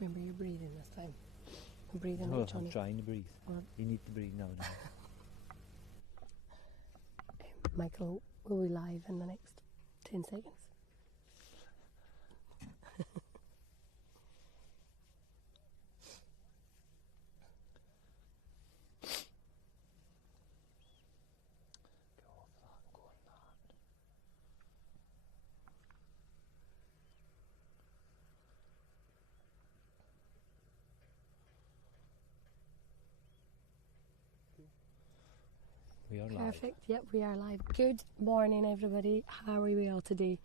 Remember, you're breathing this time. I'm breathing Oh, like Johnny. I'm trying to breathe. Or, You need to breathe now. Michael will be live in the next 10 seconds. Go off that, go on that. We are live. Perfect. Yep, we are live. Good morning, everybody. How are we all today?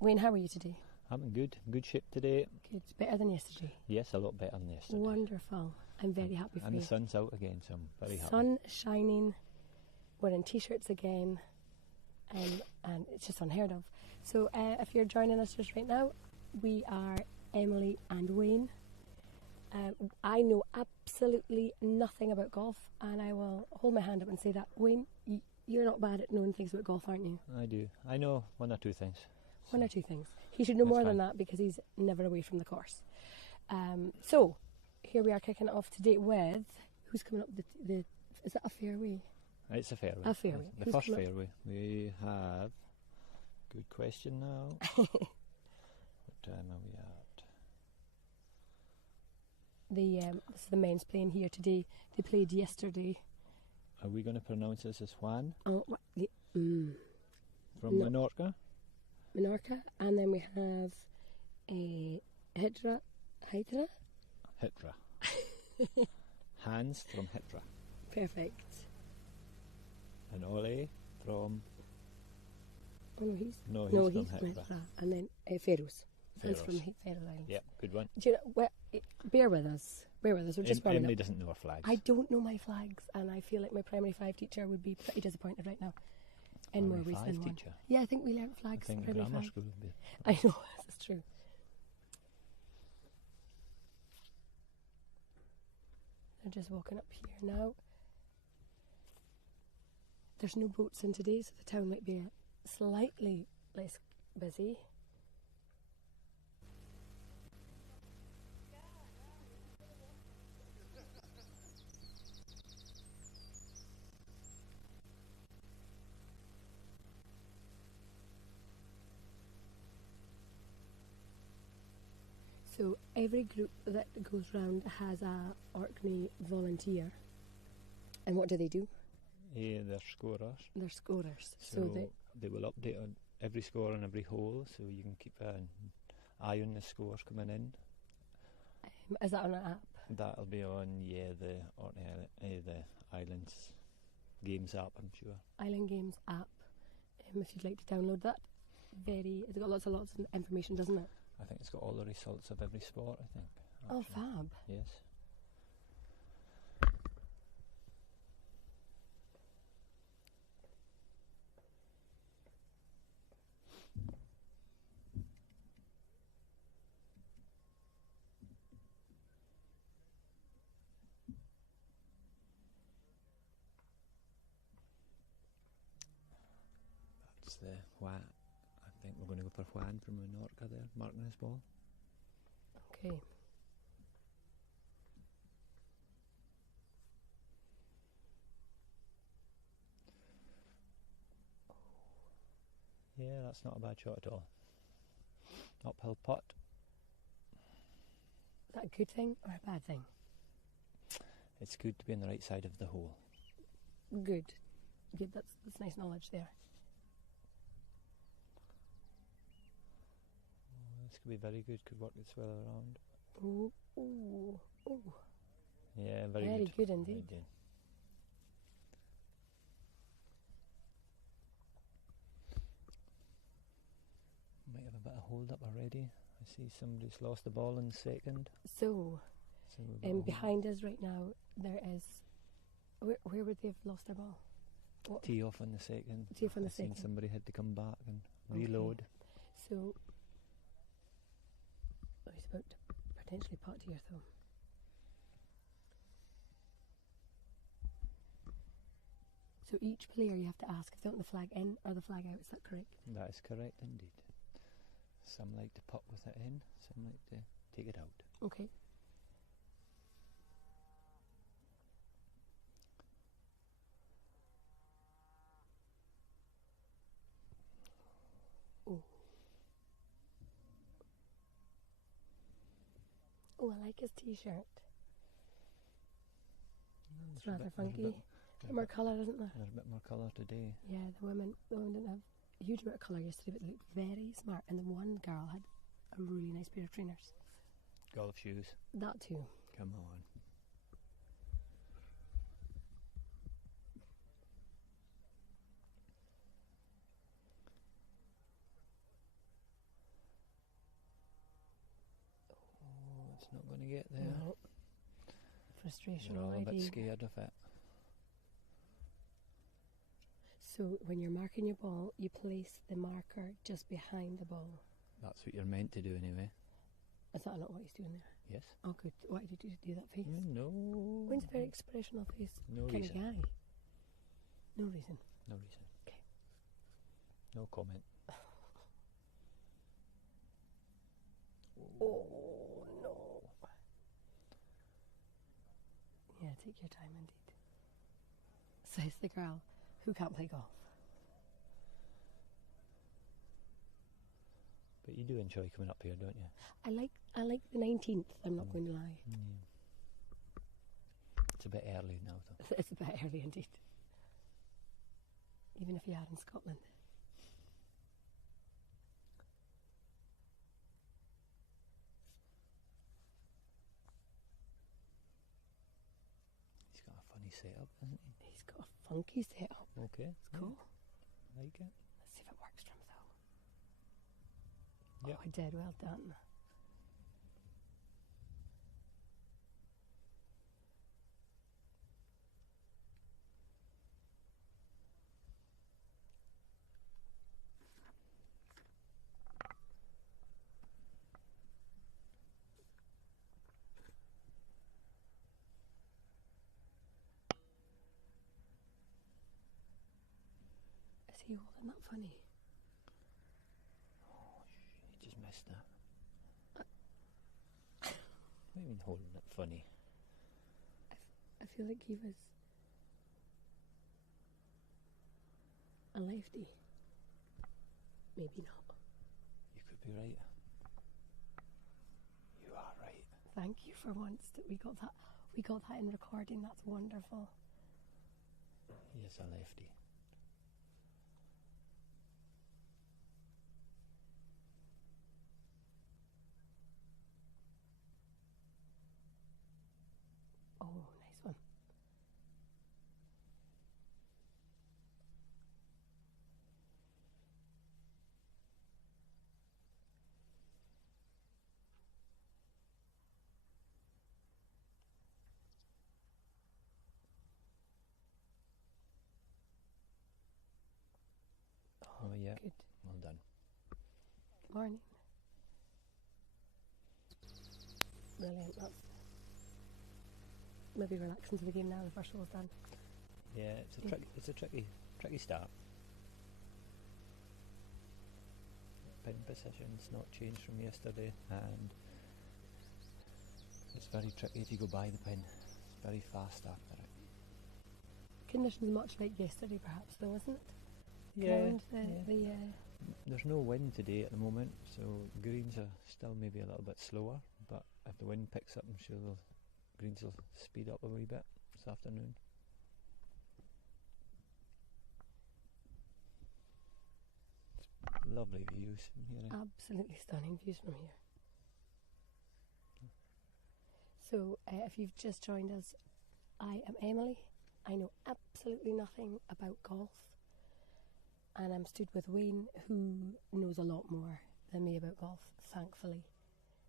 Wayne, how are you today? I'm in good shape today. Good. Better than yesterday. Yes, a lot better than yesterday. Wonderful. I'm very happy for And you. the sun's out again, so I'm very happy. Sun shining. We're in t-shirts again. And it's just unheard of. So if you're joining us just right now, we are Emily and Wayne. I know absolutely nothing about golf, and I will hold my hand up and say that, Wayne, you're not bad at knowing things about golf, aren't you? I do. I know one or two things. One or two things. He should know That's more than fine. that because he's never away from the course. So here we are kicking it off today with who's coming up the is it a fairway? It's a fairway. A fairway. The Who's first coming up? fairway. We have... Good question now. What time are we at? This is the men's playing here today. They played yesterday. Are we going to pronounce this as Juan? Oh, From No. Menorca? Menorca, and then we have a Hydra. Hitra. Hans from Hitra. Perfect. And Ole from... Oh no, he's No, he's from from Hitra. Hydra. And then Faroes. He's Faroes. from Faroe Islands. Yep, good one. Do you know? Bear with us. We're just warming Emily up. doesn't know her flags. I don't know my flags, and I feel like my primary 5 teacher would be pretty disappointed right now. In more Primary ways 5 than one. teacher? Yeah, I think we learnt I flags think primary grammar 5. school would be... I know, this is true. They're just walking up here now. There's no boats in today, so the town might be slightly less busy. So every group that goes round has a Orkney volunteer. And what do they do? Yeah, they're scorers. They're scorers. So they will update on every score on every hole, so you can keep an eye on the scores coming in. Is that on an app? That'll be on, the Orkney, the Islands Games app, I'm sure. Island Games app. If you'd like to download that. It's got lots of information, doesn't it? I think it's got all the results of every sport, I think. Oh, actually. fab. Yes. That's the Juan. I think we're going to go for Juan from Menorca there, marking his ball. Okay. Yeah, that's not a bad shot at all. Uphill putt. Is that a good thing or a bad thing? It's good to be on the right side of the hole. Good. Good, that's nice knowledge there. This could be very good, could work its way around. Ooh, ooh, ooh. Yeah, very Very good indeed. Very good. Might have a bit of hold up already. I see somebody's lost the ball in the second. So, we've got a hold. behind us right now, there is... Where would they have lost their ball? What? Tee off in the second. Tee off in the I've seen second. somebody had to come back and Okay. reload. So, he's about to potentially putt here, though. So each player you have to ask if they want the flag in or the flag out, is that correct? That is correct indeed. Some like to putt with it in, some like to take it out. Okay. Oh, I like his t-shirt. It's There's a rather bit- there's a funky. bit- Bit more colour, isn't there? There's a bit more colour today. Yeah, the women didn't have a huge amount of colour yesterday, but they looked very smart. And the one girl had a really nice pair of trainers. Golf shoes. That too. Come on. Oh, it's not going to get there. No. Frustration You're all a already. bit scared of it. So when you're marking your ball, you place the marker just behind the ball. That's what you're meant to do anyway. Is that not what he's doing there? Yes. Oh, good. Why did you do that face? No. Wayne's a very expressional face No kind reason. of guy. No reason. No reason. Okay. No comment. Oh, no. Yeah, take your time indeed. Says the girl who can't play golf. But you do enjoy coming up here, don't you? I like the 19th, I'm not going to lie. It's a bit early now, though. It's a bit early indeed. Even if you are in Scotland. He's got a funny setup, hasn't he? He's got a funky setup. Okay. It's cool. Like it. Let's see if it works for him though. Yeah. Oh, I did. Well done. Is he holding that funny? He just missed that. What do you mean holding it funny? I feel like he was a lefty. Maybe not. You could be right. You are right. Thank you for once that we got that. We got that in recording. That's wonderful. He is a lefty. Oh, nice one. Oh, yeah. Good. Well done. Morning. Brilliant. That's maybe relax into the game now. The first one's done. Yeah, it's a tricky start. Pin position's not changed from yesterday, and it's very tricky to go by the pin. It's very fast after it. Conditions much like yesterday, perhaps, though, wasn't it? Yeah, The There's no wind today at the moment, so greens are still maybe a little bit slower, but if the wind picks up, I'm sure the greens will speed up a wee bit this afternoon. It's lovely views from here. absolutely stunning views from here. So, if you've just joined us, I am Emily. I know absolutely nothing about golf, and I'm stood with Wayne, who knows a lot more than me about golf, thankfully.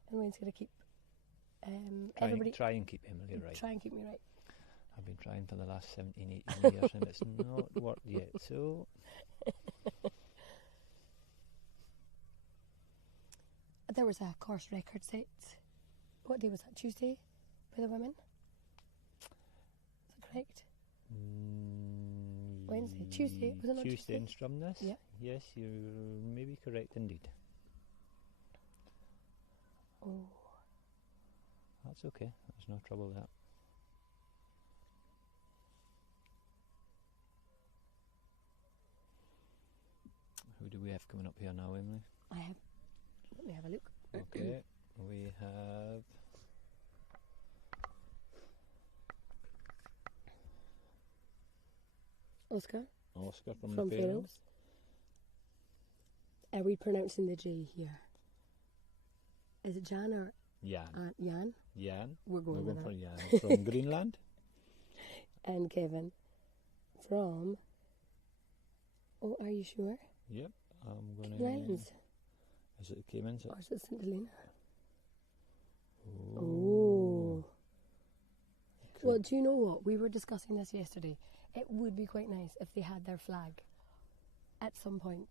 And Wayne's going to keep everybody Try and keep Emily right. try and keep me right. I've been trying for the last 17, 18 years and it's not worked yet, so... There was a course record set. What day was that? Tuesday, by the women. Is that correct? Wednesday, Tuesday. Was it not Tuesday in Tuesday? Strumness? Yeah. Yes, you may be correct indeed. Oh, That's okay, there's no trouble with that. Who do we have coming up here now, Emily? let me have a look. Okay, we have Oscar Oscar from from the Faroes. Faroes. Are we pronouncing the J here? Is it Jan or Jan. Jan? Jan. We're going with for that. Jan from Greenland. And Kevin from. Oh, are you sure? Yep. I'm going Cayman Islands. Is it the Caymans? Or is it St. Helena? Oh. Oh. Well, do you know what? We were discussing this yesterday. It would be quite nice if they had their flag at some point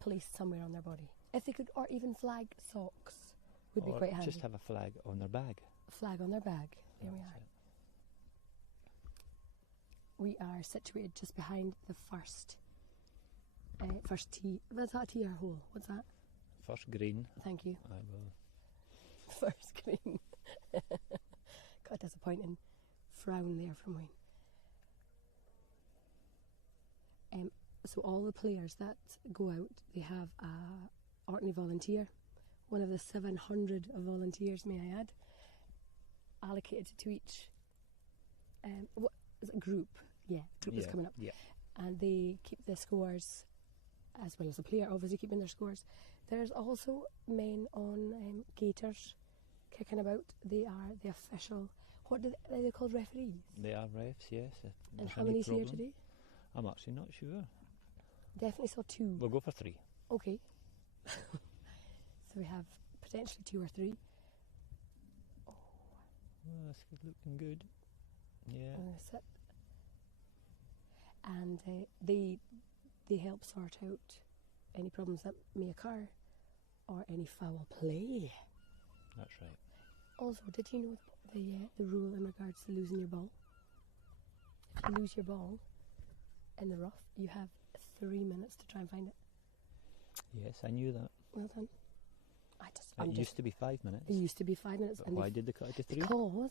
placed somewhere on their body. If they could, or even flag socks would be Or quite handy. just have a flag on their bag. Flag on their bag. There we That's are. it. We are situated just behind the first tee. What's that, tee or hole? What's that? First green. Thank you. I will. First green. Got a disappointing frown there from Wayne. So all the players that go out, they have a Orkney volunteer, one of the 700 volunteers, may I add, allocated to each. What is it? Group? Yeah, group is coming up. Yeah. And they keep the scores, as well as the player obviously keeping their scores. There's also men on gaiters kicking about. They are the official. Are they called referees? They are refs, yes. If And there's how any many's here problem. today? I'm actually not sure. Definitely saw 2. We'll go for 3. Okay. So we have potentially 2 or 3. Well, that's looking good. Yeah. I'm gonna sit. And they help sort out any problems that may occur or any foul play. That's right. Also, did you know the rule in regards to losing your ball? If you lose your ball in the rough, you have 3 minutes to try and find it. Yes, I knew that. Well done. It used to be 5 minutes. It used to be 5 minutes. But why did they cut it to 3? Because,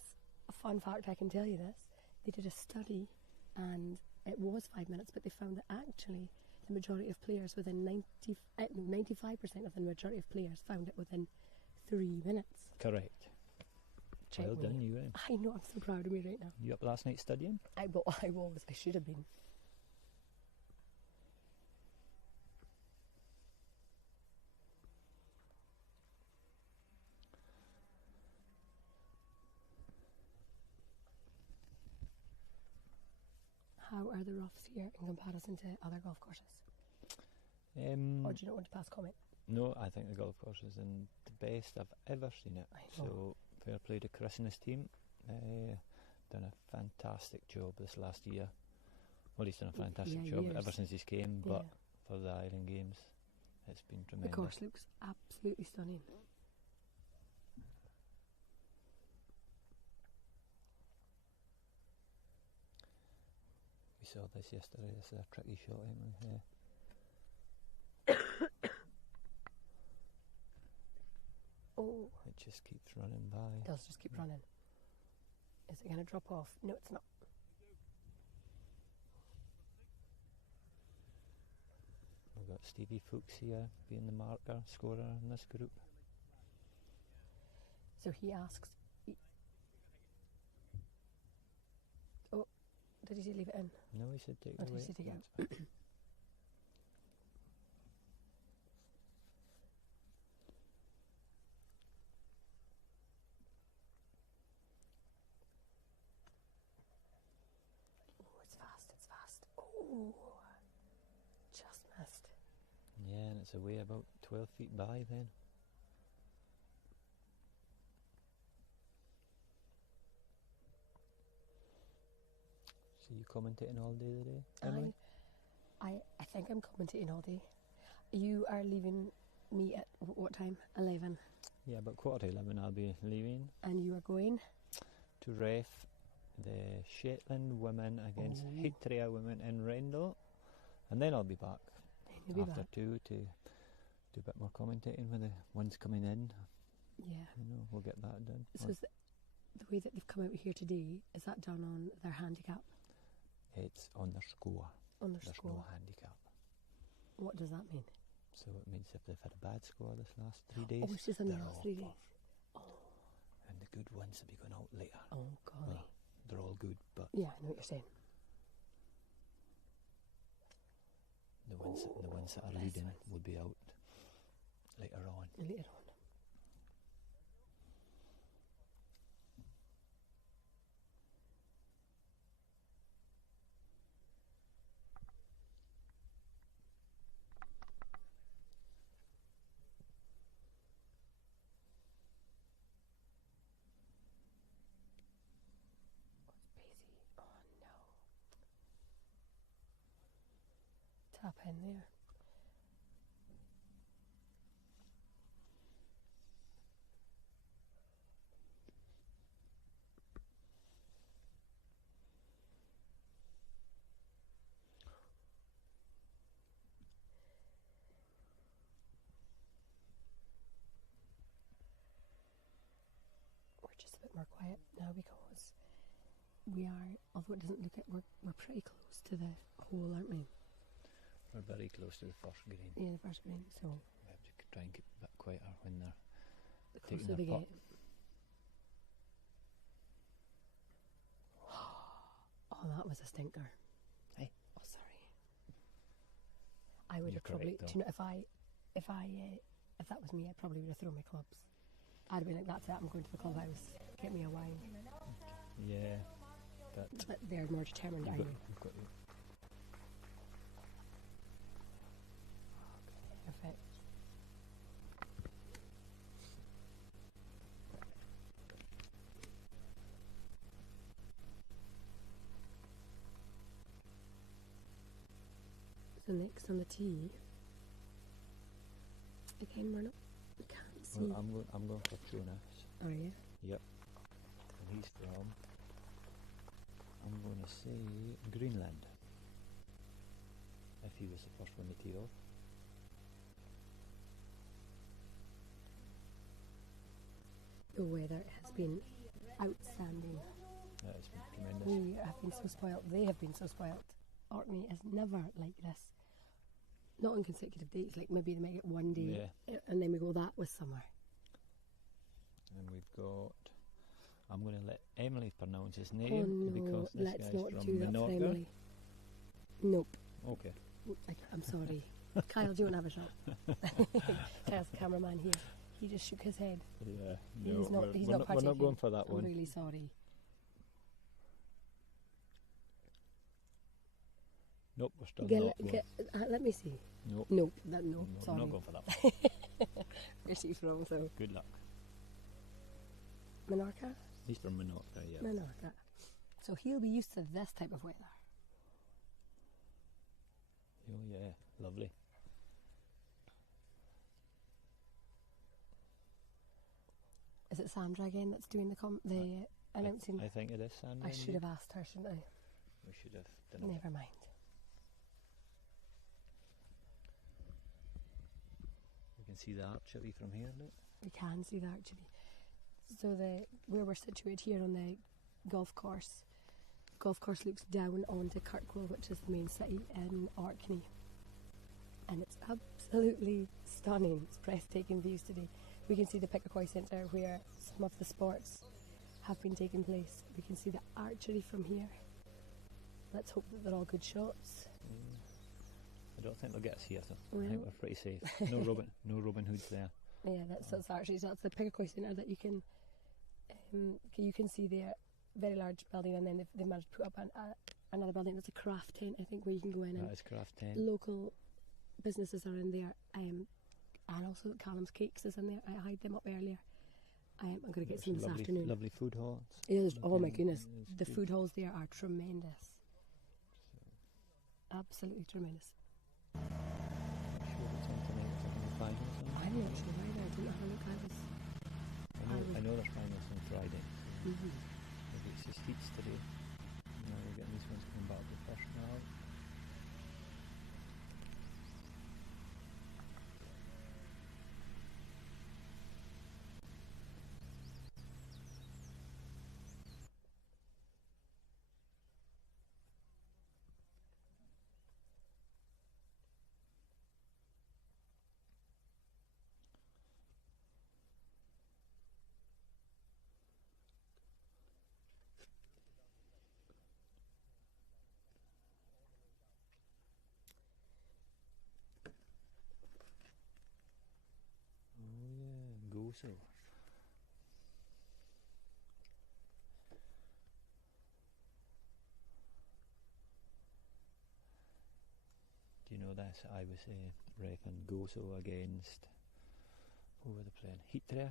a fun fact, I can tell you this, they did a study and it was 5 minutes, but they found that actually the majority of players within 95% of the majority of players found it within 3 minutes. Correct. Check Well me. done, you win. I know, I'm so proud of me right now. You up last night studying? I should have been. How are the roughs here in comparison to other golf courses? Or do you not want to pass comment? No, I think the golf course is in the best I've ever seen it. I know. So fair play to Chris and his team. Done a fantastic job this last year. Well, he's done a fantastic job years. ever since he's came, Yeah. but for the Island Games, it's been The tremendous. course looks absolutely stunning. We saw this yesterday. This is a tricky shot, ain't we? Yeah. Oh, It just keeps running by. it does just keep running. Is it going to drop off? No, it's not. We've got Stevie Fuchs here being the marker scorer in this group. So he asks. Oh, did he say leave it in? No, he said take Or it did away. he say take it That's fine. Oh, it's fast, it's fast. Oh, just missed. Yeah, and it's away about 12 feet by then. So you commentating all day today, Emily? I think I'm commentating all day. You are leaving me at what time? 11. Yeah, about 11:15 I'll be leaving And you are going? to ref the Shetland women against Oh. Heattrea women in Rendell. And then I'll be back Then you'll be after back. 2 to do a bit more commentating with the ones coming in. Yeah. You know, we'll get that done. So is the way that they've come out here today, is that done on their handicap? It's on their score. On their There's score? no handicap. What does that mean? So it means if they've had a bad score this last 3 days, Oh, it's just in the they're last all 3 days. off. And the good ones will be going out later. Oh, golly. Well, they're all good, but Yeah, I know what you're saying. The ones that are less leading ones. will be out later on. Later on. Busy. Oh no. Tap in there. We're just a bit more quiet now because we are, although it doesn't look it, we're pretty close to the hole, aren't we? We're very close to the first green. Yeah, the first green, so We have to try and keep a bit quieter when they're the taking closer they their get. putt. Oh, that was a stinker. Hey. Oh, sorry. I would You're have probably, correct, do you know, if that was me, I probably would have thrown my clubs. I'd have been like, that's it, I'm going to the clubhouse. Get me a wine. Yeah, but But they're more determined, you've aren't got, you? you've got Perfect. So next on the tee, again we can't see. well, I'm going for Jonas. Are you? Yep. And he's from, I'm going to say Greenland. If he was the first one to tee off. The weather has been outstanding. It's been tremendous. We have been so spoilt. They have been so spoilt. Orkney is never like this. Not on consecutive dates, like maybe they might get one day and then we go, that was summer. And we've got, I'm going to let Emily pronounce his Oh name no, because this let's guy's not from do that for Menorca. Emily. Nope. Okay. I'm sorry. Kyle, do you want to have a shot? Kyle's the cameraman here. He just shook his head. Yeah. He's No, not we're not partaking. going for that I'm one. really sorry. Nope, we're still not going. Let me see. Nope. No, No, sorry. not going for that one. She's wrong, so. Good luck. Menorca? He's from Menorca, yeah. Menorca. So he'll be used to this type of weather. Oh yeah, lovely. Is it Sandra again that's doing the announcing? I think it is Sandra. I should have asked her, shouldn't I? We should have done it. Never mind. You can see the archery from here, look. We can see that actually. So where we're situated here on the golf course looks down onto Kirkwall, which is the main city in Orkney. And it's absolutely stunning. It's breathtaking views today. We can see the Pickaway Centre where some of the sports have been taking place. We can see the archery from here. Let's hope that they're all good shots. I don't think they'll get us here, so Well. I think we're pretty safe. No Robin Hoods there. Yeah, that's archery. So that's the Pickaway Centre that you can see there. Very large building, and then they've managed to put up another building. There's a craft tent, I think, where you can go in and That is Craft 10. local businesses are in there, and also Callum's Cakes is in there. I eyed them up earlier. I'm going to get some this afternoon. Lovely food halls. Oh my goodness, It's the good. food halls there are tremendous. Absolutely tremendous. Sure it's on tonight, it's on the finals on. I'm not sure either. I didn't have a look. I know there's finals on Friday. Mhm. Maybe it's just heats today. Now we're getting these ones coming back to first now. Goso. Do you know this? I was repping Goso against, who were they playing? Heathrow.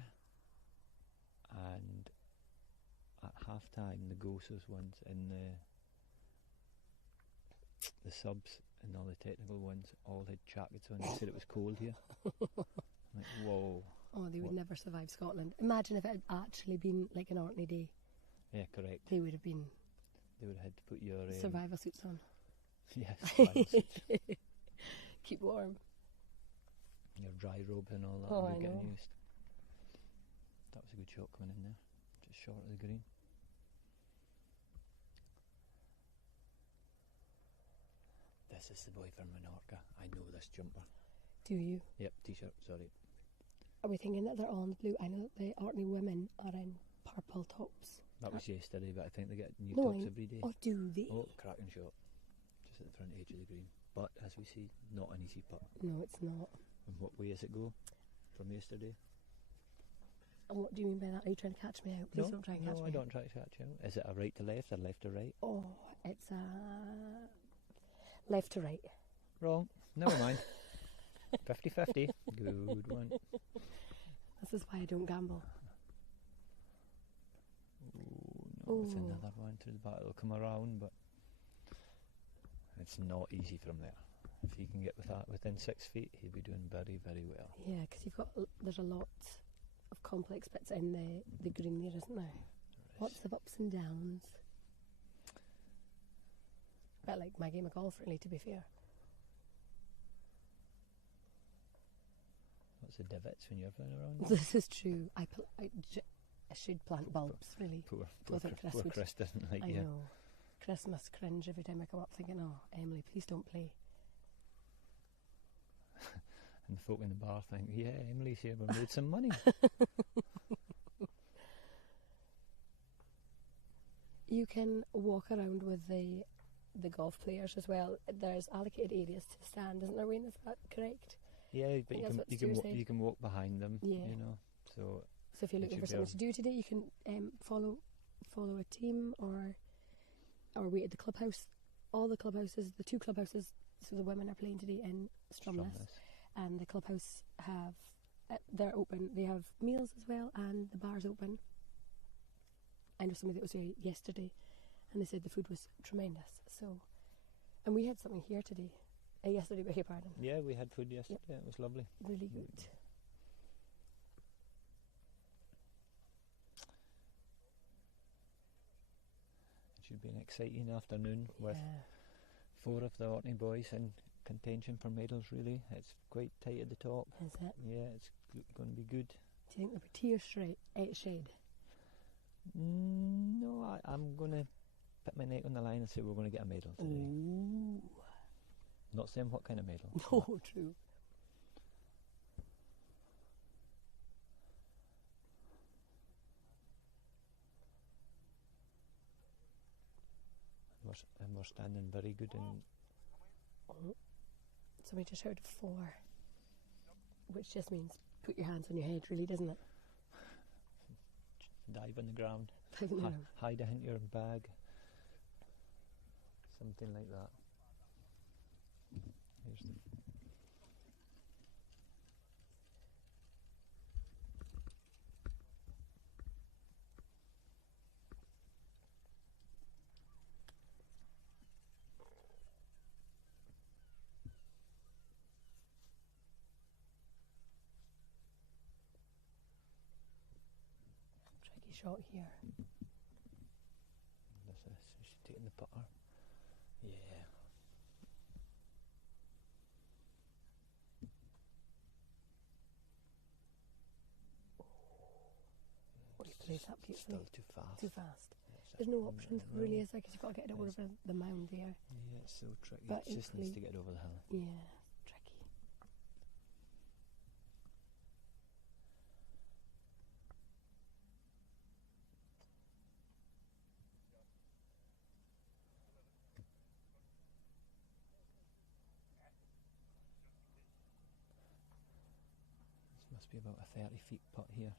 And at half time, the Gosos ones and the subs and all the technical ones all had jackets on. They said it was cold here. I'm like, whoa. Oh, they would never survive Scotland. Imagine if it had actually been like an Orkney day. Yeah, correct. They would have been. They would have had to put your survival suits on. Yes, survival suits. Keep warm. Your dry robe and all that. Oh, would I be getting know. used. That was a good shot coming in there. Just short of the green. This is the boy from Menorca. I know this jumper. Do you? Yep, t-shirt, sorry. Are we thinking that they're all in blue? I know that the Orkney women are in purple tops. That was yesterday, but I think they get new No, tops every day. Oh, do they? Oh, cracking shot. Just at the front edge of the green. But, as we see, not an easy putt. No, it's not. And what way does it go from yesterday? And what do you mean by that? Are you trying to catch me out? Please don't try and catch me No, I don't try to catch you out. Is it a right to left or left to right? Oh, it's left to right. Wrong. Never mind. 50-50. Good one. This is why I don't gamble. Oh, no, it's another one to the back. It'll come around, but it's not easy from there. If he can get with that within 6 feet, he'll be doing very, very well. Yeah, because there's a lot of complex bits in the green there, isn't there? Lots of ups and downs. A bit like my game of golf, really, to be fair. What's the divots when you're playing around? This is true. I should plant bulbs, really. Poor Chris doesn't like I you. know. Chris must cringe every time I come up thinking, oh, Emily, please don't play. And the folk in the bar think, yeah, Emily's here, we made some money. You can walk around with the golf players as well. There's allocated areas to stand, isn't there, Wayne? Is that correct? Yeah, but you can walk behind them, yeah. you know. So if you're looking for something to do today, you can follow a team or wait at the clubhouse. All the clubhouses, the two clubhouses, so the women are playing today in Stromness. And the clubhouse they're open. They have meals as well, and the bar's open. I know somebody that was here yesterday, and they said the food was tremendous. So, and we had something here today. Yesterday, beg your pardon. Yeah, we had food yesterday. Yep. It was lovely. Really good. It should be an exciting afternoon with 4 of the Orkney boys in contention for medals, really. It's quite tight at the top. Is it? Yeah, it's going to be good. Do you think there'll be tears shed? No, I'm going to put my neck on the line and say we're going to get a medal today. Ooh. Not saying what kind of medal. No, true. And we're standing very good in. Somebody just shouted 4, which just means put your hands on your head, really, doesn't it? Dive on the ground. Dive on the ground. Hide behind your bag. Something like that. Here's the tricky shot here. She's taking the putter. Yeah. What do you place that beautifully? Still too fast. Too fast. There's no options, really, is there? Because you've got to get it over the mound there. Yeah, it's so tricky. But it just needs to get over the hill. Yeah, tricky. Must be about a 30 feet putt here.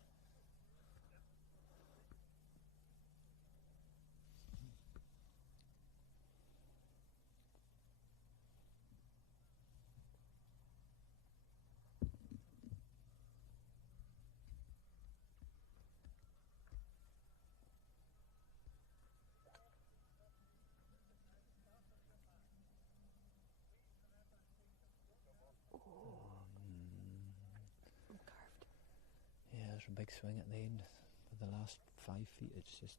Carved. Yeah, there's a big swing at the end. For the last 5 feet, it's just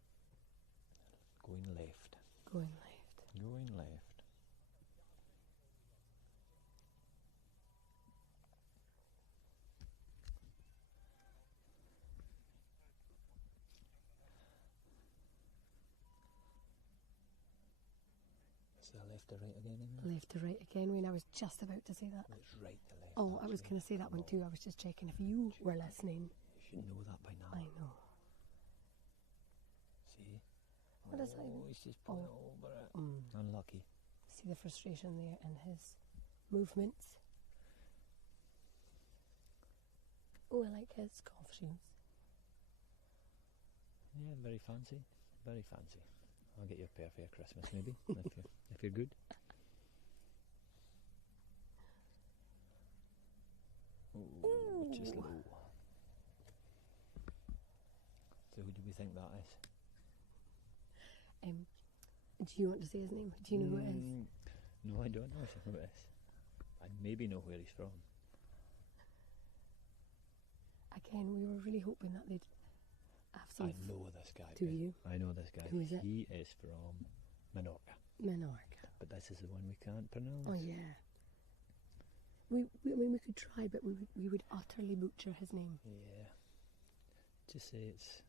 going left. Going left. Going left. Is that left or right again, Emily? Left to right again, Wayne. I was just about to say that. It's right to left. Oh, I was actually. going to say that one too. I was just checking if you were listening. You should know that by now. I know. See? What is that? He's just pulling over it. Unlucky. See the frustration there in his movements. Oh, I like his golf shoes. Yeah, very fancy. Very fancy. I'll get you a pair for your Christmas, maybe, if you're good. Ooh, just low. So who do we think that is? Do you want to say his name? Do you know who it is? No, I don't know who it is. I maybe know where he's from. Again, we were really hoping that they'd have some. I know this guy. Do you? I know this guy. Who is it? He is from Menorca. Menorca. But this is the one we can't pronounce. Oh yeah. I mean, we could try, but we would utterly butcher his name. Yeah. Just say it's.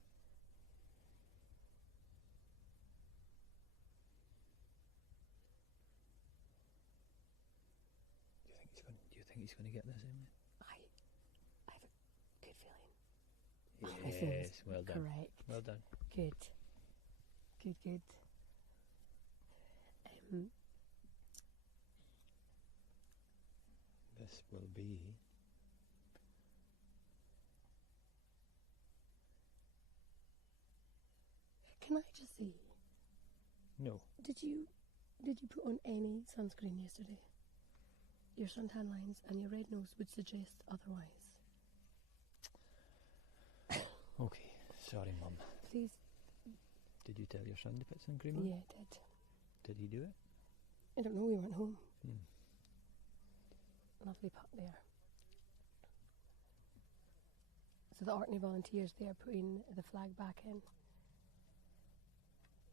Do you think he's going to get this, Emily? I have a good feeling. I think Yes, it's well done. correct. Well done. Good. Good. This will be. Can I just say, No. did you put on any sunscreen yesterday? Your suntan lines and your red nose would suggest otherwise. Okay, sorry, Mum. Please. Did you tell your son to put some cream on? Yeah, I did. Did he do it? I don't know, we went home. Hmm. Lovely putt there. So the Orkney volunteers, they are putting the flag back in.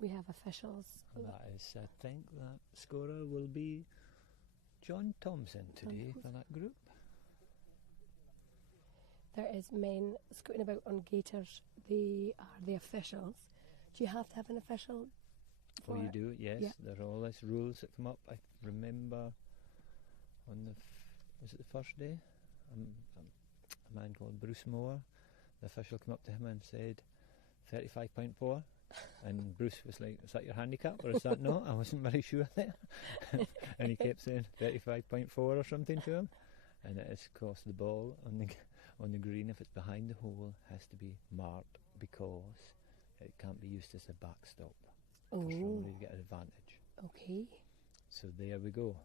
We have officials. That is, I think that scorer will be John Thompson today for that group. There is men scooting about on gaiters. They are the officials. Do you have to have an official? Oh, you do? Yes. Yeah. There are all these rules that come up. I remember on the was it the first day? A man called Bruce Moore. The official came up to him and said 35.4. And Bruce was like, is that your handicap or is that not? I wasn't very sure there. And he kept saying 35.4 or something to him. And it is, of course, the ball on the green, if it's behind the hole, has to be marked because it can't be used as a backstop for somebody to get an advantage. Okay. So there we go.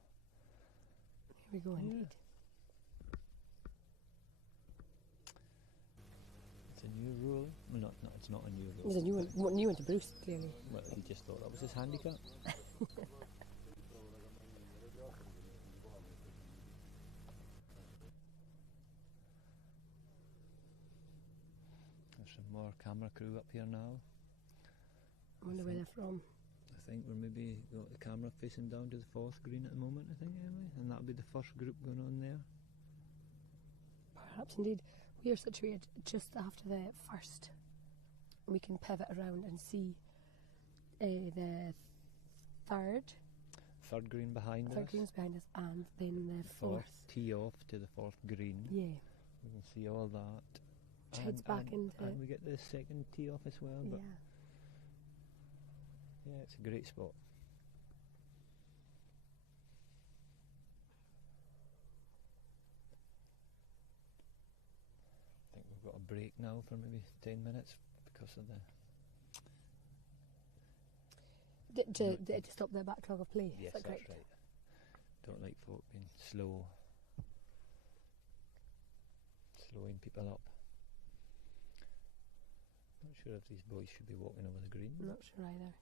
Here we go, indeed. It's a new rule. Well, no, it's not a new rule. It's a new one to Bruce, clearly. Well, he just thought that was his handicap. There's some more camera crew up here now. I wonder where they're from. I think we're maybe got the camera facing down to the fourth green at the moment, I think, Emily. And that'll be the first group going on there. Perhaps indeed. We are situated just after the first. We can pivot around and see the third. Third green behind us. Third green's behind us, and then the fourth. Tee off to the fourth green. Yeah. We can see all that. Heads back into and we get the second tee off as well. But yeah. yeah, it's a great spot. I've got a break now for maybe 10 minutes because of the... To stop the backlog of play. Yes, Is that that's correct? right. Don't like folk being slow. Slowing people up. Not sure if these boys should be walking over the green. I'm not sure either.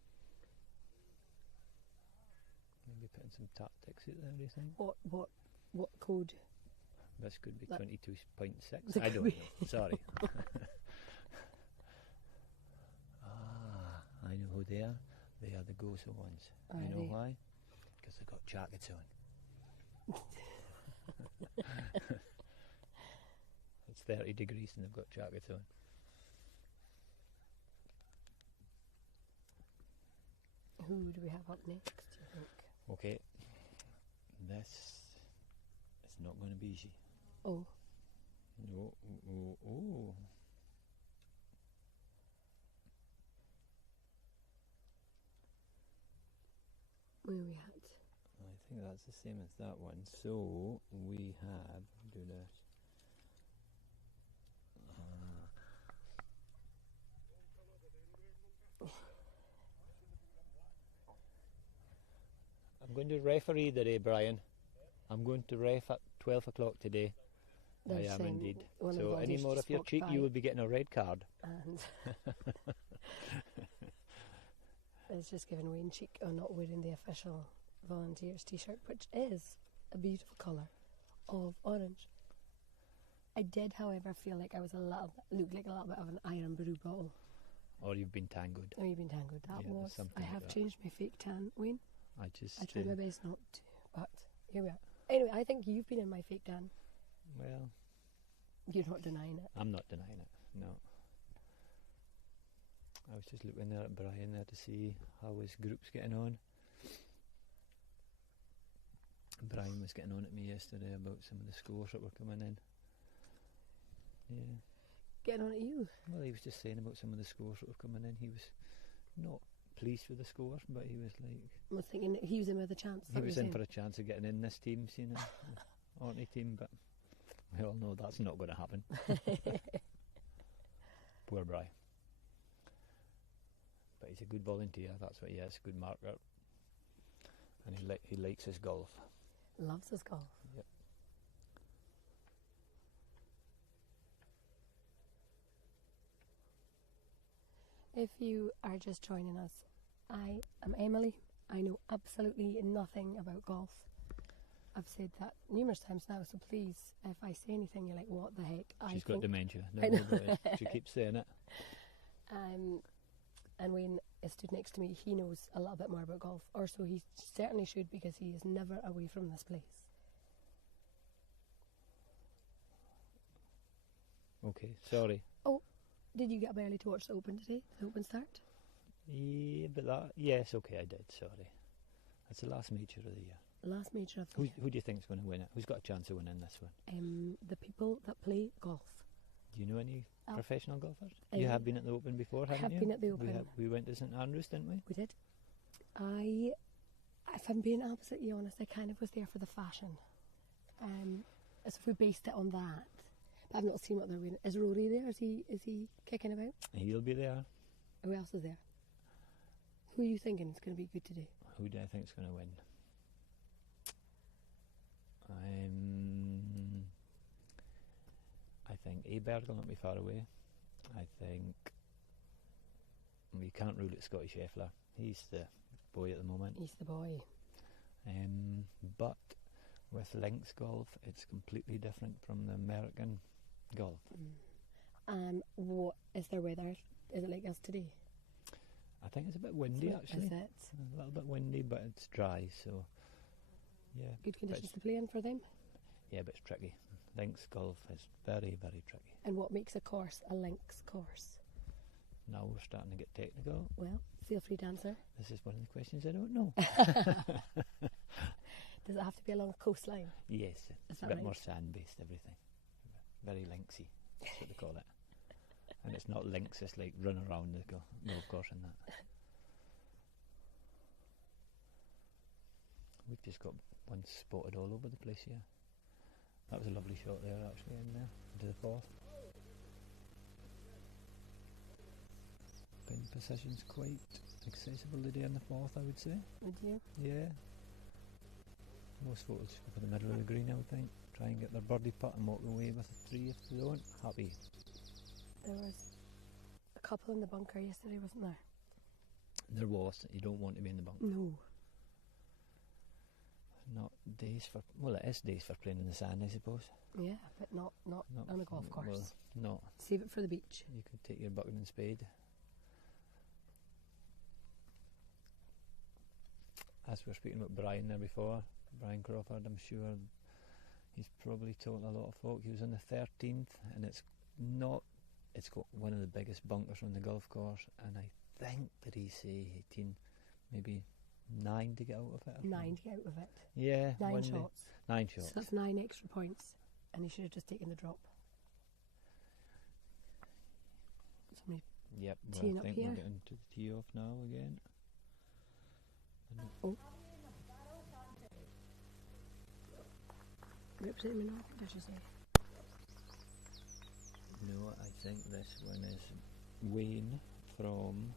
Maybe putting some tactics out there, do you think? What code? This could be That- 22.6. That I could don't be. know. Sorry. I know who they are. They are the Gozo ones. Are You know they? why? Because they've got jackets on. It's 30 degrees and they've got jackets on. Who do we have up next, do you think? Okay. This is not going to be easy. Oh, No. Oh. where are we at? I think that's the same as that one. So we have do this. I'm going to referee today, Brian. I'm going to ref at 12 o'clock today. I There's, am indeed. one of the So any volunteers more just of your walked cheek, by you will be getting a red card. And it's just given Wayne cheek on not wearing the official volunteers t-shirt, which is a beautiful colour of orange. I did, however, feel like I was looked like a little bit of an iron brew bottle. Or you've been tangled. Oh, you've been tangled. That Yeah, there's was. something I like have that. changed my fake tan, Wayne. I just. I tried my best not to, but here we are. Anyway, I think you've been in my fake tan. Well, You're not denying it. I'm not denying it. No. I was just looking there at Brian there to see how his group's getting on. Brian was getting on at me yesterday about some of the scores that were coming in. Yeah. Getting on at you. Well, he was just saying about some of the scores that were coming in. He was not pleased with the scores, but he was like... I was thinking that he was in with a chance. He was in for a chance of getting in this team, you know, Orkney team, but we all know that's not going to happen. Poor Bri. But he's a good volunteer, that's what he is, good marker. And he likes his golf. Loves his golf. Yep. If you are just joining us, I am Emily. I know absolutely nothing about golf. I've said that numerous times now, so please, if I say anything, you're like, what the heck? She's got dementia. I Don't know. worry about it. She keeps saying it. And Wayne is stood next to me. He knows a little bit more about golf, or so he certainly should, because he is never away from this place. Okay, sorry. Did you get up early to watch the Open today? The Open start? Yeah, but yes, okay, I did, sorry. That's the last major of the year. The last major of the year. Who do you think's going to win it? Who's got a chance of winning this one? The people that play golf. Do you know any Oh. professional golfers? You have been at the Open before, I haven't have you? been at the Open. We went to St Andrews, didn't we? We did. If I'm being absolutely honest, I kind of was there for the fashion. As if we based it on that. But I've not seen what they're wearing. Is Rory there? Is he kicking about? He'll be there. Who else is there? Who are you thinking is going to be good today? Who do I think's going to win? I think Aberg will not be far away. I think we can't rule it Scotty Scheffler. He's the boy at the moment. He's the boy. But with links golf, it's completely different from the American golf. What is their weather? Is it like us today? I think it's a bit windy actually. Is it? A little bit windy, but it's dry, so yeah. Good But conditions it's- to play in for them? Yeah, but it's tricky. Links golf is very, very tricky. And what makes a course a links course? Now we're starting to get technical. Well, feel free to answer. This is one of the questions I don't know. Does it have to be along a coastline? Yes, Is it's a that bit right? more sand-based, everything. Very linksy, that's what they call it. And it's not links, it's like run around the golf course and that. We've just got one spotted all over the place here. That was a lovely shot there, actually, in there, into the fourth. position's quite accessible today on the 4th, I would say. Would you? Yeah. Most photos go for the middle of the green, I would think. Try and get their birdie putt and walk away with a 3 if they don't. Happy. There was a couple in the bunker yesterday, wasn't there? There was. You don't want to be in the bunker. No. Not days for... Well, it is days for playing in the sand, I suppose. Yeah, but not on a golf course. Well, no. Save it for the beach. You could take your bucket and spade. As we were speaking about Brian there before, Brian Crawford, I'm sure he's probably told a lot of folk he was on the 13th, and it's got one of the biggest bunkers on the golf course, and I think, did he say 18, maybe 9 to get out of it? 9 to get out of it. Yeah. 9 shots. 9 shots. So that's 9 extra points, and he should have just taken the drop. Somebody Yep, teeing well, up I think here. we're getting to the tee off now again. Oh. Representing me now, I should say. No, I think this one is Wayne from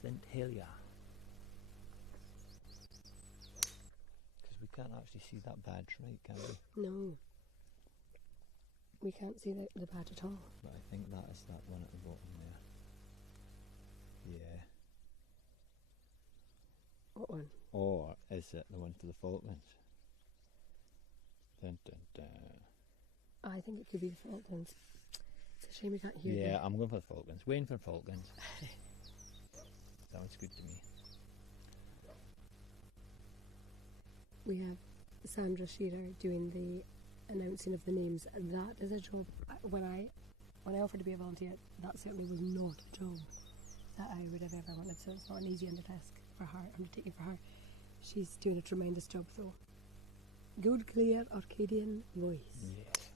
St Helier. Because we can't actually see that badge, right, can we? No. We can't see the badge at all. But I think that is that one at the bottom there. Yeah. What one? Or is it the one to the Falklands? Dun, dun, dun. I think it could be the Falklands. It's a shame we can't hear Yeah, them. I'm going for the Falklands. Wayne for Falklands. Sounds good to me. We have Sandra Shearer doing the announcing of the names. That is a job. When I offered to be a volunteer, that certainly was not a job that I would have ever wanted. So it's not an easy undertaking for her. She's doing a tremendous job though. Good, clear Orcadian voice. Yes.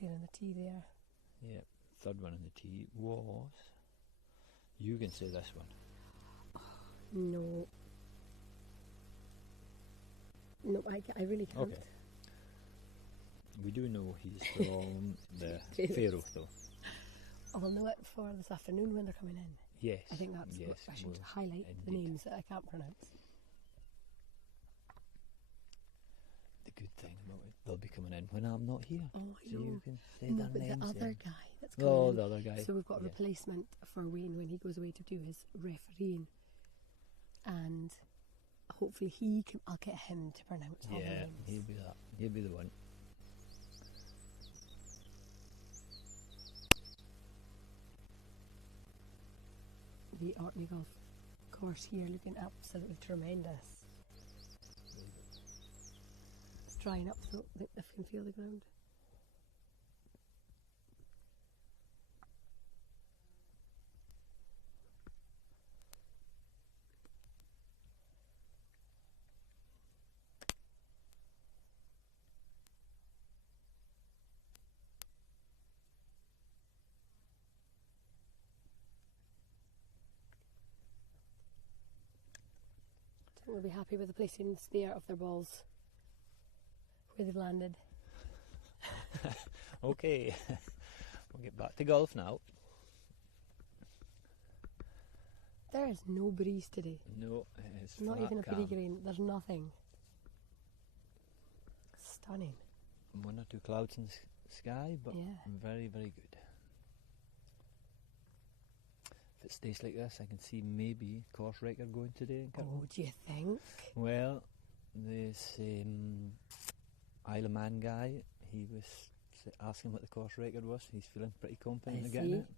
Clearing the tea there. Yep. Third one in the tee was... You can say this one. No. No, I really can't. Okay. We do know he's from the Faroe, though. I'll know it for this afternoon when they're coming in. Yes. I think that's yes, what I should well, highlight the indeed. names that I can't pronounce. The good thing about it, they'll be coming in when I'm not here. Oh, I So know. you can say No, their but names the other then. guy that's coming Oh, in. the other guy. So we've got a Yeah. replacement for Wayne when he goes away to do his refereeing, and hopefully I'll get him to pronounce all the Yeah, names. he'll be that. He'll be the one. The Orkney golf course here looking absolutely tremendous. It's drying up so that I can feel the ground. I think we'll be happy with the placings there of their balls, where they've landed. Okay. We'll get back to golf now. There is no breeze today. No, it's Not flat even a pretty calm. green. There's nothing. Stunning. One or two clouds in the sky, but Yeah. very, very good. If it stays like this, I can see maybe course record going today in Kirkland. Oh, do you think? Well, this Isle of Man guy, he was asking what the course record was. He's feeling pretty confident I of getting see. it.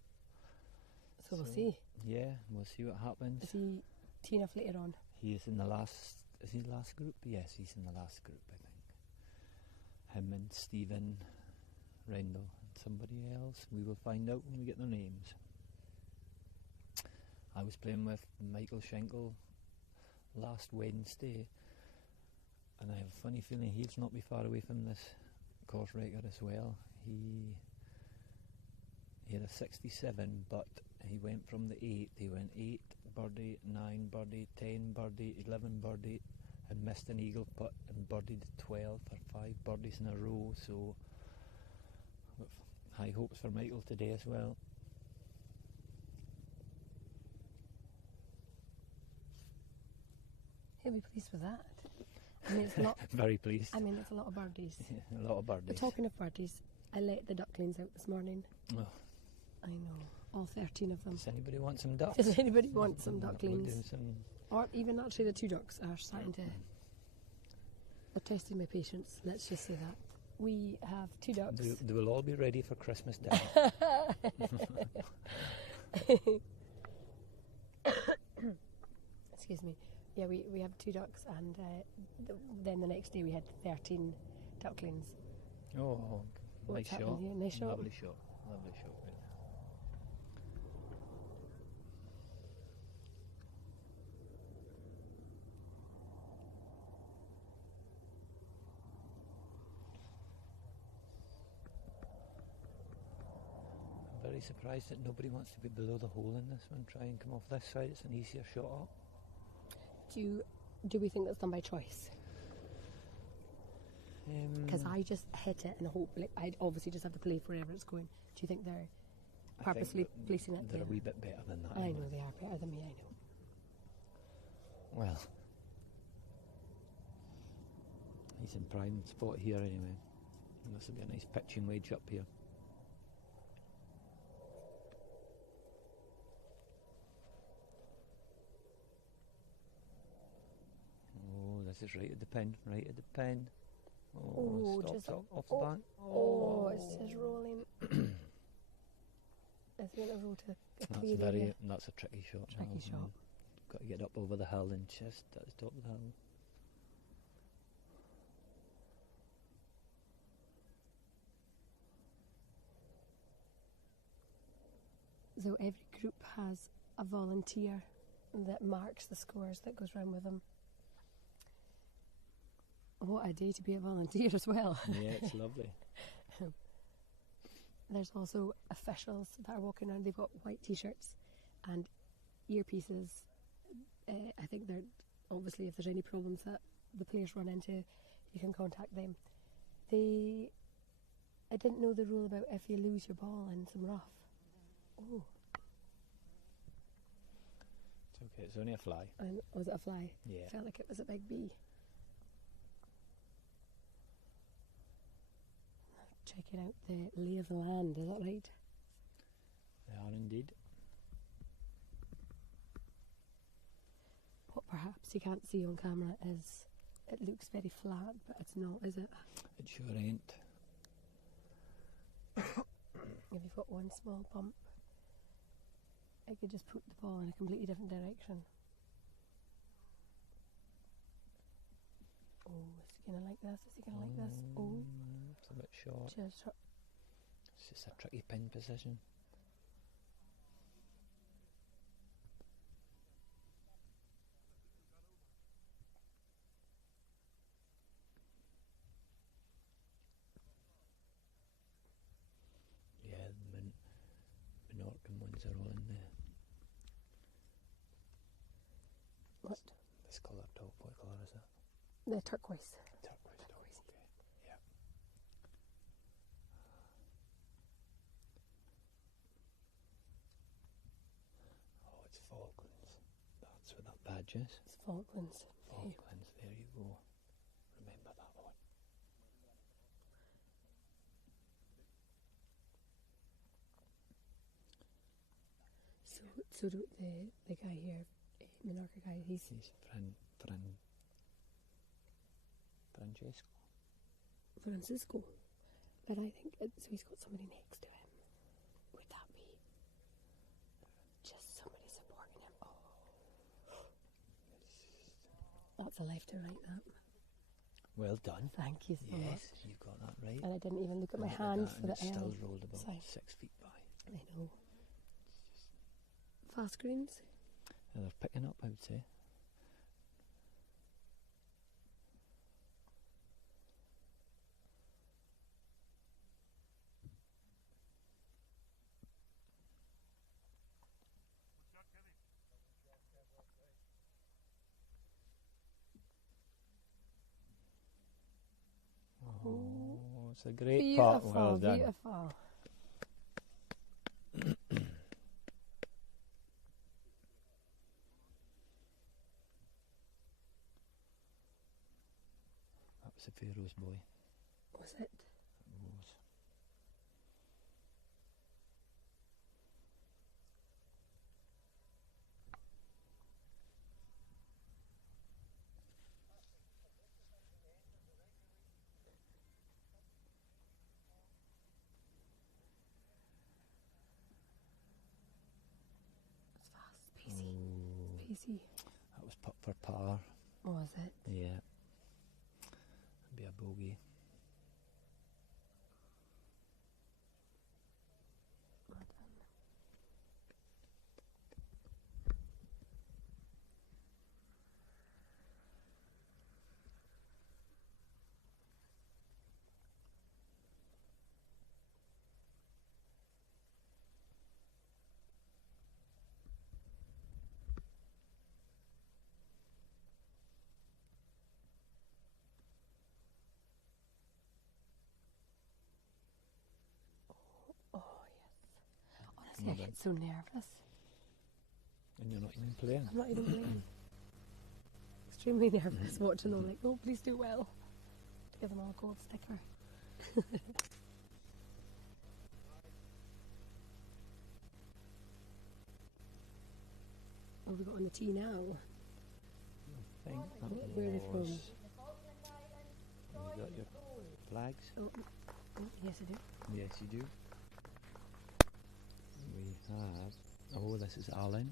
So we'll see. Yeah, we'll see what happens. Is he teeing off later on? He is in the last... Is he the last group? Yes, he's in the last group, I think. Him and Stephen Rendell and somebody else. We will find out when we get their names. I was playing with Michael Schenkel last Wednesday, and I have a funny feeling he'll not be far away from this course record as well. He had a 67, but he went from the 8. He went 8 birdie, 9 birdie, 10 birdie, 11 birdie, and missed an eagle putt and birdied 12 for 5 birdies in a row. So with high hopes for Michael today as well. He'll be pleased with that. I mean, it's a lot. Very pleased. I mean, it's a lot of birdies. A lot of birdies. But talking of birdies, I let the ducklings out this morning. Oh. I know, all 13 of them. Does anybody want some ducks? Does anybody want some We're ducklings? doing some. Or even actually the 2 ducks are starting to... They're testing my patience, let's just say that. We have 2 ducks. They will all be ready for Christmas Day. Excuse me. Yeah, we have 2 ducks, and then the next day we had 13 ducklings. Oh, nice What's shot. happened here? Nice shot. Lovely shot. Lovely shot. I'm very surprised that nobody wants to be below the hole in this one. Try and come off this side. It's an easier shot up. Do we think that's done by choice? Because I just hit it and hope, like, I obviously just have to play wherever it's going. Do you think they're purposely placing it They're there? a wee bit better than that. I anyway. know they are better than me, I know. Well, he's in prime spot here anyway. This will be a nice pitching wedge up here. Oh, this is right at the pin, right at the pin. Oh, just stop, off the bank. Oh, it's just rolling. It's going to roll to a clear area. That's a tricky shot. Tricky shot. Got to get up over the hill and just at the top of the hill. So every group has a volunteer that marks the scores that goes round with them. What a day to be a volunteer as well. Yeah, it's lovely. There's also officials that are walking around. They've got white t-shirts and earpieces. I think they're obviously, if there's any problems that the players run into, you can contact them. I didn't know the rule about if you lose your ball in some rough. Oh. It's okay, it's only a fly. Was it a fly? Yeah. Felt like it was a big bee. Checking out the lay of the land, is that right? They are indeed. What perhaps you can't see on camera is it looks very flat, but it's not, is it? It sure ain't. If you've got one small bump, it could just put the ball in a completely different direction. Oh, is he going to like this? Is he going to like this? Oh. It's a bit short. Just It's just a tricky pin position. Yeah, the Orkney ones are all in there. what? This colour top, what colour is that? The turquoise. Turquoise top, okay. Yeah. Oh, it's Falklands. That's what that badge is. It's Falklands. Falklands, there you go. Remember that one. So the guy here, Minorca guy, he's Francesco. Francisco. But I think, so he's got somebody next to him. Would that be just somebody supporting him? Oh. That's a life to write that. Well done. Thank you so much. Yes, you got that right. And I didn't even look at my Look at hand that, for the and it's L. still rolled about sign. 6 feet by. I know. Fast greens. And they're picking up, I would say. it's a great part. Beautiful, Well done. beautiful. That was the Pharaoh's boy. Was it? It was. It's fast, spacey. Spacey. That was putt for par. Was it? Yeah. Be a bogey. Well done. Oh, yes. Honestly, I get so nervous. And you're not even playing. I'm not even playing. Extremely nervous watching them, like, oh, please do well. To give them all a gold sticker. What have we got on the tee now? I think that Where are they from? was... You got your flags? Oh, yes, I do. Yes, you do. We have... Oh, this is Alan.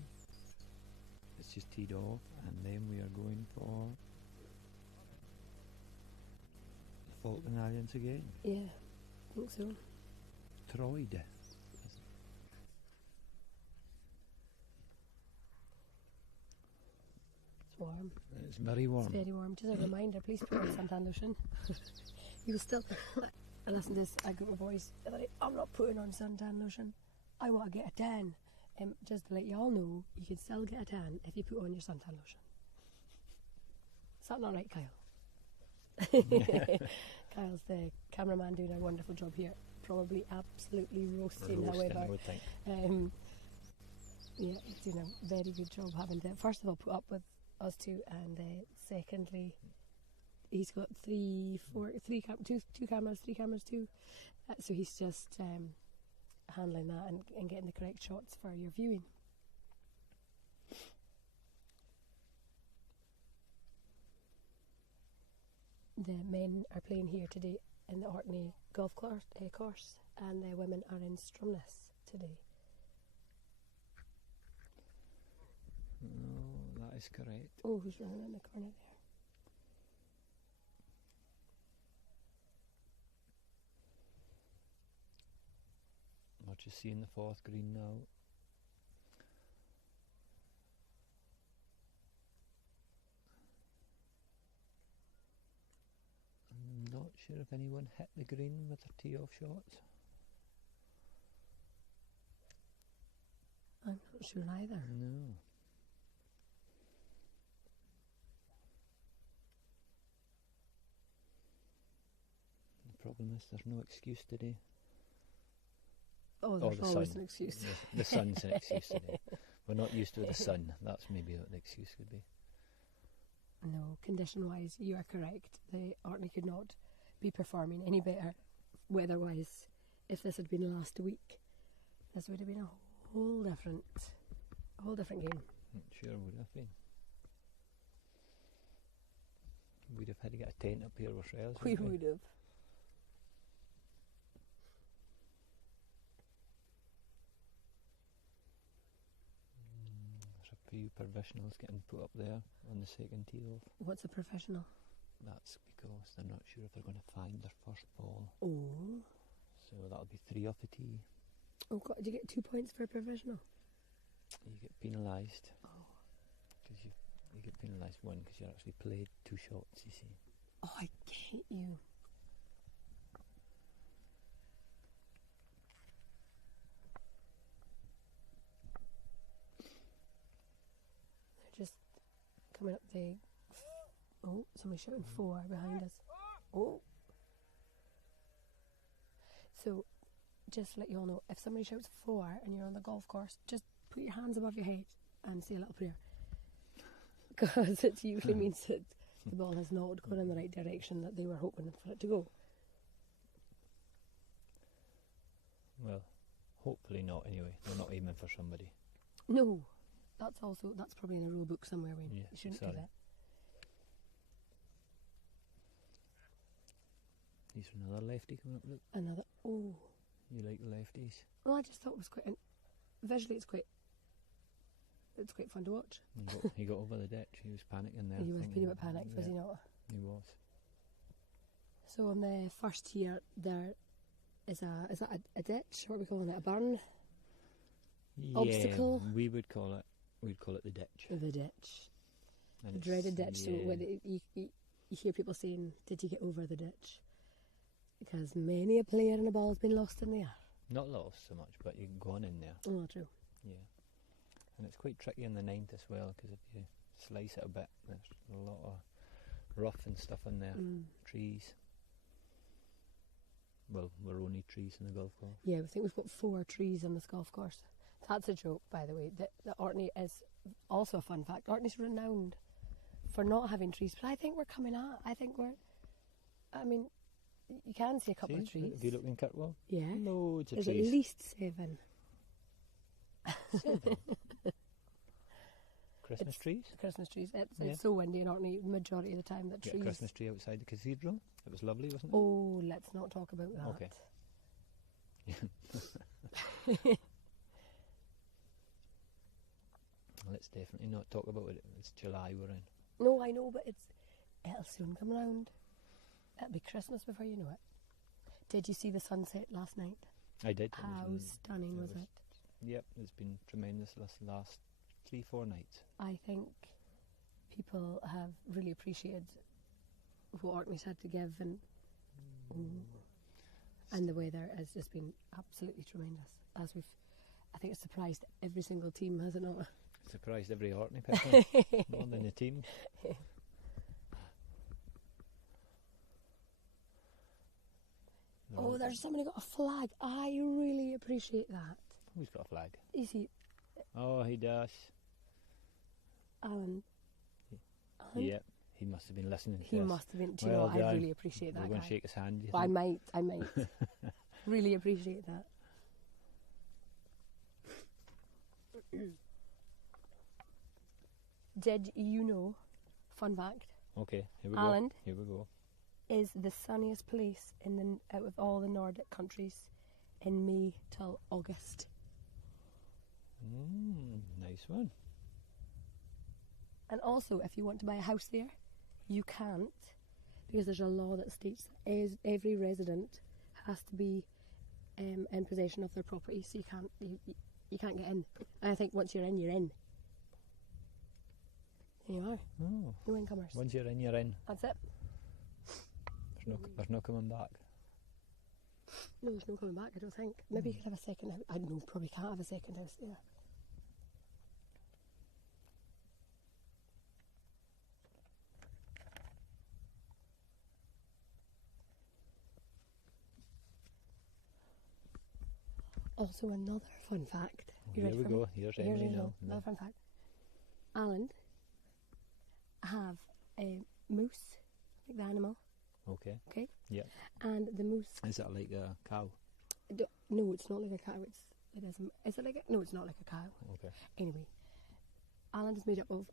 It's just teed off, and then we are going for the Falkland Islands again. Yeah, I think so. Troyd. It's warm. It's very warm. It's very warm. Just a reminder, please put on suntan lotion. You will still... I listened to this, I got my voice. I'm not putting on suntan lotion. I want to get a tan. Just to let you all know, you can still get a tan if you put on your suntan lotion. Is that not right, Kyle? Kyle's the cameraman doing a wonderful job here. Probably absolutely roasting, however. I would think. Yeah, he's doing a very good job having to, first of all, put up with us two, and secondly, he's got two cameras, too. So he's just handling that and getting the correct shots for your viewing. The men are playing here today in the Orkney golf course, and the women are in Stromness today. No, that is correct. Oh, who's running in the corner there? We're just seeing the fourth green now. I'm not sure if anyone hit the green with their tee-off shots. I'm not sure either. No. The problem is there's no excuse today. Oh, there's always an excuse. The sun's an excuse today. We're not used to the sun. That's maybe what the excuse could be. No, condition-wise, you are correct. The Orkney could not be performing any better weather-wise. If this had been last week, this would have been a whole different game. Sure would have been. We'd have had to get a tent up here ourselves. We would have. There's a few professionals getting put up there on the second tee off. What's a professional? That's because they're not sure if they're going to find their first ball. Oh. So that'll be 3 off the tee. Oh God, do you get 2 points for a professional? You get penalised. Oh. Because you get penalised 1 because you actually played 2 shots, you see. Oh, I get you. They're just coming up the... Oh, somebody's shouting 4 behind us. Oh. So, just to let you all know, if somebody shouts 4 and you're on the golf course, just put your hands above your head and say a little prayer. Because it usually means that the ball has not gone in the right direction that they were hoping for it to go. Well, hopefully not anyway. They're not aiming for somebody. No, that's probably in a rule book somewhere, Wayne. Yeah, You shouldn't sorry. do that. He's another lefty coming up, look. Another, oh. You like the lefties? Well, I just thought it was quite, visually it's quite fun to watch. He got over the ditch. He was panicking there. He was feeling a bit panicked, was he Yeah, not? He was. So on the first tier, there is is that a ditch? What are we calling it? A burn? Obstacle? Yeah, we'd call it the ditch. The ditch. And The it's- dreaded ditch. So yeah. where you hear people saying, "Did you get over the ditch?" Because many a player and a ball has been lost in there. Not lost so much, but you've gone in there. Oh, true. Yeah. And it's quite tricky in the ninth as well, because if you slice it a bit, there's a lot of rough and stuff in there. Trees. Well, we're only trees in the golf course. Yeah, we think we've got 4 trees on this golf course. That's a joke, by the way. The Orkney is also a fun fact. Orkney's renowned for not having trees, but I think we're coming out. I mean, you can see a couple of trees. Have you looked in Kirkwall? Yeah. Loads of There's at trees. least 7. 7. Christmas trees? Christmas trees. Yeah. It's so windy in Orkney the majority of the time that Get trees... a Christmas tree outside the cathedral. It was lovely, wasn't it? Oh, let's not talk about that. Okay. Let's definitely not talk about it. It's July we're in. No, I know, but it'll soon come round. It'll be Christmas before you know it. Did you see the sunset last night? I did. How stunning was it? Yep, it's been tremendous this last 3-4 nights. I think people have really appreciated what Orkney's had to give, and the weather has just been absolutely tremendous. I think it's surprised every single team, has it not? Surprised every Orkney person, more than the team. Oh, there's somebody got a flag. I really appreciate that. Who's got a flag? You see, Oh, he does. Alan. Yep, he must have been listening to He us. must have been. Do you know Well what? I done. really appreciate We're that going guy. to shake his hand, do you Well, I think? might. Really appreciate that. Did you know, fun fact, Okay, here we go. Ireland Here we go. is the sunniest place out of all the Nordic countries in May till August. Nice one. And also, if you want to buy a house there, you can't, because there's a law that states that every resident has to be in possession of their property, so you can't get in. And I think once you're in, you're in. There you are. Oh, No incomers. once you're in, you're in. That's it. There's no coming back. No, there's no coming back, I don't think. Maybe you could have a second house. I don't know, probably can't have a second house there. Also, another fun fact. You Here ready we for go. me? Here's Here's Emily now. another fun fact. Ireland have a moose, like the animal, Okay. okay? Yeah. And the moose... Is that like a cow? No, it's not like a cow. Is it like a... No, it's not like a cow. Okay. Anyway, Ireland is made up of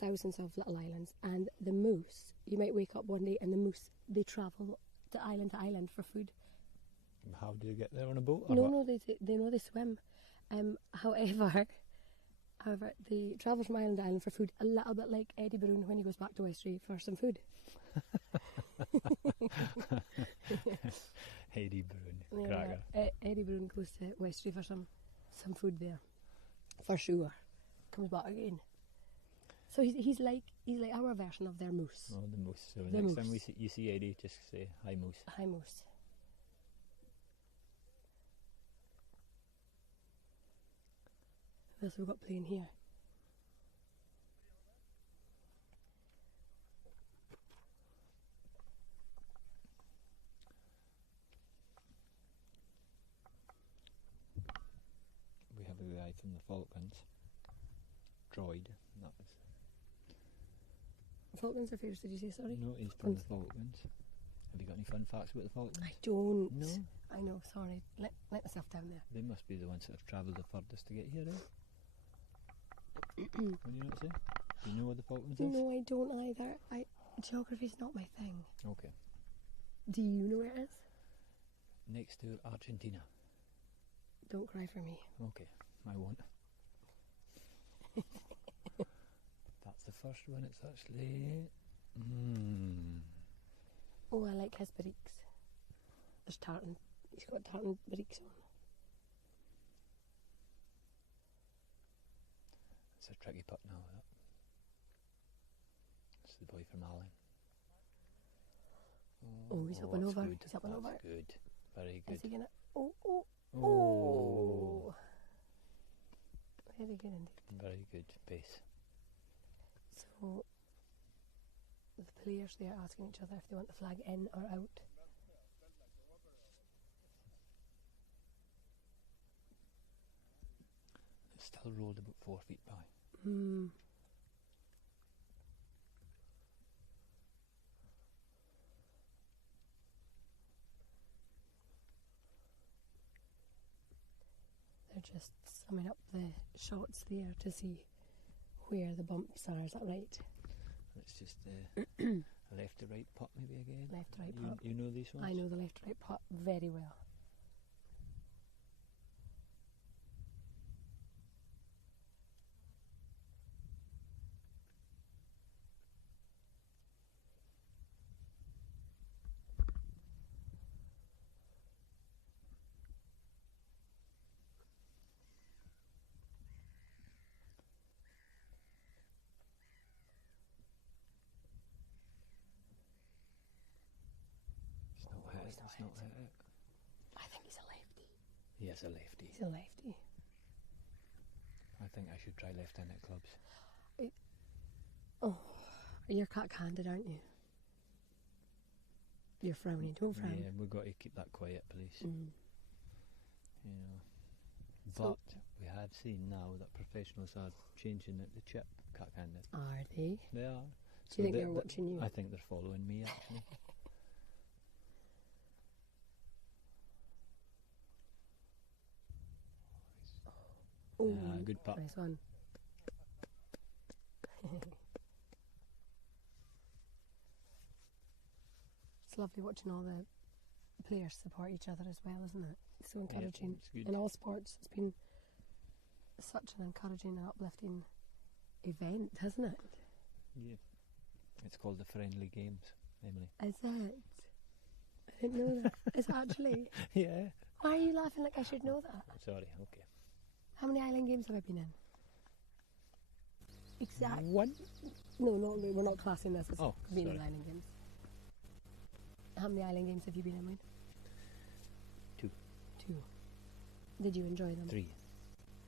thousands of little islands, and the moose, you might wake up one day and the moose, they travel to island for food. How do you get there on a boat? Or No, what? no, they know they swim. However, they travel from island to island for food, a little bit like Eddie Broon when he goes back to Westray for some food. Eddie Broon, Yeah, cracker. Eddie Broon goes to Westray for some food there, for sure. Comes back again. So he's like our version of their moose. Oh, the moose. So The next time moose. you see Eddie, just say, hi moose. Hi moose. What else have we got playing here? from the Falklands. Droid. That was. Falklands or Fairs, did you say, sorry? No, he's from the Falklands. Have you got any fun facts about the Falklands? I don't. No? I know, sorry. Let myself down there. They must be the ones that have travelled the furthest to get here, eh? What do you not say? Do you know what the Falklands is? No, I don't either. Geography's not my thing. Okay. Do you know where it is? Next to Argentina. Don't cry for me. Okay, I won't. That's the first one. It's actually... Oh, I like his breeks. There's tartan. He's got tartan breeks on. It's a tricky putt now, that. It's the boy from Allen. Oh, he's up and that's over. Good. He's up and That's over. good. Very good. Is he gonna... Oh. Very good indeed. Very good pace. So, the players, they are asking each other if they want the flag in or out. It's still rolled about 4 feet by. They're just summing up the shots there to see where the bumps are. Is that right? It's just left to right putt maybe again. Left to right putt. You know these ones? I know the left to right putt very well. It's not hit it. I think he's a lefty. He is a lefty. He's a lefty. I think I should try left-handed clubs. Oh, you're cock-handed, aren't you? You're frowning. Don't frown. Yeah, we've got to keep that quiet, please. You know. So- But we have seen now that professionals are changing it to chip cock-handed. Are they? They are. Do you think they- they're watching you? I think they're following me, actually. Oh, good putt. nice one. It's lovely watching all the players support each other as well, isn't it? It's so encouraging. it's good. In all sports, it's been such an encouraging and uplifting event, hasn't it? Yeah. It's called the Friendly Games, Emily. Is it? I didn't know that. Is it actually? Yeah. Why are you laughing like I should know that? Sorry, okay. How many island games have I been in? Exactly. One? No, we're not classing this as being in sorry. island games. How many island games have you been in, Wayne? 2. 2. Did you enjoy them? 3.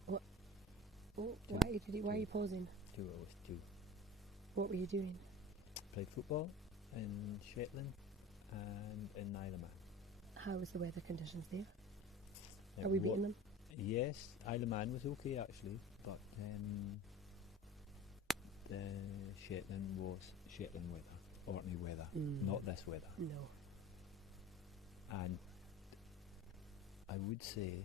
Oh, Two. why are you pausing? 2 hours. 2. What were you doing? Played football in Shetland and in Isle of Man. How was the weather conditions there? Are we beating them? Yes, Isle of Man was okay actually, but the Shetland was Shetland weather, Orkney weather, not this weather. No. And I would say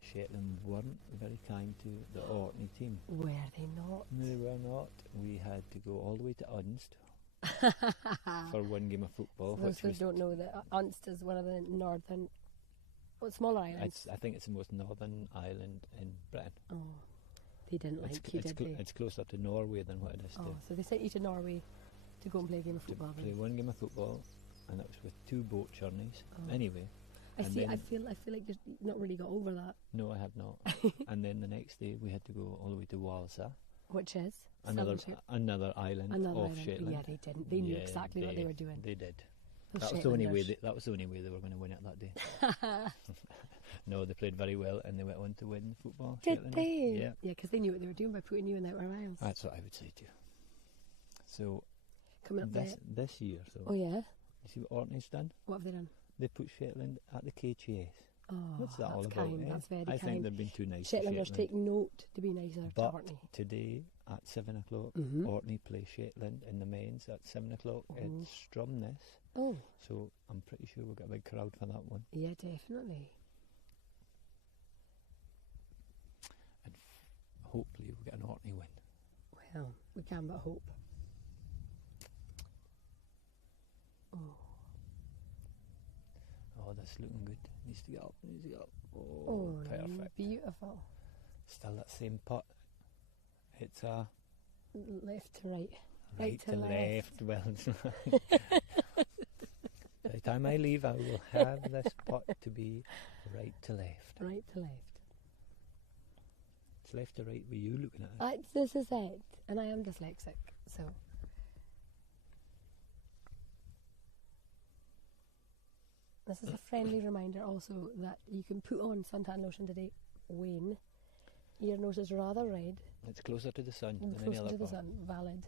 Shetland weren't very kind to the Orkney team. Were they not? They were not. We had to go all the way to Unst for one game of football. For those who don't know, that Unst is one of the northern, smaller islands. I think it's the most northern island in Britain. Oh, they didn't like you, did they? It's closer to Norway than what it is to. Oh, so they sent you to Norway to go and play a game of football. Play one game of football, and that was with 2 boat journeys. Oh. Anyway, I and see. then- I feel like you've not really got over that, no, I have not. And then the next day we had to go all the way to Walsa, which is another Southern island Another off island. Shetland. Yeah, they didn't. They knew Yeah, exactly what they were doing. They did. Those That was the only way. Shetlanders. That was the only way they were going to win it that day. No, they played very well, and they went on to win football. Did Shetland. they? Yeah, Yeah, because they knew what they were doing by putting you in the Outer Isles. that's what I would say too. So Coming up there. this year, so Oh yeah. you see what Orkney's done? What have they done? They put Shetland at the KTS. Oh, What's that all that's about? kind. Eh? That's very I kind. think they've been too nice to Shetlanders Shetland. take note to be nicer to But Orkney. today at 7 o'clock, Mhm. Orkney play Shetland in the mains at 7 o'clock Oh. at Stromness. Oh, So I'm pretty sure we'll get a big crowd for that one. yeah, definitely. And hopefully we'll get an Orkney win. Well, we can but hope. Oh, that's looking good. Needs to get up, needs to get up. Oh, Oh, perfect. beautiful. Still that same putt. It's a Left to right. right to to left. left. Well, it's not. By the time I leave, I will have this putt to be right to left. Right to left. It's left to right with you looking at it. This is it. And I am dyslexic, so. This is a friendly reminder also that you can put on suntan lotion today, Wayne. Your nose is rather red. It's closer to the sun than any Closer other to the part. sun, valid.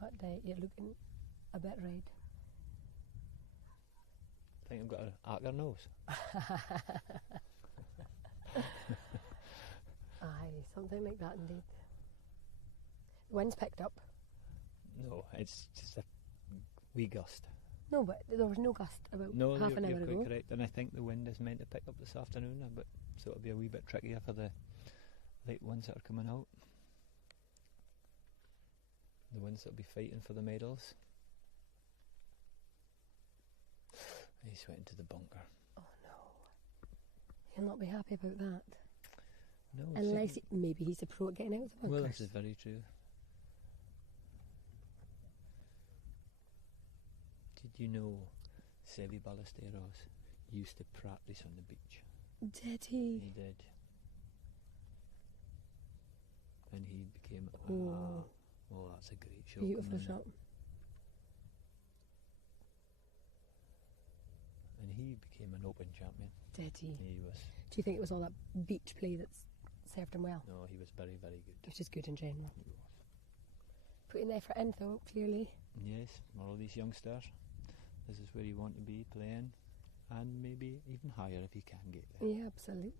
But you're looking a bit red. I think I've got an actor nose. Aye, something like that indeed. The wind's picked up. No, it's just a wee gust. No, but there was no gust about No, half you're, an hour you're ago. quite correct. And I think the wind is meant to pick up this afternoon, but so it'll be a wee bit trickier for the late ones that are coming out. The ones that'll be fighting for the medals. He's went into the bunker. Oh no. He'll not be happy about that. No, Unless maybe he's a pro at getting out of the well, bunkers. this is very true. Did you know Seve Ballesteros used to practice on the beach? Did he? He did. And he became oh, that's a great shot. Beautiful coming in. shot. And he became an open champion. Did he? He was. Do you think it was all that beach play that's served him well? No, he was very, very good. Which is good in general. He was. Putting the effort in though, clearly. Yes, all these youngsters. This is where you want to be playing, and maybe even higher if you can get there. Yeah, absolutely.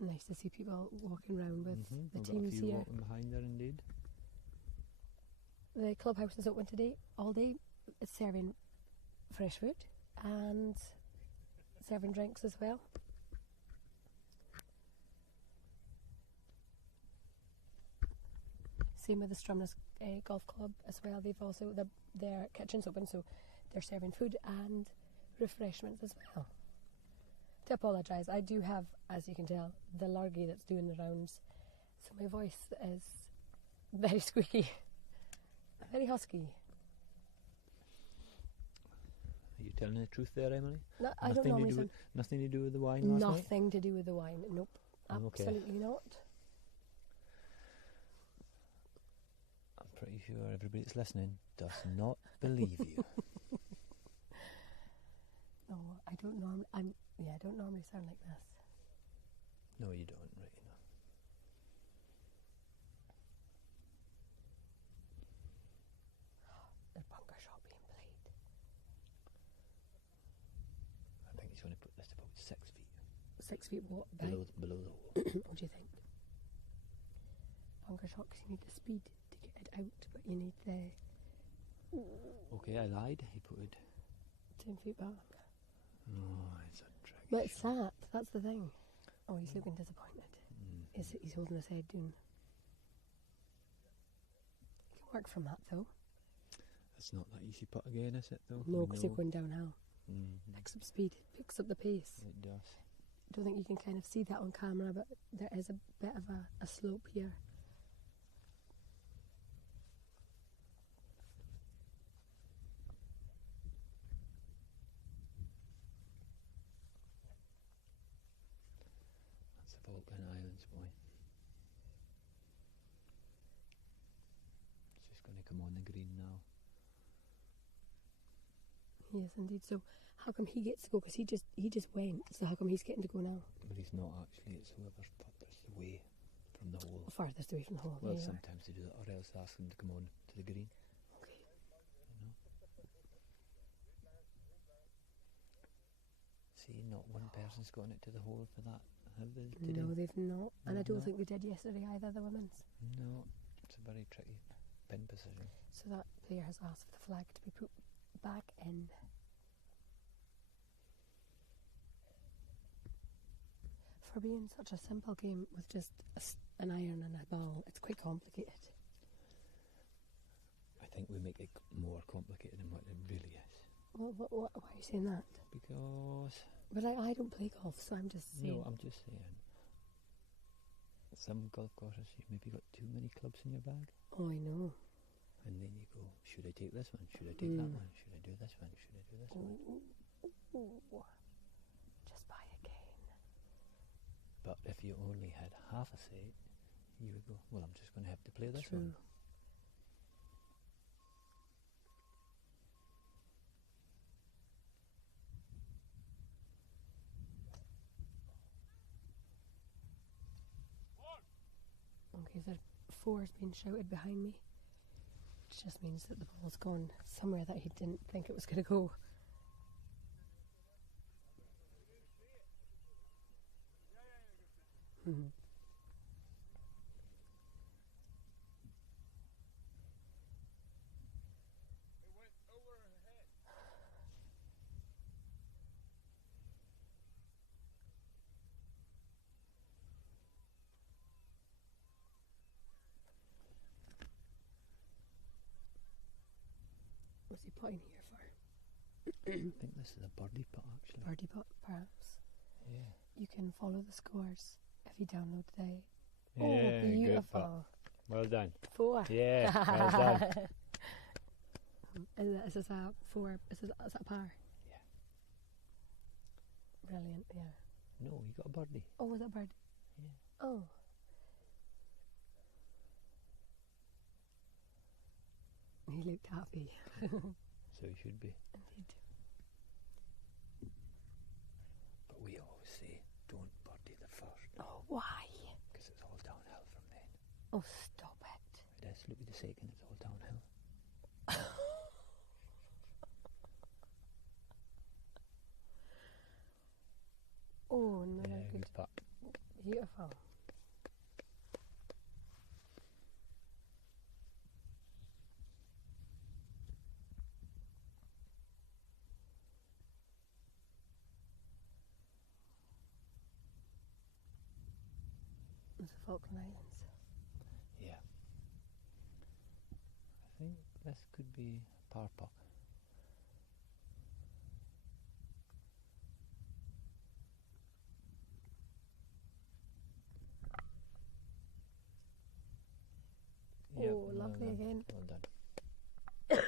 Nice to see people walking around with the We've got a teams few here. walking behind there indeed. The clubhouse is open today, all day. It's serving fresh food and serving drinks as well. Same with the Stromness Golf Club as well. They've also, their kitchen's open, so they're serving food and refreshments as well. To apologise, I do have, as you can tell, the lurgy that's doing the rounds, so my voice is very squeaky, very husky. Are you telling the truth there, Emily? No, I don't normally sound Nothing to do with the wine last night? nothing to do with the wine. Nope, Oh, okay. absolutely not. I'm pretty sure everybody that's listening does not believe you. No, I don't normally. I don't normally sound like this. No, you don't, right? You know. There's bunker shot being played. I think he's going to put this about 6 feet 6 feet what? Back? below the wall. What do you think? Bunker shot, because you need the speed to get it out, but you need the Okay, I lied. He put it. 10 feet back. Oh, it's a trick. But it's that. That's the thing. Oh, he's looking disappointed. Mm. He's holding his head down. You can work from that though. It's not that easy putt again, is it? Though. No, We because you're know. going downhill. Mhm. Picks up speed, picks up the pace. It does. I don't think you can kind of see that on camera, but there is a bit of a slope here. That's the Falkland Islands, boy. It's just going to come on the green now. Yes, indeed. So how come he gets to go? Because he just went. So how come he's getting to go now? But he's not actually. It's whoever's putt that's away from the hole. Farthest away from the hole. Well, there you are. sometimes they do that, or else ask them to come on to the green. Okay. See, not one person's gotten it to the hole for that, have they? No, they've not. And I They've don't not. think they did yesterday either, the women's. No, it's a very tricky pin position. So that player has asked for the flag to be put back in. For being such a simple game with just an iron and a ball, it's quite complicated. I think we make it more complicated than what it really is. Well, why are you saying that? Because... But I don't play golf, so I'm just saying. No, I'm just saying. Some golf courses, you've maybe got too many clubs in your bag. Oh, I know. And then you go, should I take this one? Should I take that one? Should I do this one? Should I do this one? Ooh. Just buy a game. But if you only had half a set, you would go, well, I'm just going to have to play this True. one. Okay, the 4's been shouted behind me, which just means that the ball's gone somewhere that he didn't think it was going to go. Mm-hmm. What's he putting here for? I think this is a birdie putt, actually. Birdie putt, perhaps. Yeah. You can follow the scores if you download the... Yeah, Oh, good beautiful. putt. Well done. 4. Yeah, well done. Is this a 4? Is that a par? Yeah. Brilliant, yeah. No, you got a birdie. Oh, was that a bird? Yeah. Oh. He looked happy. So you should be. Indeed. But we always say, don't birdie the first. Oh, why? Because it's all downhill from then. Oh, stop it. It is. Look at the second, it's all downhill. Oh, no, Yeah, good. good putt. Beautiful. It's the Falkland Islands. Yeah. I think this could be a par putt. Oh, lovely again. Well done.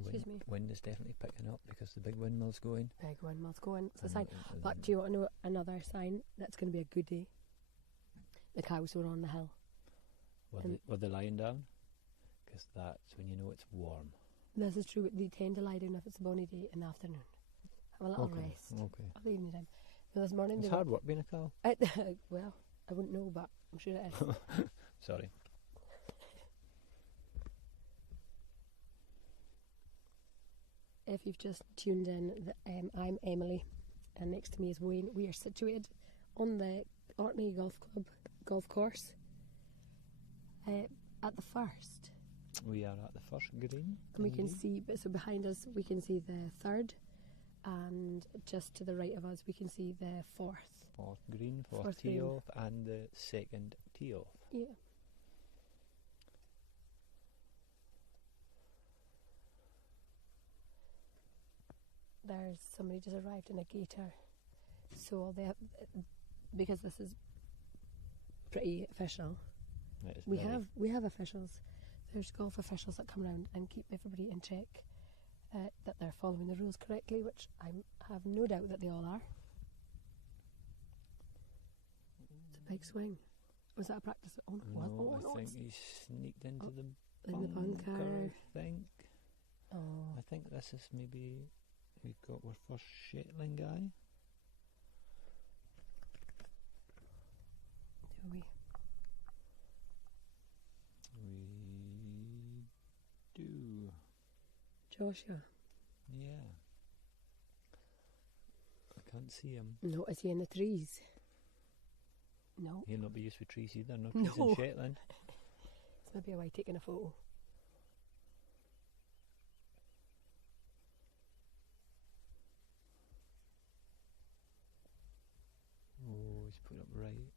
Excuse me. Wind is definitely picking up because the big windmill's going. Big windmill's going. It's a And sign. the- But do you want to know another sign that's going to be a good day? The cows were on the hill. Were they lying down? Because that's when you know it's warm. This is true. They tend to lie down if it's a bonny day in the afternoon. Have a little Okay, rest. okay. Of the evening time. So this morning It's they hard work being a cow. well, I wouldn't know, but I'm sure it is. Sorry. If you've just tuned in, I'm Emily, and next to me is Wayne. We are situated on the Orkney golf course at the first. We are at the first green. And we can indeed. see, so behind us we can see the third, and just to the right of us we can see the fourth. Fourth green, fourth Fourth tee green. off, and the second tee off. Yeah. There's somebody just arrived in a gator, so they have, because this is pretty official. It is We very- have officials. There's golf officials that come around and keep everybody in check that they're following the rules correctly, which I have no doubt that they all are. It's a big swing. Was that a practice? Oh, No, I think he sneaked into the in the bunker. I think. Oh, I think this is maybe we've got our first Shetland guy. do we? We do. Joshua. Yeah. I can't see him. No, is he in the trees? No. He'll not be used with trees either. No trees in No. Shetland. It's maybe a way taking a photo. Oh, he's put up right.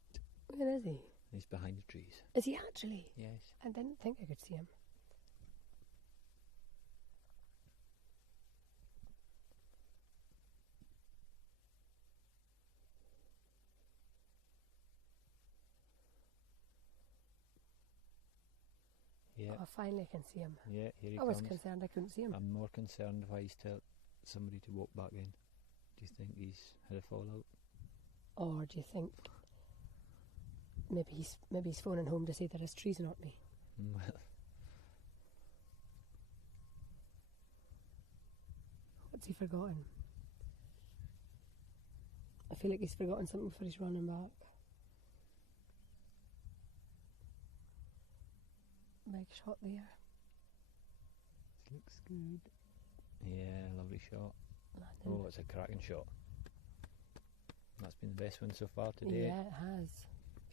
Where is he? He's behind the trees. Is he actually? Yes. I didn't think I could see him. Yeah. Oh, finally I can see him. Yeah, here he I was comes. concerned I couldn't see him. I'm more concerned why he's tell somebody to walk back in. Do you think he's had a fallout? Or do you think maybe he's phoning home to say that his trees in Orkney? Well, What's he forgotten? I feel like he's forgotten something before he's running back. Big shot there. looks good. Yeah, lovely shot. Landon. Oh, it's a cracking shot. That's been the best one so far today. Yeah, it has.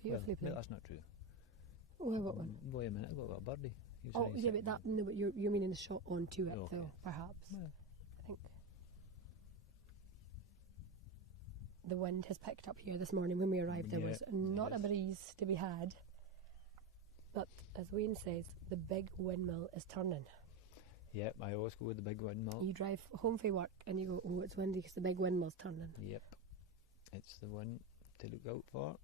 Beautifully Well, played. that's not true. Well, what one? Wait a minute ago, I got a birdie. He was Oh, running yeah, but second. that. No, but you're meaning the shot onto it, Okay. though, perhaps. Well, I think the wind has picked up here this morning. When we arrived, there Yeah, was it not a is. breeze to be had. But as Wayne says, the big windmill is turning. yep, I always go with the big windmill. You drive home from work and you go, oh, it's windy because the big windmill's turning. Yep, it's the one to look out for.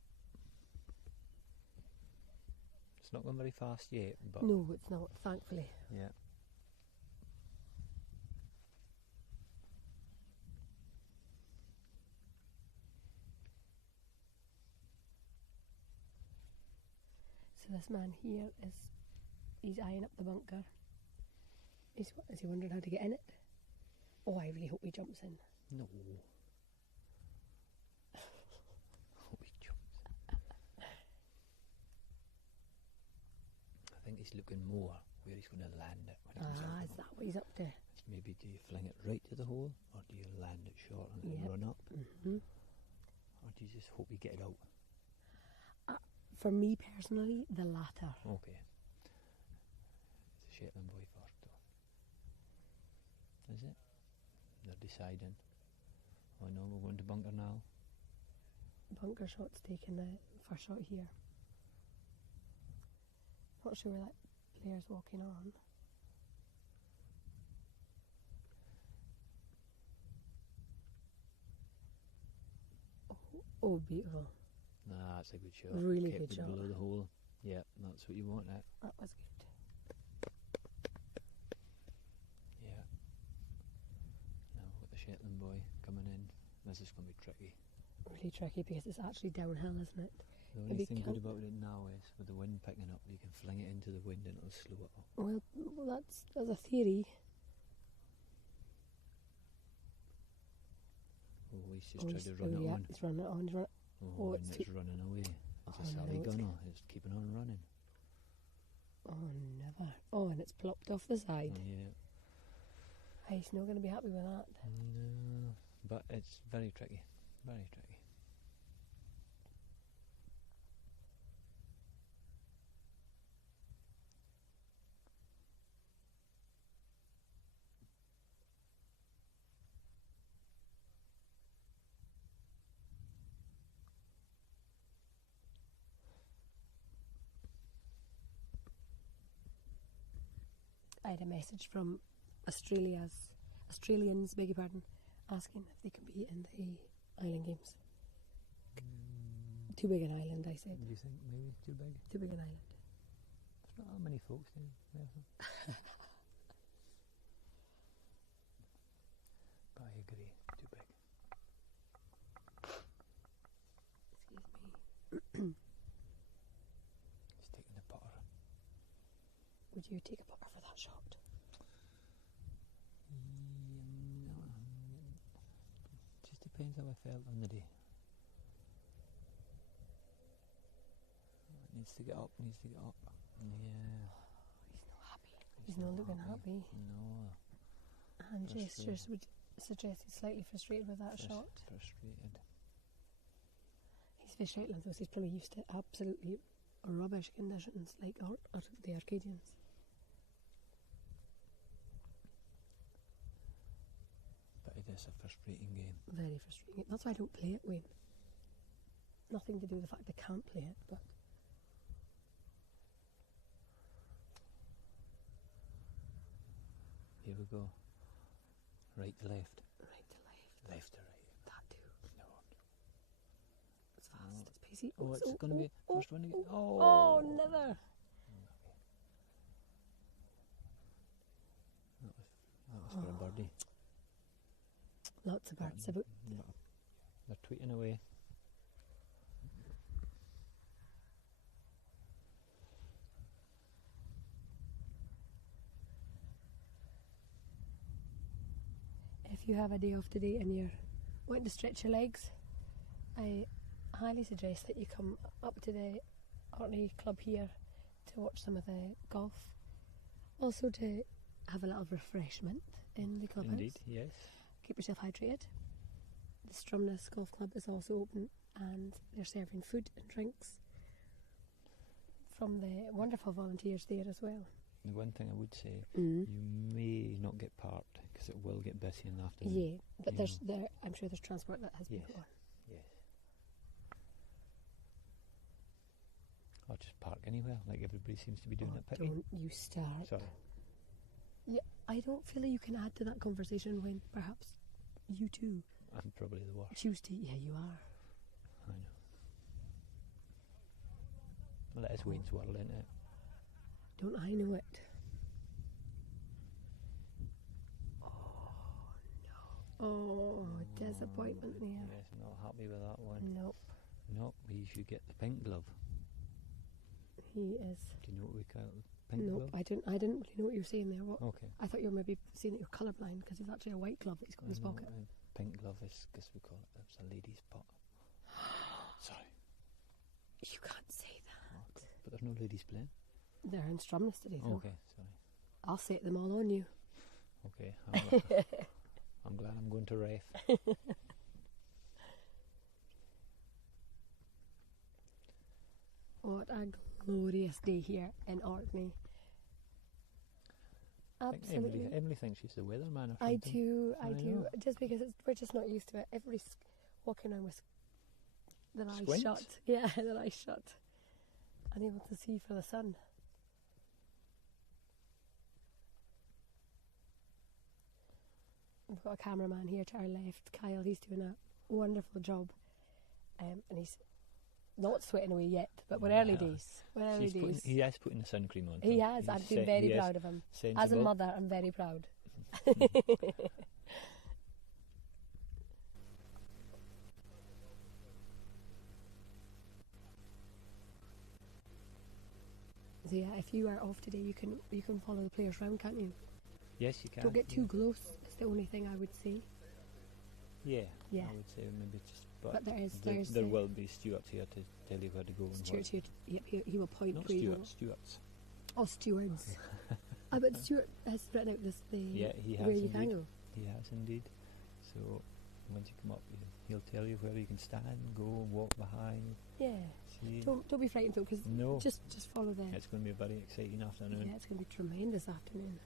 It's not going very fast yet, but No, it's not, thankfully. yeah. So this man here he's eyeing up the bunker. Is he wondering how to get in it? Oh, I really hope he jumps in. No. Hope he jumps. I think he's looking more where he's going to land it when he comes out. Is that what he's up to? It's maybe do you fling it right to the hole, or do you land it short and then Yep. run up, Mm-hmm. or do you just hope you get it out? For me personally, the latter. Okay. It's a Shetland boy first, though. Is it? They're deciding. Oh no, we're going to bunker now. Bunker shot's taking the first shot here. Not sure where that player's walking on. Oh, beautiful. Nah, that's a good shot. Really Kept good it shot. below the hole. Yeah, that's what you want, that. That was good. Yeah. Now we've got the Shetland boy coming in. This is going to be tricky. Really tricky because it's actually downhill, isn't it? The Maybe only thing good can't- about it now is with the wind picking up, you can fling it into the wind and it'll slow it up. Well, that's a theory. Oh, he's just tried to run it yeah, on. he's running it on. He's running. Oh, it's and too- it's running away. It's Oh, a Sally no, it's gunner. It's keeping on running. Oh, never. Oh, and it's plopped off the side. Yeah. He's not going to be happy with that. No, but it's very tricky. Very tricky. I had a message from Australians, beg your pardon, asking if they compete in the island games. Too big an island, I said. Do you think maybe too big? Too big an island. There's not that many folks in Melbourne. But I agree, too big. Excuse me. He's taking the putter. Would you take a putter for that shot? Just depends how I felt on the day. It needs to get up, needs to get up. Yeah. He's not happy. He's not looking happy. No. Hand Frustrating. gestures. suggest he's slightly frustrated with that shot. Frustrated. He's fish Shetland, though, so he's probably used to absolutely rubbish conditions like the Arcadians. But it is a frustrating game. Very frustrating. That's why I don't play it, Wayne. Nothing to do with the fact I can't play it, but Here we go. Right to left. right to left. Left to right. That too. No. It's fast. It's pacey. Oh, it's going to be first one again. Oh, never. That was for a birdie. Lots of birds about. They're tweeting away. If you have a day off today and you're wanting to stretch your legs, I highly suggest that you come up to the Orkney club here to watch some of the golf. Also to have a little refreshment in the clubhouse. Indeed, yes. Keep yourself hydrated. The Stromness Golf Club is also open and they're serving food and drinks from the wonderful volunteers there as well. The one thing I would say, you may not get parked because it will get busy in the afternoon. Yeah, but I'm sure there's transport that has been put on. Yes. Or just park anywhere, like everybody seems to be doing at Picky. Don't you start. Sorry. Yeah, I don't feel like you can add to that conversation when perhaps you too I'm probably the worst. choose to. Yeah, you are. I know. Well, it is Wayne's world, isn't it? Don't I know it? Oh, disappointment there. Yes, not happy with that one. Nope. Nope, he should get the pink glove. He is. Do you know what we call it? Pink Nope, glove? I didn't really know what you were saying there. What? Okay. I thought you were maybe saying that you're colourblind because it's actually a white glove that he's got in his No, pocket. pink glove is, because we call it, it's a lady's pot. Sorry. You can't say that. Okay. But there's no ladies playing. They're in Stromness today, though. Okay, sorry. I'll set them all on you. Okay, I'm glad I'm going to ref. What a glorious day here in Orkney. Absolutely. Emily thinks she's the weatherman or I something. do. know. Just because we're just not used to it. Everybody's walking around with their eyes Squint? shut. Yeah, their eyes shut. Unable to see for the sun. We've got a cameraman here to our left, Kyle. He's doing a wonderful job. And he's not sweating away yet, but we're early days. We're early days. He has putting the sun cream on. He has. I've been very proud of him. Sensible. As a mother, I'm very proud. So yeah, if you are off today, you can follow the players round, can't you? Yes, you can. Don't get too close. It's the only thing I would say. Yeah. Yeah. I would say maybe just. But there's there will be Stuarts here to tell you where to go. Stuart here. Yep, he will point. Not where you Stuarts. Stuarts. Oh, stewards. But Stuart has written out Yeah, he has where you indeed. can go. He has indeed. So once you come up, he'll tell you where you can stand, go, walk behind. Yeah. See. Don't be frightened though, because No. just follow the. It's going to be a very exciting afternoon. Yeah, it's going to be tremendous afternoon.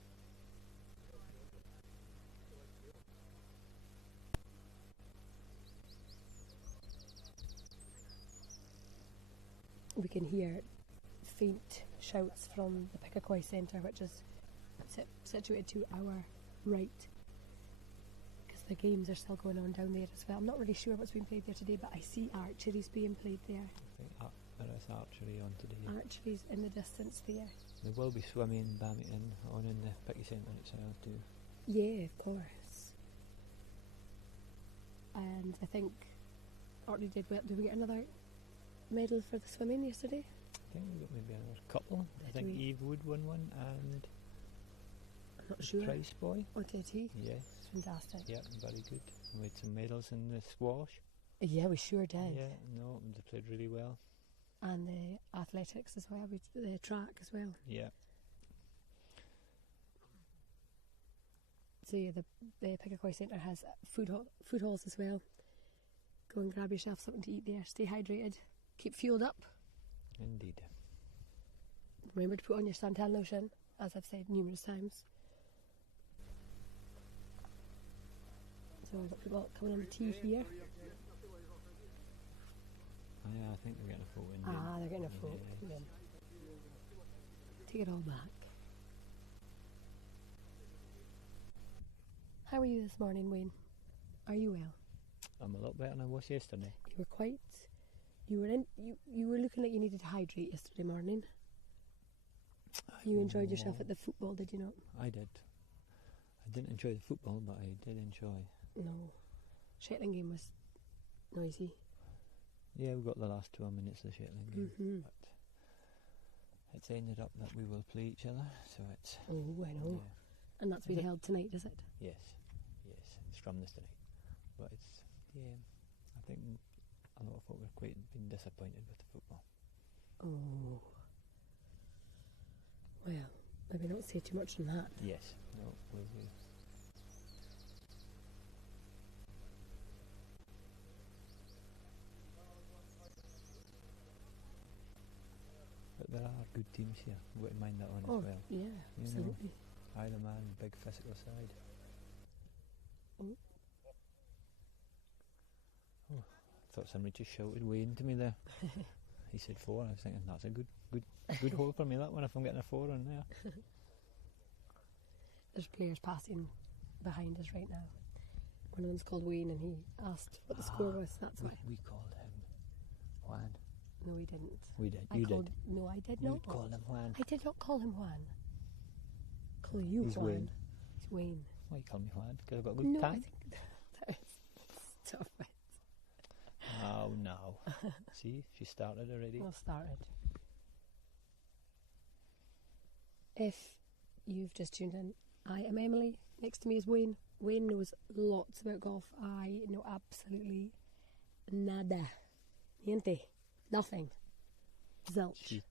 We can hear faint shouts from the Pickakoi Centre, which is situated to our right, because the games are still going on down there as well. I'm not really sure what's being played there today, but I see archery's being played there. I think there is archery on today. Archery's in the distance there. There will be swimming, badminton on in the Picky Centre itself too. Yeah, of course. And I think Orkney did well. Did we get another medal for the swimming yesterday? I think we got maybe another couple. I Did think we? Eve Wood won one and I'm not the sure. Price Boy. Oh, did he? Yes. Fantastic. Yeah, very good. We had some medals in the squash. Yeah, we sure did. Yeah, no, they played really well. And the athletics as well, the track as well. Yeah. So yeah, the Pickaway Centre has food halls as well. Go and grab yourself something to eat there. Stay hydrated. Keep fueled up. Indeed. Remember to put on your suntan lotion, as I've said numerous times. So we've got people coming on the tee here. Oh, yeah, I think they're getting a photo in. Ah, they're getting a photo. Yeah. Take it all back. How are you this morning, Wayne? Are you well? I'm a lot better than I was yesterday. You were quite. You were looking like you needed to hydrate yesterday morning. You enjoyed yourself at the football, did you not? I did. I didn't enjoy the football, but I did enjoy. No. Shetland game was noisy. Yeah, we got the last 12 minutes of the Shetland game. Mm-hmm. But it's ended up that we will play each other, so it's... Oh, I know. Yeah. And that's being held tonight, is it? Yes, it's from this tonight. But it's, yeah, I think a lot of folk were quite been disappointed with the football. Oh. Well, maybe not say too much on that. Yes, no, will do. But there are good teams here. We wouldn't mind that one as well. Yeah, You absolutely. know, Isle of Man, big physical side. Oh. Oh, I thought somebody just shouted Wayne to me there. He said 4. I was thinking that's a good hole for me, that one, if I'm getting a 4 on there. There's players passing behind us right now. One of them's called Wayne, and he asked what the score was. That's why. We called him Juan. No, we didn't. We did. You did. No, I did You not. called him Juan. I did not call him Juan. Call you He's Juan. Wayne. He's Wayne. Why you call me Juan? Because I've got a good No, tan? I think that is... Stop it. Oh no. See, she started already. Well started. If you've just tuned in, I am Emily. Next to me is Wayne. Wayne knows lots about golf. I know absolutely nada. Niente. Nothing. Zilch.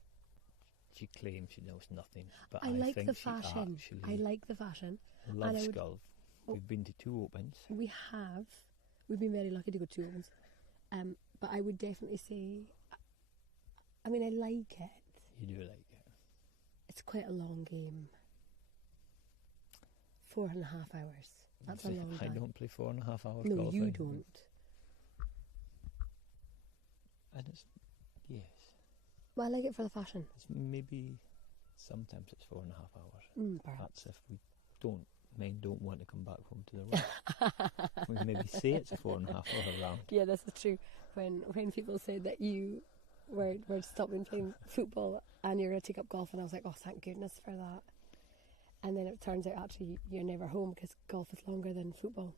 She claims she knows nothing, but I I like think the she fashion. actually I like the fashion. loves would- golf. Oh. We've been to 2 opens. We have. We've been very lucky to go to opens. But I would definitely say, I mean, I like it. You do like it. It's quite a long game. 4.5 hours. That's a long I time. don't play 4.5 hours No, golf. you don't. And it's, yes, Well, I like it for the fashion. it's maybe, sometimes it's 4.5 hours. Perhaps. That's if we don't want to come back home to the road. We maybe say it's a 4.5 hour round. Yeah, this is true. When people said that you were stopping playing football and you're going to take up golf, and I was like, oh, thank goodness for that. And then it turns out actually you're never home because golf is longer than football.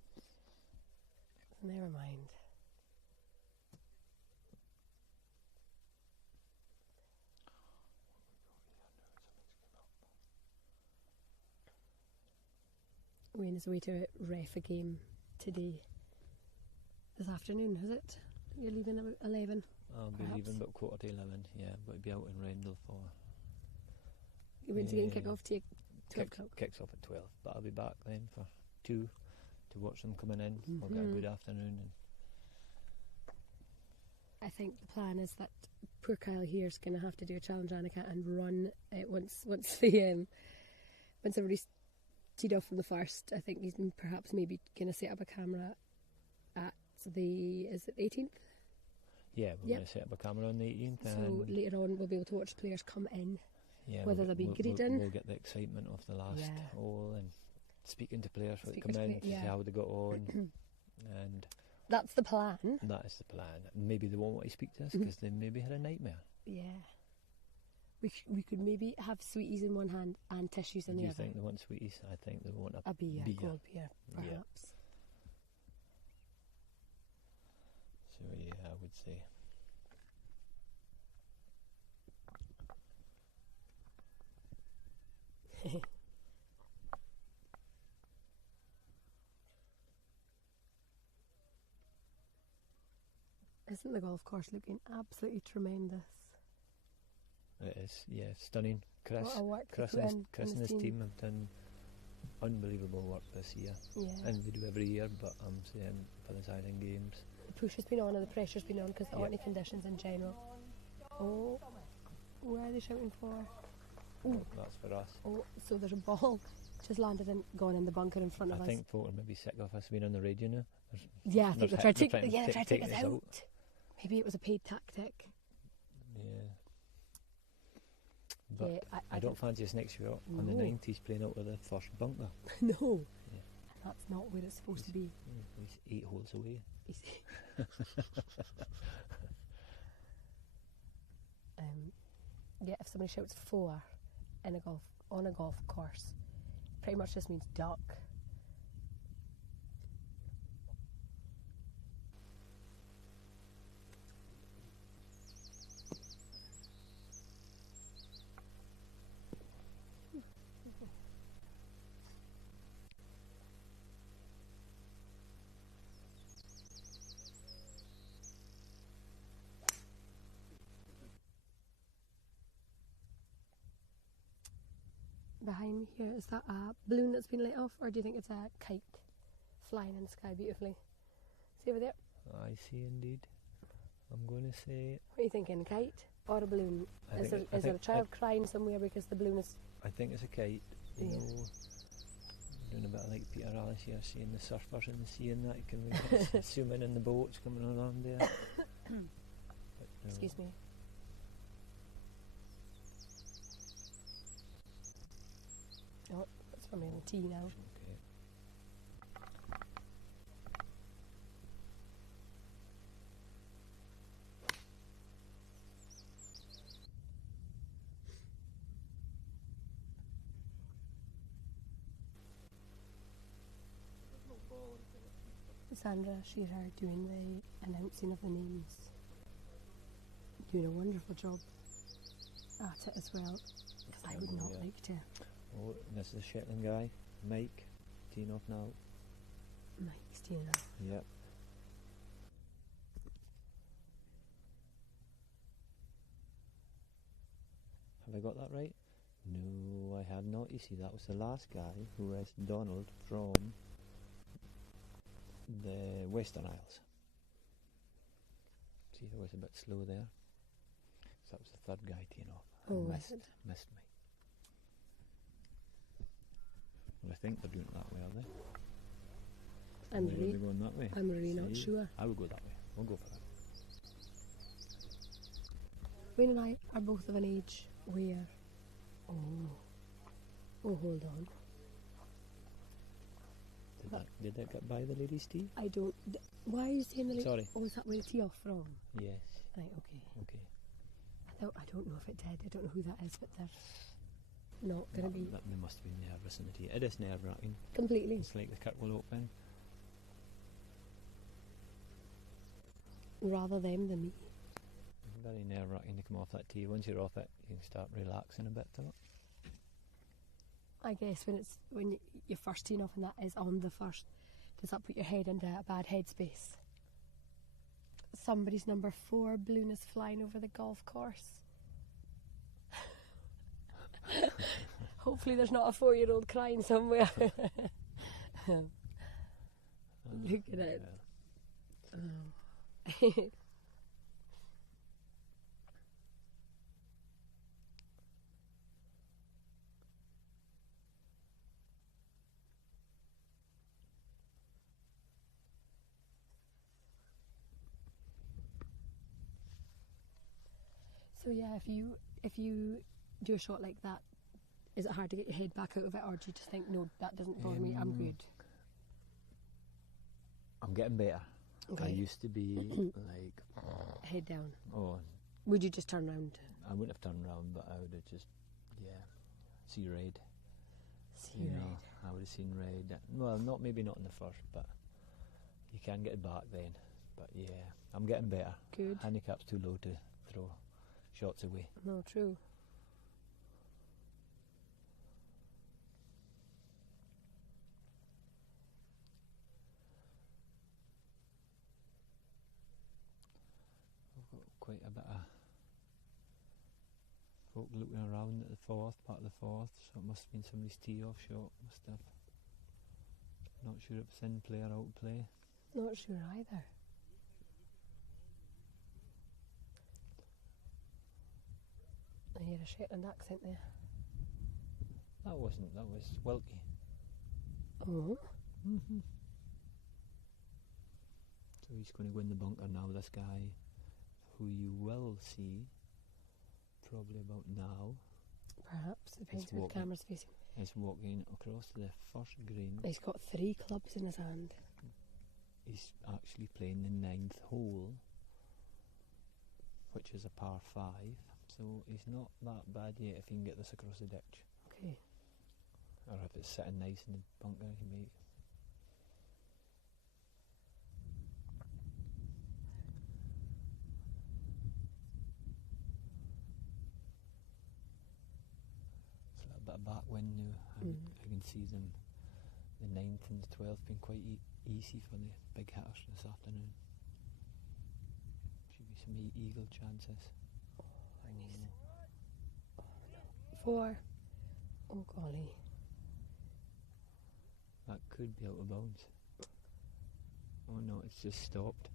Never mind. Wayne is away to ref a game today. This afternoon, is it? You're leaving about 11. I'll be Perhaps. leaving about 11:15, yeah, but I'll be out in Rendell for... You're going to get kick Yeah. off to 12 o'clock. Kicks off at 12, but I'll be back then for 2 to watch them coming in. We'll get a Mhm. good afternoon. And I think the plan is that poor Kyle here's going to have to do a challenge Annika and run once once everybody's teed off from the first. I think he's perhaps maybe going to set up a camera at is it 18th? yeah, we're Yep. going to set up a camera on the 18th. So and later on we'll be able to watch players come in. yeah, whether they'll be greeting. We'll get the excitement of the last Yeah. hole and speaking to players when they Speaking come to in to yeah. see how they got on. And That's the plan. that is the plan. Maybe they won't want to speak to us Mhm. because they maybe had a nightmare. Yeah. We could maybe have sweeties in one hand and tissues in Do the you other. think they want sweeties? I think they want A beer, beer. cold beer, Yeah. perhaps. So yeah, I would say. Isn't the golf course looking absolutely tremendous? It is, yeah, stunning. Chris What a work they Chris put and in Chris on and this his team have done unbelievable work this year. Yeah. And they do every year, but I'm saying for the Island Games. The push has been on and the pressure's been on because the Yeah. Orkney conditions in general. Oh, where are they shouting for? Ooh. That's for us. Oh, so there's a ball just landed and gone in the bunker in front of I us. think folk are maybe sick of us being on the radio now. Yeah, I think they're they're trying trying to to take us us out. Maybe it was a paid tactic. Yeah. But Yeah, I don't fancy us next year on the No. 90s playing out of the first bunker. No, Yeah. that's not where it's supposed to be. He's 8 holes away. Yeah, if somebody shouts 4 on a golf course, pretty much just means duck. Behind me here, is that a balloon that's been let off, or do you think it's a kite flying in the sky beautifully? See over there? I see indeed. I'm going to say... What are you thinking, kite or a balloon? Is there a child crying somewhere because the balloon is... I think it's a kite. You Yeah. know, doing a bit like Peter Alice here, seeing the surfers in the sea and that. You can really zoom in the boats coming along there. But, no. Excuse me. Oh, that's for me on tea now. Okay. Sandra Shearer doing the announcing of the names. Doing a wonderful job at it as well, because I would not Yeah. like to. Oh, this is the Shetland guy, Mike, teeing off now. Mike's doing that. Yep. Have I got that right? No, I have not. You see, that was the last guy who was Donald from the Western Isles. See, I was a bit slow there. So that was the third guy teeing off. I Oh, missed me. Well, I think they're doing it that way, are they? I'm Or are really, they going that way? I'm really not See? sure. I would go that way. We'll go for that. Wayne and I are both of an age where... Oh, hold on. Did that get by the ladies' tea? I don't... Why are you saying the... Sorry. Oh, is that where the tea off from? Yes. Right, okay. Okay. I don't know if it did. I don't know who that is, but they're not going to be They must have been nervous in the tea. It is nerve-wracking. completely. It's like the Kirkwall Open. Rather them than me. Very nerve-wracking to come off that tee. Once you're off it, you can start relaxing a bit to it. I guess when you're first teeing off and that is on the first, does that put your head into a bad headspace? Somebody's number 4 balloon is flying over the golf course. Hopefully there's not a 4-year-old crying somewhere. Look at it. Oh. So yeah, if you do a shot like that, is it hard to get your head back out of it, or do you just think, no, that doesn't bother me, I'm good? I'm getting better. Okay. I used to be like... Head down. Oh, Would you just turn around? I wouldn't have turned around, but I would have just... Yeah. See red. See You red. know, I would have seen red. Well, maybe not in the first, but you can get it back then. But yeah, I'm getting better. Good. Handicap's too low to throw shots away. No, true. I've got quite a bit of folk looking around at the fourth, part of the fourth, so it must have been somebody's tee-off shot. Must have. Not sure if it's in play or out play. Not sure either. I hear a Shetland accent there. That wasn't, that was Wilkie. Oh. Mm-hmm. So he's going to go in the bunker now, this guy, who you will see probably about now. Perhaps, depends where the camera's facing. Is walking across to the first green. He's got 3 clubs in his hand. He's actually playing the 9th hole, which is a par 5. So he's not that bad yet if he can get this across the ditch. Okay. Or if it's sitting nice in the bunker, he may. It's a little bit of back wind now. I can see them, the 9th and the 12th being quite easy for the big hitters this afternoon. Should be some eagle chances. Oh, no. 4. Oh, golly. That could be out of bounds. Oh no, it's just stopped.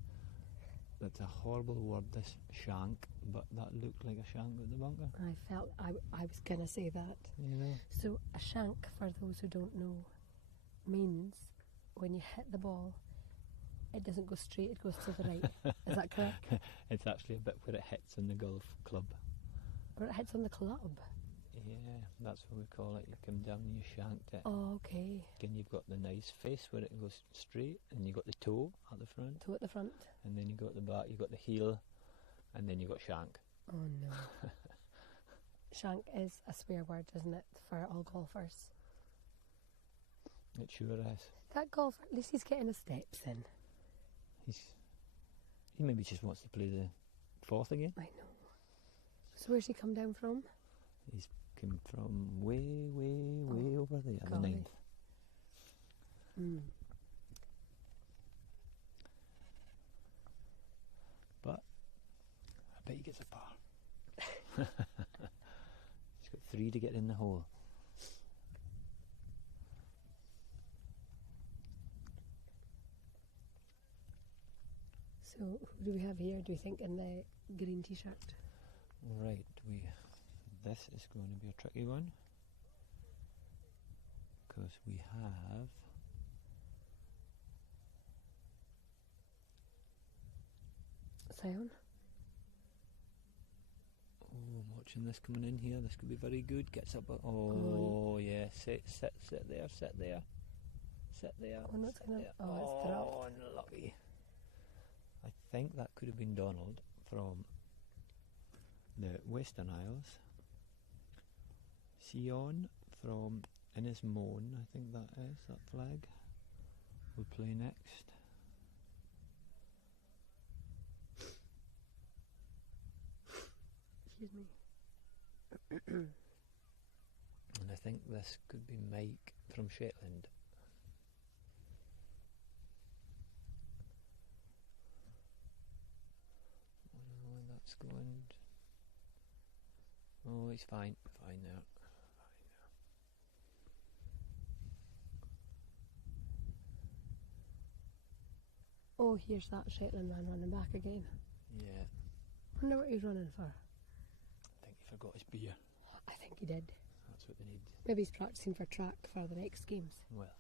That's a horrible word, this shank, but that looked like a shank at the bunker. I felt I was going to say that. You know? So a shank, for those who don't know, means when you hit the ball, it doesn't go straight, it goes to the right. Is that correct? It's actually a bit where it hits on the golf club. Where it hits on the club? Yeah, that's what we call it. You come down and you shanked it. Oh, okay. Then you've got the nice face where it goes straight, and you've got the toe at the front. Toe at the front. And then you've got the back, you've got the heel, and then you've got shank. Oh no. Shank is a swear word, isn't it, for all golfers? It sure is. That golfer, at least he's getting his steps in. He maybe just wants to play the 4th again. I know. So where's he come down from? He's come from way over there, the 9th. But I bet he gets a par. He's got 3 to get in the hole. So who do we have here, do you think, in the green t-shirt? Right, this is going to be a tricky one, because we have Sion. Oh, I'm watching this coming in here. This could be very good. Gets up. Oh, yeah. Sit there. Sit there. Oh, no, it's gonna. Oh, it's dropped. Oh, unlucky. I think that could have been Donald from the Western Isles. Sion from Innismone, I think that is, that flag. Will play next. Excuse me. And I think this could be Mike from Shetland. Oh, that's going. Oh, he's fine. Fine there. Oh, here's that Shetland man running back again. Yeah. Wonder what he's running for. I think he forgot his beer. I think he did. That's what they need. Maybe he's practicing for track for the next games. Well.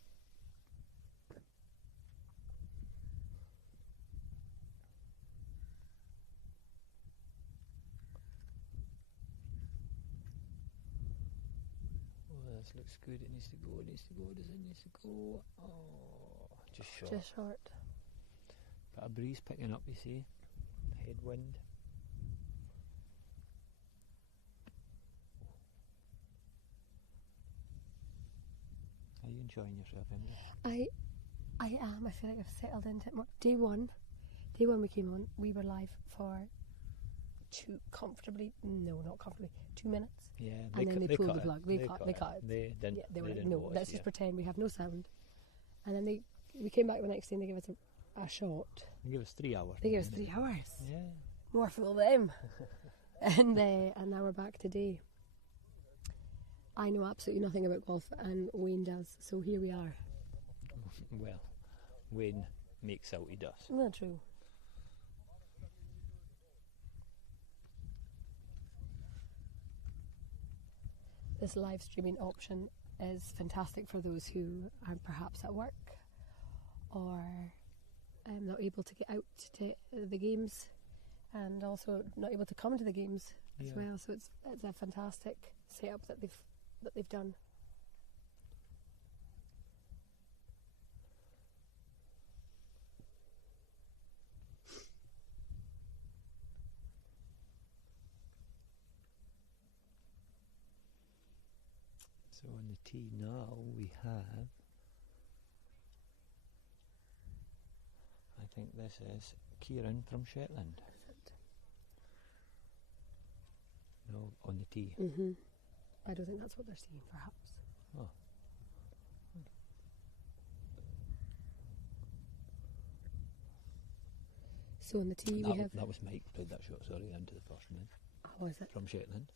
Oh, this looks good. It needs to go. It needs to go. Does it need to go? Oh, just short. Just short. Got a breeze picking up, you see. Headwind. Are you enjoying yourself, Emily? I am. I feel like I've settled into it more. Day one we came on, we were live for 2 minutes. Yeah, And then they pulled the plug. They cut cut it. They didn't. Yeah, they were they like, didn't no, watch, let's just pretend we have no sound. And then we came back the next day and they gave us a shot. They give us 3 hours. They gave us 3 hours. Yeah. More for them. And now we're back today. I know absolutely nothing about golf, and Wayne does, so here we are. Well, Wayne makes out he does. Not true. This live streaming option is fantastic for those who are perhaps at work or not able to get out to the games, and also not able to come to the games as well. So it's a fantastic setup that they've done. So on the tee now we have, I think this is Kieran from Shetland. No, on the tee. I don't think that's what they're seeing, perhaps. Oh. So on the tee we have... That was Mike played that shot, sorry, into the first one. Oh, is it? From Shetland.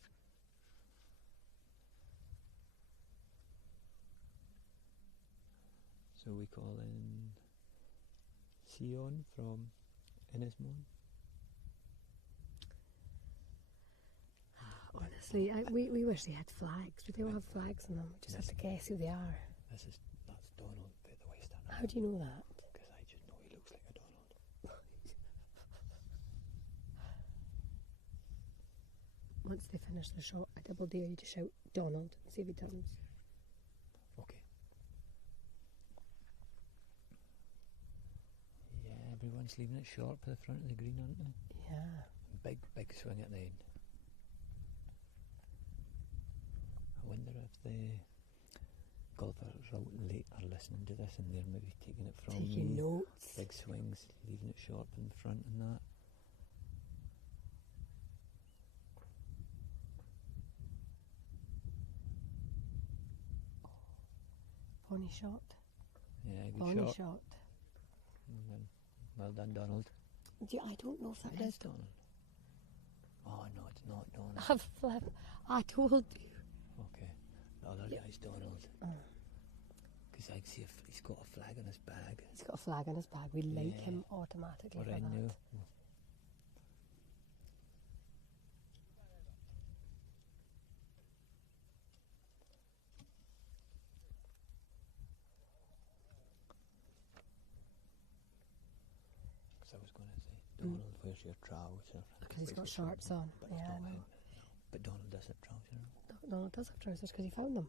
So we call in Sion from Innismore. Honestly, we wish they had flags, but they don't have flags on them. We just have to guess who they are. That's Donald by the Western. How do you know that? Because I just know he looks like a Donald. Once they finish the shot, I double dare you to shout Donald and see if he turns. Okay. Yeah, everyone's leaving it short for the front of the green, aren't they? Yeah. Big swing at the end. I wonder if the golfers out late are listening to this and they're maybe taking it from Taking me. notes. Big swings, leaving it short in the front and that. Bonnie shot. Yeah, good Bonnie shot. shot. Well done, Donald. Yeah, I don't know if that It is is Donald. Oh no, it's not Donald. I've flipped. I told you. Okay, the other guy's Donald. Because I see he's got a flag on his bag. He's got a flag on his bag. We like Yeah. him automatically What for I that. knew. Because I was going to say, Donald, where's your trouser? Because he's got shorts on. But, Yeah, I it's not know. him. But Donald does have trousers on. No, it does have trousers because he found them.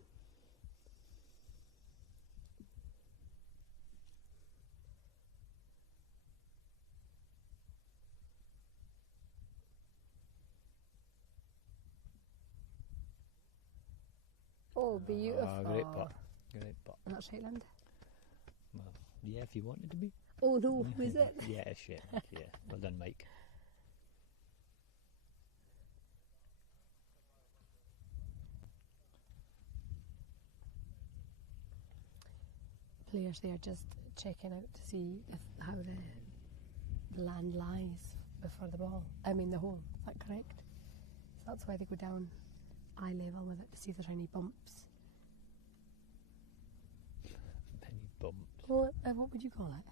Oh, beautiful. Great putt. Great putt. And that's Shetland. Well, yeah, if you wanted to be. Oh no, who is it? Yeah, shit. Yeah, well done, Mike. Players there just checking out to see how the land lies before the ball. I mean the hole. Is that correct? So that's why they go down eye level with it to see if there's any bumps. Any bumps. Well, what would you call it?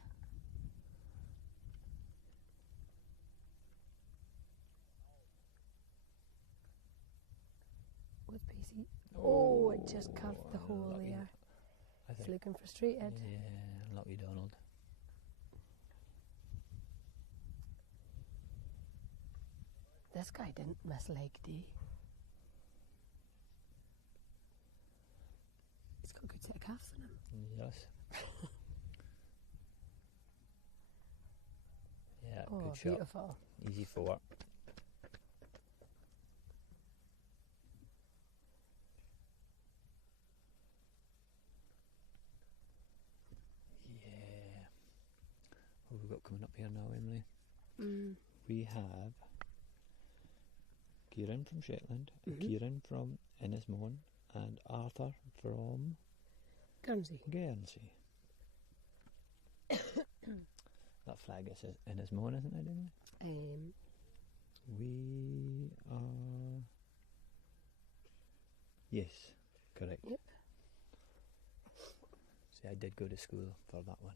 With Pacey. Oh, it just carved the hole lucky. there. I He's think. looking frustrated. Yeah, lucky Donald. This guy didn't miss leg day. He's got a good set of calves on him. Yes. Yeah, Oh, good shot. beautiful. Easy four. Yeah. What have we got coming up here now, Emily? We have Kieran from Shetland, Kieran from Innismore, and Arthur from Guernsey. Guernsey. That flag is Innismore, isn't it, Emily? We are... Yes, correct. Yep. See, I did go to school for that one.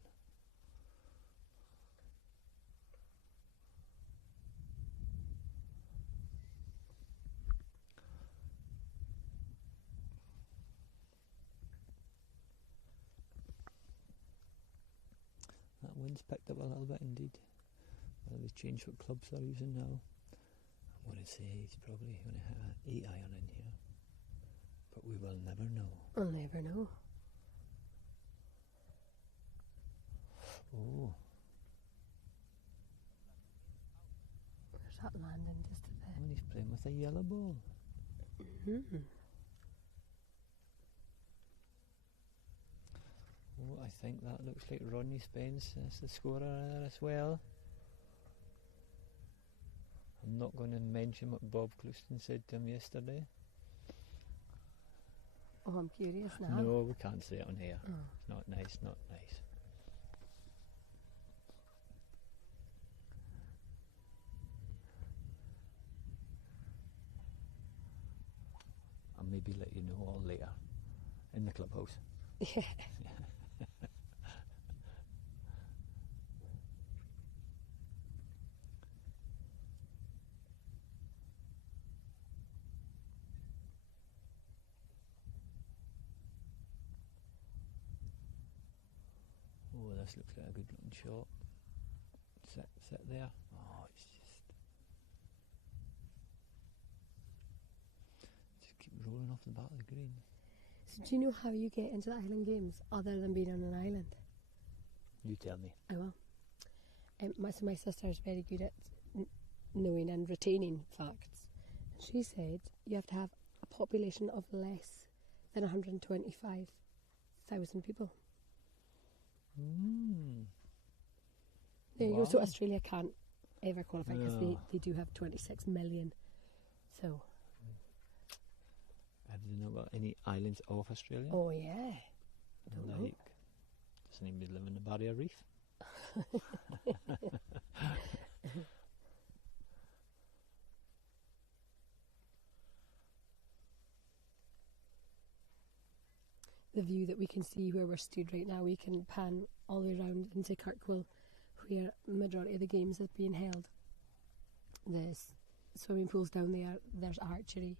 That wind's picked up a little bit indeed. Well, they've changed what clubs they're using now. I'm going to say he's probably going to hit an 8-iron in here. But we will never know. I'll never know. Oh, There's that landing just a bit. and he's playing with a yellow ball. Mm-hmm. Oh, I think that looks like Ronnie Spence is the scorer there as well. I'm not going to mention what Bob Clouston said to him yesterday. Oh, I'm curious now. No, we can't say it on here. Oh. It's not nice, not nice. I'll maybe let you know all later in the clubhouse. Yeah. Oh, this looks like a good looking shot. Sit there. Oh, it's just keep rolling off the back of the green. So do you know how you get into the island games other than being on an island? You tell me. I will. My sister is very good at knowing and retaining facts. She said you have to have a population of less than 125,000 people. There you go. So Wow. Australia can't ever qualify because No. they do have 26 million. So, Have you not got any islands off Australia? oh yeah. Don't know. Like, doesn't anybody live in the Barrier Reef? The view that we can see where we're stood right now, we can pan all the way around into Kirkwall, where majority of the games is being held. There's swimming pools down there, there's archery,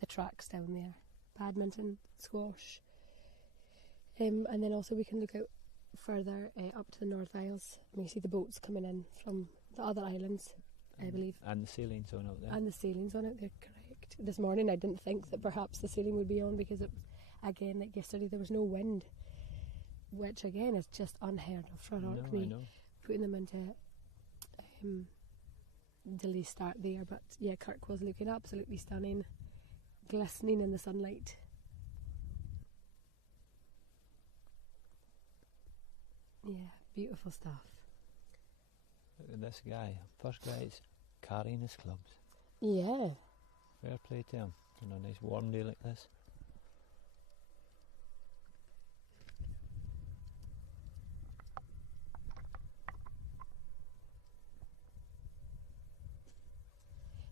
the tracks down there, badminton, squash, and then also we can look out further up to the North Isles and we see the boats coming in from the other islands, I believe. And the sailing's on out there. And the sailing's on it, they're correct. This morning I didn't think that perhaps the sailing would be on because it was, again, like yesterday, there was no wind, which again is just unheard of for No, I Orkney, know. putting them into delay start there. But yeah, Kirkwall's looking absolutely stunning, glistening in the sunlight. Yeah, beautiful stuff. Look at this guy. First guy's carrying his clubs. Yeah. Fair play to him on a nice warm day like this.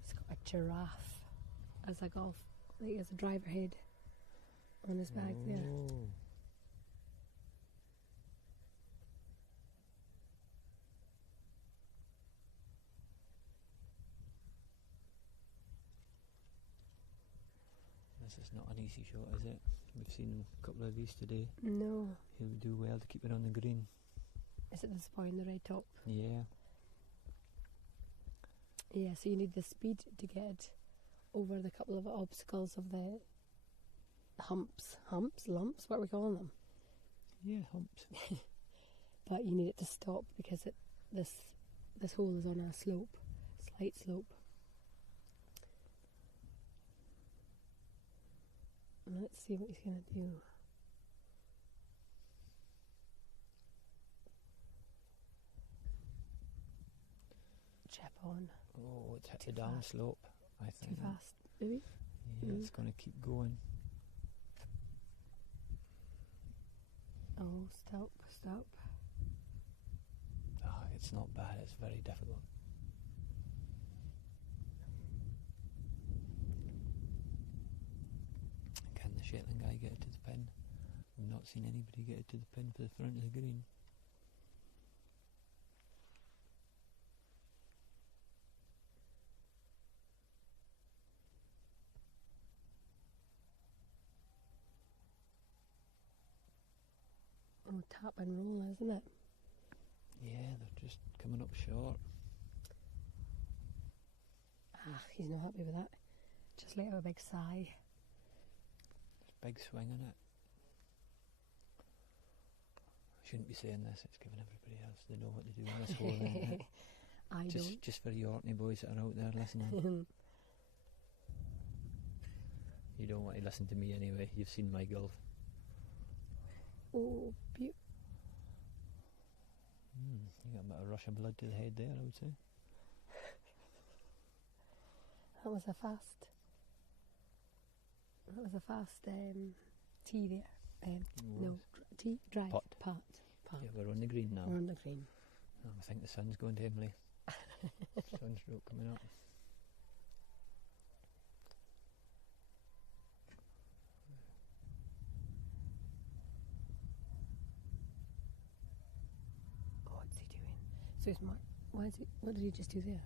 He's got a giraffe as a golf, like as a driver head on his bag there. Oh. This is not an easy shot, is it? We've seen a couple of these today. No. He'll do well to keep it on the green. Is it this point, the red top? Yeah. Yeah, so you need the speed to get over the couple of obstacles of the lumps, what are we calling them? Yeah, humps. But you need it to stop because this hole is on a slope, slight slope. Let's see what he's going to do. Chip on. Oh, it's hit Too the down fast. slope, I Too think. fast, maybe? Yeah, it's going to keep going. Oh, stop. Ah, it's not bad, it's very difficult. Can the Shetland guy get it to the pin. I've not seen anybody get it to the pin for the front of the green. Oh, tap and roll, isn't it? Yeah, they're just coming up short. Ah, he's not happy with that. Just let out a big sigh. Big swing in it. I shouldn't be saying this, it's giving everybody else, they know what to do in this whole thing. I don't. Just for you Orkney boys that are out there listening. You don't want to listen to me anyway, you've seen my golf. Oh, beautiful. You got a bit of rush of blood to the head there, I would say. That was a fast tee there. No, drive, Putt. pat. Yeah, we're on the green now. We're on the green. I think the sun's going to Emily. Sunstroke coming up. What's he doing? So it's what did he just do there?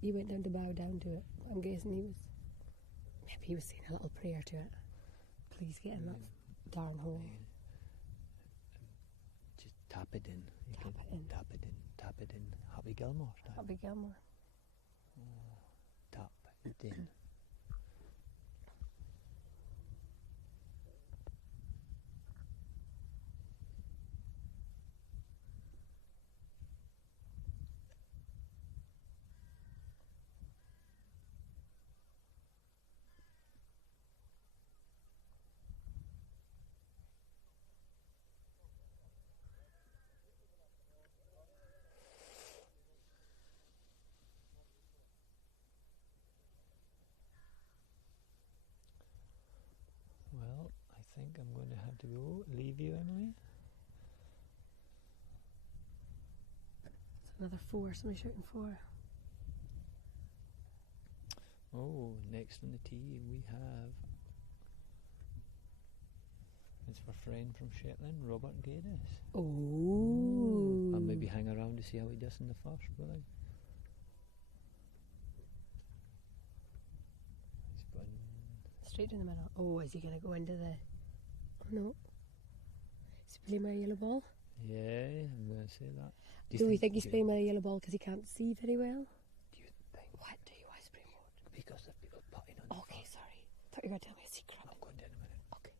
He went down to bow down to it. I'm guessing maybe he was saying a little prayer to it. Please get in that darn hole. Just tap it in. Tap it in. Tap it in. Tap it in. Happy Gilmore style. Happy Gilmore. Tap it in. Well, I think I'm going to have to go. Leave you, Emily. It's another 4. Somebody shouting 4. Oh, next on the tee we have. It's our friend from Shetland, Robert Gaddis. Oh. I'll maybe hang around to see how he does in the first, will I? He's putting Straight in the middle. Oh, is he going to go into the... Oh, no. Is he playing with a yellow ball? Yeah, I'm going to say that. Do we think he's playing with a yellow ball because he can't see very well? Do you think? What do you want to spray mode? Because of people putting on the Okay, first. sorry. Thought you were going to tell me a secret. I'm going down a minute. Okay.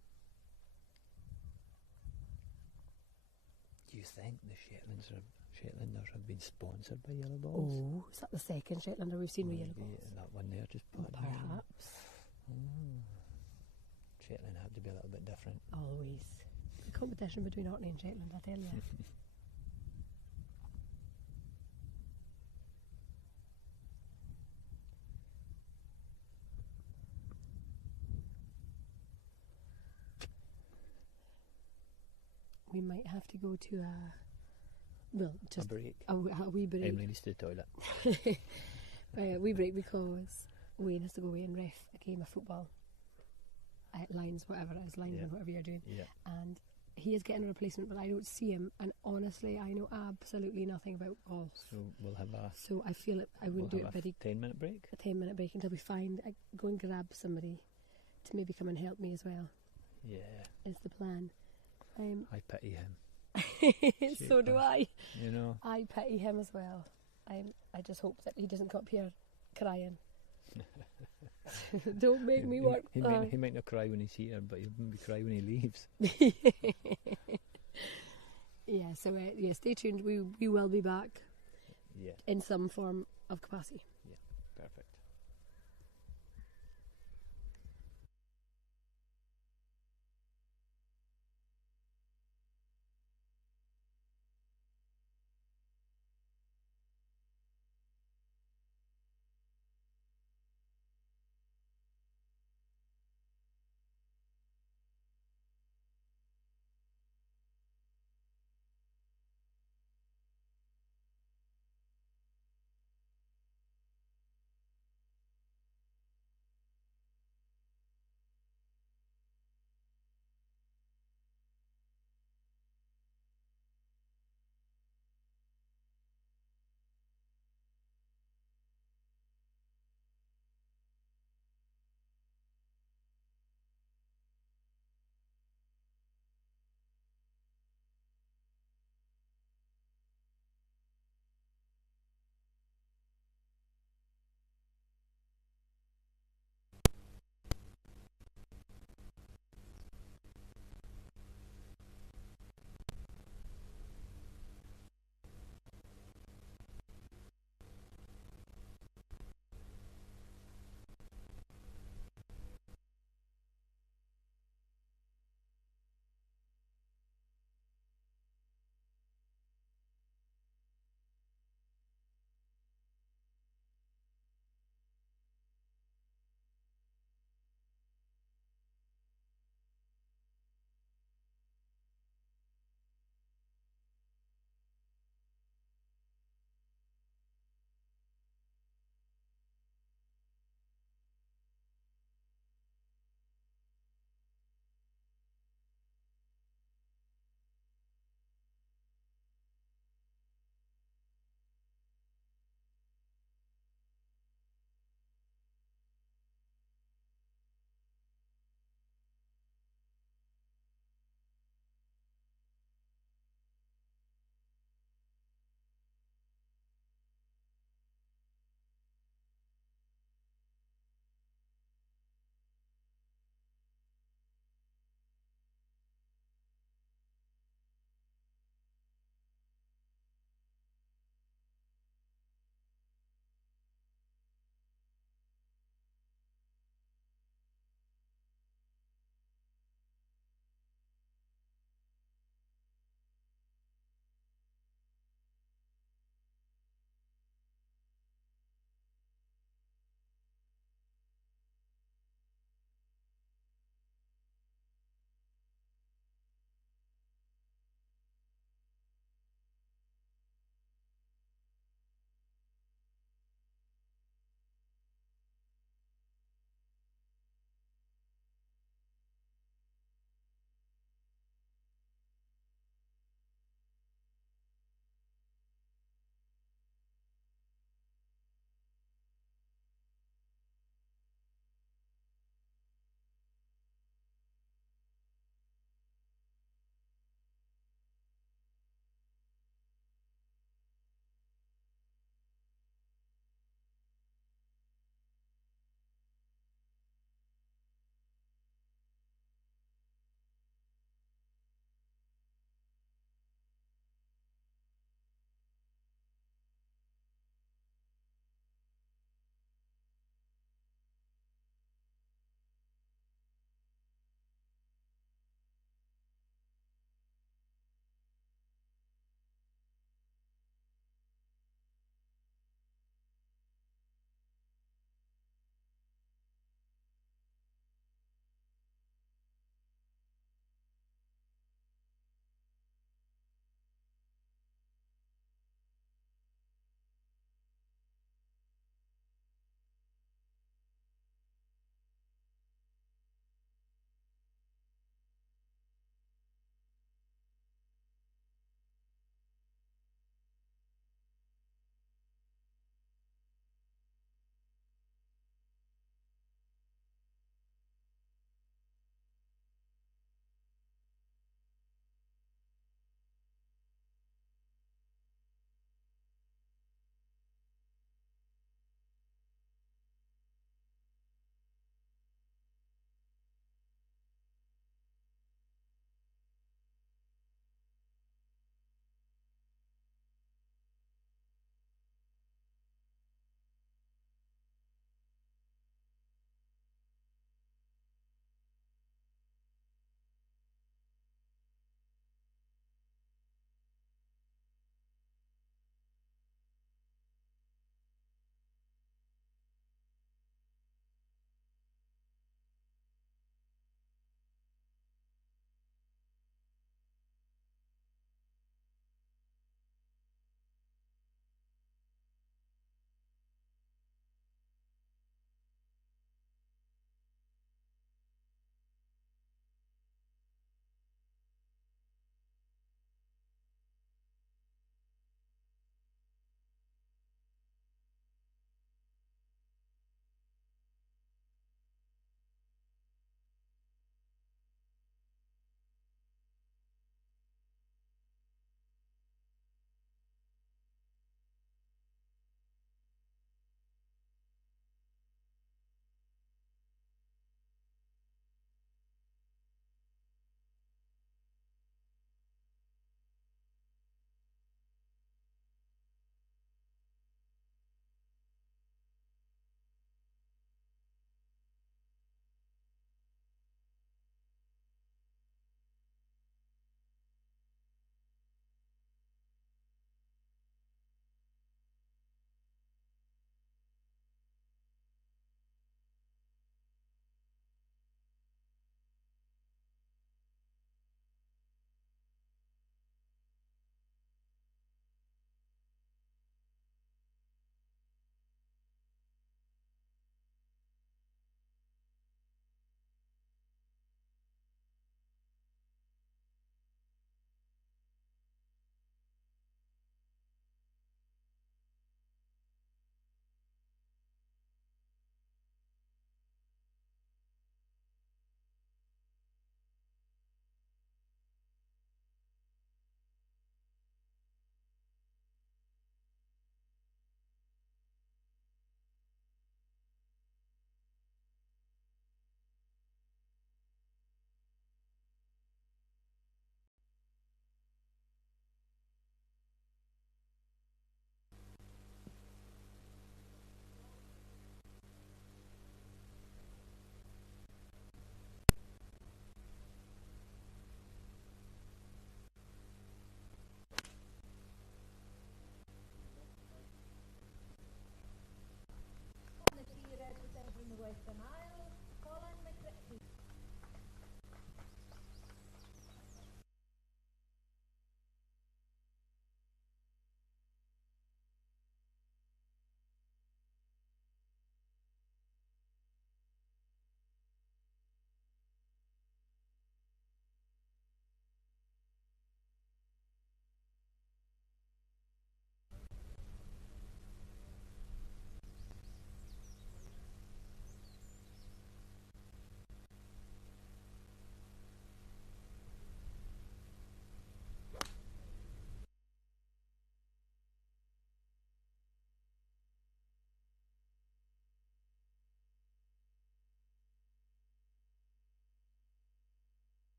Do you think the Shetlanders have been sponsored by yellow balls? Oh, is that the second Shetlander we've seen with yellow Maybe, balls? and that one there just put Perhaps. Shetland have to be a little bit different. Always. The competition between Orkney and Shetland, I tell you. We might have to go to A break. a wee break. Emily needs to the toilet. A wee break because Wayne has to go away and ref a game of football at Lions, whatever it is, linesman, whatever you're doing. Yeah. And he is getting a replacement, but I don't see him. And honestly, I know absolutely nothing about golf. So we'll have a. So I feel I wouldn't do it very 10-minute break. a 10-minute break until we go and grab somebody to maybe come and help me as well. Yeah. Is the plan. I pity him. So do I. You know. I pity him as well. I just hope that he doesn't come up here crying. Don't make me work. He might not cry when he's here, but he'll maybe cry when he leaves. Yeah, so stay tuned. We will be back. Yeah. In some form of capacity. Yeah, perfect.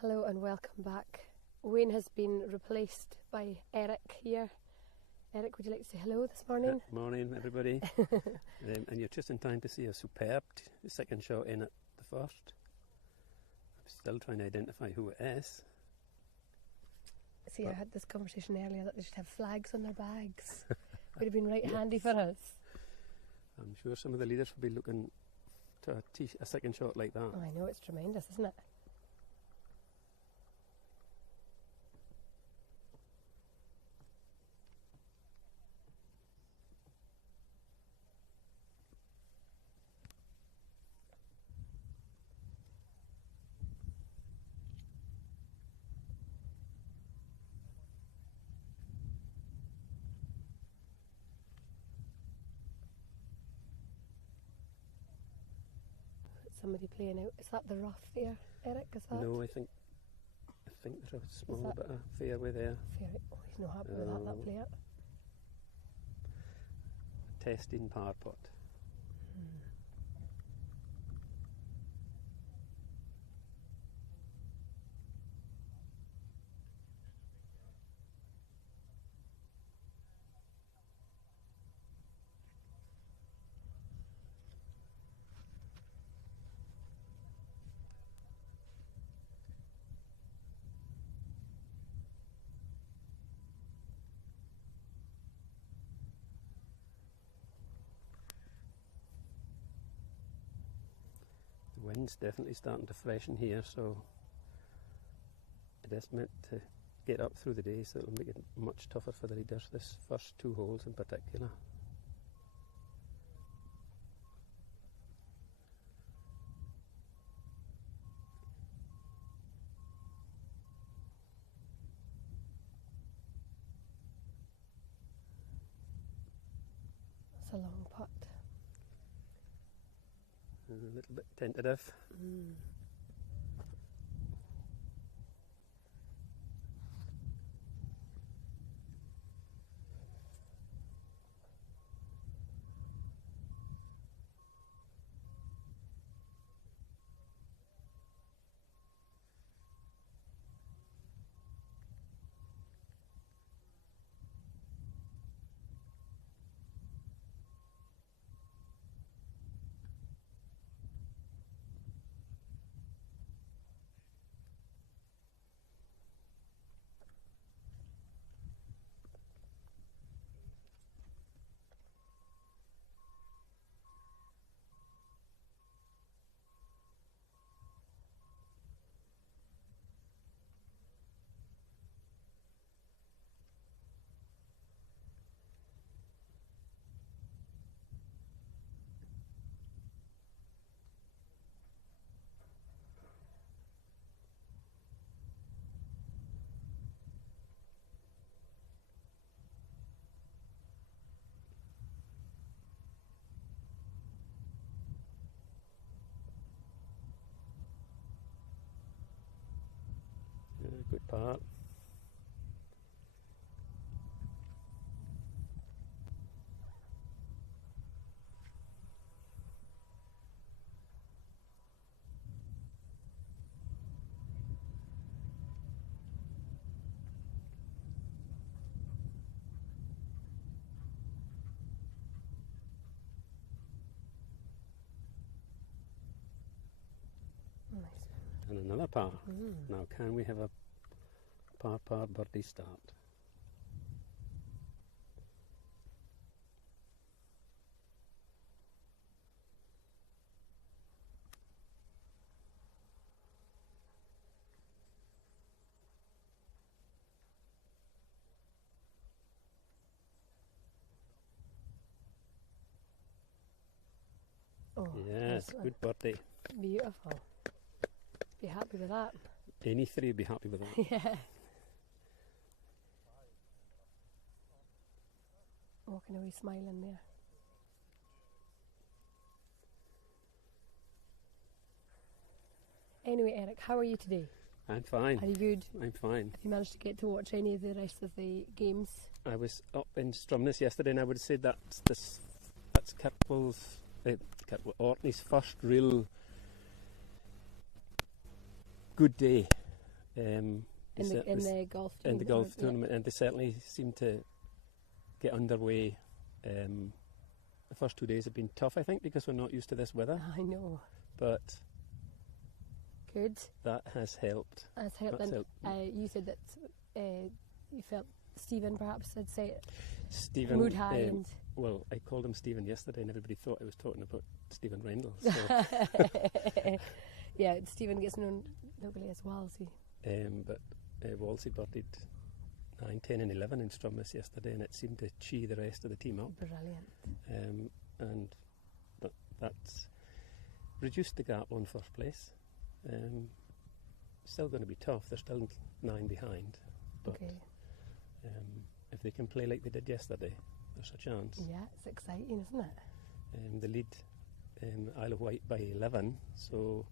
Hello and welcome back. Wayne has been replaced by Eric here. Eric, would you like to say hello this morning? Morning, everybody. And you're just in time to see a superb second shot in at the first. I'm still trying to identify who it is. See, I had this conversation earlier that they should have flags on their bags. Would have been right handy for us. I'm sure some of the leaders will be looking to a second shot like that. Oh, I know, it's tremendous, isn't it? Somebody playing out. Is that the rough there, Eric? Is that? No, I think there's a small bit of fairway there. Fairway. Oh, he's not happy with that player. Testing par putt. The wind's definitely starting to freshen here, so it is meant to get up through the day, so it'll make it much tougher for the leaders, this first two holes in particular. It's a long putt. A little bit tentative. Good part. Nice. And another par. Now, can we have a par birdie start? Oh, Yes, excellent. good birdie. Beautiful. Be happy with that. Any three would be happy with that. Yeah. Walking away smiling there. Anyway, Eric, how are you today? I'm fine. Are you good? I'm fine. Have you managed to get to watch any of the rest of the games? I was up in Stromness yesterday, and I would say that's Orkney's first real good day. in the golf in the golf yeah. tournament, and they certainly seem to get underway. The first 2 days have been tough, I think, because we're not used to this weather. I know. But good. that has helped. That's helped. That's And helped. you said that you felt Stephen perhaps had said Stephen, mood high and well, I called him Stephen yesterday, and everybody thought I was talking about Stephen Rendell. So, yeah, Stephen gets known locally as Walsey. but Wolsey birdied 9, 10 and 11 in Strumness yesterday, and it seemed to cheer the rest of the team up. Brilliant. And that's reduced the gap on first place. Still going to be tough. They're still 9 behind. But Okay. if they can play like they did yesterday, there's a chance. Yeah, it's exciting, isn't it? They lead Isle of Wight by 11, so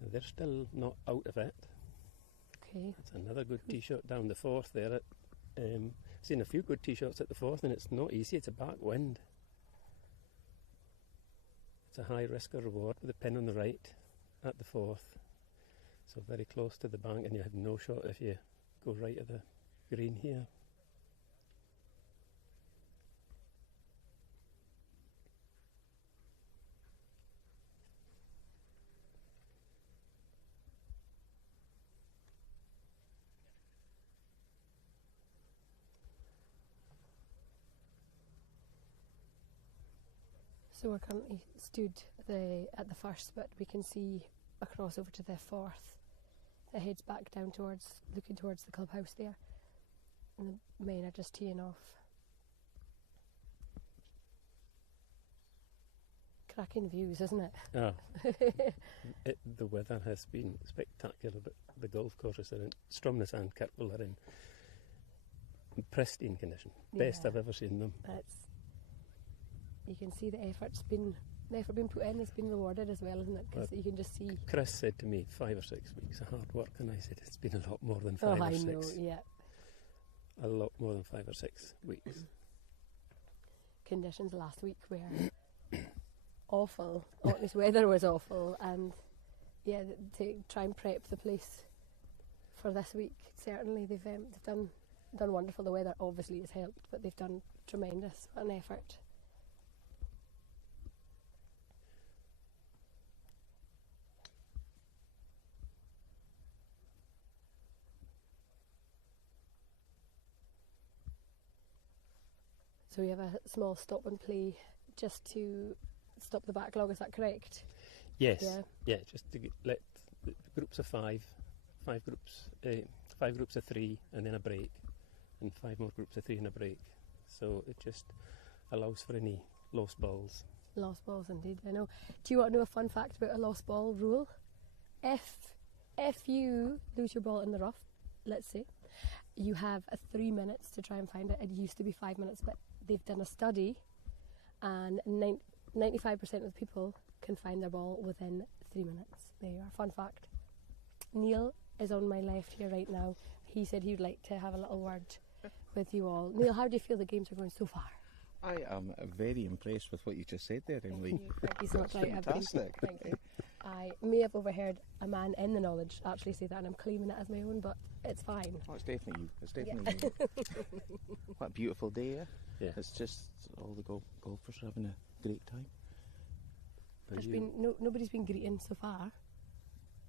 they're still not out of it. Okay. That's another good tee shot down the fourth there. Seen a few good tee shots at the fourth, and it's not easy. It's a back wind. It's a high risk or reward with a pin on the right at the fourth. So very close to the bank, and you have no shot if you go right at the green here. So we're currently stood at the first, but we can see across over to the fourth. It heads back down looking towards the clubhouse there. And the men are just teeing off. Cracking views, isn't it? Ah, the weather has been spectacular, but the golf courses are in Strumness and Kirkwall are in pristine condition. Best Yeah. I've ever seen them. You can see the effort being put in has been rewarded as well, isn't it? Because you can just see. Chris said to me 5 or 6 weeks of hard work, and I said it's been a lot more than Oh, 5 or I 6. know, yeah. A lot more than 5 or 6 weeks. Conditions last week were awful. Orkney's weather was awful, and yeah, to try and prep the place for this week, certainly they've done wonderful. The weather obviously has helped, but they've done tremendous. What an effort. So we have a small stop and play just to stop the backlog, is that correct? Yes, Yeah. just to let the groups of 5 groups of 3 and then a break, and 5 more groups of 3 and a break. So it just allows for any lost balls. Lost balls indeed, I know. Do you want to know a fun fact about a lost ball rule? If you lose your ball in the rough, let's say, you have 3 minutes to try and find it. It used to be 5 minutes, but they've done a study, and 95% of the people can find their ball within 3 minutes. There you are, fun fact. Neil is on my left here right now. He said he would like to have a little word with you all. Neil, how do you feel the games are going so far? I am very impressed with what you just said there, Emily. Thank you so much. That's fantastic. Thank you. I may have overheard a man in the knowledge actually say that, and I'm claiming it as my own, but it's fine. Oh, it's definitely you. It's definitely you. What a beautiful day, yeah? Yeah. It's just all the golfers are having a great time. There's been nobody's been greeting so far.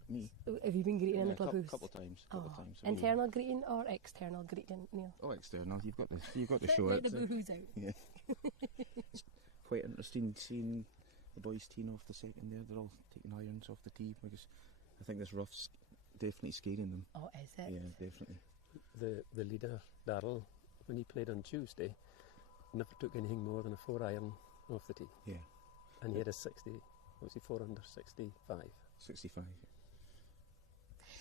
Me? Have you been greeting in the a clubhouse? couple of times. Times. Internal greeting or external greeting, Neil? Oh, external. You've got the show. Let the boo-hoos out. Yeah. It's quite interesting seeing the boys teeing off the second there. They're all taking irons off the tee because I think this rough's definitely scaring them. Oh, is it? Yeah, definitely. The leader, Darrell, when he played on Tuesday, never took anything more than a 4-iron off the tee. Yeah. And he had a 60, was he 4 under 65? 65.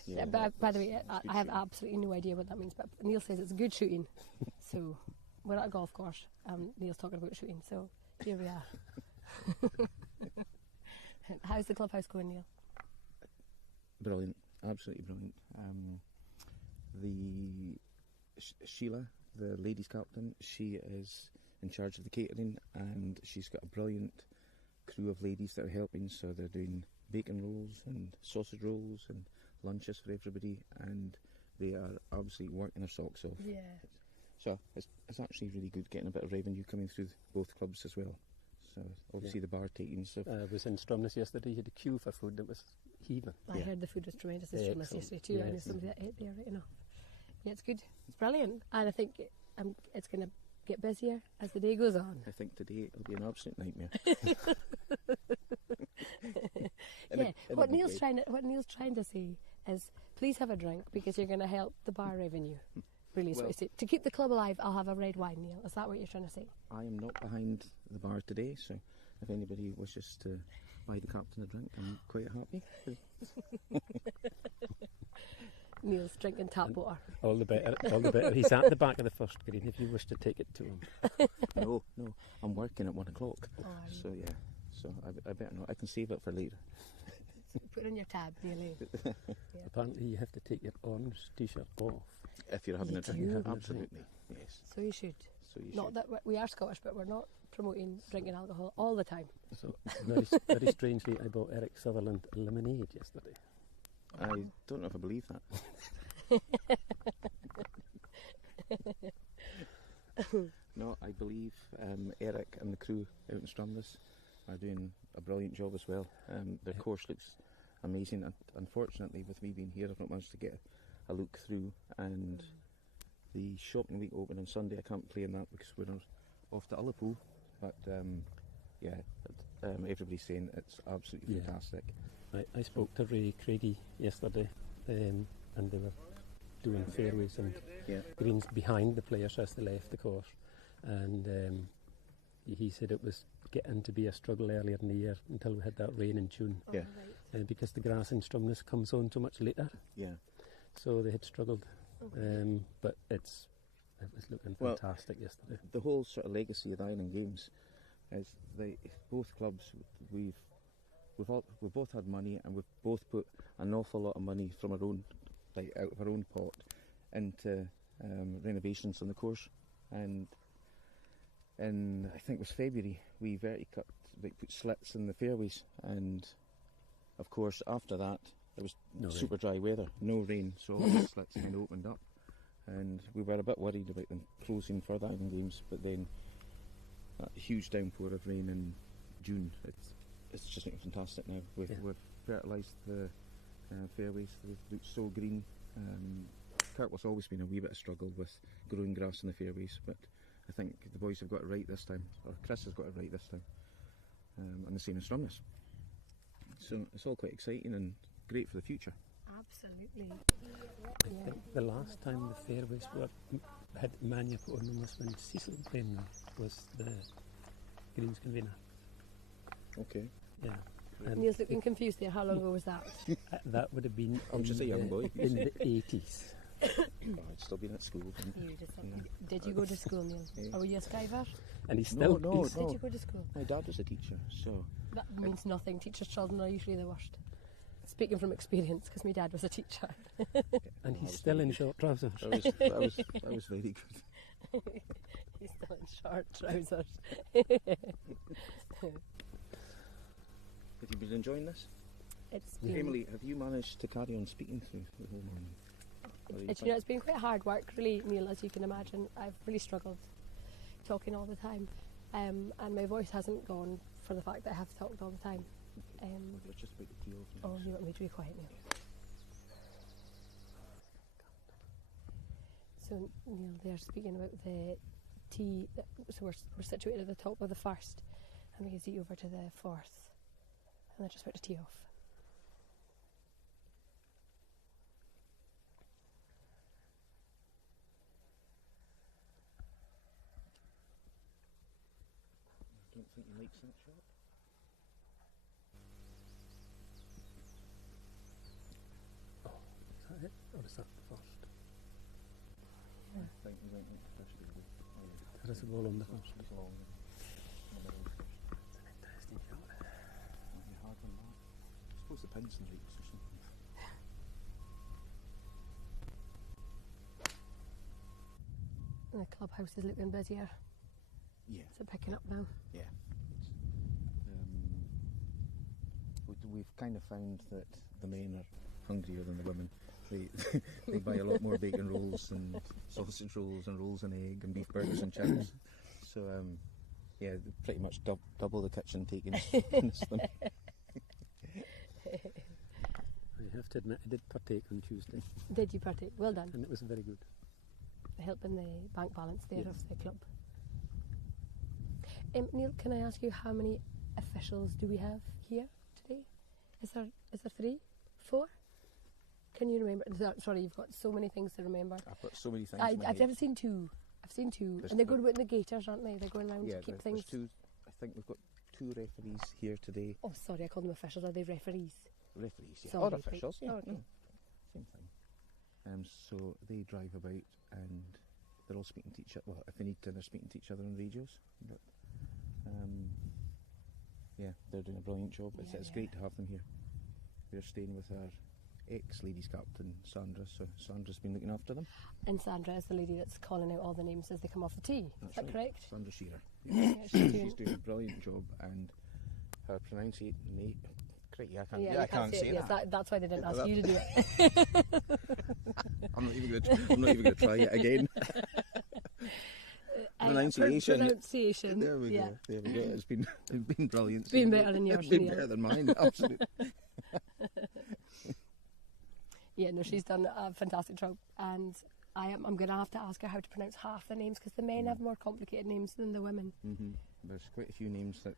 Yeah, but by the way, it's good I have shooting. absolutely no idea what that means, but Neil says it's good shooting. So we're at a golf course, Neil's talking about shooting, so here we are. How's the clubhouse going, Neil? Brilliant, absolutely brilliant. Sheila, the ladies captain, she is in charge of the catering, and she's got a brilliant crew of ladies that are helping. So they're doing bacon rolls and sausage rolls and lunches for everybody, and they are absolutely working their socks off. Yeah. So it's actually really good getting a bit of revenue coming through both clubs as well. So obviously the bar takings have... I was in Stromness yesterday, you had a queue for food that was heaving. I Yeah. heard the food was tremendous in Excellent. Stromness yesterday too. I knew Yes. somebody that ate there right enough. Yeah, it's good. It's brilliant. And I think it's going to get busier as the day goes on. I think today it'll be an absolute nightmare. Yeah, what Neil's trying to say is, please have a drink because you're going to help the bar revenue. Really, is what Well- he said. To keep the club alive, I'll have a red wine, Neil. Is that what you're trying to say? I am not behind the bar today, so if anybody wishes to buy the captain a drink, I'm quite happy. Neil's drinking tap water. All the better. All the better. He's at the back of the first green if you wish to take it to him. No, I'm working at 1 o'clock. Oh, are you? So yeah, so I better not. I can save it for later. Put it in your tab, Neil. Yeah. Apparently you have to take your orange t-shirt off. If you're having You a drink, do? Having a drink. absolutely, yes. So you should. So you Not should. that we are Scottish, but we're not promoting drinking alcohol all the time. So very, very strangely, I bought Eric Sutherland a lemonade yesterday. I don't know if I believe that. No, I believe Eric and the crew out in Stromness are doing a brilliant job as well. Their course looks amazing. And unfortunately, with me being here, I've not managed to get a look through. And the shopping week open on Sunday, I can't play in that because we're off to Ullapool. But everybody's saying it's absolutely Yeah. fantastic. I spoke to Ray Craigie yesterday, and they were doing fairways and Yeah. greens behind the players as they left the course. And he said it was getting to be a struggle earlier in the year until we had that rain in June, Yeah. because the grass in Stromness comes on so much later, Yeah. so they had struggled. Okay. But it was looking Well, fantastic yesterday. The whole sort of legacy of the Island Games is both clubs we've both had money, and we've both put an awful lot of money from our own, like out of our own pot, into renovations on the course. And in I think it was February, we put slits in the fairways, and of course after that it was No rain. super dry weather, no rain, so all the slits kind of opened up, and we were a bit worried about them closing for the Island Games, but then that huge downpour of rain in June, it's just looking fantastic now. We've fertilised the fairways, they look so green. Kirtwell's always been a wee bit of struggle with growing grass in the fairways, but I think the boys have got it right this time, or Chris has got it right this time, and the same as Stromness. So it's all quite exciting and great for the future. Absolutely. I think the last time the fairways had Mania put on them was when Cecil Penn was the Greens convener. Okay. Yeah. And Neil's looking confused there. How long ago was that? that would have been I was just a young boy. in the 80s. Oh, I'd still been at school then. You just thought- Yeah. Did you go to school, Neil? Yeah. Or were you a skiver? And he's No, still no, he's- Did you go to school? My dad was a teacher, so That means nothing. Teachers' children are usually the worst. Speaking from experience, because my dad was a teacher. and I he's was still very in good. short trousers. I was very good. He's still in short trousers. Have you been enjoying this? It's been, Emily, have you managed to carry on speaking through the whole morning? Or are you it's, you know, it's been quite hard work, really, Neil, as you can imagine. I've really struggled talking all the time, and my voice hasn't gone for the fact that I have talked all the time. Let's just put the tea off now. Oh, you want me to be quiet now? So, Neil, they're speaking about the tea. So we're situated at the top of the first, and we can see over to the fourth, and they're just about to tee off. I don't think he likes that shot. Is that it? Or is that the first? I think he went into the first really. Oh, yeah. There is a ball on the So first. it's long. In the middle first. That's an interesting shot. Might be hard on that. I suppose the pin's in the right position. And the clubhouse is looking busier. Yeah. Is it picking up now? Yeah. We've kind of found that the men are hungrier than the women. They they buy a lot more bacon rolls and sausage rolls and rolls and egg and beef burgers and chips. So yeah, pretty much double the kitchen takings. in this one. I have to admit, I did partake on Tuesday, Did you partake? Well done. and it was very good. Helping the bank balance there Yes. of the club. Neil, can I ask you how many officials do we have here today? Is there 3? 4? Can you remember? Sorry, you've got so many things to remember. I've got so many things. in my I've head. never seen 2. I've seen 2, There's and they're two. good with the gators, aren't they? They're going around Yeah, to keep there's things. 2. I think we've got 2 referees here today. Oh, sorry, I call them officials. Are they referees? Referees, yeah. Sorry, Or right. officials, yeah. Oh, okay. No, same thing. So they drive about and they're all speaking to each other. Well, if they need to, they're speaking to each other on radios. But, yeah, they're doing a brilliant job. It's Yeah. great to have them here. We're staying with our ex-ladies captain, Sandra, so Sandra's been looking after them. And Sandra is the lady that's calling out all the names as they come off the tee. That's Is that right. correct? Sandra Shearer. Yeah, She's doing a brilliant job, and her pronunciation, crikey, I can't, you I can't say it. Yes, that. that's why they didn't Yeah, ask that- you to do it. I'm not even going to try it again. Pronunciation. Pronunciation. There we yeah. go. There we go. It's been brilliant. It's been better than yours, It's been Neil. better than mine. Absolutely. Yeah, no, she's done a fantastic job, and I'm going to have to ask her how to pronounce half the names because the men have more complicated names than the women. There's quite a few names that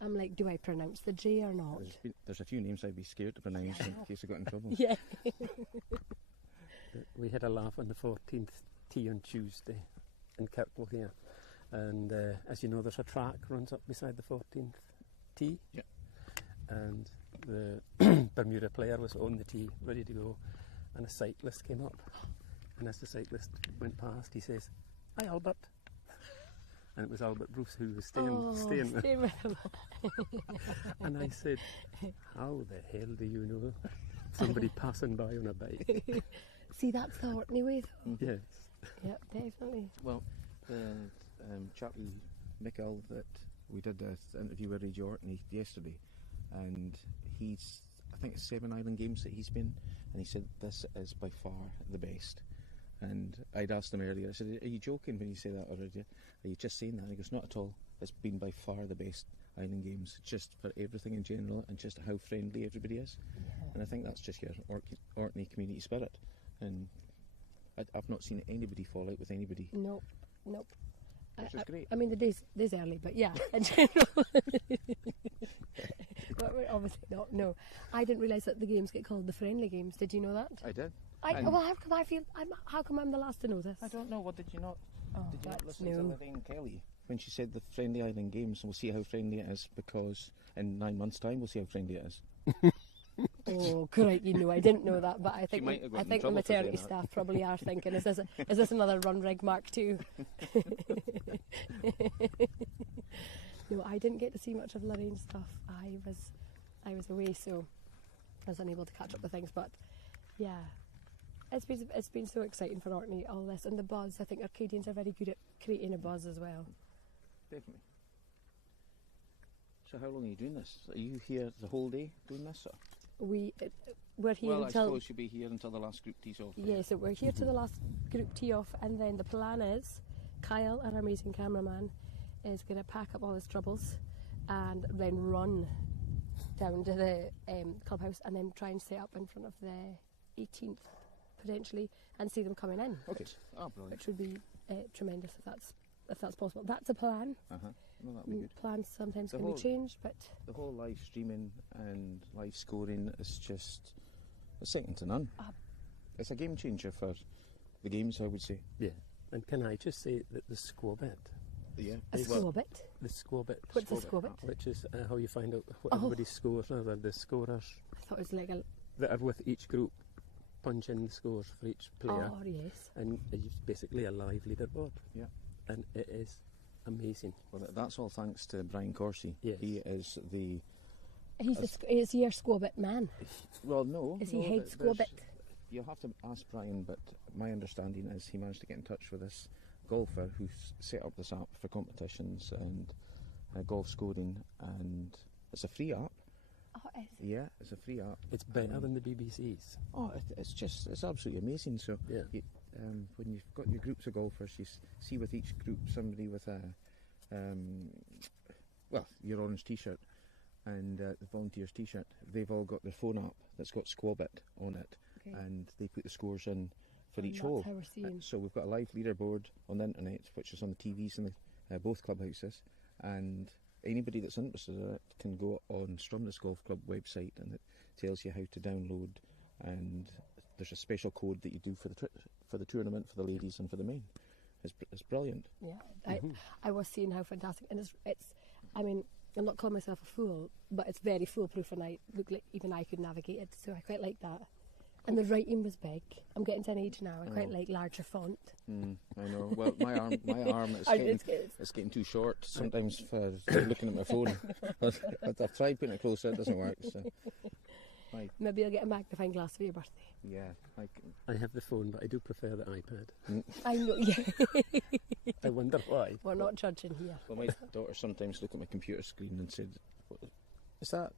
I'm like, do I pronounce the J or not? there's a few names I'd be scared to pronounce in case I got in trouble. Yeah. We had a laugh on the 14th tee on Tuesday in Kirkwall here, and as you know, there's a track runs up beside the 14th tee. Yeah. And the Bermuda player was on the tee, ready to go, and a cyclist came up. And as the cyclist went past, he says, "Hi, Albert." And it was Albert Bruce who was staying there. Stay with him. And I said, "How the hell do you know somebody passing by on a bike?" See, that's the Orkney way, though. Yes. Yeah, definitely. Well, the chappie Michael that we did this interview with Radio Orkney yesterday, and I think it's 7 island games that he's been, and he said this is by far the best. And I'd asked him earlier, I said, "Are you joking when you say that, or are you just saying that?" And he goes, "Not at all. It's been by far the best island games, just for everything in general, and just how friendly everybody is." Yeah. And I think that's just your Orkney community spirit. And I've not seen anybody fall out with anybody, Nope. which is great. I mean, the day's early, but yeah, in general. But we're obviously not. No, I didn't realise that the games get called the friendly games. Did you know that? I did. Well, And- how come I feel? How come I'm the last to know this? I don't know. What did you not? Oh, Did you not that's listen to new. Lorraine Kelly when she said the friendly island games? We'll see how friendly it is, because in 9 months' time we'll see how friendly it is. Oh, crikey, no, I didn't know that. But I think might have got I in think the trouble for saying maternity that. staff probably are thinking, is this another run rig Mark II? No, I didn't get to see much of Lorraine's stuff. I was away, so I was unable to catch up with things. But yeah, it's been so exciting for Orkney, all this, and the buzz. I think Arcadians are very good at creating a buzz as well. Definitely. So how long are you doing this? Are you here the whole day doing this? Or? We're here Well, I until suppose you'll be here until the last group tees off. yeah, so we're here to the last group tee off, and then the plan is Kyle, our amazing cameraman, is going to pack up all his troubles and then run down to the clubhouse and then try and set up in front of the 18th potentially and see them coming in, Okay. Oh, brilliant. which would be tremendous if that's possible. That's a plan. No, that'll be good. Plans sometimes The can whole- be changed, but The whole live streaming and live scoring is just second to none. It's a game changer for the games, I would say. Yeah. And can I just say that the squabbit, Yeah. a score bit. the squabbit, What's a Squabbit. score bit? which is how you find out what Oh. everybody's scores are. The scorers I thought it was like a that are with each group punch in the scores for each player, oh yes. and it's basically a live leaderboard. Yeah. And it is amazing. Well, that's all thanks to Brian Corsi. Yes. He is the... Is he our score bit man? Well, no. Is he no, head score bit? You'll have to ask Brian, but my understanding is he managed to get in touch with this golfer who's set up this app for competitions and golf scoring, and it's a free app, Oh, is it? Yeah, it's a free app. It's better than the BBC's. Oh, it's absolutely amazing. So Yeah. when you've got your groups of golfers, you see with each group somebody with a your orange T-shirt and the volunteers T-shirt. They've all got their phone app that's got Squabbit on it, Okay. and they put the scores in for And each that's hole. how we're seeing. So we've got a live leaderboard on the internet, which is on the TVs in both clubhouses, and anybody that's interested in it can go on Stromness Golf Club website, and it tells you how to download. And there's a special code that you do for the tournament for the ladies and for the men. It's brilliant. Yeah, I was seeing how fantastic, and it's. I mean, I'm not calling myself a fool, but it's very foolproof, and I look like even I could navigate it. So I quite like that. And the writing was big. I'm getting to an age now. I quite like larger font. I know. Well, my arm it's getting too short sometimes for looking at my phone. I've tried putting it closer, it doesn't work. So. Maybe I'll get a magnifying glass for your birthday. Yeah, I have the phone, but I do prefer the iPad. I know. Yeah. I wonder why. We're not judging here. Well, my daughter sometimes look at my computer screen and said, "Is that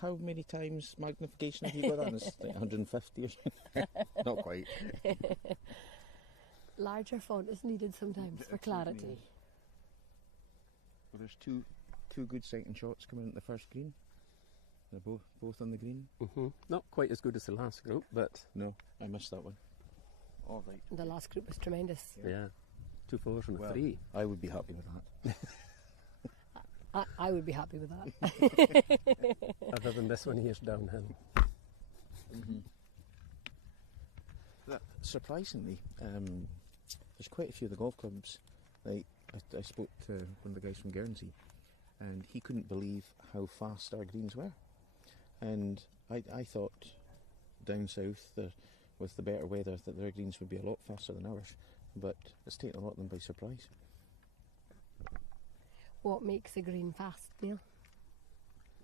how many times magnification have you got on?" It's like 150 or something. Not quite. Larger font is needed sometimes for clarity. Well, there's two good sighting shots coming at the first green. They're both on the green. Not quite as good as the last group, but No, I missed that one. All right. The last group was tremendous. yeah, 2 4s and a Well, 3. I would be happy with that. I would be happy with that. Other than this one here's downhill. Surprisingly, there's quite a few of the golf clubs. Like I spoke to one of the guys from Guernsey, and he couldn't believe how fast our greens were. And I thought down south, with the better weather, that their greens would be a lot faster than ours. But it's taken a lot of them by surprise. What makes a green fast, Neil?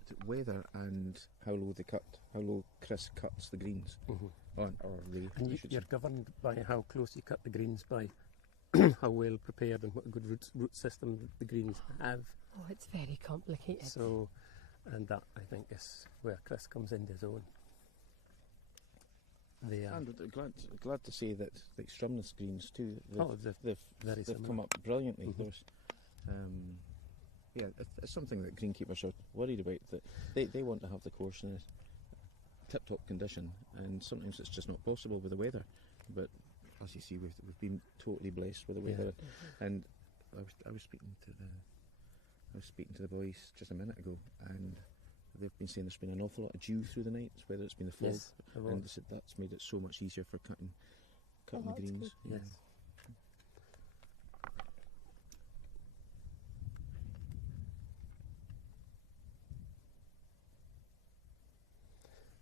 The weather and how low Chris cuts the greens. Or they, And I should you're say. governed by how close you cut the greens, by how well prepared and what a good root system the greens have. Oh, it's very complicated. So, and that I think is where Chris comes into his own. They are. And glad to say that like Stromness greens too. Very They've similar. come up brilliantly. Mhm. There's, it's something that greenkeepers are worried about. That they want to have the course in a tip-top condition, and sometimes it's just not possible with the weather. But as you see, we've been totally blessed with the Yeah. weather. And I was speaking to the boys just a minute ago, and they've been saying there's been an awful lot of dew through the night, whether it's been the fog, Yes, I and they was. said that's made it so much easier for cutting the that's greens. good. Yes.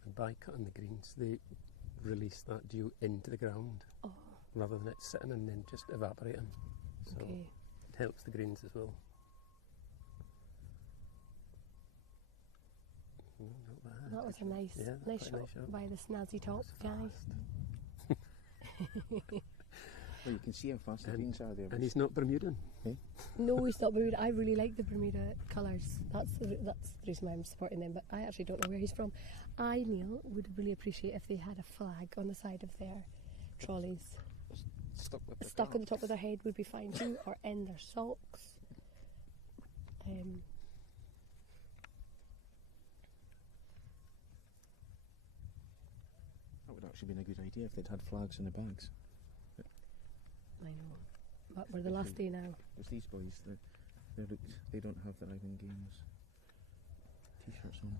And by cutting the greens, they release that dew into the ground Oh, rather than it sitting and then just evaporating. So okay. it helps the greens as well. Not bad. That was a nice, Yeah, nice quite a shot nice shot. by the snazzy top guy. Well, you can see how fast the And- greens are there. And he's not Bermudan. No, he's not Bermuda. I really like the Bermuda colours. That's the reason why I'm supporting them. But I actually don't know where he's from. I, Neil, would really appreciate if they had a flag on the side of their trolleys. stuck with the Stuck on the top of their head would be fine too, or in their socks. That would actually been a good idea if they'd had flags in the bags. I know. But we're the last day now. There's these boys, they don't have the Island Games t-shirts on.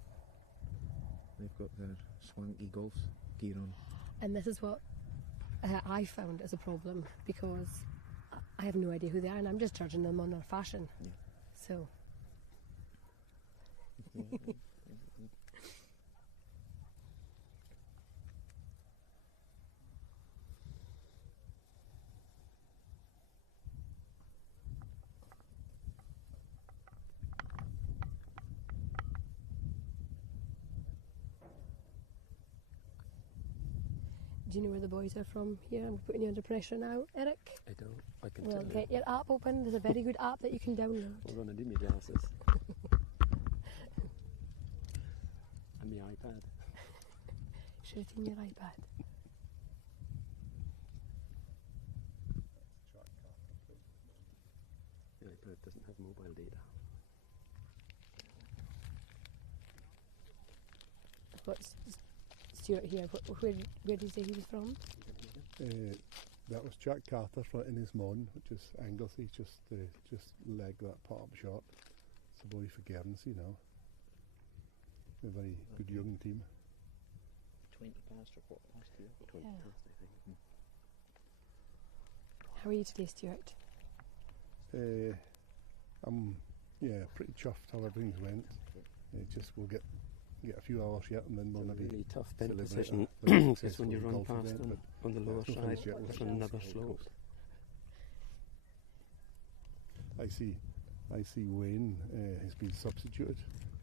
They've got their swanky golf gear on. And this is what I found as a problem, because I have no idea who they are and I'm just judging them on their fashion. Yeah. So, Yeah, do you know where the boys are from here? I'm putting you under pressure now, Eric. I don't. I can Well, tell you. get your app open. There's a very good app that you can download. Hold on, I need my glasses. And my iPad. Should have seen your iPad. The iPad doesn't have mobile data. What's Stuart here? Where did you say he was from? That was Jack Carter in his mon, which is Anglesey, just leg that part up short. It's a boy for Guernsey now. A very good young team. 20 past or quarter past 2? 20 Yeah. Past, I think. How are you today, Stuart? I'm pretty chuffed how everything's went. Just we'll get a few hours yet, and then we'll It's a maybe really tough bend celebrate position. a It's when you successful run golf past event, on the lower nothing side, yet. there's another slope. I see Wayne has been substituted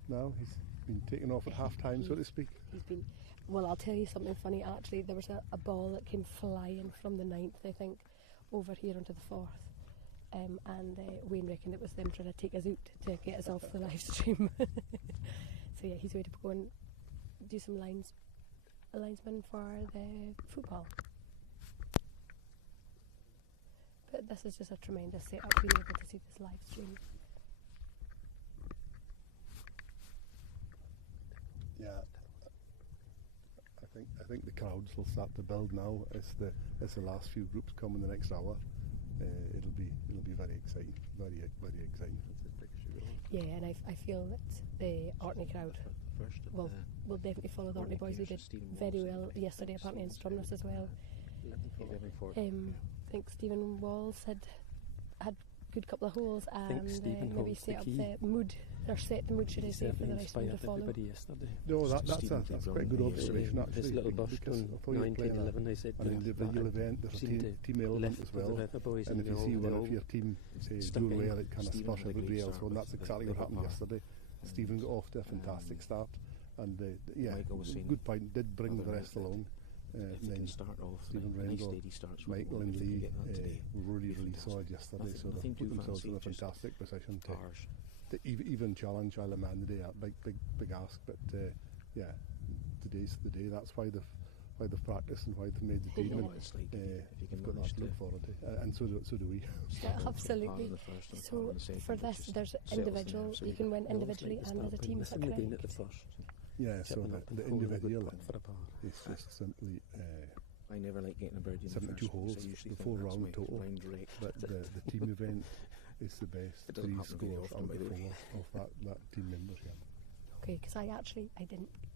now. He's been taken off at half time, so to speak. He's been. Well, I'll tell you something funny. Actually, there was a ball that came flying from the 9th, I think, over here onto the 4th. And Wayne reckoned it was them trying to take us out to get us off the live stream. So yeah, he's ready to go and do some linesman for the football. But this is just a tremendous setup, being able to see this live stream. Yeah, I think the crowds will start to build now as the last few groups come in the next hour. It'll be very exciting, very exciting. Yeah, and I feel that the Orkney crowd will definitely follow the Orkney boys. They did very well yesterday, apparently in Stromness as well. I think Stephen Walls had good couple of holes and maybe set up the mood, or set the mood, should I say, for the rest of them to follow. Everybody yesterday. No, that's quite a good observation actually. His little burst on 1911, I said, an individual event, there's a team element as well. And if you see one of your team say do well, it kind of spurs everybody else on. That's exactly what happened yesterday. Stephen got off to a fantastic start, and good point, did bring the rest along. And then Stephen Rendell, Michael and Lee were really solid yesterday, so they put themselves in a fantastic position to even challenge Isle of Man today. Big ask, but today's the day. That's why they've practiced and why they've made the team. And you've got that to look forward to, and so do we. Yeah, absolutely. So for this, there's individual. You can win individually and as a team. Is that correct? Yeah, so the individual is just simply I never like getting a birdie in 72 the holes, first one, 'cause I usually the think 4 that's round my total. blind rake. But the team event is the best. It doesn't 3 happen very scores often, out by of the way. 4 of that team membership. Okay, because I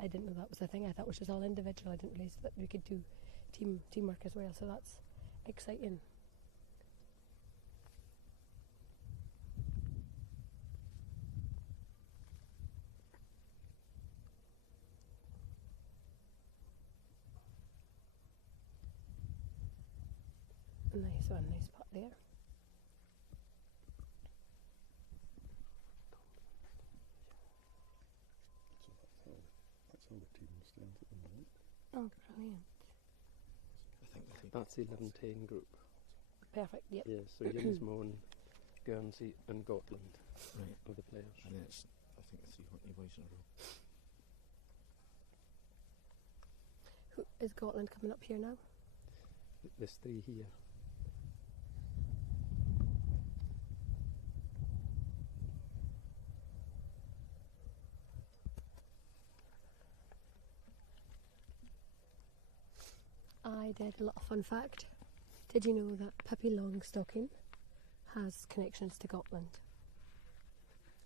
didn't know that was the thing. I thought it was just all individual. I didn't realise that we could do teamwork as well. So that's exciting. Nice one, nice putt there. So that's how the team stands at the moment. Oh, brilliant. That's the 11-10 group. Perfect, yep. Yeah, so Yinnesmore, Guernsey and Gotland are the players. And then it's, I think, the 3 Orkney boys in a row. Who is Gotland coming up here now? There's 3 here. I did a little fun fact. Did you know that Pippi Longstocking has connections to Gotland?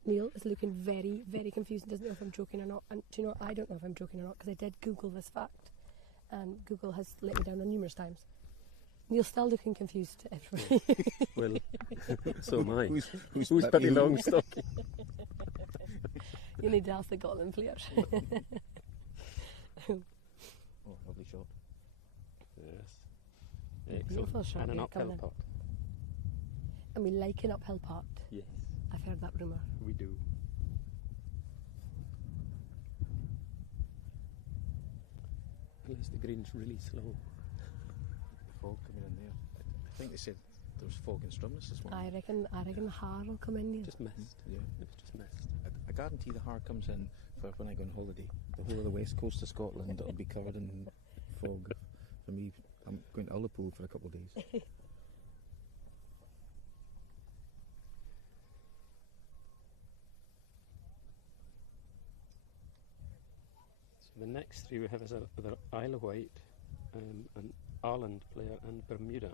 Neil is looking very, very confused and doesn't know if I'm joking or not. And do you know, I don't know if I'm joking or not because I did Google this fact, and Google has let me down on numerous times. Neil's still looking confused. Everybody. Well, so am I. Who's Pippi Longstocking? You need to ask the Gotland players. Oh, lovely shot. Yes. Beautiful shot And an there uphill coming in. putt. And we like an uphill putt. Yes, I've heard that rumour. we do. Unless the green's really slow. The fog coming in there. I think they said there was fog and Stromness this morning. I reckon the har will come in. Just missed. Yeah. It was just missed. I guarantee the har comes in for when I go on holiday. The whole of the west coast of Scotland, it'll be covered in fog. For me, I'm going to Ullapool for a couple of days. So the next three we have is the Isle of Wight, an Ireland player, and Bermuda.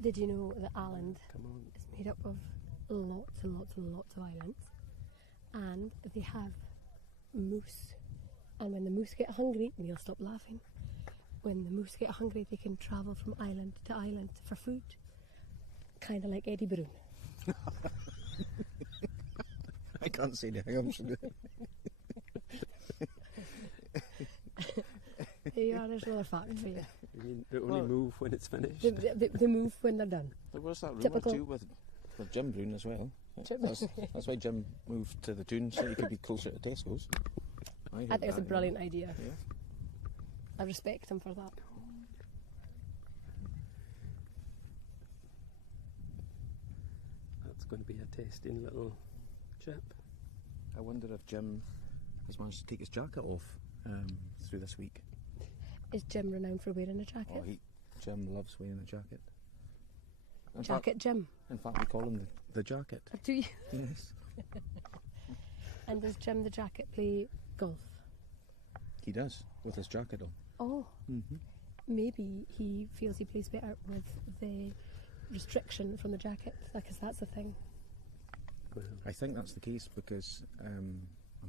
Did you know that Ireland Come on. is made up of lots and lots and lots of islands, and they have moose, and when the moose get hungry, Neil, stop laughing, when the moose get hungry they can travel from island to island for food, kind of like Eddie Brown. I can't say anything else. Here you are, there's another fact for you. You mean they only move when it's finished? They move when they're done. There was that rumour Typical. too with Jim Brown as well. Jim- That's why Jim moved to the Doon, so he could be closer to Tesco's. I think it's a brilliant idea. Yeah. I respect him for that. That's going to be a tasting little chip. I wonder if Jim has managed to take his jacket off through this week. Is Jim renowned for wearing a jacket? Oh, Jim loves wearing a jacket. In Jacket Jim. In fact, we call him the jacket. Do you? Yes. And does Jim the jacket play golf? He does, with his jacket on. Oh, Mm-hmm. maybe he feels he plays better with the restriction from the jacket, because that's the thing. Well, I think that's the case because I'm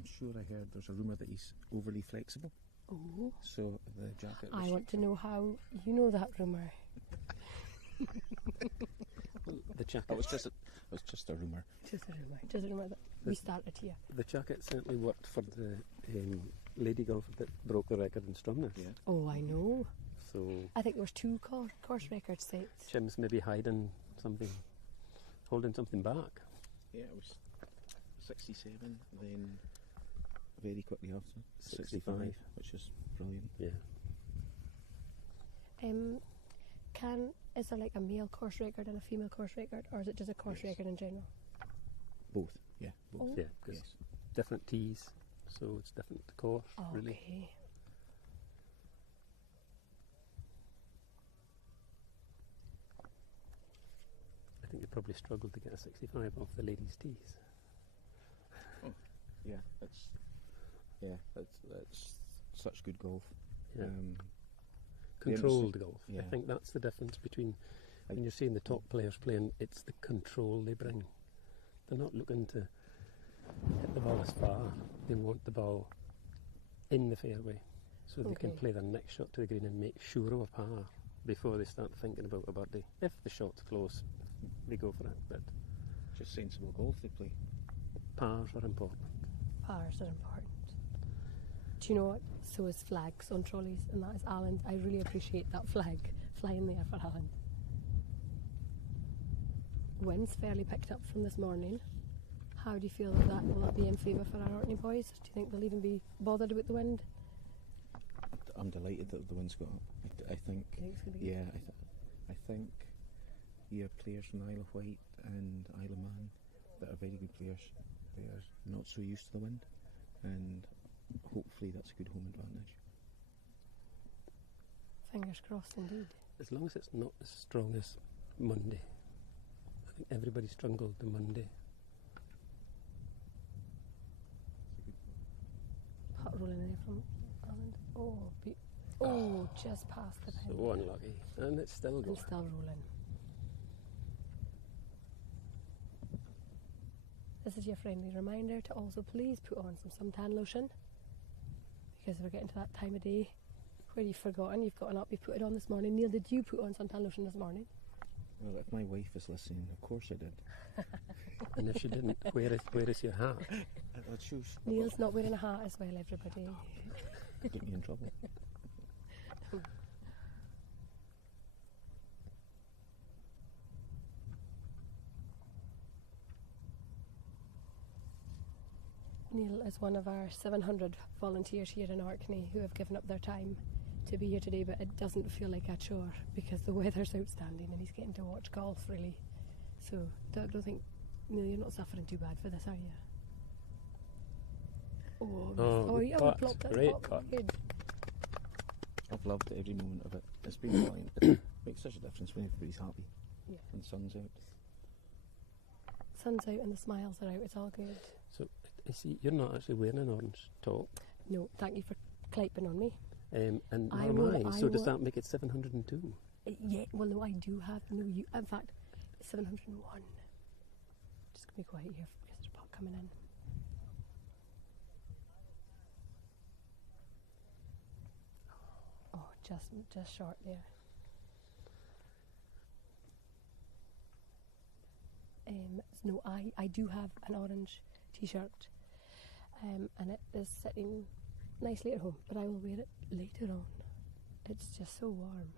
sure I heard there's a rumour that he's overly flexible. Oh, So the jacket. I want to know how you know that rumour. the jacket. It was just a rumour. Just a rumour that we started here. The jacket certainly worked for the lady golfer that broke the record in Stromness. Yeah. Oh, I know. So I think there was 2 course records set. Jim's maybe hiding something, holding something back. Yeah, it was 67, then very quickly after 65, which is brilliant. Yeah. Is there like a male course record and a female course record, or is it just a course Yes. record in general? Both, yeah. Both. Oh. Yeah, because Yes. different tees, so it's different course, really. Okay. I think they probably struggled to get a 65 off the ladies' tees. That's such good golf. Yeah. the Controlled golf. yeah. I think that's the difference between when you're seeing the top players playing, it's the control they bring. They're not looking to hit the ball as far. They want the ball in the fairway so they can Okay. play their next shot to the green and make sure of a par before they start thinking about a birdie. If the shot's close, they go for it, but Just sensible golf they play. pars are important. Pars are important. Do you know what? So is flags on trolleys, and that is Ireland. I really appreciate that flag flying there for Ireland. Wind's fairly picked up from this morning. How do you feel that will that be in favour for our Orkney boys? Do you think they'll even be bothered about the wind? I'm delighted that the wind's got up. I think, Do you think it's going to be yeah, I think you have players from the Isle of Wight and Isle of Man that are very good players. They are not so used to the wind, and hopefully that's a good home advantage. Fingers crossed indeed. As long as it's not as strong as Monday. I think everybody struggled the Monday. Pot rolling in there from Ireland. Oh, just past the pin. So unlucky. And it's still And going. still rolling. This is your friendly reminder to also please put on some suntan lotion, because we're getting to that time of day where you've forgotten, you've gotten up, you put it on this morning. Neil, did you put on suntan lotion this morning? Well, if my wife is listening, of course I did. And if she didn't, where is your hat? I'd choose. Neil's not wearing a hat as well, everybody. Get me in trouble. Neil is one of our 700 volunteers here in Orkney who have given up their time to be here today, but it doesn't feel like a chore because the weather's outstanding and he's getting to watch golf, really. So, Doug, don't think, Neil, you're not suffering too bad for this, are you? Great putt. Good. I've loved every moment of it. It's been brilliant. It makes such a difference when everybody's happy. Yeah. And the sun's out. Sun's out and the smiles are out. It's all good. So, I see you're not actually wearing an orange top. No, thank you for clapping on me. And nor am I. So does that make it 702? Yeah, well, no, I do have. No, you. In fact, 701. Just gonna be quiet here because there's a pot coming in. Oh, just short there. No, I do have an orange t-shirt, and it is sitting nicely at home, but I will wear it later on. It's just so warm.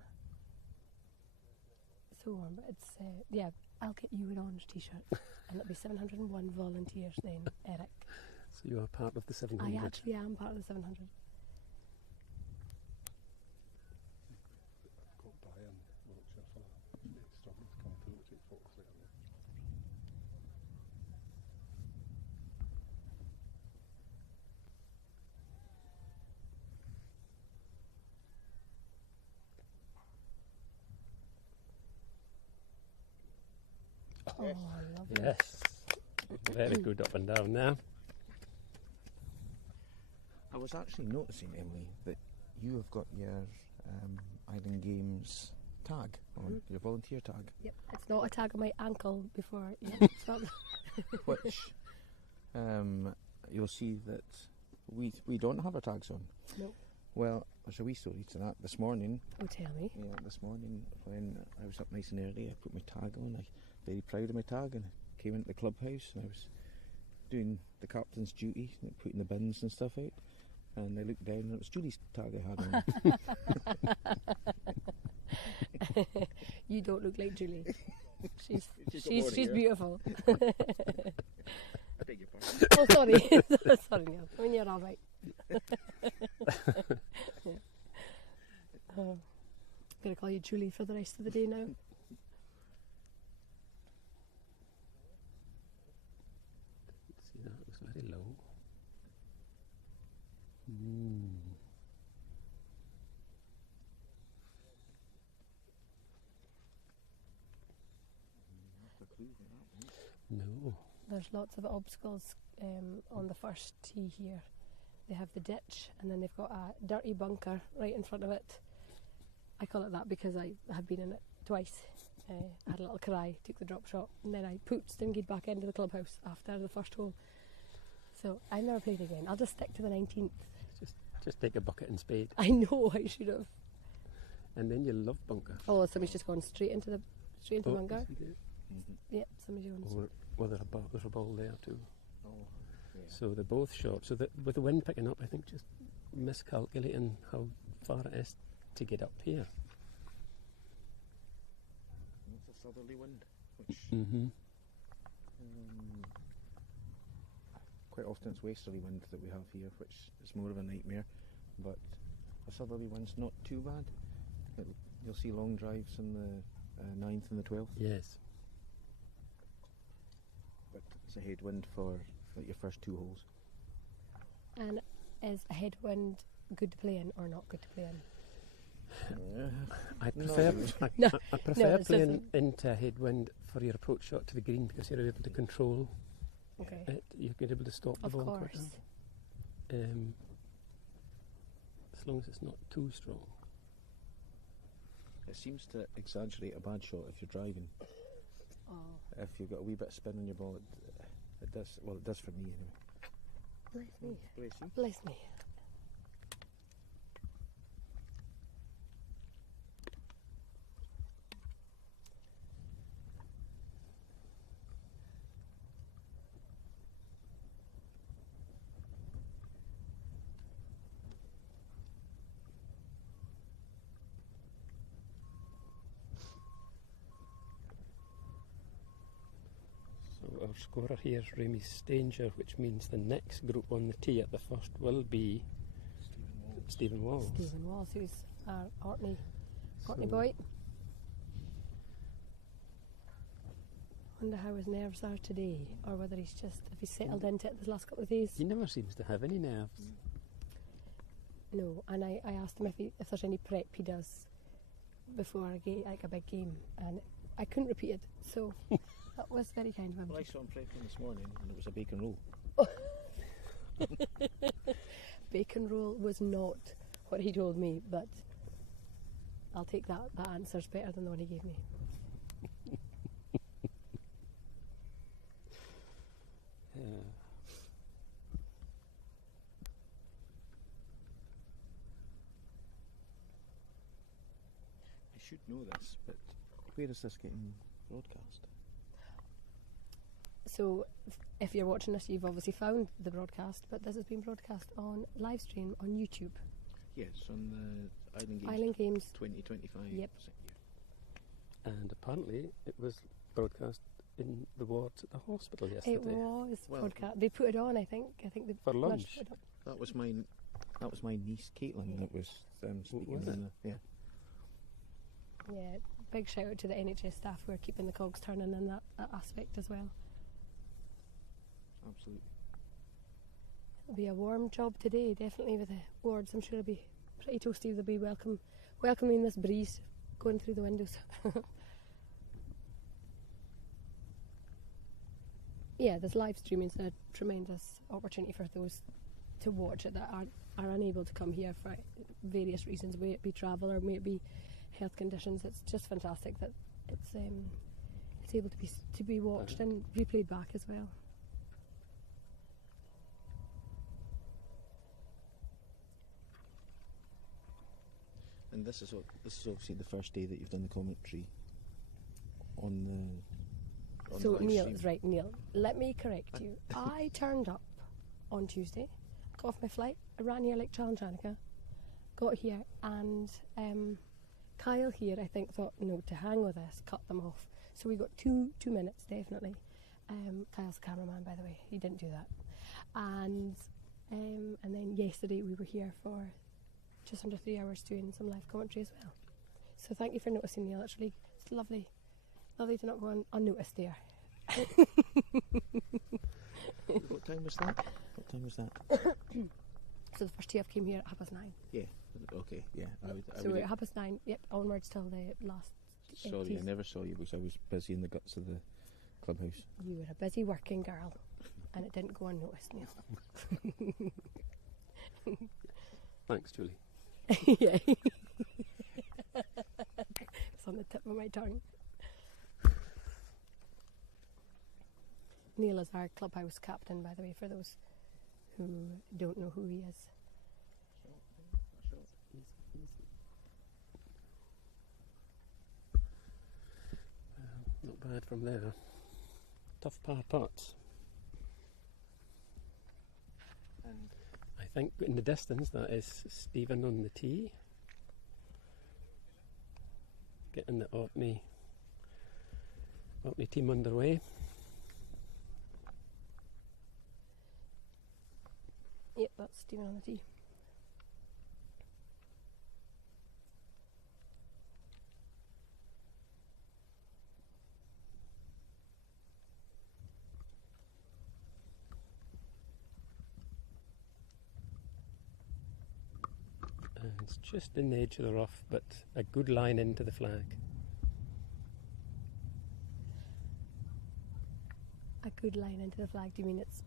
So warm, but it's, yeah, I'll get you an orange t-shirt, and it'll be 701 volunteers then, Eric. So you are part of the 700? I actually am part of the 700. Got Brian, Wiltshire for struggling to come through, which is folks later. Oh, lovely. Yes. Very good up and down now. I was actually noticing, Emily, that you have got your Island Games tag on, your volunteer tag. Yep, it's not a tag on my ankle before. Yeah, it's not. Which you'll see that we don't have our tags on. No. Well, there's a wee story to that. This morning, Oh, tell me. yeah, this morning when I was up nice and early, I put my tag on. I very proud of my tag, and I came into the clubhouse and I was doing the captain's duty, like putting the bins and stuff out. And I looked down and it was Julie's tag I had on. You don't look like Julie. She's got more hair. beautiful. I beg your pardon. Oh, sorry. Sorry, Neil. I mean, you're all right. Yeah. I'm going to call you Julie for the rest of the day now. See, that was very low. No. There's lots of obstacles on the first tee here. They have the ditch and then they've got a dirty bunker right in front of it. I call it that because I have been in it twice. I had a little cry, took the drop shot, and then I pooped stinkied back into the clubhouse after the first hole. So I never played again. I'll just stick to the 19th. Just take a bucket and spade. I know I should have. And then you love bunker. Oh, somebody's just gone straight into the bunker. Mm-hmm. Yeah, somebody's gone. Well, there's a ball there too. Oh, yeah. So they're both short. So with the wind picking up, I think just miscalculating how far it is to get up here. It's a southerly wind, which quite often it's westerly wind that we have here, which is more of a nightmare. But a southerly wind's not too bad. You'll see long drives in the 9th and the 12th. Yes. But it's a headwind for like your first two holes. And is a headwind good to play in or not good to play in? I prefer it's playing into a headwind for your approach shot to the green because you're able to control it. You're able to stop the ball quicker. As long as it's not too strong. It seems to exaggerate a bad shot if you're driving. Oh. If you've got a wee bit of spin on your ball, it does. Well, it does for me anyway. Bless me. Bless you. Bless me. So our scorer here is Remy Stanger, which means the next group on the tee at the first will be Stephen Walls. Stephen Walls, who's our Orkney boy. Wonder how his nerves are today, or whether if he's settled into it this last couple of days. He never seems to have any nerves. No, and I asked him if there's any prep he does before a big game, and I couldn't repeat it, so that was very kind of him. Well, I saw him prepping this morning, and it was a bacon roll. Bacon roll was not what he told me, but I'll take that. That answer's better than the one he gave me. I should know this, but where is this getting broadcast? So, if you're watching this, you've obviously found the broadcast, but this has been broadcast on live stream on YouTube. Yes, on the Island Games 2025. Yep. And apparently it was broadcast in the wards at the hospital yesterday. It was broadcast. They put it on, I think. They for lunch. That was my niece Caitlin that was speaking. Yeah. Yeah, big shout out to the NHS staff who are keeping the cogs turning in that aspect as well. Absolutely. It'll be a warm job today, definitely, with the wards. I'm sure it'll be pretty toasty. They'll be welcoming this breeze going through the windows. Yeah, this live streaming is a tremendous opportunity for those to watch it that are unable to come here for various reasons, may it be travel or may it be health conditions. It's just fantastic that it's able to be watched and replayed back as well. And this is obviously the first day that you've done the commentary on the. So Neil is right. Neil, let me correct you. I turned up on Tuesday, got off my flight, I ran here like Challengeanica, got here, and Kyle here, I think, thought, no, to hang with us, cut them off. So we got two minutes, definitely. Kyle's the cameraman, by the way. He didn't do that. And then yesterday we were here for just under 3 hours doing some live commentary as well. So thank you for noticing, Neil. It's lovely to not go unnoticed there. What time was that? So the first tee-off came here at 9:30. Yeah. Okay. Yeah. So we're at 9:30. Yep. Onwards till the last. Sorry, I never saw you because I was busy in the guts of the clubhouse. You were a busy working girl, and it didn't go unnoticed, Neil. Thanks, Julie. Yeah. It's on the tip of my tongue. Neil is our clubhouse captain, by the way, for those who don't know who he is. Not bad from there. Tough par putts. And I think in the distance that is Stephen on the tee. Getting the Orkney team underway. Yep, that's Stephen on the tee. And it's just in the edge of the rough, but a good line into the flag. A good line into the flag. Do you mean it's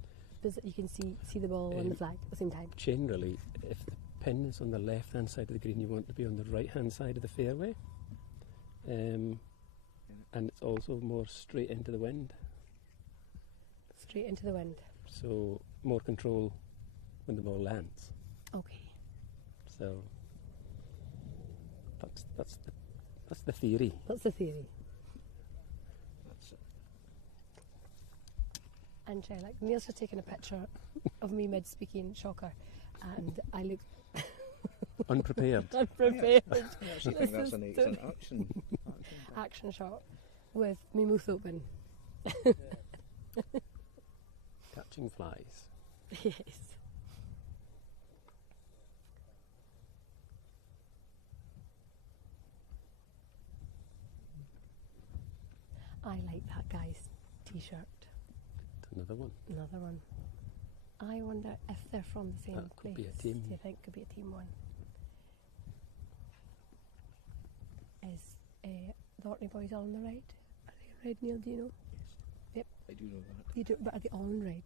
you can see the ball on the flag at the same time? Generally, if the pin is on the left-hand side of the green, you want to be on the right-hand side of the fairway. And it's also more straight into the wind. Straight into the wind. So more control when the ball lands. Okay. So that's the theory. That's the theory. That's it. And like Neil's just taken a picture of me mid-speaking, shocker, and I look unprepared. Unprepared. I actually think that's an action shot with me mouth open. Catching flies. Yes. I like that guy's t-shirt. Another one. Another one. I wonder if they're from the same That place. could be a team. Do you think could be a team one? Is the Orkney boys all on the ride? Are they on ride, Neil? Do you know? Yes. Yep. I do know that. You do, but are they all on ride?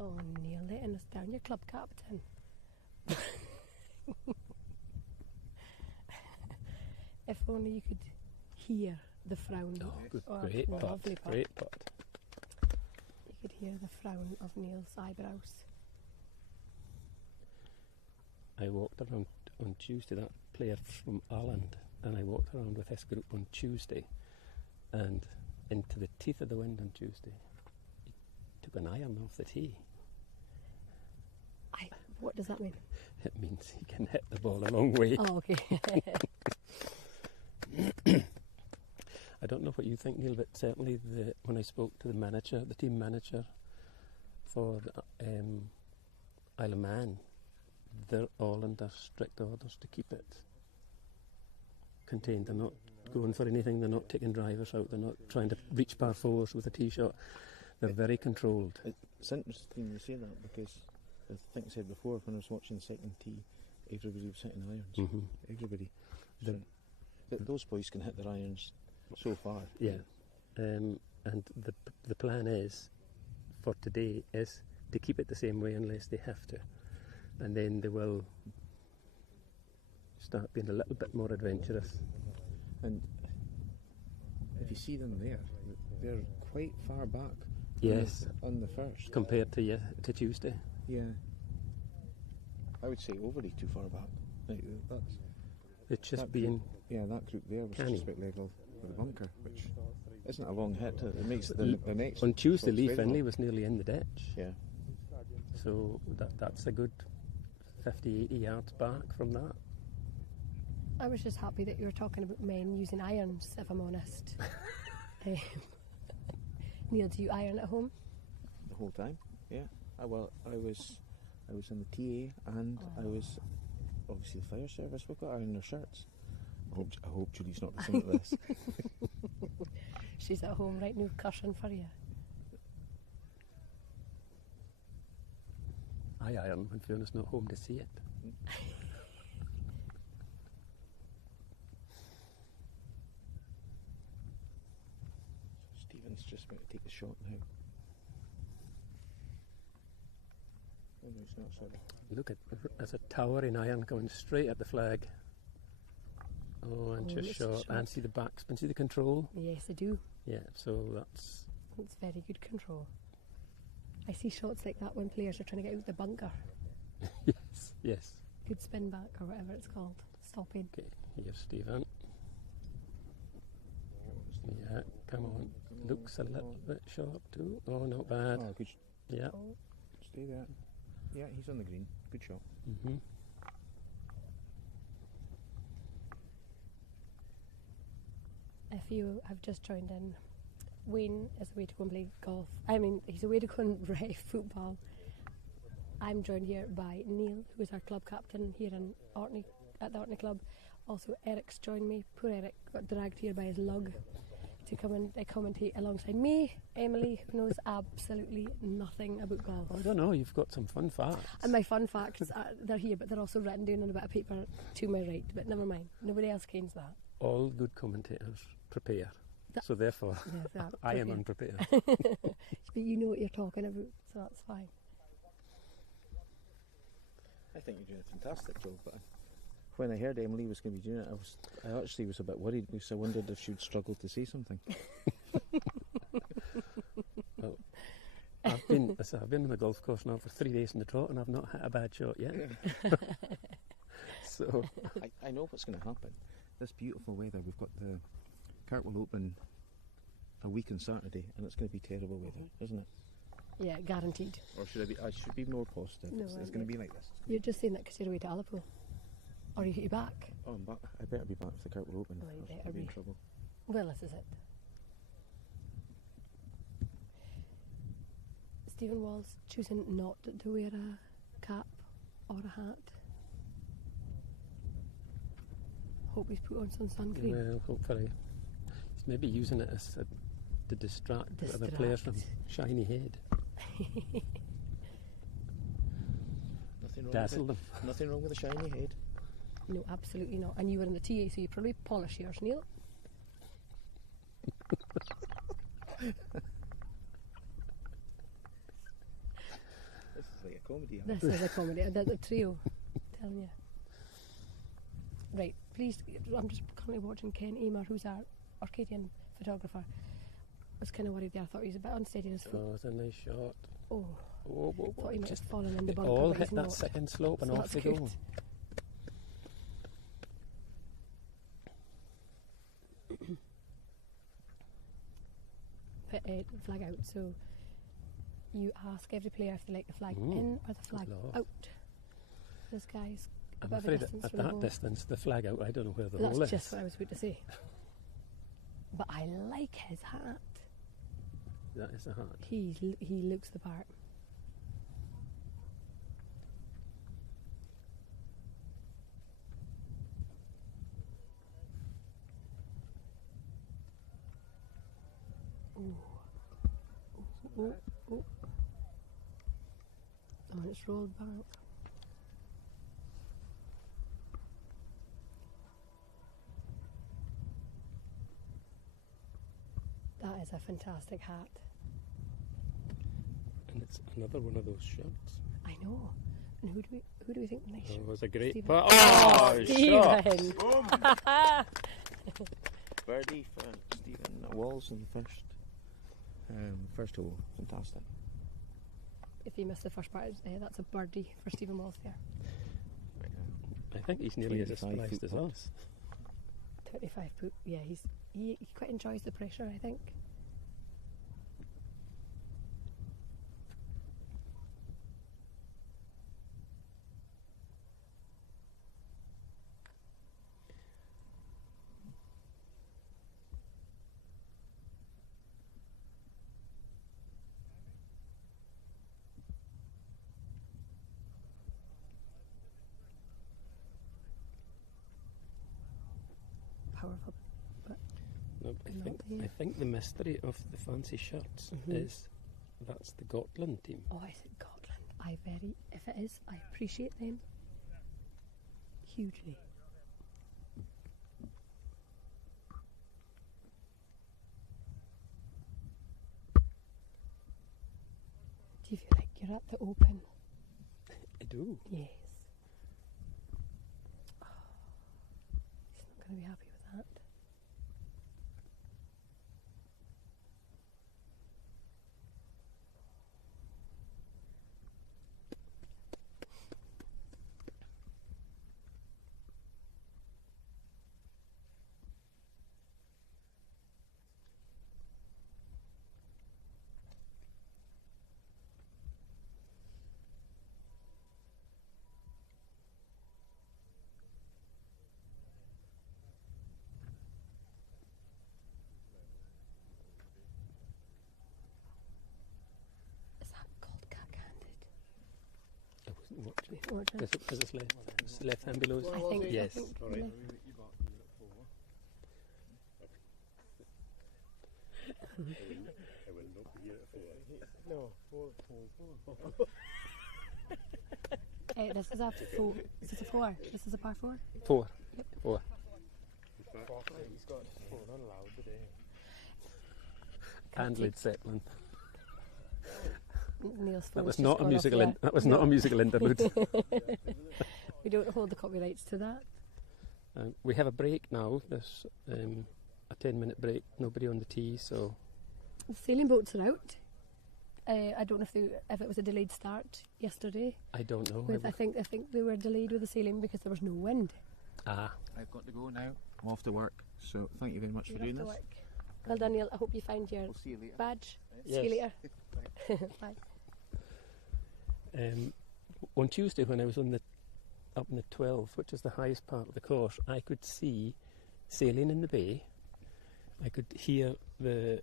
Oh, Neil, letting us down. Your club captain. If only you could hear the frown. Oh, good. Oh, Great pot. lovely pot. Great pot. You could hear the frown of Neil's eyebrows. I walked around on Tuesday, that player from Ireland, and I walked around with this group on Tuesday, and into the teeth of the wind on Tuesday, he took an iron off the tee. What does that mean? It means he can hit the ball a long way. Oh, okay. I don't know what you think, Neil, but certainly when I spoke to the manager, the team manager for Isle of Man, they're all under strict orders to keep it contained. They're not going for anything, they're not taking drivers out, they're not trying to reach par fours with a tee shot. They're very controlled. It's interesting you say that, because I think I said before, when I was watching the second tee, everybody was hitting irons. Mm-hmm. Everybody. Those boys can hit their irons so far. Yeah. And the plan is, for today, is to keep it the same way unless they have to. And then they will start being a little bit more adventurous. And if you see them there, they're quite far back. Yes. On the first. Compared to Tuesday. Yeah. I would say overly too far back. Like, It's just that being... Group, yeah, that group there was canny. just about level with the bunker, which isn't a long hit. It makes the next... On Tuesday, shot's Lee very Finlay long. was nearly in the ditch. Yeah. So that's a good 50, 80 yards back from that. I was just happy that you were talking about men using irons, if I'm honest. Neil, do you iron at home? The whole time, yeah. I was in the TA, and I was obviously the fire service. We've got iron their shirts. I hope Julie's not listening to this. She's at home right now cussing for you. I iron when Fiona's not home to see it. Stephen's just about to take the shot now. Oh no, he's not, sorry. Look at, there's a towering iron going straight at the flag. Oh, and just it's short. short. And see the backspin, see the control? Yes, I do. Yeah, so that's... It's very good control. I see shots like that when players are trying to get out the bunker. yes. Good spin back or whatever it's called. Stopping. Okay, here's Stephen. Yeah, come on. Looks a little bit short too. Oh, not bad. Oh, good. Yeah. Stay there. Yeah, he's on the green. Good shot. Mm-hmm. If you have just joined in, Wayne is away to go and play golf. I mean, he's away to go and ref football. I'm joined here by Neil, who is our club captain here in Orkney, at the Orkney Club. Also, Eric's joined me. Poor Eric got dragged here by his lug to come and commentate alongside me, Emily, who knows absolutely nothing about golf. I don't know, you've got some fun facts. And my fun facts, they're here, but they're also written down on a bit of paper to my right. But never mind, nobody else kens that. All good commentators prepare. So therefore, Yeah, I am unprepared. But you know what you're talking about, so that's fine. I think you're doing a fantastic job, but when I heard Emily was going to be doing it, I actually was a bit worried because I wondered if she would struggle to say something. Well, I've been on the golf course now for 3 days in the trot, and I've not hit a bad shot yet. So I know what's going to happen. This beautiful weather, we've got the Cart will open a week on Saturday, and it's going to be terrible weather, isn't it? Yeah, guaranteed. Or should I be? I should be more positive. No, it's going to be like this. You're just saying that because you're away to Alipo. Or are you back? Oh, I'm back. I better be back if the Cart will open. Oh, you Or better I'll be in be. trouble. Well, this is it. Stephen Wall's choosing not to wear a cap or a hat. Hope he's put on some sun cream. Well, hopefully. He's maybe using it as to distract other players from Shiny Head. Dazzle them. Nothing wrong with a shiny head. No, absolutely not. And you were in the TA, so you probably polish yours, Neil. This is like a comedy. This is a comedy. The trio. Telling you. Right, please. I'm just currently watching Ken Amer, who's our Orcadian photographer. I was kind of worried there. I thought he was a bit unsteady in his foot. Oh, it's a nice shot. Oh. Whoa. I thought he might have fallen in the bunker. All but hit he's that not. second slope and So off they that's go. Flag out. So you ask every player if they like the flag in or the flag out. This guy's I'm above afraid a distance at from the that hole. distance, the flag out, I don't know where the hole That's is. just what I was about to say. But I like his hat. That is a hat. He looks the part. Oh, and it's rolled back. That is a fantastic hat. And it's another one of those shots. I know. And who do we think the nice Oh, shot? it was a great Stephen. putt. Oh, shot! Stephen! Birdie for Stephen Walls in the first hole. Fantastic. If he missed the first part, that's a birdie for Stephen Walls there. I think he's nearly as 25 surprised foot as putt. us. 25 foot. Yeah, he quite enjoys the pressure, I think. Powerful. No, I think the mystery of the fancy shirts is that's the Gotland team. Oh, is it Scotland? If it is, I appreciate them hugely. Do you feel like you're at the Open? I do. Yes. Oh, he's not going to be happy with that. Is it left hand below? I think yes. I think Alright. This is a 4. Is this a 4? This is a par 4? 4. Yep. 4. He's got 4 unallowed today. And Led Zeppelin. Neil's That was phone's not just a gone musical. off That was not a musical interlude. We don't hold the copyrights to that. We have a break now. There's a 10-minute break. Nobody on the tee, so The sailing boats are out. I don't know if it was a delayed start yesterday. I don't know. I think they were delayed with the sailing because there was no wind. I've got to go now. I'm off to work. So thank you very much for doing this. Well done, Neil. I hope you find your We'll see you later. badge. Yes. See you later. Bye. On Tuesday, when I was up in the 12, which is the highest part of the course, I could see sailing in the bay. I could hear the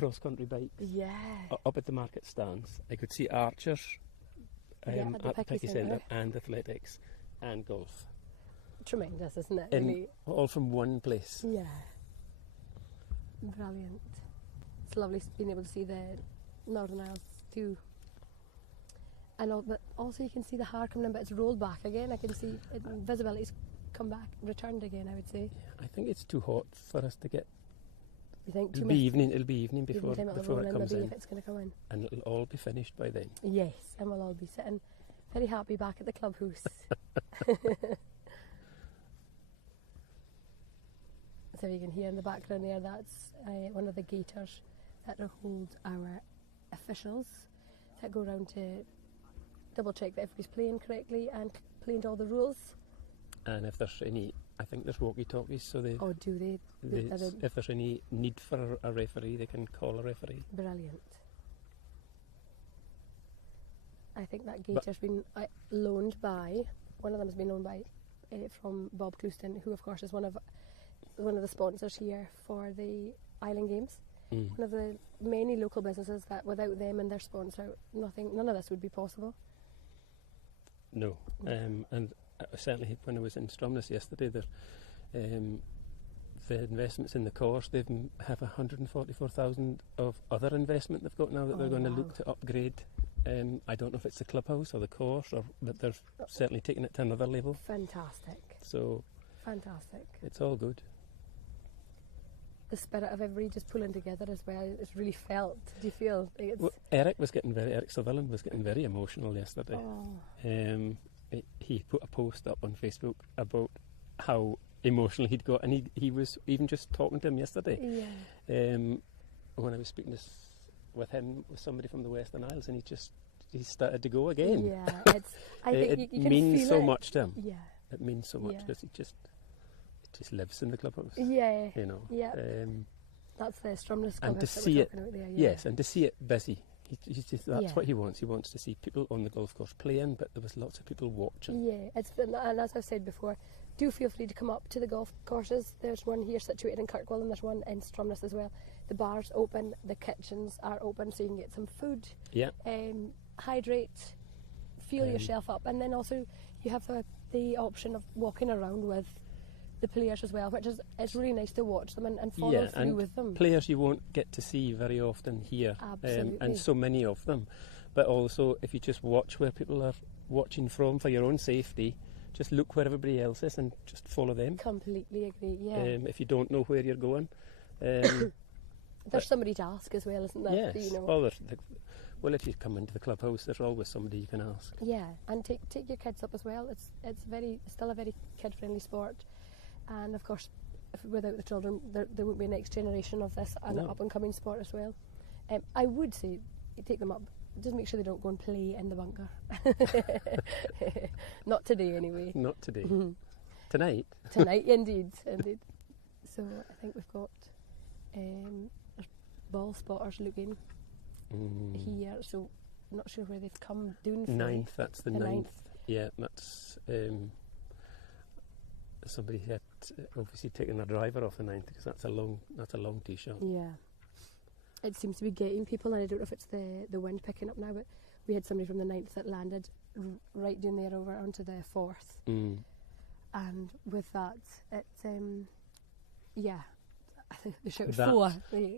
cross-country bikes. Yeah. Up at the market stands. I could see archers at the Picky Centre. and athletics and golf. Tremendous, isn't it? Really? All from one place. Yeah. Brilliant. It's lovely being able to see the Northern Isles too. But also you can see the Har coming in, but it's rolled back again. I can see visibility's come back, returned again, I would say. Yeah, I think it's too hot for us to get. You think it'll be evening before it comes in. If it's going to come in. And it'll all be finished by then. Yes, and we'll all be sitting very happy back at the clubhouse. So you can hear in the background there, that's one of the gaiters that hold our officials that go around to double check that everybody's playing correctly and playing to all the rules. And if there's any, I think there's walkie-talkies, so they. Oh, do they? If there's any need for a referee, they can call a referee. Brilliant. I think that gaiter's been loaned by, one of them has been loaned by from Bob Clouston, who of course is one of the sponsors here for the Island Games. One of the many local businesses that without them and their sponsor, none of this would be possible. No, and certainly when I was in Stromness yesterday, the investments in the course, they have 144,000 of other investment they've got now that they're going to look to upgrade. I don't know if it's the clubhouse or the course, but they're certainly taking it to another level. Fantastic. So fantastic. It's all good. The spirit of everybody just pulling together as well, it's really felt. Do you feel? Well, Eric Sutherland was getting very emotional yesterday. Oh. He put a post up on Facebook about how emotional he'd got, and he was even just talking to him yesterday. Yeah. When I was speaking with somebody from the Western Isles, and he started to go again. Yeah, I think it means so much to him. Yeah. It means so much because he just lives in the clubhouse. Yeah. You know. Yeah. That's the Stromness clubhouse. And to see it, yes, and to see it busy. That's what he wants. He wants to see people on the golf course playing, but there was lots of people watching. Yeah, and as I've said before, do feel free to come up to the golf courses. There's one here situated in Kirkwall, and there's one in Stromness as well. The bar's open, the kitchens are open, so you can get some food. Yeah. Hydrate, fuel yourself up, and then also you have the option of walking around with the players as well, which is it's really nice to watch them and follow through with them. Players you won't get to see very often here, and so many of them. But also, if you just watch where people are watching from for your own safety, just look where everybody else is and just follow them. Completely agree. Yeah. If you don't know where you're going, there's somebody to ask as well, isn't there? Yes. You know? Well, if you come into the clubhouse, there's always somebody you can ask. Yeah, and take your kids up as well. It's still a very kid-friendly sport. And of course, without the children, there won't be a next generation of this up-and-coming sport as well. I would say take them up. Just make sure they don't go and play in the bunker. Not today, anyway. Not today. Tonight. Tonight, indeed. So I think we've got ball spotters looking here. So I'm not sure where they've come doing. Ninth. That's the ninth. Yeah, that's. Somebody had obviously taken a driver off the ninth because that's a long tee shot. Yeah, it seems to be getting people, and I don't know if it's the wind picking up now, but we had somebody from the ninth that landed right down there over onto the fourth, and with that, it's I think they shouted four.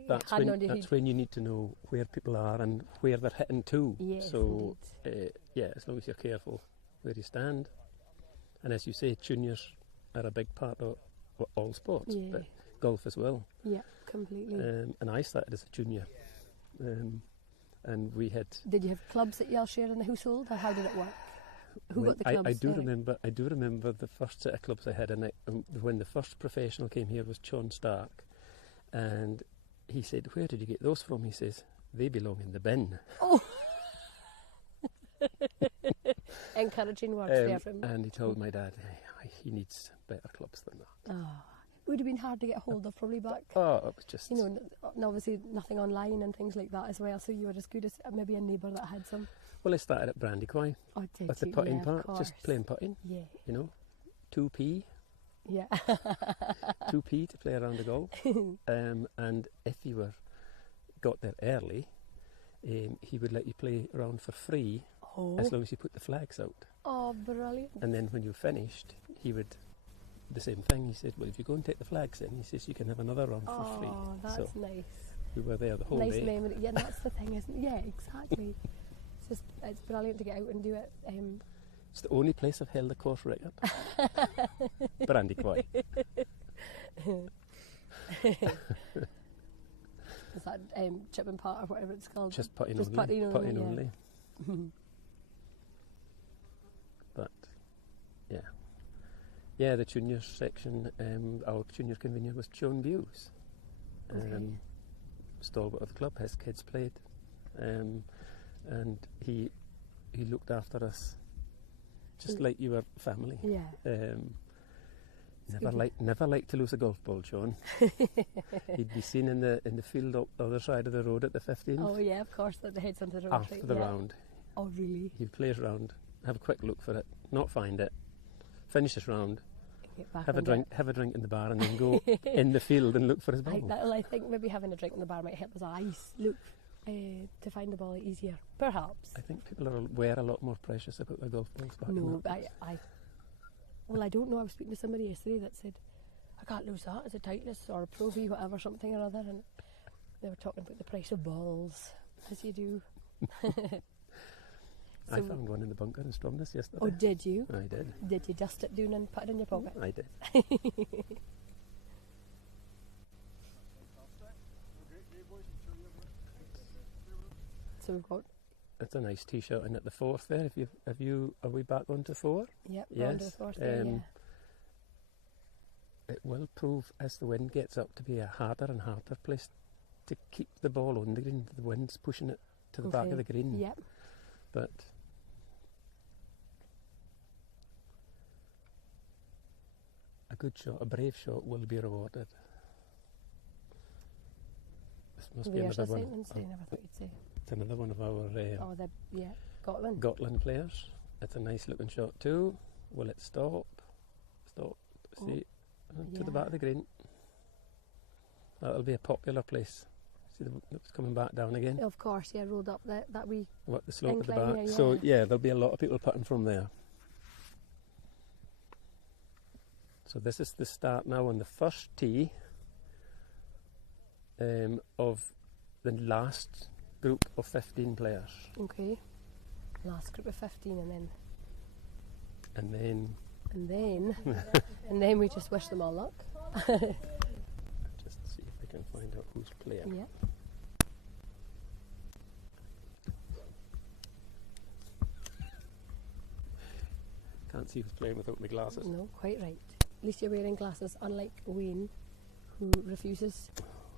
That's when you need to know where people are and where they're hitting to. Yes, so as long as you're careful where you stand, and as you say, juniors are a big part of all sports, but golf as well. Yeah, completely. And I started as a junior, and we had. Did you have clubs that you all shared in the household, or how did it work? Who got the clubs? I do remember the first set of clubs I had, and when the first professional came here was John Stark, and he said, "Where did you get those from?" He says, "They belong in the bin." Oh. Encouraging words there from him. And he told my dad he needs better clubs than that. Oh. It would have been hard to get hold of probably back. Oh, it was just... and obviously nothing online and things like that as well, so you were as good as maybe a neighbour that had some. Well, I started at Brandyquoy. Oh, did at the you? putting part, just playing putting. Yeah. 2p. Yeah. 2p to play around the golf. And if you were got there early, he would let you play around for free as long as you put the flags out. Oh, brilliant. And then when you finished, he would, the same thing, he said, well, if you go and take the flags in, he says, you can have another round for free. Oh, that's so nice. we were there the whole Nice day. memory. Yeah, that's the thing, isn't it? Yeah, exactly. It's brilliant to get out and do it. It's the only place I've held a course record. Brandy Quay. Is that chip and putt or whatever it's called? Just putting Just only. putting only. Yeah. But, yeah. Yeah, the junior section, our junior convener was Joan Buse. Stalwart of the club, his kids played. And he looked after us just like you were family. Yeah. Never liked to lose a golf ball, John. He'd be seen in the field up the other side of the road at the 15th. Oh yeah, of course, that the head's onto the road. After the round. Oh really? He'd play his round, have a quick look for it, not find it, finish his round, have a drink in the bar, and then go in the field and look for his ball. I think maybe having a drink in the bar might help his eyes look to find the ball easier, perhaps. I think people are aware a lot more precious about their golf balls back No, then. Well, I don't know. I was speaking to somebody yesterday that said, I can't lose that as a Titleist or a Pro V, whatever, something or other, and they were talking about the price of balls, as you do. I found one in the bunker in Stromness yesterday. Oh, did you? I did. Did you dust it down and put it in your pocket? I did. So we've got... It's a nice t-shirt, and at the fourth there, are we back onto 4? Yep, yes. round to the fourth there, yeah. It will prove, as the wind gets up, to be a harder and harder place to keep the ball on the green. The wind's pushing it to the back of the green. Yep. But a good shot, a brave shot, will be rewarded. This must be another one. I never thought you'd say. It's another one of our Gotland. Gotland players. It's a nice looking shot too. Will it stop? See, to the back of the green. That'll be a popular place. See, it's coming back down again. Of course, yeah, rolled up that wee. What, the slope at the back? Yeah. So yeah, there'll be a lot of people putting from there. So this is the start now on the first tee of the last group of 15 players. Okay. Last group of 15 and then and then we just wish them all luck. Just see if I can find out who's playing. Yeah. Can't see who's playing without my glasses. No, quite right. At least you're wearing glasses, unlike Wayne, who refuses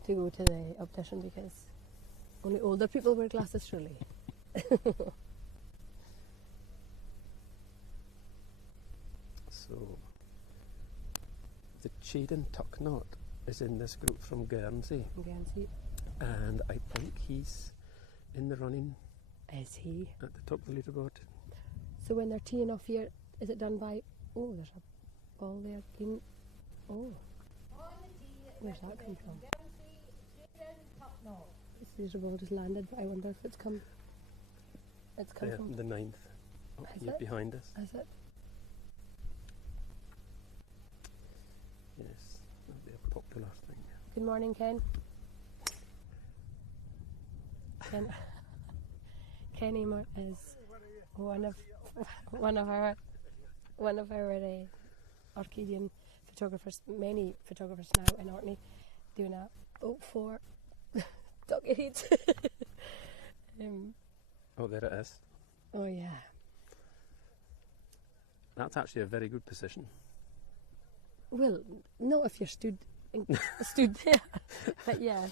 to go to the optician because only older people wear glasses, surely. So, the Cheadon Tucknot is in this group from Guernsey. And I think he's in the running. Is he? At the top of the leaderboard. So when they're teeing off here, is it done by... Oh, there's a ball there. Where's that come from? This leaderboard just landed, but I wonder if it's come... It's come from... The 9th. Up here behind us. Is it? Yes, that'll be a popular thing. Good morning, Ken. Ken Emer is one of our Orcadian photographers. Many photographers now in Orkney doing a 04 ducky heat. Oh, there it is. Oh yeah. That's actually a very good position. Well, not if you're stood there, but yeah.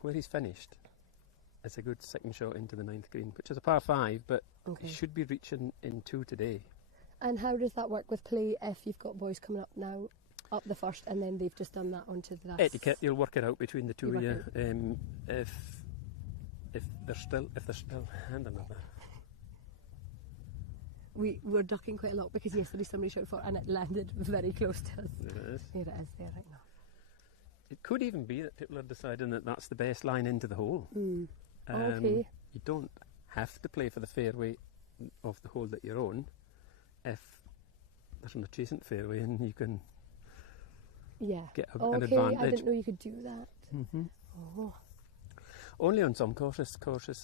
Where he's finished, it's a good second shot into the 9th green, which is a par 5, but he should be reaching in 2 today. And how does that work with play if you've got boys coming up now, up the first, and then they've just done that onto the last? Etiquette, you'll work it out between the two of you. If they're still hand another. We're ducking quite a lot because yesterday somebody shot for and it landed very close to us. There it is. There it is, there right now. it could even be that people are deciding that that's the best line into the hole. Okay. You don't have to play for the fairway of the hole that you're on if there's an adjacent fairway and you can get an advantage. I didn't know you could do that. Oh. Only on some courses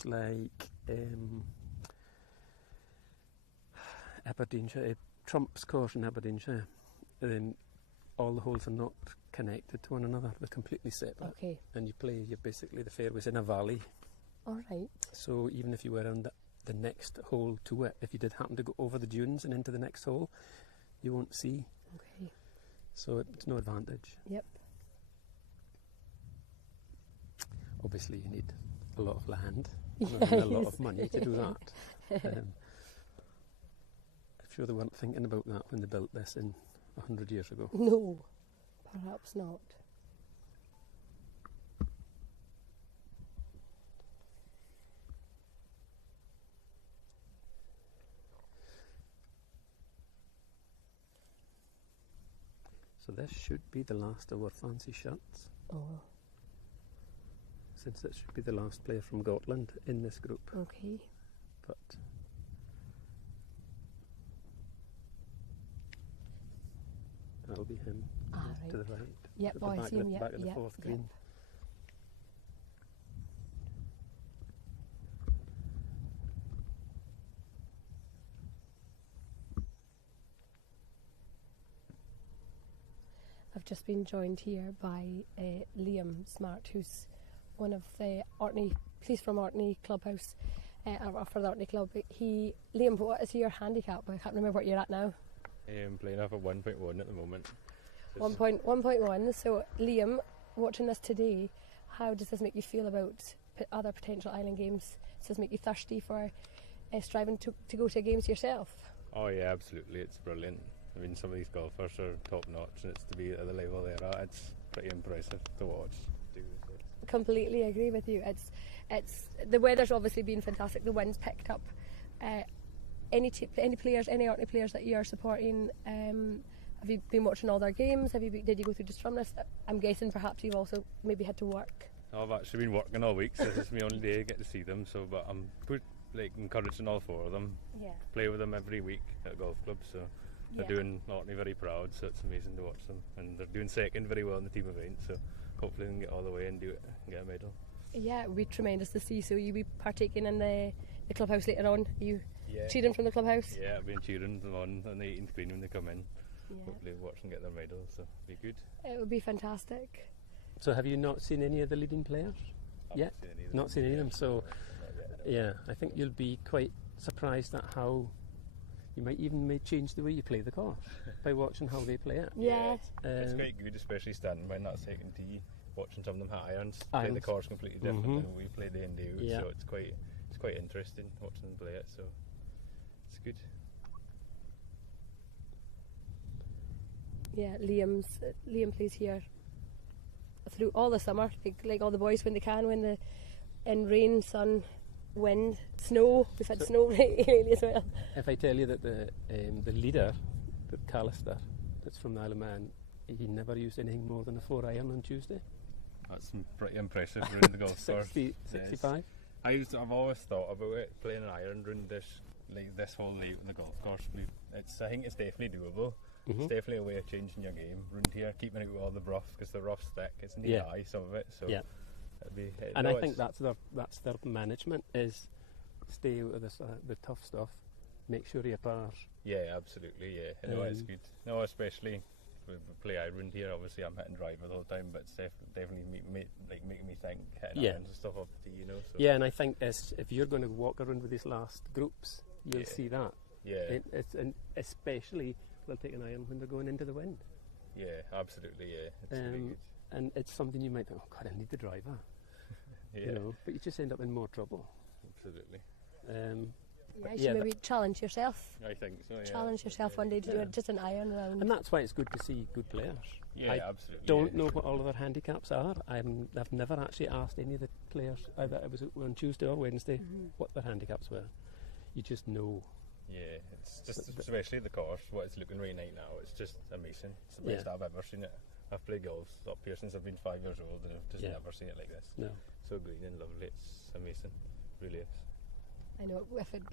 like Aberdeenshire, Trump's course in Aberdeenshire, then all the holes are not connected to one another. They're completely separate. Okay. And you're basically, the fairway's in a valley. All right. So even if you were on the next hole to it, if you did happen to go over the dunes and into the next hole, you won't see. Okay. So it's no advantage. Yep. Obviously you need a lot of land and a lot of money to do that. I'm sure they weren't thinking about that when they built this in 100 years ago. No, perhaps not. So this should be the last of our fancy shots. Oh. Since this should be the last player from Gotland in this group. Okay. But that'll be him to the right. Yep, I see him. Yep, back of the fourth green. I've just been joined here by Liam Smart, who's one of the Orkney, he's from Orkney Clubhouse, or for the Orkney Club. Liam, what is your handicap? I can't remember what you're at now. I'm playing off at 1.1 at the moment. 1.1. So, Liam, watching this today, how does this make you feel about other potential island games? Does this make you thirsty for striving to go to games yourself? Oh yeah, absolutely. It's brilliant. I mean, some of these golfers are top notch, and it's to be at the level they're at. It's pretty impressive to watch. Completely agree with you. It's the weather's obviously been fantastic. The wind's picked up. Any players, any Orkney players that you are supporting? Have you been watching all their games? Did you go through just from this? I'm guessing perhaps you've also maybe had to work. I've actually been working all week, so this is my only day to get to see them. So, but I'm encouraging all four of them. Yeah. Play with them every week at golf club. So. They're doing Orkney very proud, so it's amazing to watch them. And they're doing second very well in the team event, so hopefully they can get all the way and do it and get a medal. Yeah, it would be tremendous to see. So you'll be partaking in the clubhouse later on? Are you cheering from the clubhouse? Yeah, I've been cheering them on the 18th green when they come in. Yeah. Hopefully watch and get their medal, so it'll be good. It would be fantastic. So have you not seen any of the leading players yet? Not seen any of them. So yeah, I think you'll be quite surprised at how you might even change the way you play the course by watching how they play it. Yeah. It's quite good, especially standing by that second tee, watching some of them hit irons, play the course completely different than we play the NDU. Yeah. So it's quite interesting watching them play it. So it's good. Yeah, Liam plays here through all the summer, like all the boys when they can, in rain, sun, wind, snow. We've had snow lately as well. If I tell you that the leader, that Callister, that's from the Isle of Man, he never used anything more than a 4-iron on Tuesday. That's pretty impressive around the golf course. 65. I've always thought about it, playing an iron around this whole late in the golf course. I think it's definitely doable. It's definitely a way of changing your game around here, keeping it with all the rough, because the rough's thick. It's in the eye, some of it. So. Yeah. I think that's their management, is stay out of the tough stuff, make sure you par. Yeah, absolutely. Yeah, I know it's good. No, especially we play iron here. Obviously, I'm hitting driver the whole time, but it's definitely making me think hitting irons and stuff up the tee, So. Yeah, and I think if you're going to walk around with these last groups, you'll see that. Yeah, and especially they'll take an iron when they're going into the wind. Yeah, absolutely. Yeah, it's really good. And it's something you might think, oh God, I need the driver. But you just end up in more trouble. Absolutely. You should maybe challenge yourself. I think so. Yeah. Challenge yourself one day to do just an iron round. And that's why it's good to see good players. Yeah, I absolutely. Don't know what all of their handicaps are. I've never actually asked any of the players, either it was on Tuesday or Wednesday, what their handicaps were. You just know. Yeah, it's just especially the course, what it's looking right now. It's just amazing. It's the best I've ever seen it. I've played golf up here since I've been 5 years old, and I've just never seen it like this. No. So green and lovely. It's amazing. Really is. I know. If it'd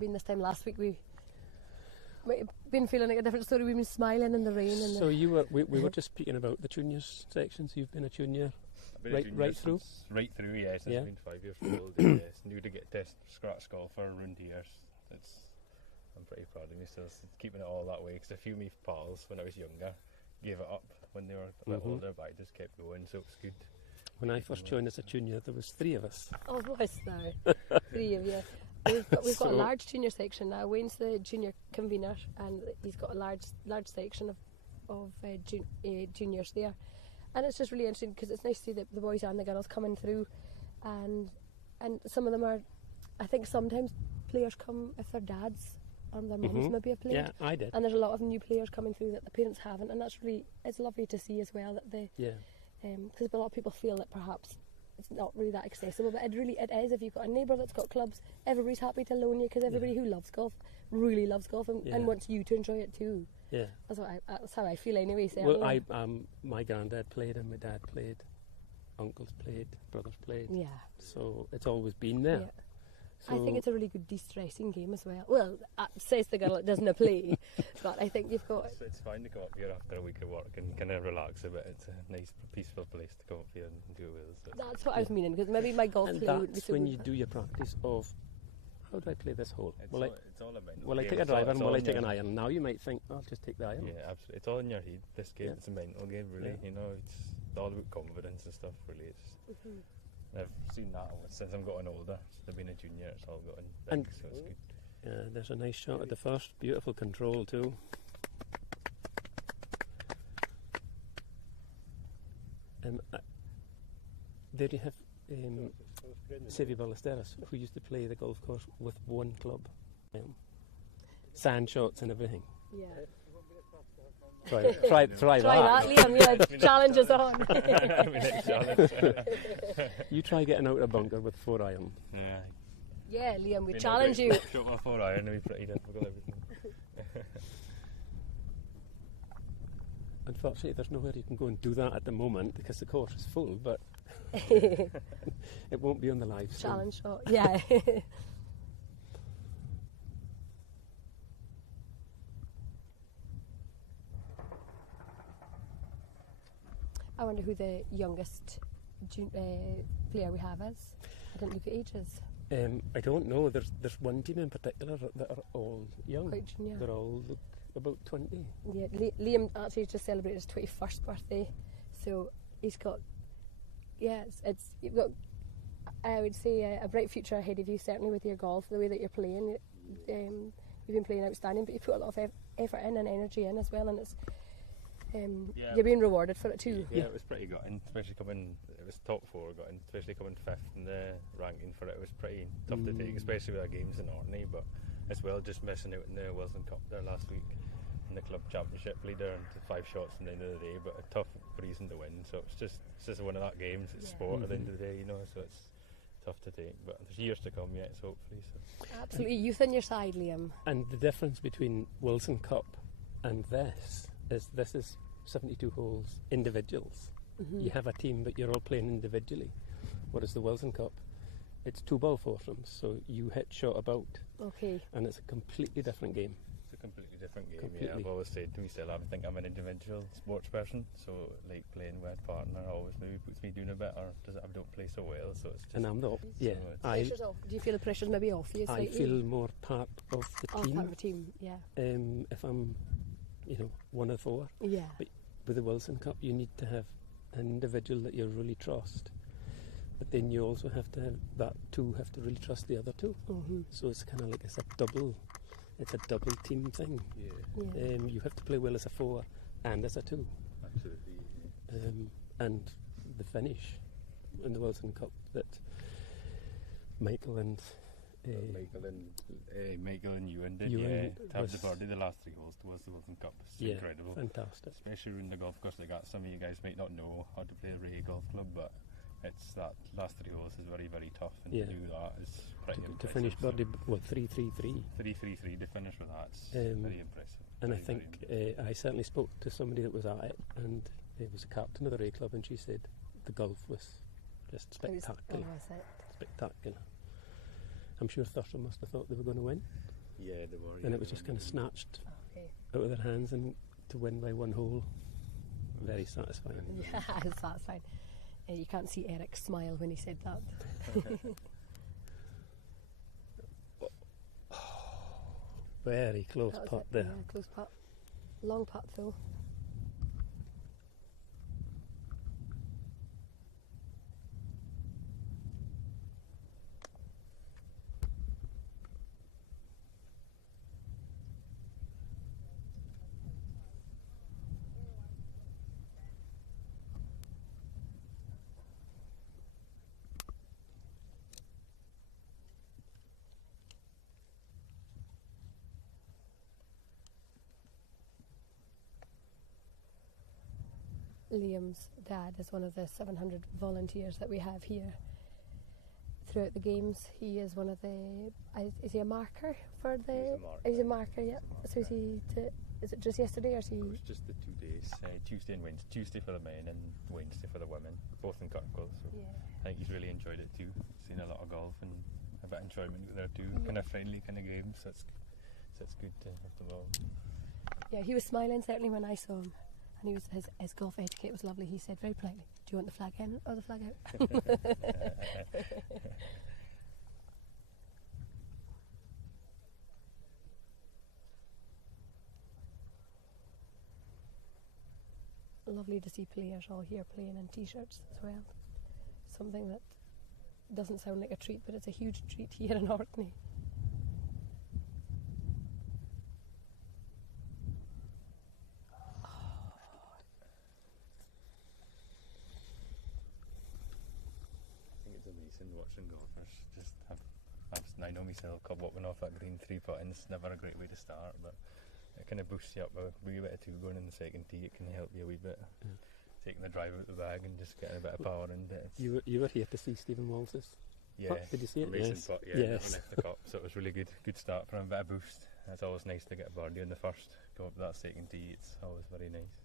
been this time last week, we might have been feeling like a different story. We've been smiling in the rain. And so we were just speaking about the juniors sections. You've been a junior. Right through? Right through, yes. Since I've been 5 years old. Yes. New to get test scratch golfer around here. I'm pretty proud of myself keeping it all that way, because a few of my pals when I was younger gave it up when they were a bit older, but I just kept going, so it's good. When I first joined as a junior, there was 3 of us. Oh, was there? 3 of you. We've got a large junior section now. Wayne's the junior convener, and he's got a large section of juniors there. And it's just really interesting because it's nice to see the boys and the girls coming through, and some of them are, I think sometimes players come if their dads and their mums maybe have played. Yeah, I did. And there's a lot of new players coming through that the parents haven't, and it's lovely to see as well that they, because a lot of people feel that perhaps it's not really that accessible, but it is. If you've got a neighbour that's got clubs, everybody's happy to loan you, because everybody who loves golf really loves golf and wants you to enjoy it too. Yeah, that's how I feel anyway. Well, my granddad played and my dad played, uncles played, brothers played. Yeah. So it's always been there. Yeah. So I think it's a really good de-stressing game as well. Well, says the girl that doesn't play, but I think you've got. It's fine to come up here after a week of work and kind of relax a bit. It's a nice, peaceful place to come up here and do it with. So. That's what I was meaning, because maybe my golf play would be so when you do your practice of. How do I play this hole? It's all a mental will I take a driver and will I take an iron? Now you might think, I'll just take the iron. Yeah, absolutely. It's all in your head. This game, it's a mental game, really. You know, it's all about confidence and stuff, really. It's, I've seen that since I'm getting older. Since I've been a junior, it's all gotten big, so it's good. Yeah, there's a nice shot at the first. Beautiful control too. There you have Sevi Ballesteros, who used to play the golf course with one club. Sand shots and everything. Yeah. Try that. Try that, Liam. Yeah, challenge is on. You try getting out of a bunker with 4 iron. Yeah, Liam, we challenge you. Shot my 4 iron and be pretty difficult everything. Unfortunately, there's nowhere you can go and do that at the moment because the course is full, but it won't be on the live stream. Challenge shot, yeah. I wonder who the youngest player we have is. I didn't look at ages. I don't know. There's one team in particular that are all young. Quite junior. They're all about 20. Yeah, Liam actually just celebrated his 21st birthday, so he's got. Yeah, you've got. I would say a bright future ahead of you, certainly with your golf, the way that you're playing. You've been playing outstanding, but you put a lot of effort in and energy in as well, and it's. You're being rewarded for it too. Yeah, it was pretty gutting, especially it was top 4 gutting, especially coming 5th in the ranking for it. It was pretty tough to take, especially with our games in Orkney, but as well just missing out in the Wilson Cup there last week in the club championship leader and 5 shots at the end of the day, but a tough reason to win. So it's just one of that games. It's sport at the end of the day, you know. So it's tough to take, but there's years to come yet. So hopefully, absolutely, youth on your side, Liam. And the difference between Wilson Cup and this is 72 holes individuals. You have a team, but you're all playing individually. Whereas the Wilson Cup, it's 2-ball foursomes, so you hit shot about. Okay. And it's a completely different game. It's a completely different game. Completely. Yeah, I've always said to myself, I think I'm an individual sports person, so like playing with a partner always maybe puts me doing a bit, or I don't play so well, so it's just. And I'm not. Yeah. Pressure's off. Do you feel the pressure's maybe off you? I feel more part of the team. Part of the team, yeah. If I'm, one of 4. Yeah. But with the Wilson Cup, you need to have an individual that you really trust. But then you also have to have that 2 have to really trust the other 2. So it's kind of like it's a double team thing. Yeah. You have to play well as a 4 and as a 2. Absolutely. And the finish in the Wilson Cup that Michael and Ewan did. To have the birdie the last 3 holes towards the Wilson Cup. It's incredible. Fantastic. Especially in the golf course like that. Some of you guys might not know how to play a Ray golf club, but it's that last 3 holes is very, very tough, and to do that is pretty impressive. To finish birdie, 3-3-3? 3-3-3 to finish with that. It's very impressive. And I think I certainly spoke to somebody that was at it, and was a captain of the Ray Club, and she said the golf was just spectacular. Spectacular. I'm sure Thurston must have thought they were going to win. Yeah, they were. And it was just kind of snatched out of their hands, and to win by one hole, very satisfying. Yeah, it's satisfying. You can't see Eric smile when he said that. Very close putt there. Yeah, close putt. Long putt though. Liam's dad is one of the 700 volunteers that we have here throughout the games. He is one of the... is he a marker for the... He's a marker, yeah. So is he... is it just yesterday or is he... It was just the 2 days, Tuesday and Wednesday. Tuesday for the men and Wednesday for the women, both in Kirkwall. So yeah. I think he's really enjoyed it too. Seen a lot of golf and a bit of enjoyment there too. Yeah. Kind of friendly kind of games, so it's good to have them all. Yeah, he was smiling certainly when I saw him. And he was, his golf etiquette was lovely. He said very politely, "Do you want the flag in or the flag out?" Lovely to see players all here playing in t-shirts as well. Something that doesn't sound like a treat, but it's a huge treat here in Orkney. Watching golfers just I know myself, walking off that green 3-putt, it's never a great way to start, but it kind of boosts you up a wee bit of two going in the second tee. It can help you a wee bit, taking the drive out the bag and just getting a bit of power in it. You were here to see Stephen Walls's putt, did you see it? Amazing putt, yes. Left the cup, so it was really good start for him, a bit of boost. It's always nice to get a birdie in the first, go up that second tee, it's always very nice.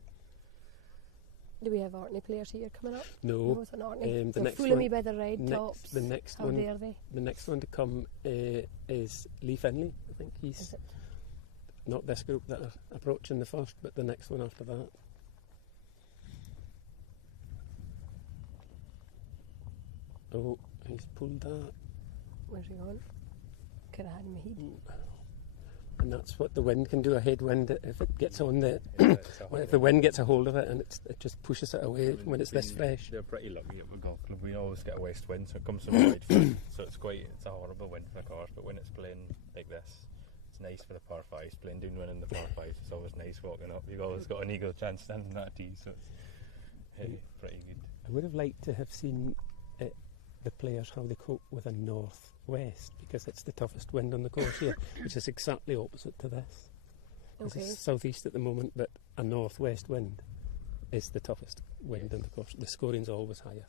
Do we have Orkney players here coming up? No. The next fooling me by the red tops. The next How one, dare they? The next one to come is Lee Finlay. I think he's not this group that are approaching the first, but the next one after that. Oh, he's pulled that. Where's he going? Could have had him a heat. And that's what the wind can do, a headwind. If it gets on the, if the wind gets a hold of it and it just pushes it away when it's this fresh. They're pretty lucky at the golf club. We always get a west wind, so it comes from the right foot. So it's a horrible wind for the course. But when it's playing like this, it's nice for the par fives. Playing downwind in the par fives, it's always nice walking up. You've always got an eagle chance standing that tee, so it's pretty good. I would have liked to have seen the players how they cope with a north-west, because it's the toughest wind on the course here, which is exactly opposite to this. Okay. It's southeast at the moment, but a northwest wind is the toughest wind on the course. The scoring's always higher.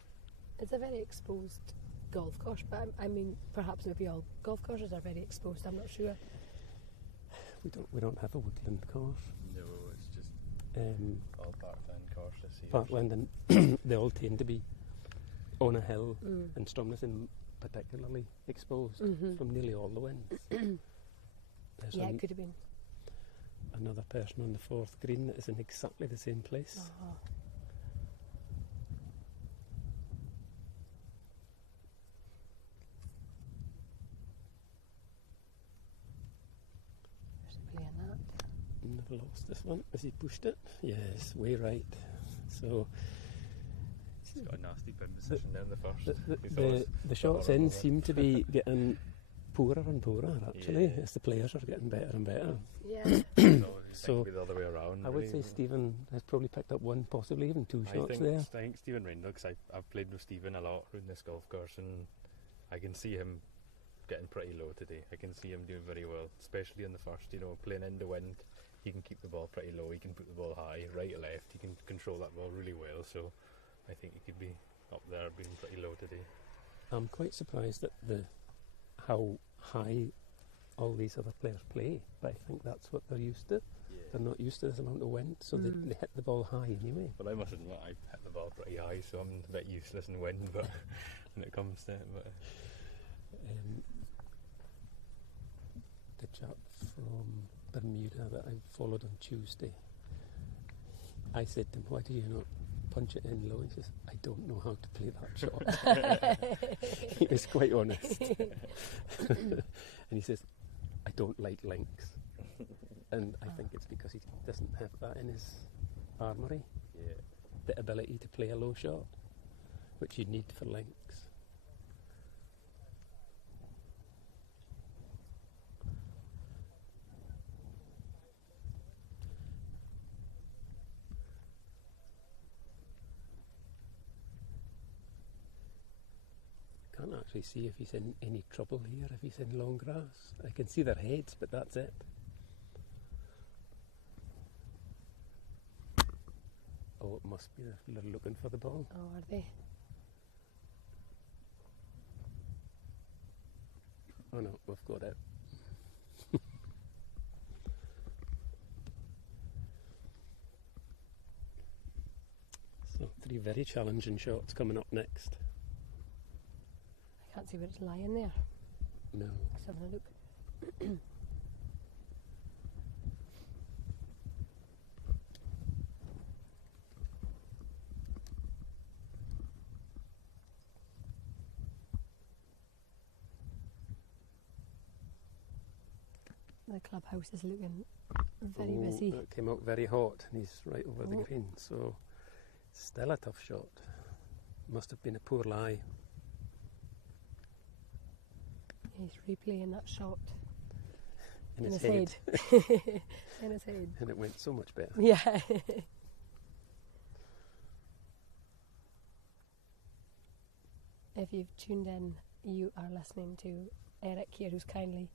It's a very exposed golf course, but I mean, perhaps maybe all golf courses are very exposed. I'm not sure. We don't have a woodland course. No, it's just all parkland courses here. Parkland, and they all tend to be on a hill, and Stromness particularly exposed from nearly all the winds. It could have been. Another person on the fourth green that is in exactly the same place. Uh-huh. Where's he playing that? Never lost this one. Has he pushed it? Yes, way right. So he's got a nasty pin position down the first. The shots in seem to be getting poorer and poorer, actually, as the players are getting better and better. Yeah. So the other way around. I would say Stephen has probably picked up one, possibly even two shots there. I think Stephen Rendell, because I've played with Stephen a lot in this golf course, and I can see him getting pretty low today. I can see him doing very well, especially in the first, playing in the wind. He can keep the ball pretty low, he can put the ball high, right or left, he can control that ball really well, so I think he could be up there being pretty low today. I'm quite surprised at how high all these other players play, but I think that's what they're used to. Yeah. They're not used to this amount of wind, so they hit the ball high anyway. Well, I must admit, I hit the ball pretty high, so I'm a bit useless in wind, but when it comes to it. But the chap from Bermuda that I followed on Tuesday, I said to him, why do you not punch it in low? He says, I don't know how to play that shot. He was quite honest. And he says, I don't like links. And I think it's because he doesn't have that in his armoury. Yeah. The ability to play a low shot, which you need for links. Can't actually see if he's in any trouble here, if he's in long grass. I can see their heads, but that's it. Oh, it must be they're looking for the ball. Oh, are they? Oh no, we've got it. So 3 very challenging shots coming up next. I can't see where it's lying there. No. Let's have a look. The clubhouse is looking very busy. It came out very hot and he's right over the green, so still a tough shot. Must have been a poor lie. He's replaying that shot in his head. In his head. And it went so much better. Yeah. If you've tuned in, you are listening to Eric here, who's kindly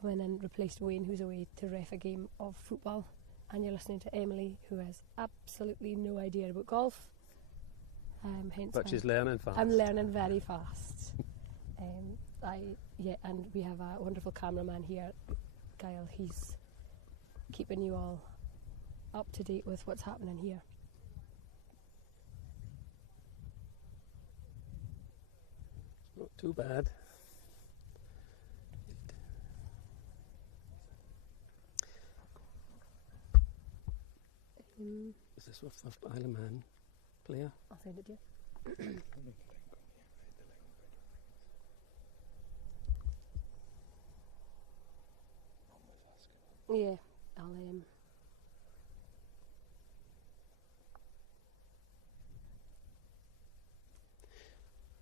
come in and replaced Wayne, who's away to ref a game of football, and you're listening to Emily, who has absolutely no idea about golf. Hence but she's learning fast. I'm learning very fast. And we have a wonderful cameraman here, Kyle. He's keeping you all up to date with what's happening here. Not too bad. Is this your first Isle of Man player? I'll send it to you. Yeah, I'll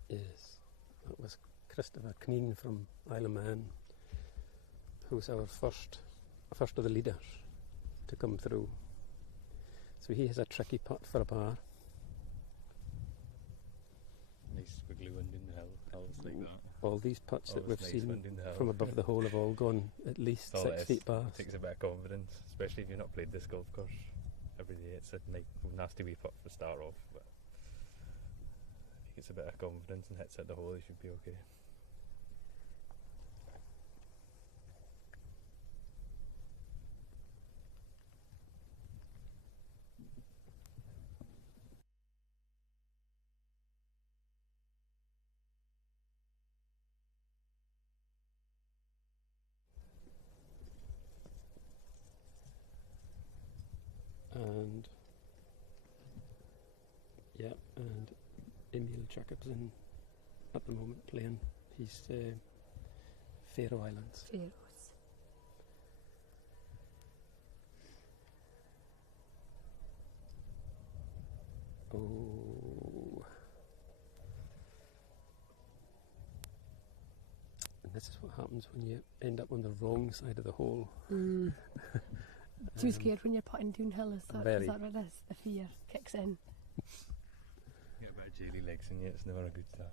Yes, that was Christopher Kneen from Isle of Man, who's our first of the leaders to come through. So he has a tricky putt for a par. Nice squiggly wind in the hills like that. All these putts that we've nice seen from above the hole have all gone at least 6 feet past. It takes a bit of confidence, especially if you've not played this golf course every day. It's a nasty wee putt to start off, but if he gets a bit of confidence and hits at the hole, he should be okay. And Emil Jacobson at the moment playing his Faroe Islands. Faroes. Oh. And this is what happens when you end up on the wrong side of the hole. Too scared when you're putting downhill, is that what it is? The fear kicks in. Get a bit of jelly legs in you, it's never a good start.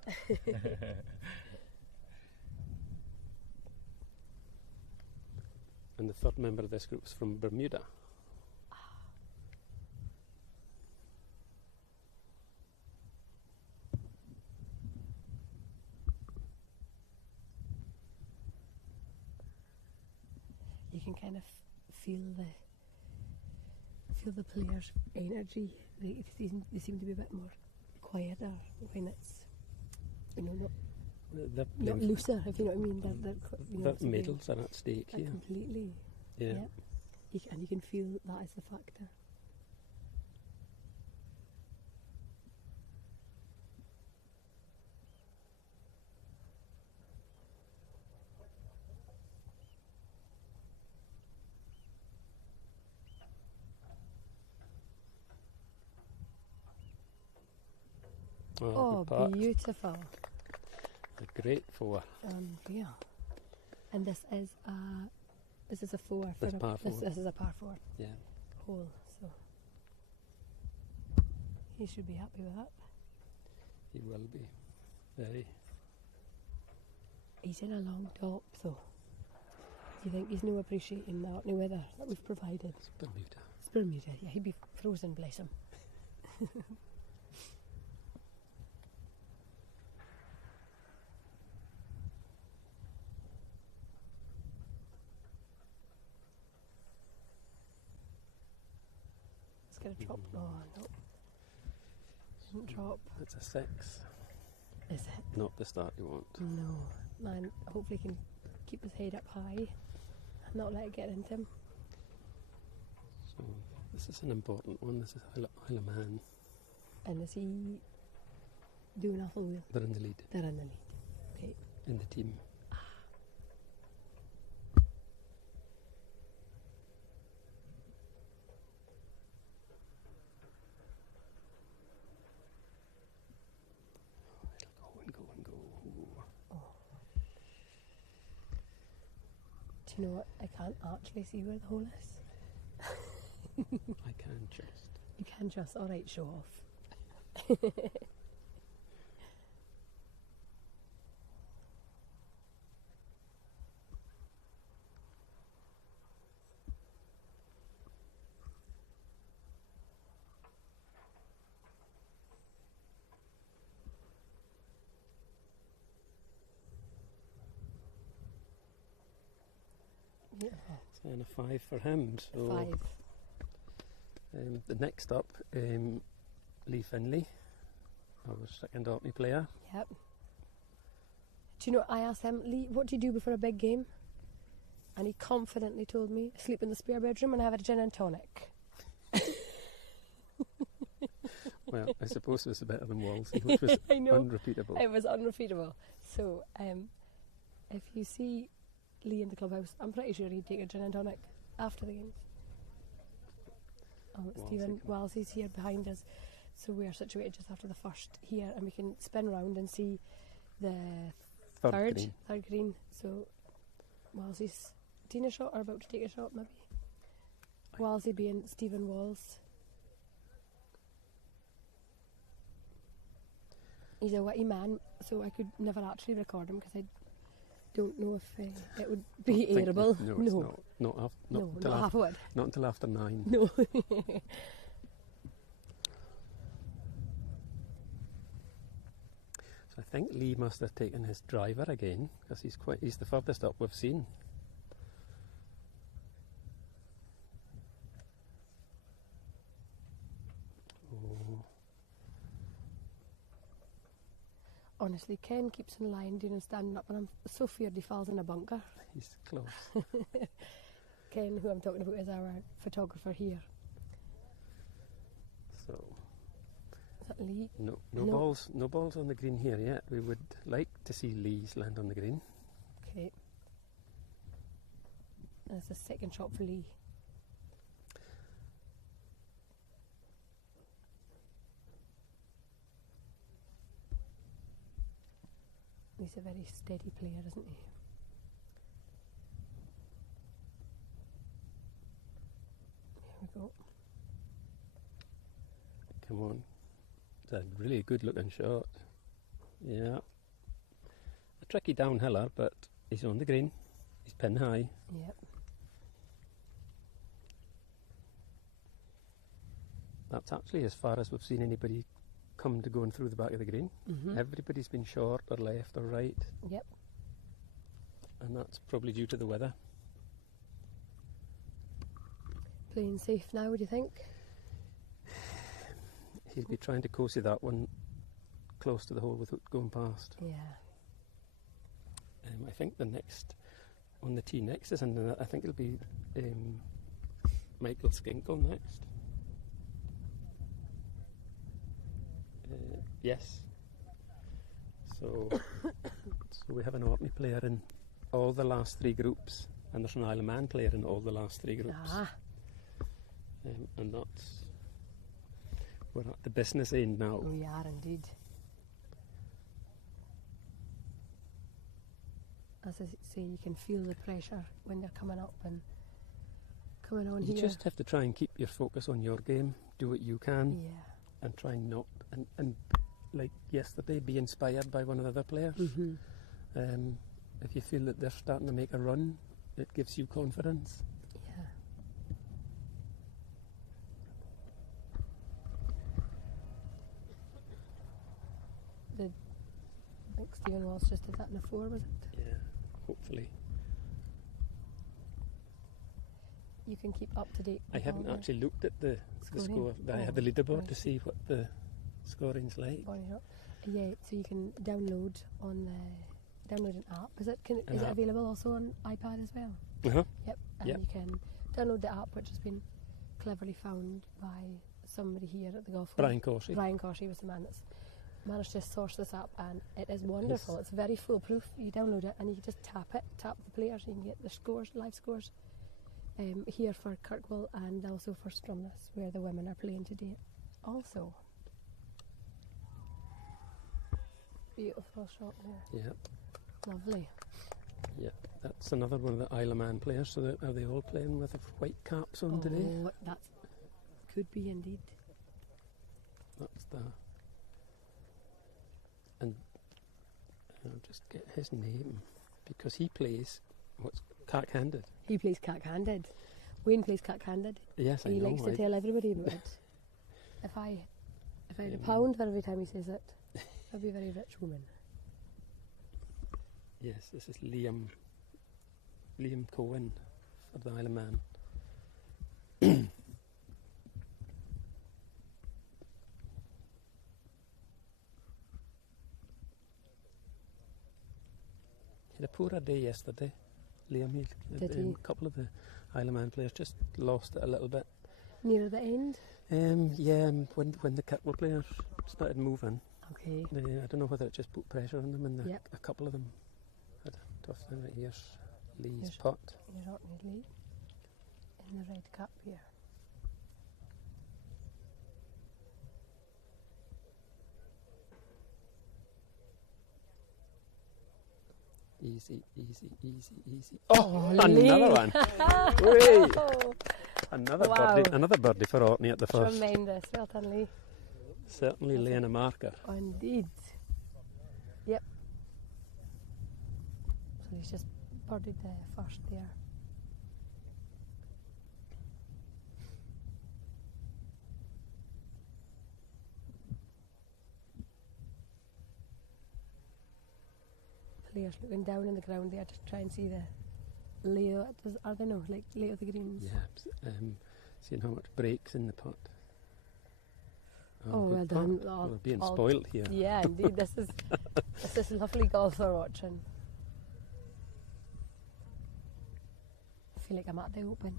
And the third member of this group is from Bermuda. can kind of feel the players' energy. They seem to be a bit more quieter when it's, you know, not looser, if you know what I mean. The medals are at stake here. Completely. Yeah. And you can feel that is the factor. Oh, beautiful. A great 4. Yeah. And this is a 4. This par 4. This is a par 4. Yeah. Hole, so he should be happy with that. He will be. Very. He's in a long top, though. Do you think he's no appreciating the Orkney weather that we've provided? It's Bermuda. It's Bermuda, yeah. He'd be frozen, bless him. Get a drop. Oh, no. Doesn't drop. It's a 6. Is it? Not the start you want. No. Man, hopefully he can keep his head up high and not let it get into him. So, this is an important one. This is Isle of Man. And is he doing a full wheel? They're in the lead. They're in the lead. Okay. In the team. Do you know what? I can't actually see where the hole is. I can just. You can just. All right, show off. And a 5 for him. So 5. The next up, Lee Finlay, our second Orkney player. Yep. Do you know, I asked him, Lee, what do you do before a big game? And he confidently told me, sleep in the spare bedroom and have a gin and tonic. Well, I suppose it was better than Wolsey, which was unrepeatable. It was unrepeatable. So, if you see Lee in the clubhouse, I'm pretty sure he'd take a gin and tonic after the games. Oh, Stephen Walsey's here behind us. So we are situated just after the first here, and we can spin round and see the third green. So Walsey's taking a shot, or about to take a shot, maybe. Walsey being Stephen Walls. He's a witty man, so I could never actually record him because I don't know if it would be airable. No, it's not half a word. Not until after 9. No. So I think Lee must have taken his driver again, because he's the furthest up we've seen. Oh. Honestly, Ken keeps on lying down and standing up, and I'm so feared he falls in a bunker. He's close. Ken, who I'm talking about, is our photographer here. So, is that Lee? No balls on the green here yet. We would like to see Lee's land on the green. Okay. That's a second shot for Lee. He's a very steady player, isn't he? Here we go. Come on. It's a really good looking shot. Yeah. A tricky downhiller, but he's on the green. He's pin high. Yep. That's actually as far as we've seen anybody come to going through the back of the green. Mm-hmm. Everybody's been short or left or right. Yep. And that's probably due to the weather. playing safe now, would you think? He'll be trying to cozy that one close to the hole without going past. Yeah. I think the next on the tee next is, and I think it'll be Michael Skinkle next. Yes. So we have an Orkney player in all the last 3 groups, and there's an Isle of Man player in all the last 3 groups. Ah. And we're at the business end now. We are indeed. As I say, you can feel the pressure when they're coming up and coming on here. You just have to try and keep your focus on your game, do what you can, and try not, and like yesterday, be inspired by one of the other players. Mm-hmm. If you feel that they're starting to make a run, it gives you confidence. Yeah. I think Stephen Walsh just did that in a 4, was it? Yeah, hopefully. You can keep up to date. I haven't actually looked at the score. I had the leaderboard to see what the scoring's like. Yeah, so you can download an app. Is it available also on iPad as well? Uh-huh. Yep. And you can download the app, which has been cleverly found by somebody here at the golf club. Brian Corsi. Brian Corsi was the man that's managed to source this app, and it is wonderful. It's very foolproof. You download it and you can just tap the players, and you can get the scores, live scores. Here for Kirkwall and also for Stromness, where the women are playing today. Also, beautiful shot there. Yeah. Lovely. Yeah, that's another one of the Isle of Man players. So are they all playing with white caps on today? That could be indeed. That's the. And I'll just get his name because he plays cack-handed. He plays cack-handed. Wayne plays cack-handed. Yes, I know. He likes to tell everybody about it. If I had £1 for every time he says it, I'd be a very rich woman. Yes, this is Liam Cohen for the Isle of Man. He had a poorer day yesterday. Liam, a couple of the Isle of Man players just lost it a little bit. Near the end? When the Kirkwall players started moving. Okay. I don't know whether it just put pressure on them, and a couple of them had a tough time. Here's Lee's putt. Here's Orkney Lee in the red cap here. Easy. Oh, another one. Wait. Another birdie for Orkney at the first. Tremendous. Well done, Lee. Certainly laying a marker. Indeed. Yep. So he's just birdied the first there. Players looking down in the ground there to try and see the layout. Are they layout of the greens? Yeah. Seeing how much breaks in the putt. Oh, well done. We're being spoilt here. Yeah, indeed. This is lovely golf we're watching. I feel like I'm at the Open.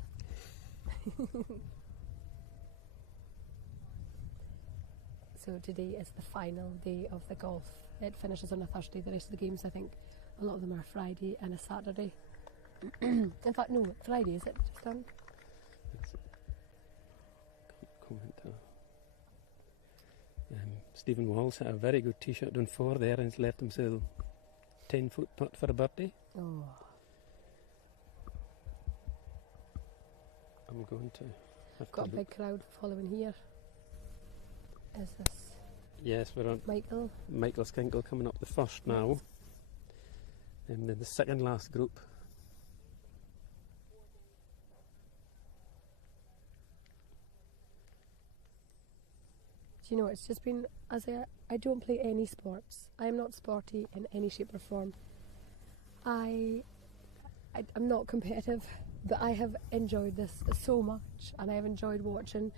So today is the final day of the golf. It finishes on a Thursday. The rest of the games, I think, a lot of them are Friday and a Saturday. In fact, no, Friday, is it just done? Stephen Walsh had a very good tee-shot on 4 there, and he's left himself 10-foot putt for a birdie. Oh. I'm going to have Got to a big crowd following here. Is this? Yes, we're on Michael Skinkle coming up the first now. And then the second last group. Do you know, it's just been, I don't play any sports. I am not sporty in any shape or form. I'm not competitive But I have enjoyed this so much, and I have enjoyed watching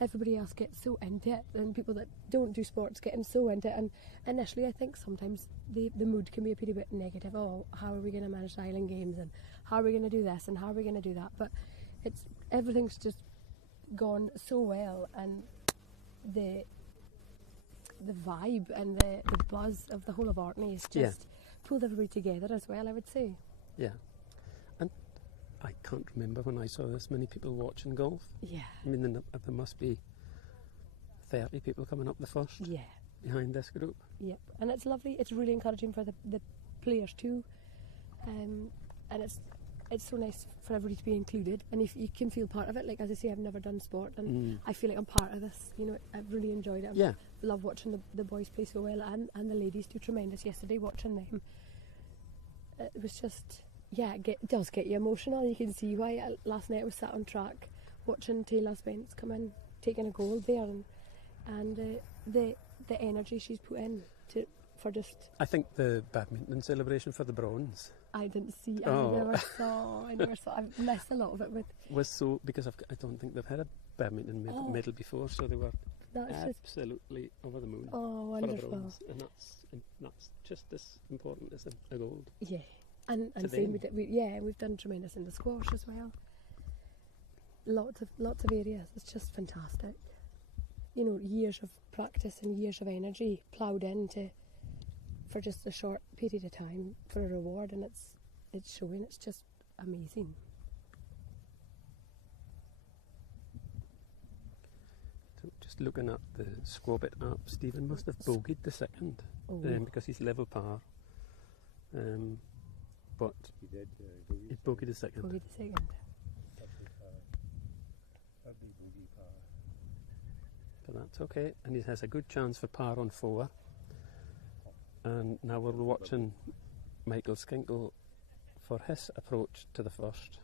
everybody else get so into it, and people that don't do sports getting so into it. And initially I think sometimes the mood can be a pretty bit negative. Oh, how are we going to manage the Island Games, and how are we going to do this, and how are we going to do that? But everything's just gone so well, and the vibe and the buzz of the whole of Orkney has just pulled everybody together as well, I would say. Yeah. And I can't remember when I saw this many people watching golf. Yeah. I mean, there must be 30 people coming up the first. Yeah. Behind this group. Yep. And it's lovely. It's really encouraging for the players too. And it's so nice for everybody to be included, and if you can feel part of it. Like, as I say, I've never done sport, and I feel like I'm part of this. You know, I've really enjoyed it. I love watching the boys play so well, and the ladies do tremendous yesterday, watching them. It was just, it does get you emotional. You can see why. Last night I was sat on track watching Taylor Spence come in, taking a goal there, and the energy she's put in for just... I think the badminton celebration for the bronze... I didn't see. I never saw. I've missed a lot of it. Was so, because I don't think they've had a badminton medal before, so they were absolutely over the moon. Oh, wonderful! For a bronze, and that's just as important as a gold. Yeah, and same with we've done tremendous in the squash as well. Lots of areas. It's just fantastic. You know, years of practice and years of energy ploughed into. For just a short period of time for a reward, and it's showing. It's just amazing. So just looking at the Squabbit app, Stephen must have bogeyed the second because he's level par. But he did. He bogeyed the second. Bogeyed the second. But that's okay, and he has a good chance for par on 4. And now we're watching Michael Skinkle for his approach to the first.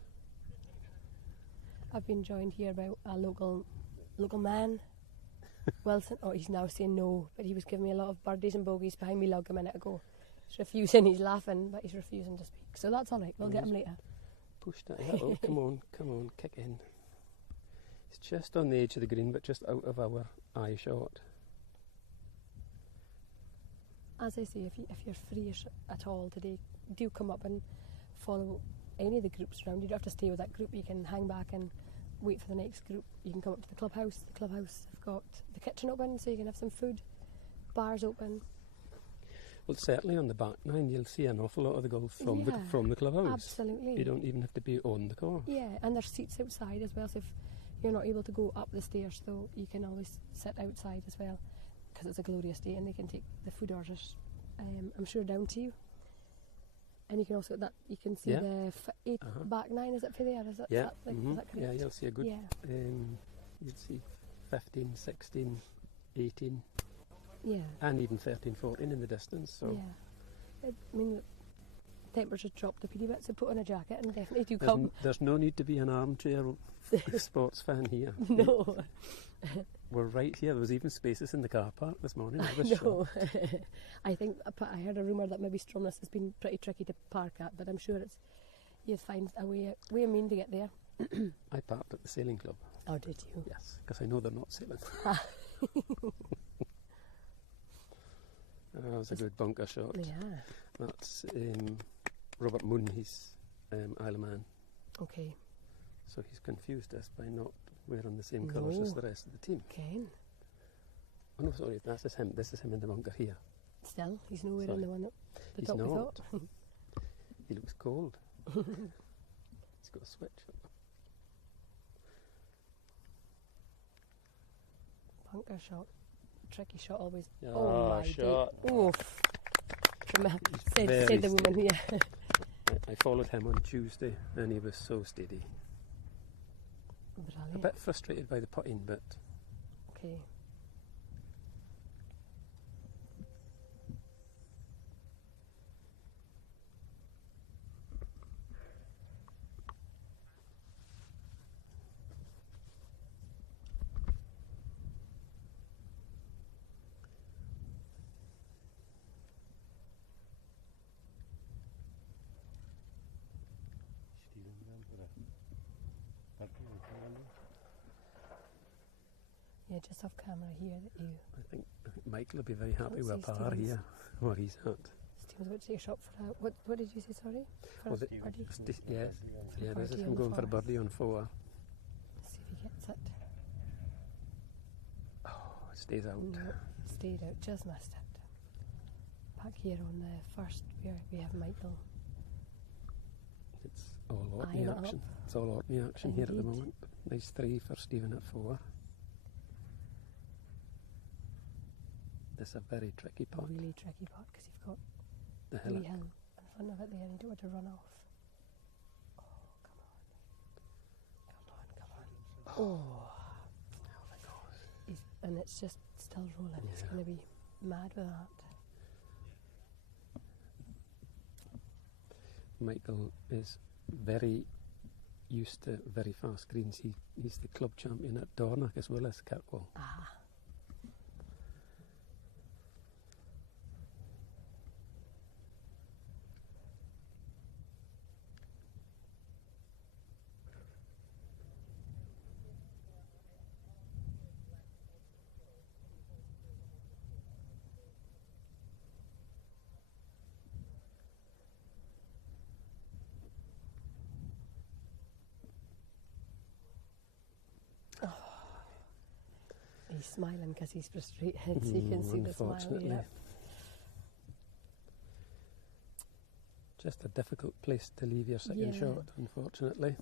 I've been joined here by a local man, Wilson. Oh, he's now saying no, but he was giving me a lot of birdies and bogeys behind me lug a minute ago. He's refusing. He's laughing, but he's refusing to speak. So that's all right. We'll get him later. Pushed it. Oh, come on, kick in. It's just on the edge of the green, but just out of our eye shot. As I say, if you're free at all today, do come up and follow any of the groups around. You don't have to stay with that group. You can hang back and wait for the next group. You can come up to the clubhouse. The clubhouse have got the kitchen open, so you can have some food. Bars open. Well, certainly on the back nine, you'll see an awful lot of the golf from the clubhouse. Absolutely. You don't even have to be on the course. Yeah, and there's seats outside as well. So if you're not able to go up the stairs, though, you can always sit outside as well. Because it's a glorious day, and they can take the food orders, I'm sure, down to you. And you can also you can see the back nine. Is it for there? Is that is that correct? Yeah, you'll see a good. You'll see 15, 16, 18. Yeah. And even 13, 14 in the distance. So. Yeah. I mean, the temperature dropped a pretty bit, so put on a jacket and definitely do come. There's no need to be an armchair sports fan here. No. We're right here. There was even spaces in the car park this morning. I was I think I heard a rumour that maybe Stromness has been pretty tricky to park at, but I'm sure you'd find a way mean to get there. I parked at the sailing club. Oh, did you? Yes, because I know they're not sailing. That was a good bunker shot. Yeah. That's Robert Moon. He's Isle of Man. Okay. So he's confused us by not wearing the same colours as the rest of the team. Okay. Oh no, sorry, this is him. This is him in the bunker here. Still, he's nowhere in the one at the top. He's we not. thought. He looks cold. He's got a switch. Bunker shot. Tricky shot always. Oh my shot. Oof. Said the woman here. I followed him on Tuesday and he was so steady. Brilliant. A bit frustrated by the putting, but... Okay. Yeah, just off camera here that you... I think Michael will be very happy with a par Stevens. here, where he's at. Stephen's about to take a shot for a... What did you say, sorry? For Was a it birdie? Yes, yeah, this is birdie him on the going for a four. birdie on 4. See if he gets it. Oh, it stays out. No, stayed out, just missed it. Back here on the first, we have Michael. It's all Eyeing Orkney it action. up. It's all Orkney action here at the Indeed. moment. Nice 3 for Stephen at 4. This is a very tricky putt. Really tricky putt because you've got The the hillock. hill in front of it there and you don't want to run off. Oh, come on. Oh. Oh my God. And it's just still rolling. It's Yeah. going to be mad with that. Michael is very used to very fast greens. He's the club champion at Dornoch as well as Kirkwall. Ah. He's smiling because he's frustrated, so you can see the smile. Unfortunately. Yeah. Just a difficult place to leave your second Yeah. shot, unfortunately.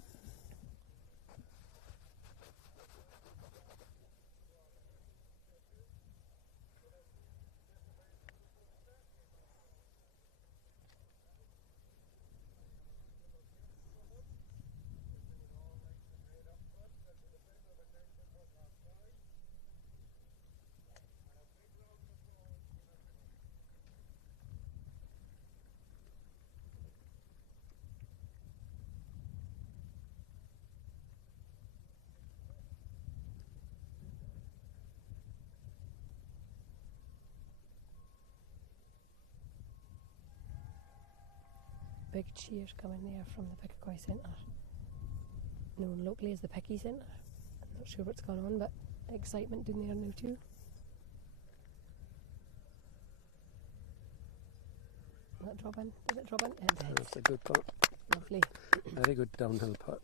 Big cheers coming there from the Pickaway Centre. Known locally as the Picky Centre. I'm not sure what's going on, but excitement down there now too. Did that drop in? Did it drop in? It did. That's a good putt. Lovely. Very good downhill putt.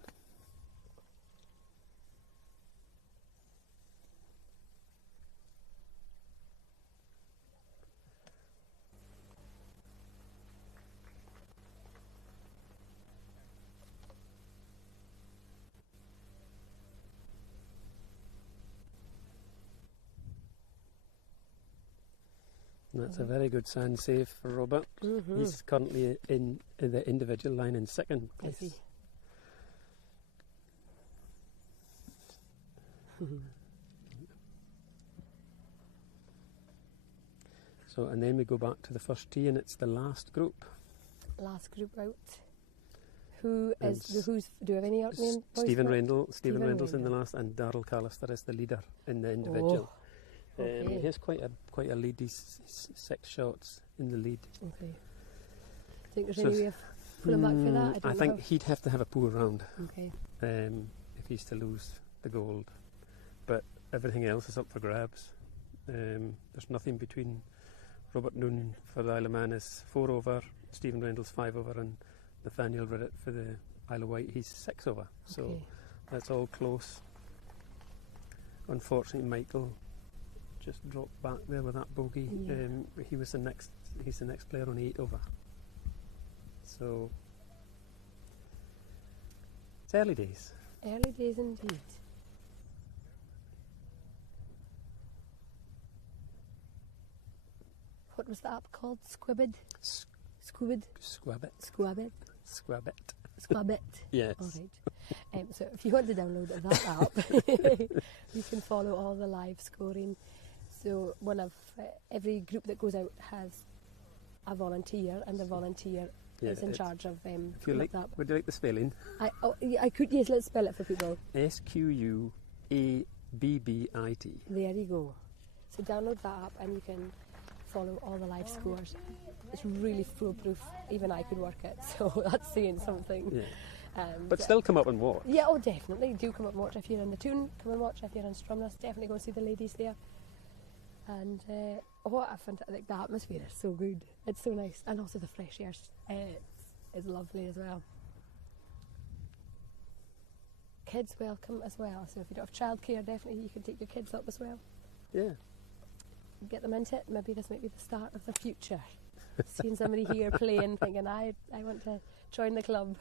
That's a very good sand save for Robert. Mm-hmm. He's currently in the individual line in second place. Is he? So, and then we go back to the first tee, and it's the last group. Last group out. Who And is who's? Do you have any Orkney boys? Stephen for it? Rendell. Stephen Stephen Rendell's in the Rendell. last, and Darryl Callister is the leader in the individual. Okay. He has quite a lead. He's 6 shots in the lead. Okay. Think there's So any way of pulling back for that? I don't think know. he'd have to have a poor round Okay. if he's to lose the gold. But everything else is up for grabs. There's nothing between Robert Noon for the Isle of Man is 4 over, Stephen Rendell's 5 over, and Nathaniel Riddett for the Isle of Wight, he's 6 over. So Okay. that's all close. Unfortunately, Michael just dropped back there with that bogey. Yeah. He's the next player on 8 over. So it's early days. Early days indeed. What was the app called? Squibbid? Squibid? Squabbit. Squabbit? Squabbit. Squabbit. Yes. All right. So if you want to download that app, you can follow all the live scoring. So every group that goes out has a volunteer, and the volunteer is in charge of If you putting like, up that. would you like the spelling? I could, yes, let's spell it for people. SQUABBIT. There you go. So download that app and you can follow all the live scores. It's really foolproof. Even I could work it, so that's saying something. Yeah. But still come up and watch. Yeah, oh definitely. Do come up and watch if you're in the Toon. Come and watch if you're in Stromness. Definitely go and see the ladies there. And what a fantastic, the atmosphere is so good. It's so nice. And also the fresh air is lovely as well. Kids welcome as well. So if you don't have childcare, definitely you can take your kids up as well. Yeah. Get them into it. Maybe this might be the start of the future. Seeing somebody here playing, thinking I want to join the club.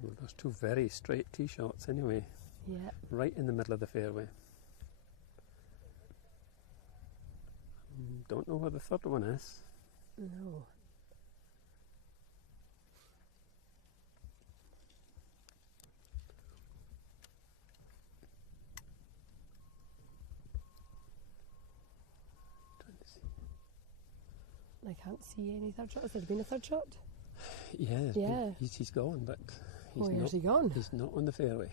Well, there's two very straight tee shots anyway. Yeah. Right in the middle of the fairway. Don't know where the third one is. No. I can't see any third shot. Has there been a third shot? Yeah. He's gone, but Where's he gone? He's not on the fairway.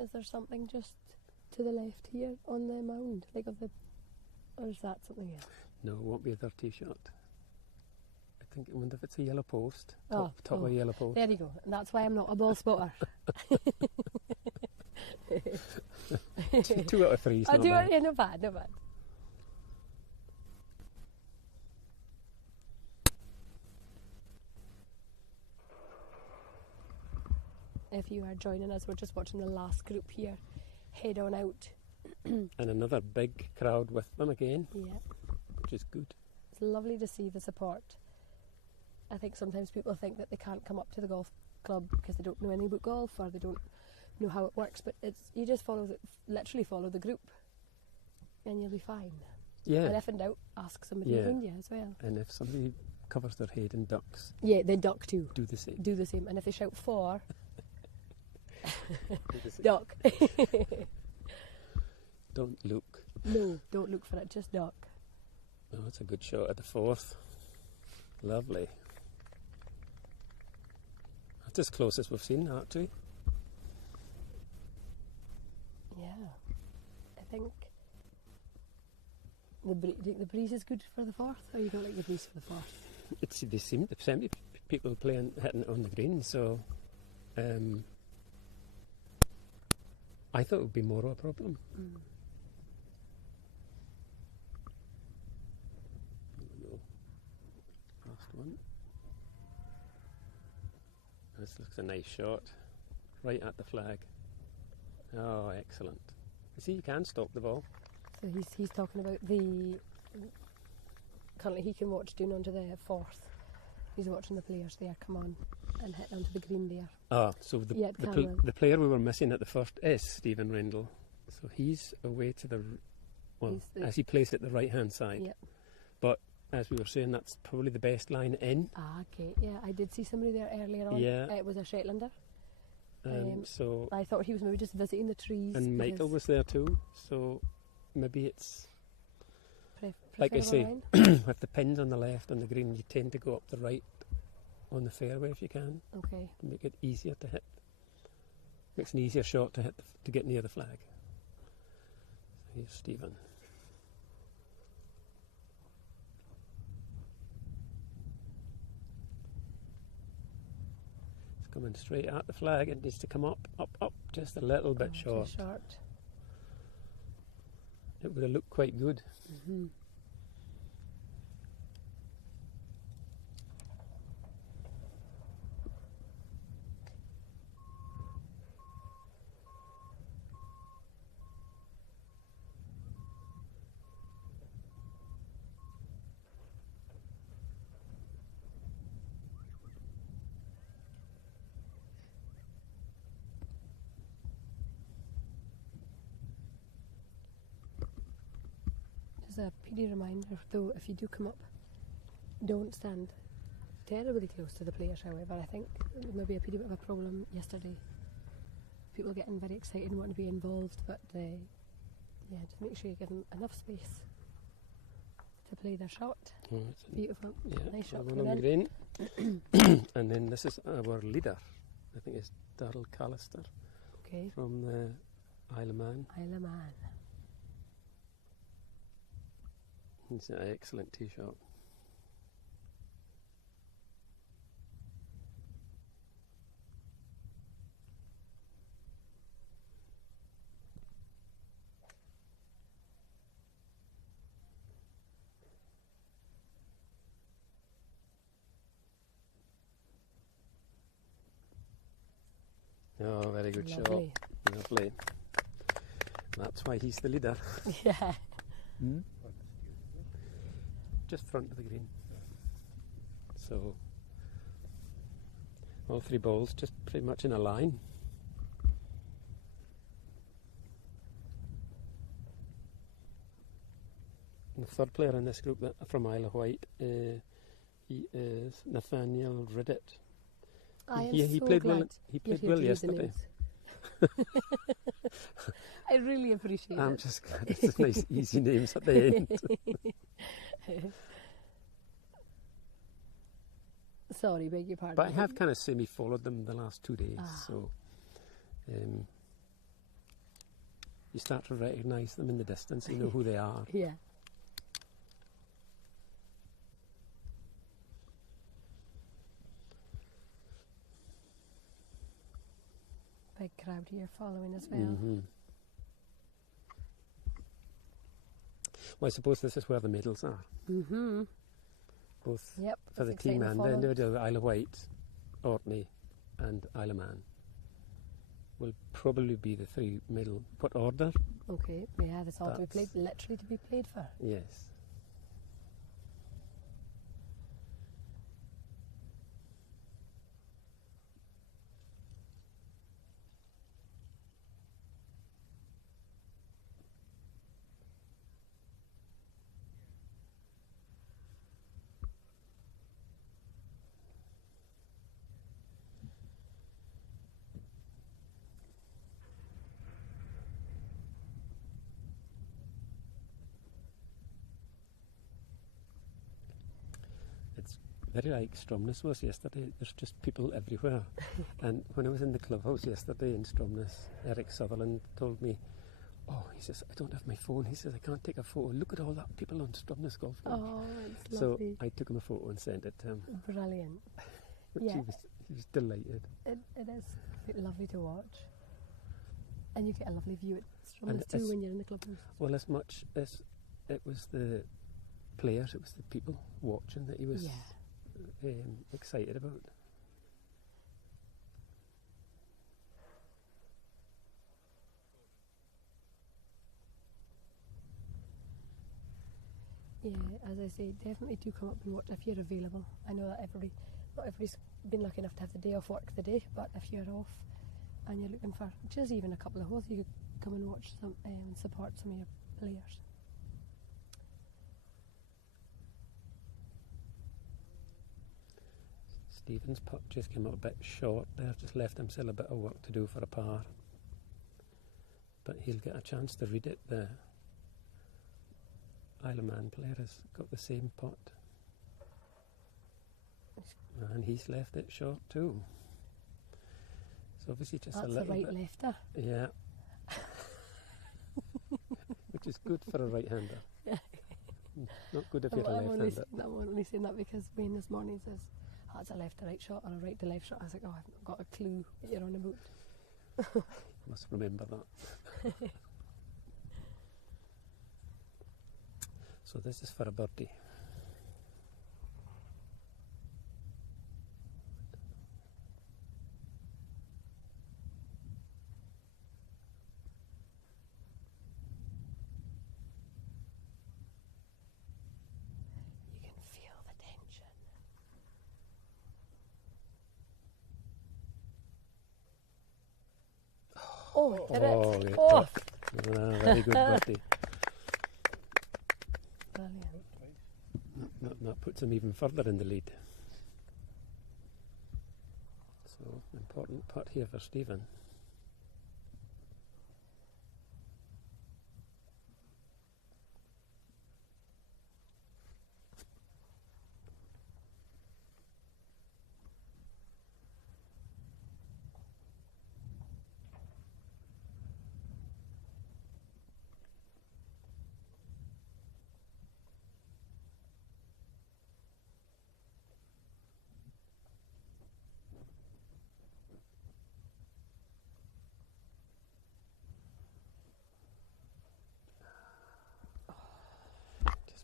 Is there something just to the left here on the mound, like or is that something else? No, it won't be a third tee shot. I wonder if it's a yellow post. Top of a yellow post. There you go. And that's why I'm not a ball spotter. 2 out of 3 is not bad. Yeah, not bad, not bad. If you are joining us, we're just watching the last group here head on out. And another big crowd with them again. Yeah. Which is good. It's lovely to see the support. I think sometimes people think that they can't come up to the golf club because they don't know anything about golf or they don't know how it works, but you just literally follow the group and you'll be fine. Yeah. And if in doubt, ask somebody around you as well. And if somebody covers their head and ducks, yeah, they duck too. Do the same. Do the same. And if they shout for, duck. Don't look. No, don't look for it, just duck. Oh, that's a good shot at the fourth. Lovely. That's as close as we've seen, actually. Yeah. I think the breeze is good for the fourth, or you don't like the breeze for the fourth? They seem to people hitting it on the green, so I thought it would be more of a problem. Last one. This looks a nice shot. Right at the flag. Oh, excellent. You see, you can stop the ball. So he's talking about currently he can watch down onto the fourth. He's watching the players there come on and hit onto the green there. Ah, so the player we were missing at the first is Stephen Rendell. So he's away to as he plays at the right hand side. Yep. But as we were saying, that's probably the best line in. Ah, okay. Yeah, I did see somebody there earlier on. Yeah. It was a Shetlander. So I thought he was maybe just visiting the trees. And Michael was there too. So maybe it's like I say, with the pins on the left on the green, you tend to go up the right on the fairway if you can. Okay. To make it easier to hit. Makes an easier shot to hit to get near the flag. So here's Stephen. It's coming straight at the flag. It needs to come up, just a little bit short. It would have looked quite good. Mm-hmm. As a PD reminder, though, if you do come up, don't stand terribly close to the players. However, I think there may be a bit of a problem yesterday. People getting very excited and wanting to be involved, but just make sure you give them enough space to play their shot. Oh, beautiful, nice shot. One on the green. And then this is our leader. I think it's Darrell Callister. Okay. From the Isle of Man. Isle of Man. It's an excellent tee shot. Oh, very good Lovely. shot. Lovely. That's why he's the leader. Yeah. Just front of the green. So, all three balls just pretty much in a line. And the third player in this group from Isle of Wight, he is Nathaniel Riddett. He played well yesterday. I really appreciate it. I'm just glad it's nice, easy names at the end. Sorry, beg your pardon. But I have kind of semi-followed them the last 2 days, so you start to recognise them in the distance, you know who they are. Yeah. Big crowd here following as well. Mm-hmm. Well, I suppose this is where the medals are. Mm-hmm. Both Yep, for the team and the individual. Isle of Wight, Orkney and Isle of Man will probably be the three medal. What order? Okay, yeah, that's all to be played, literally to be played for. Yes. Very like Stromness was yesterday. There's just people everywhere. And when I was in the clubhouse yesterday in Stromness, Eric Sutherland told me, oh, he says, I don't have my phone. He says, I can't take a photo. Look at all that people on Stromness Golf Course. Oh, it's lovely. So I took him a photo and sent it to him. Brilliant. Which Yeah. he was delighted. It is lovely to watch. And you get a lovely view at Stromness too when you're in the clubhouse. Well, as much as it was the players, it was the people watching that he was excited about. Yeah, as I say, definitely do come up and watch if you're available. I know that not everybody's been lucky enough to have the day off work today, but if you're off and you're looking for just even a couple of holes, you could come and watch some and support some of your players. Stephen's putt just came up a bit short there, just left himself a bit of work to do for a par. But he'll get a chance to read it. The Isle of Man player has got the same putt. And he's left it short too. So obviously just a little bit. That's a right lefter. Yeah. Which is good for a right-hander. Not good if you're a left-hander. I'm only saying that because Wayne this morning says, oh, it's a left to right shot or a right to left shot. I was like, oh, I've not got a clue what you're on about. Must remember that. So this is for a birdie. You can feel the tension. Oh, did it? Oh, very good birdie. Brilliant. That puts him even further in the lead. So, important putt here for Stephen.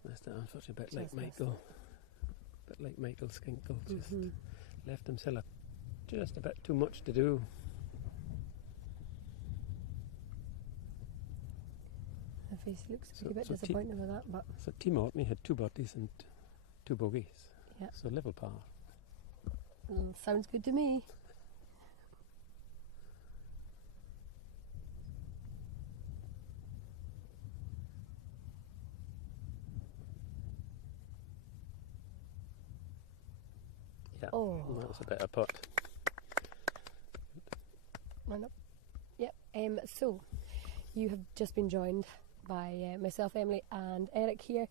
That's the unfortunate bit like Michael. Bit like Michael Skinkle, just left himself just a bit too much to do. The face looks a bit disappointed with that, but so Team Orkney had 2 birdies and 2 bogeys. Yeah. So level par. Sounds good to me. Yeah. Oh, That was a better putt. Run up. Yep. So, you have just been joined by myself, Emily, and Eric here.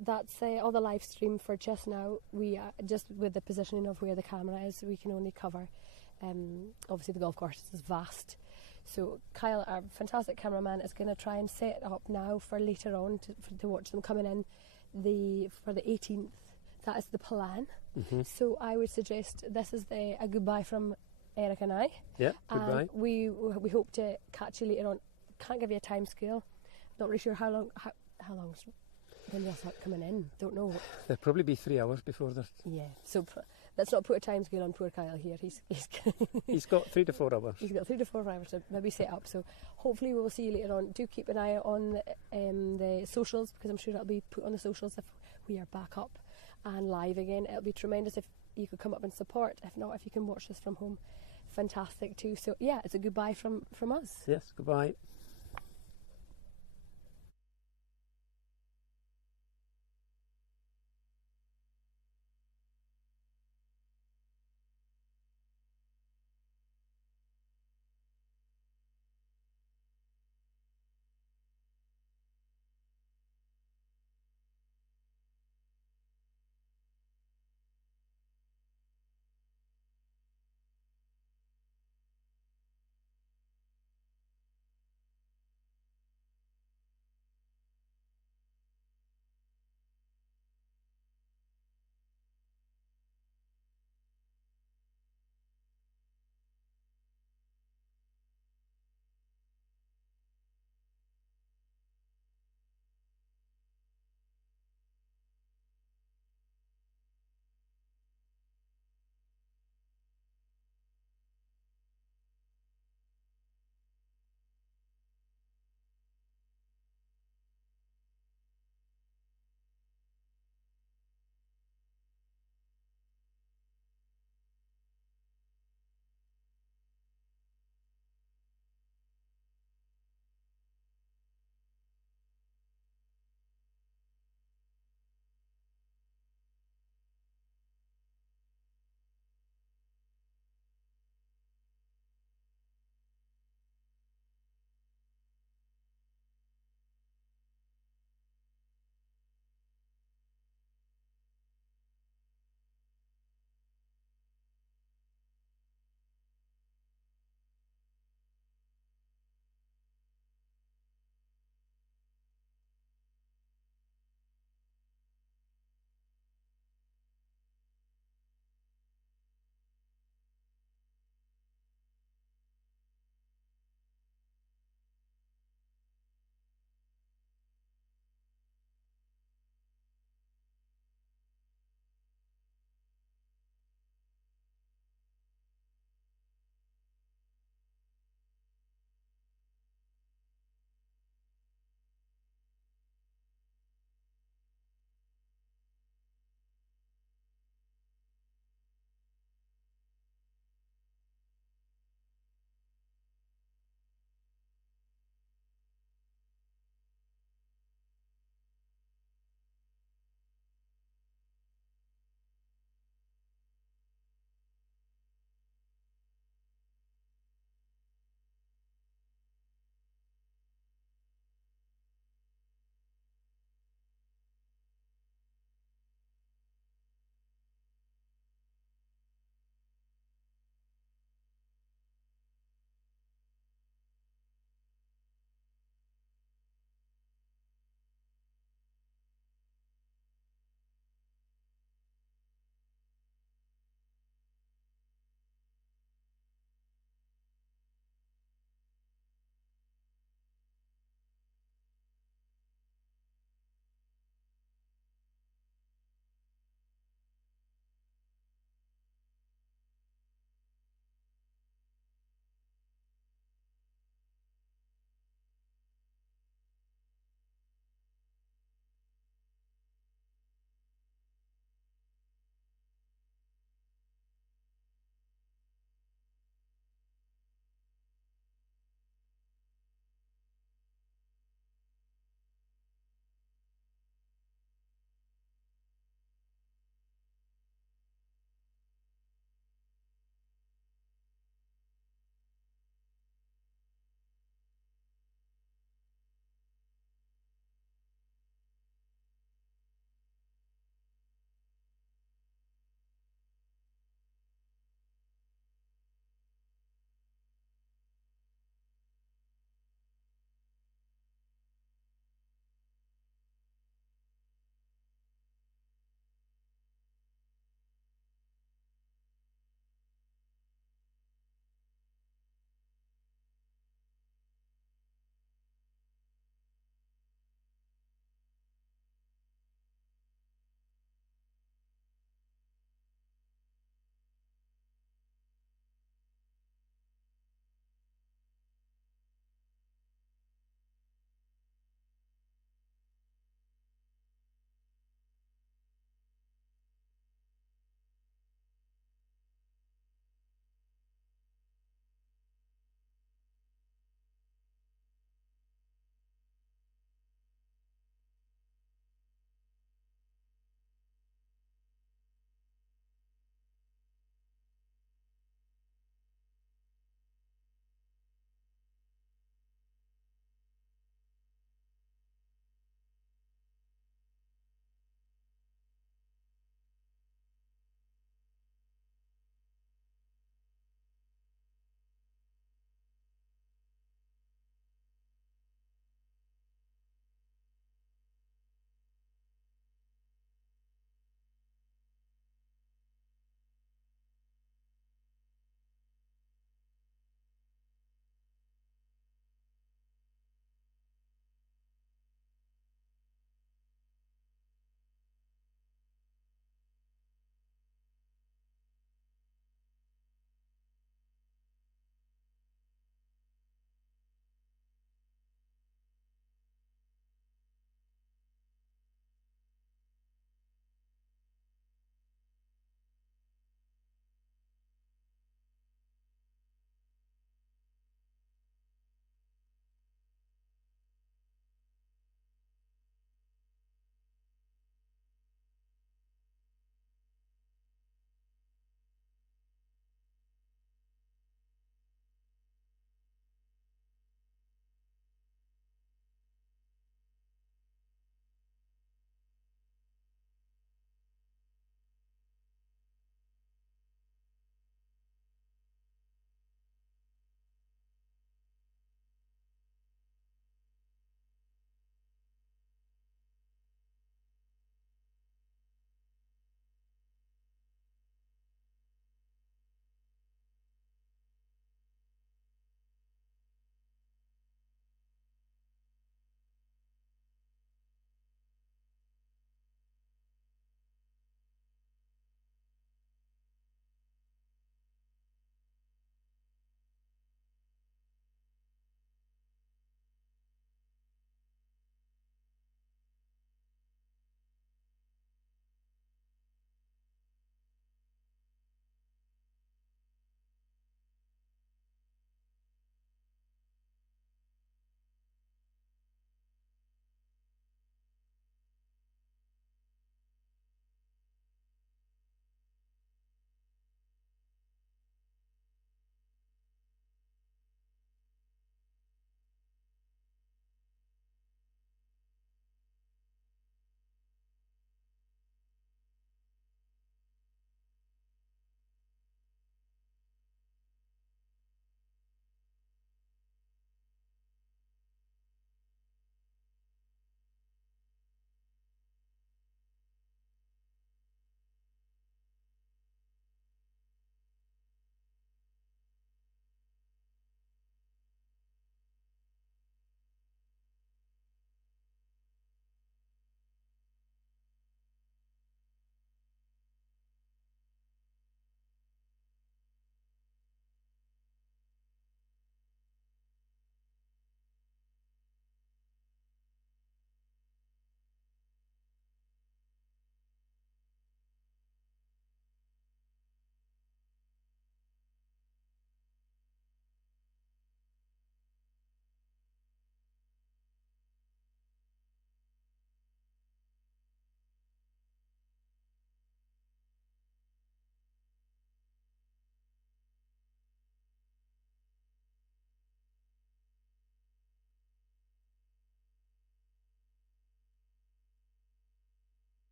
That's all the live stream for just now. We just with the positioning of where the camera is, we can only cover. Obviously, the golf course is vast. So, Kyle, our fantastic cameraman, is going to try and set it up now for later on to watch them coming in for the 18th. That is the plan. So I would suggest this is a goodbye from Eric and I. Yeah, goodbye. And we hope to catch you later on. Can't give you a time scale. Not really sure how long when they'll start coming in. Don't know. There'll probably be 3 hours before they're... Yeah. So let's not put a time scale on poor Kyle here. He's got 3 to 4 hours. He's got 3 to 4 hours to maybe set up. So hopefully we will see you later on. Do keep an eye on the socials, because I'm sure that'll be put on the socials if we are back up and live again. It'll be tremendous if you could come up and support. If not, if you can watch this from home, fantastic too. So yeah, it's a goodbye from us. Yes, goodbye.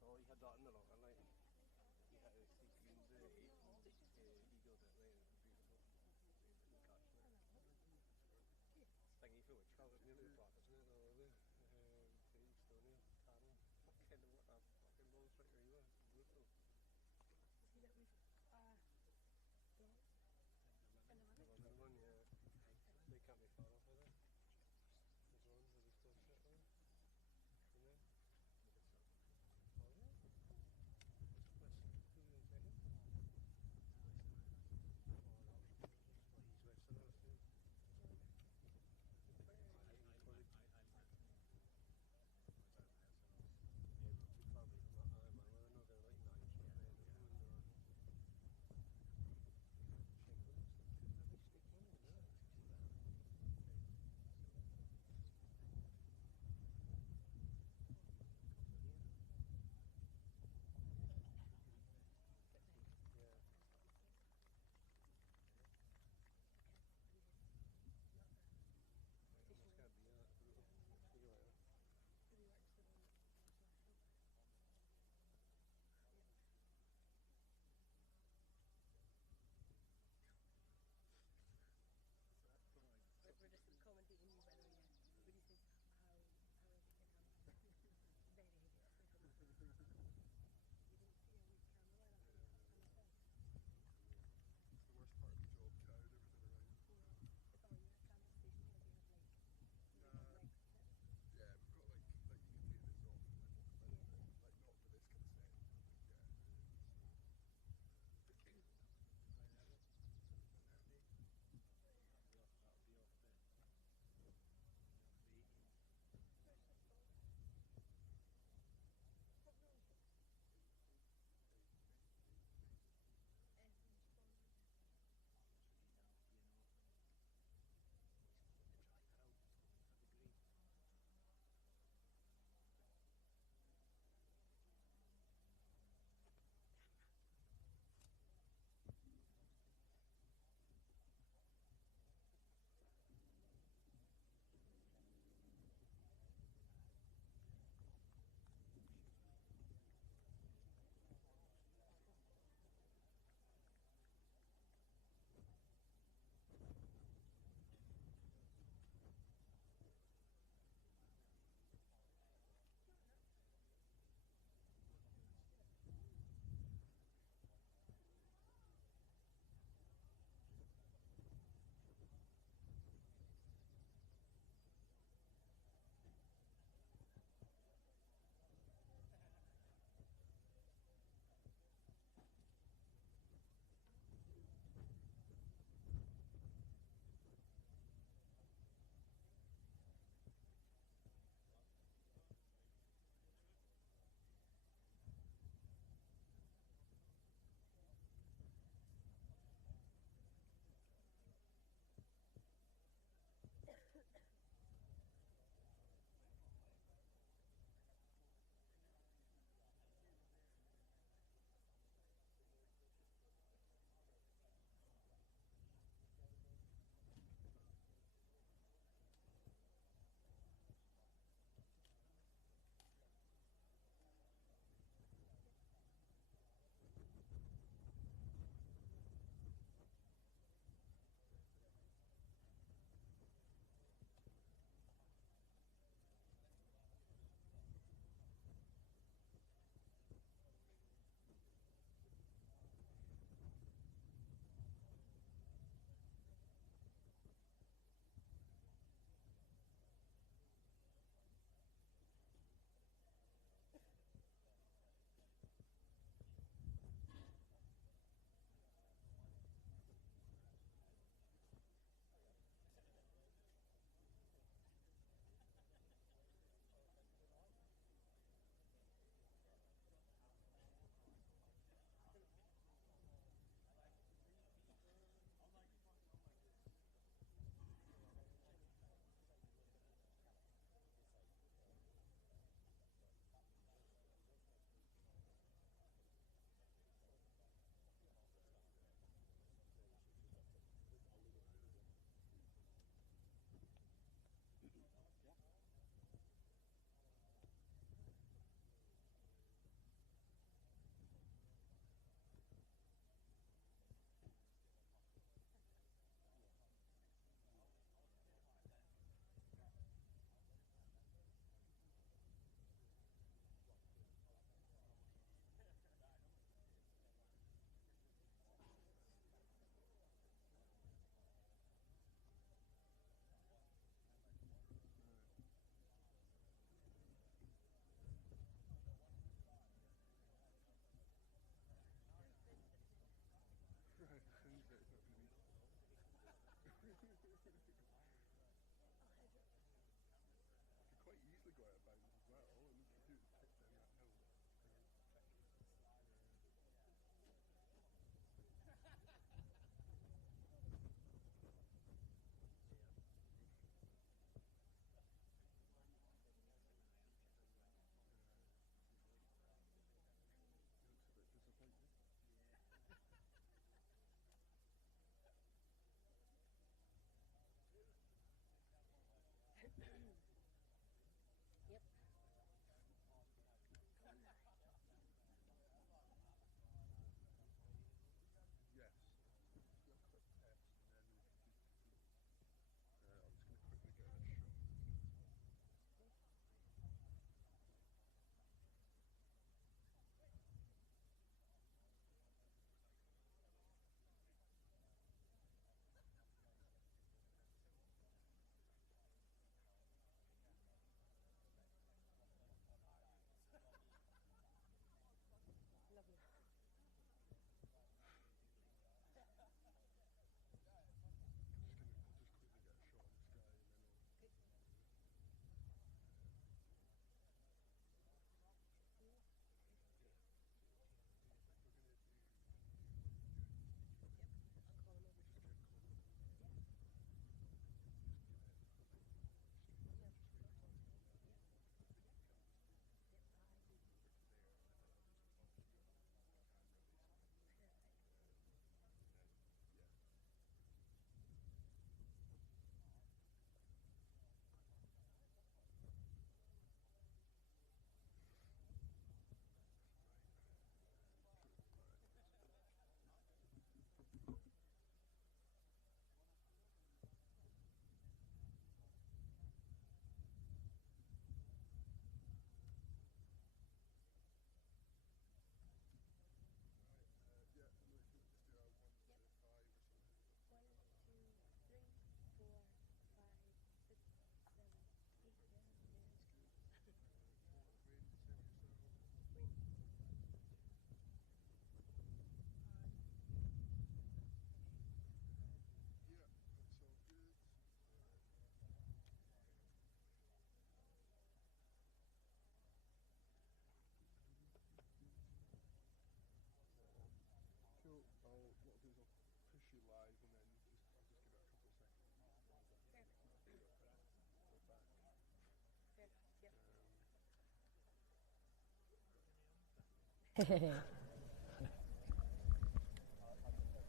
Oh, he had that in the rock, and like he had a sea green eagle that way, and it was beautiful. Beautiful catch there. Thingy for which colour? Nearly a black, isn't it? All over. Page, Stony, Tarn. Fucking what a fucking ball striker he was. Brutal. See that we've The London one, yeah. They can't be far off of it. There's one where they still sit on it. And then? Oh, yeah.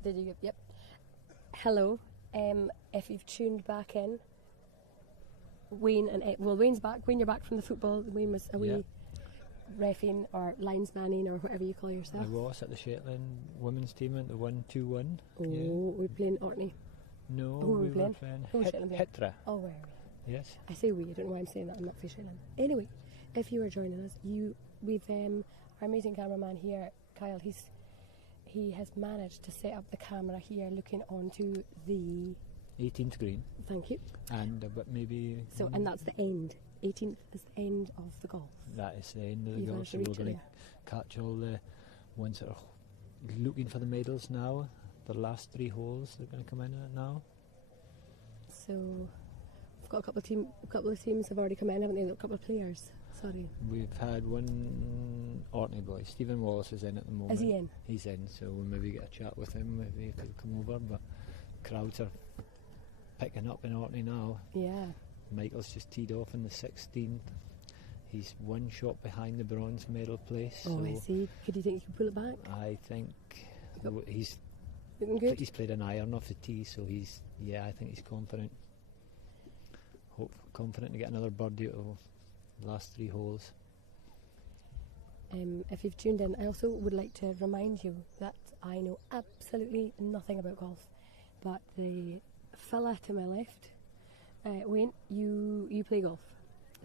Did you? Yep. Hello. If you've tuned back in, Wayne and Wayne's back. Wayne, you're back from the football. Wayne was away reffing or linesmanning or whatever you call yourself. I was at the Shetland women's team at the 1-2-1. Oh, we're playing Orkney. No, who we were were playing Hitra. Oh, where are we? Yes. I say we. I don't know why I'm saying that. I'm not from Shetland. Anyway, if you were joining us, we've our amazing cameraman here, Kyle. He has managed to set up the camera here, looking onto the 18th green. Thank you. And but maybe. So and that's the end. 18th is the end of the golf. That is the end of the You've golf. managed So to we're reach going it to catch all the ones that are looking for the medals now. The last 3 holes they're going to come in at now. So we've got a couple of teams have already come in, haven't they? A couple of players. Sorry. We've had one Orkney boy. Stephen Wallace is in at the moment. Is he in? He's in, so we'll maybe get a chat with him. Maybe he could come over. But crowds are picking up in Orkney now. Yeah. Michael's just teed off in the 16th. He's 1 shot behind the bronze medal place. Oh, so I see. Could you think you could pull it back? I think he's looking good. He's played an iron off the tee, so I think he's confident. Confident to get another birdie out of the last 3 holes. If you've tuned in, I also would like to remind you that I know absolutely nothing about golf, but the fella to my left, Wayne, you play golf,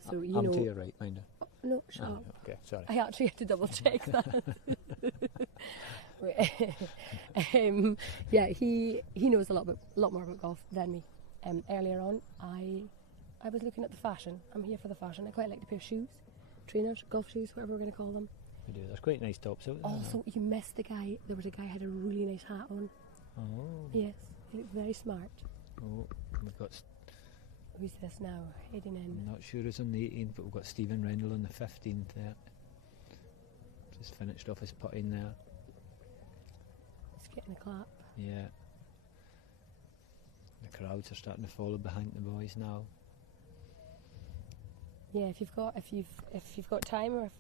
so you know. I'm to your right, mind you. Oh, no, shut up. Okay, sorry. I actually had to double check that. Yeah, he knows a lot more about golf than me. Earlier on, I was looking at the fashion. I'm here for the fashion. I quite like a pair of shoes, trainers, golf shoes, whatever we're going to call them. We do. There's quite nice tops out there. Also, you missed the guy. There was a guy who had a really nice hat on. Oh. Yes, he looked very smart. Oh, we've got. Who's this now? Heading in. I'm not sure it's on the 18th, but we've got Stephen Rendell on the 15th there. Just finished off his putting there. He's getting a clap. Yeah. The crowds are starting to follow behind the boys now. Yeah, if you've got time, or if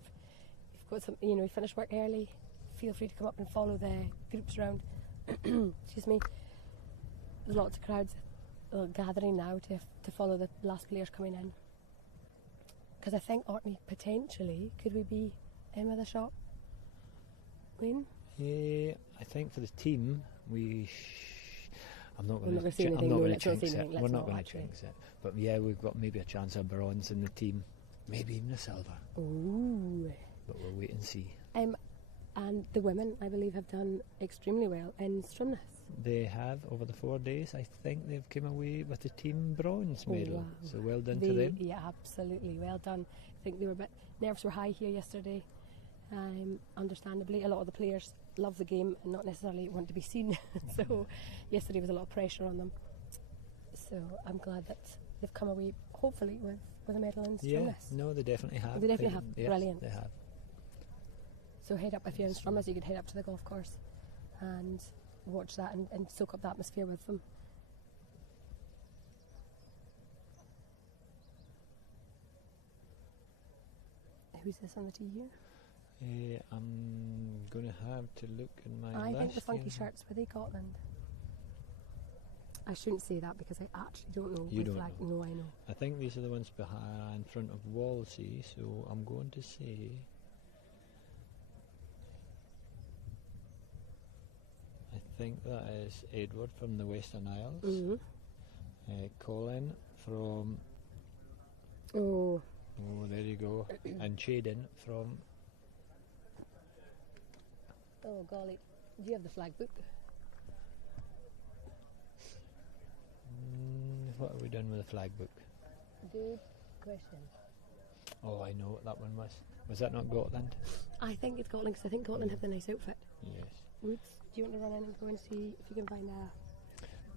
you've got some, you finish work early, feel free to come up and follow the groups around. Excuse me. There's lots of crowds gathering now to follow the last players coming in. Because I think Orkney potentially, could we be in with a shot? Wayne? Yeah, I think for the team I'm not going to jinx it. We're not going to jinx it. But yeah, we've got maybe a chance of bronze in the team, maybe even a silver. Ooh. But we'll wait and see. And the women, I believe, have done extremely well in Stromness. They have, over the 4 days. I think they've come away with the team bronze medal. Wow. So well done to them. Yeah, absolutely, well done. I think they were nerves were high here yesterday. Understandably, a lot of the players love the game and not necessarily want to be seen. So yesterday was a lot of pressure on them. So I'm glad that they've come away, hopefully, with a medal in Stromness. Yeah, no, they definitely have. They definitely have. Yes, Brilliant. They have. So head up, if you're in Stromness, you could head up to the golf course and watch that and soak up the atmosphere with them. Who's this on the tee here? I'm going to have to look in my list. I think the funky shirts, were they Scotland? I shouldn't say that because I actually don't know. You don't know? No, I know. I think these are the ones behind, in front of Wolsey, so I'm going to say... I think that is Edward from the Western Isles. Mm-hmm. Colin from... Oh, there you go. And Shaden from... Oh golly, do you have the flag book? What have we done with the flag book? Good question. Oh, I know what that one was. Was that not Gotland? I think it's Scotland because I think Scotland have the nice outfit. Yes. Woods, do you want to run in and go and see if you can find a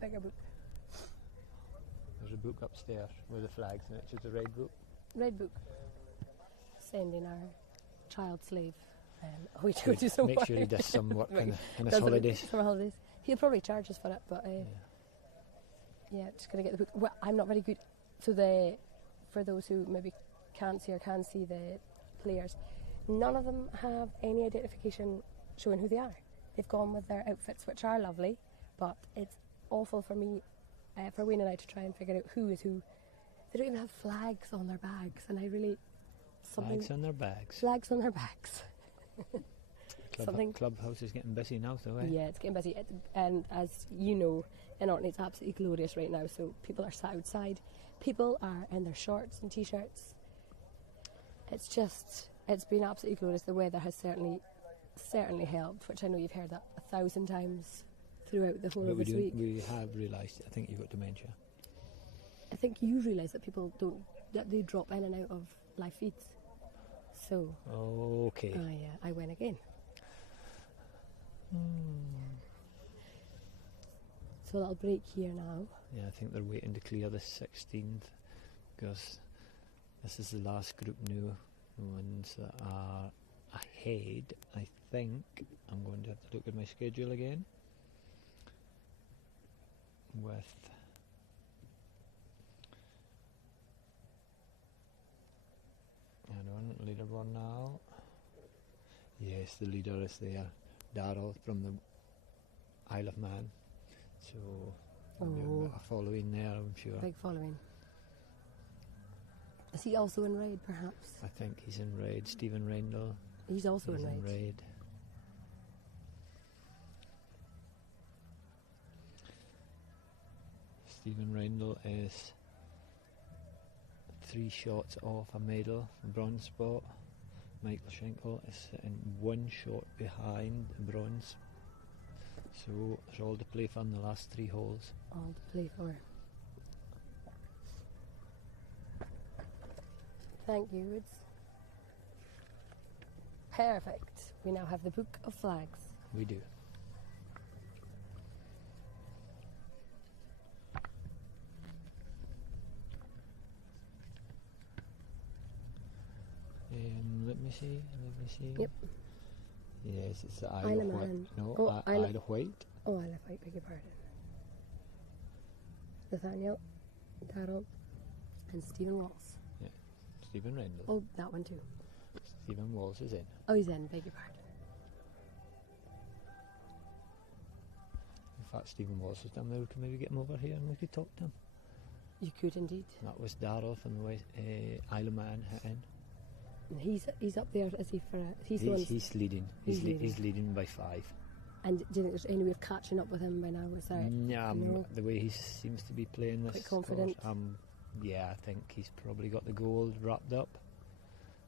bigger book? There's a book upstairs with the flags in it. It's a red book. Red book. Sending our child slave. We do some Make work. sure he does some work in his Does holidays. For holidays. He'll probably charge us for it, but yeah, just going to get the book. Well, I'm not very good. So for those who maybe can't see or can see the players, none of them have any identification showing who they are. They've gone with their outfits, which are lovely, but it's awful for me, for Wayne and I, to try and figure out who is who. They don't even have flags on their bags, and I really... Flags on their bags? Flags on their bags. Clubhouse is getting busy now, though, eh? Yeah, it's getting busy. And as you know, in Orkney it's absolutely glorious right now, so people are sat outside. People are in their shorts and T-shirts. It's been absolutely glorious. The weather has certainly helped, which I know you've heard that 1,000 times throughout the whole of this week. We have realised, I think you've got dementia. I think you realise that people that they drop in and out of live feeds. So... Okay. Yeah, I win again. So that'll break here now. Yeah, I think they're waiting to clear the 16th, because this is the last group new ones that are ahead. I think I'm going to have to look at my schedule again with leaderboard now. Yes, the leader is there, Darrell from the Isle of Man. So there'll be a bit of following there, I'm sure. Big following. Is he also in raid, perhaps? I think he's in raid. Stephen Rendell. He's also in raid. Stephen Rendell is 3 shots off a medal, bronze spot. Michael Schenkel is sitting 1 shot behind the bronze. So there's all to play for in the last 3 holes. All to play for. Thank you. It's perfect. We now have the book of flags. We do. Let me see. Yep. Yes, it's the Isle of Wight. No, Isle of Wight. Oh, Isle of Wight, beg your pardon. Nathaniel, Darrell, and Stephen Walls. Yeah, Stephen Rendell. Oh, that one too. Stephen Walls is in. Oh, he's in, beg your pardon. In fact, Stephen Walls was down there. We could maybe get him over here and we could talk to him. You could indeed. That was Darrell from the Isle of Man hit in. And he's up there, is he, for a... He's leading. He's leading by 5. And do you think there's any way of catching up with him by now? Is there... No, the way he seems to be playing this... Quite confident? Yeah, I think he's probably got the gold wrapped up.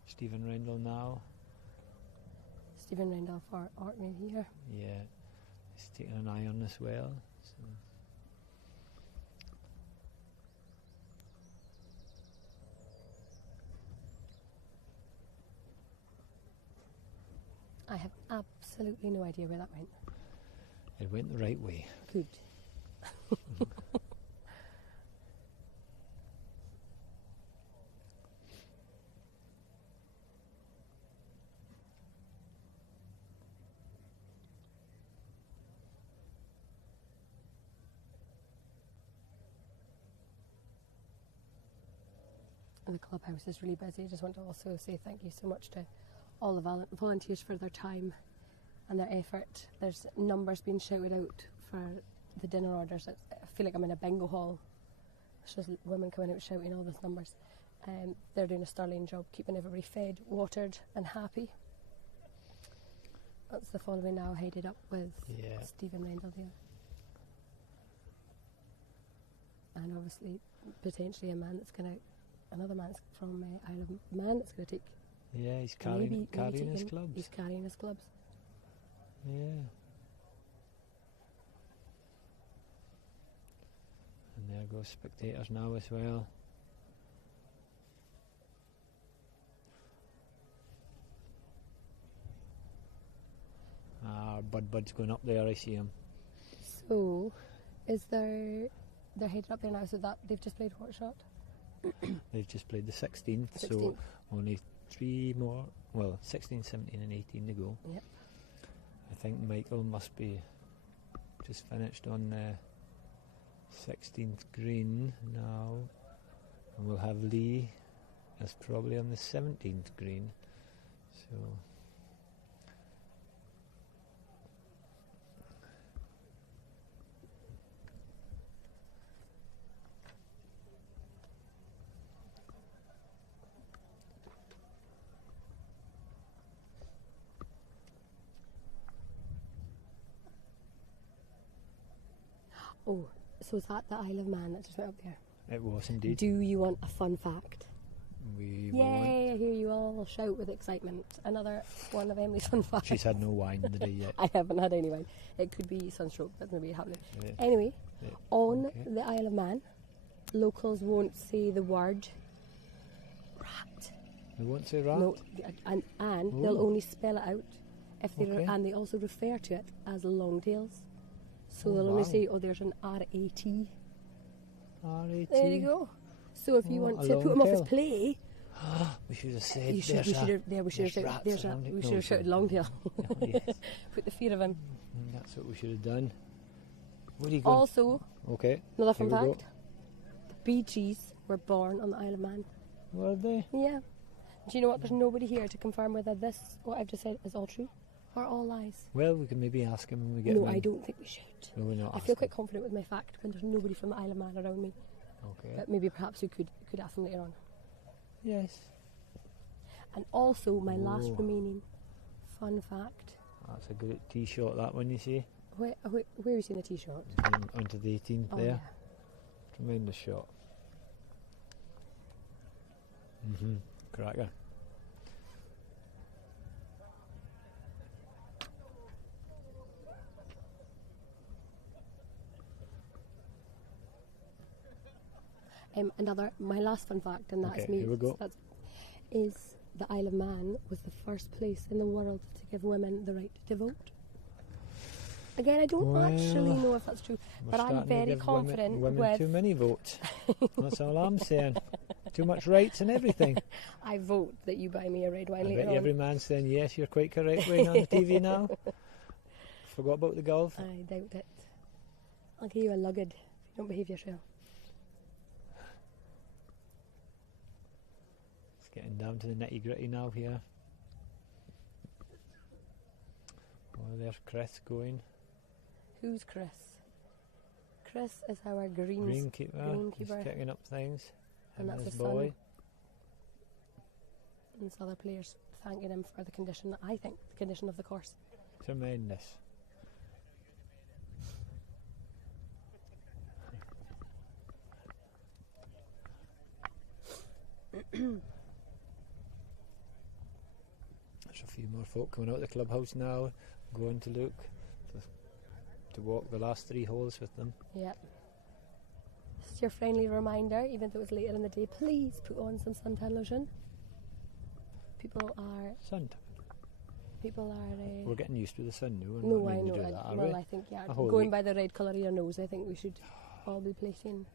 Stephen Rendell now. Stephen Rendell for Orkney here. Yeah, he's taking an iron as well. So. I have absolutely no idea where that went. It went the right way. Good. And the clubhouse is really busy. I just want to also say thank you so much to all the volunteers for their time and their effort. There's numbers being shouted out for the dinner orders. I feel like I'm in a bingo hall. It's just women coming out shouting all these numbers. They're doing a sterling job keeping everybody fed, watered and happy. That's the following now, headed up with Stephen Rendell there. And obviously potentially another man from Isle of Man that's going to take... Yeah, he's carrying his clubs. He's carrying his clubs. Yeah. And there goes spectators now as well. Bud's going up there, I see him. So, they're headed up there now, so that they've just played what shot? They've just played the 16th, so only 3 more, 16, 17 and 18 to go. Yep. I think Michael must be just finished on the 16th green now, and we'll have Lee as probably on the 17th green. So So Oh, so is that the Isle of Man that just went up there? it was indeed. Do you want a fun fact? We Yay, I hear you all shout with excitement. Another one of Emily's fun facts. She's had no wine in the day yet. I haven't had any wine. It could be sunstroke, that's maybe happening. Yeah. Anyway, Yeah. on Okay. the Isle of Man, locals won't say the word rat. We won't say rat? No, and they'll Ooh. only spell it out if they Okay. and they also refer to it as longtails. So Oh, they'll only wow. say, oh, there's an R-A-T. R-A-T. There you go. So if you Oh, want a to put them off his longtail. play, We should have said we should have shouted, rats around it. we No, should have shouted longtail. Oh, yes. Put the fear of him. That's what we should have done. Where are you going? Also, Okay. another fun Here we go. fact: the Bee Gees were born on the Isle of Man. Were they? Yeah. Do you know what? There's nobody here to confirm whether this, what I've just said, is all true or all lies. Well, we can maybe ask him when we get No, him in. I don't think we should. No, we're not I feel asking. quite confident with my fact when there's nobody from the Isle of Man around me. Okay. But maybe perhaps we could ask them later on. Yes. And also, my last Oh. remaining fun fact. That's a great tee shot, that one, you see. Where are you seeing the T-shirt? Onto the 18th Oh, there. yeah. Tremendous shot. Cracker. My last fun fact, and that's Okay, me. here we go. Is the Isle of Man was the first place in the world to give women the right to vote. Again, I don't actually know if that's true, We're but I'm starting to very give confident women with. too many votes. That's all I'm saying. Too much rights and everything. I vote that you buy me a red wine I later bet on. every man's saying, yes, you're quite correct, Wayne, on the TV now. Forgot about the golf. I doubt it. I'll give you a lugged if you don't behave yourself. It's getting down to the nitty gritty now here. Oh, there's Chris going. Who's Chris? Chris is our greens. Greenkeeper. He's greenkeeper. kicking up things. And Him that's his his son. boy. And some other players thanking him for the condition, I think, the condition of the course. Tremendous. There's a few more folk coming out of the clubhouse now, going to look, to walk the last 3 holes with them. Yep. Just your friendly reminder, even though it's later in the day, please put on some suntan lotion. People are. We're getting used to the sun now. We're No, not I needing know. to do that, are Well, we? I think, yeah, A whole going week. by the red colour of your nose, I think we should all be placing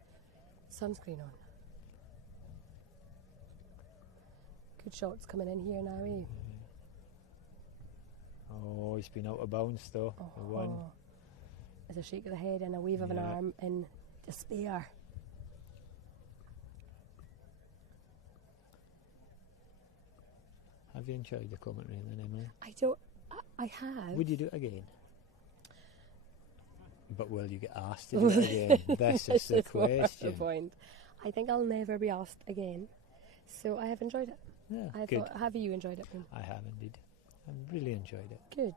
sunscreen on. Good shots coming in here now, eh? Oh, he's been out of bounds though. The one. Oh. There's a shake of the head and a wave of an Yeah. arm in despair. Have you enjoyed the commentary then, Emily? I have. Would you do it again? But will you get asked to do it again? This is the That's more the question. point. I think I'll never be asked again. So I have enjoyed it. Yeah, I good. thought, have you enjoyed it, Ben? I have indeed. I really enjoyed it. Good.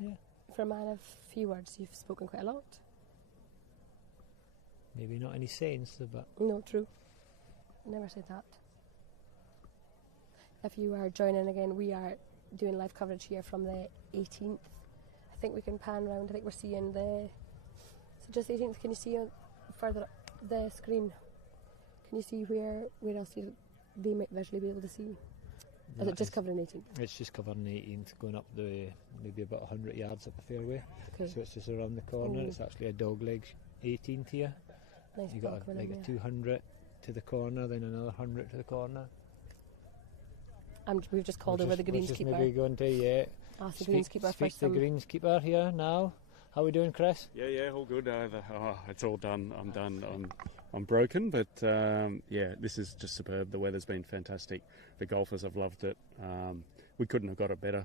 Yeah. For a man of few words, you've spoken quite a lot. Maybe not any sense, but No, true. Never said that. If you are joining again, we are doing live coverage here from the 18th. I think we can pan round. I think we're seeing the. So just 18th. Can you see further up the screen? Can you see where else they might visually be able to see? Is it just covering 18th? it's just covering the 18th, going up the maybe about 100 yards up the fairway. Okay. So it's just around the corner. Oh. It's actually a dog leg 18th here. Nice You ball got coming like in a there. 200 to the corner, then another 100 to the corner. We've just called over the We're just greenskeeper. maybe going to Ask the speak greenskeeper for to the some. greenskeeper here now. How are we doing, Chris? Yeah, all good. It's all done. I'm done. I'm broken, but yeah, this is just superb. The weather's been fantastic. The golfers have loved it. we couldn't have got it better.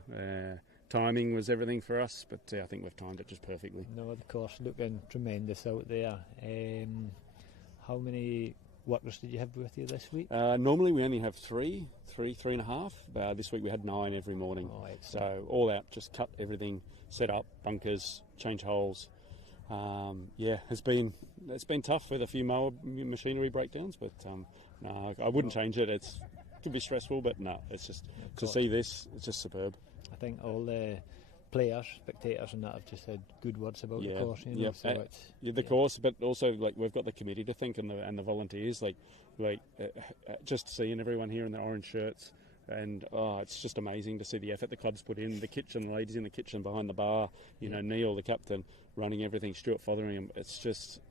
Timing was everything for us, but I think we've timed it just perfectly. No, the course looking tremendous out there. How many workers did you have with you this week? Normally we only have three and a half. This week we had 9 every morning. Oh, so all out, just cut everything, set up bunkers, change holes. It's been tough with a few mower machinery breakdowns, but no, I wouldn't change it. It could be stressful, but no, it's just to see this, it's just superb. I think all the players, spectators and that have just had good words about the course. The course, but also like we've got the committee to thank and the volunteers, just seeing everyone here in their orange shirts, and it's just amazing to see the effort the club's put in. The kitchen, the ladies in the kitchen behind the bar, Neil, the captain, running everything, Stuart Fotheringham. It's just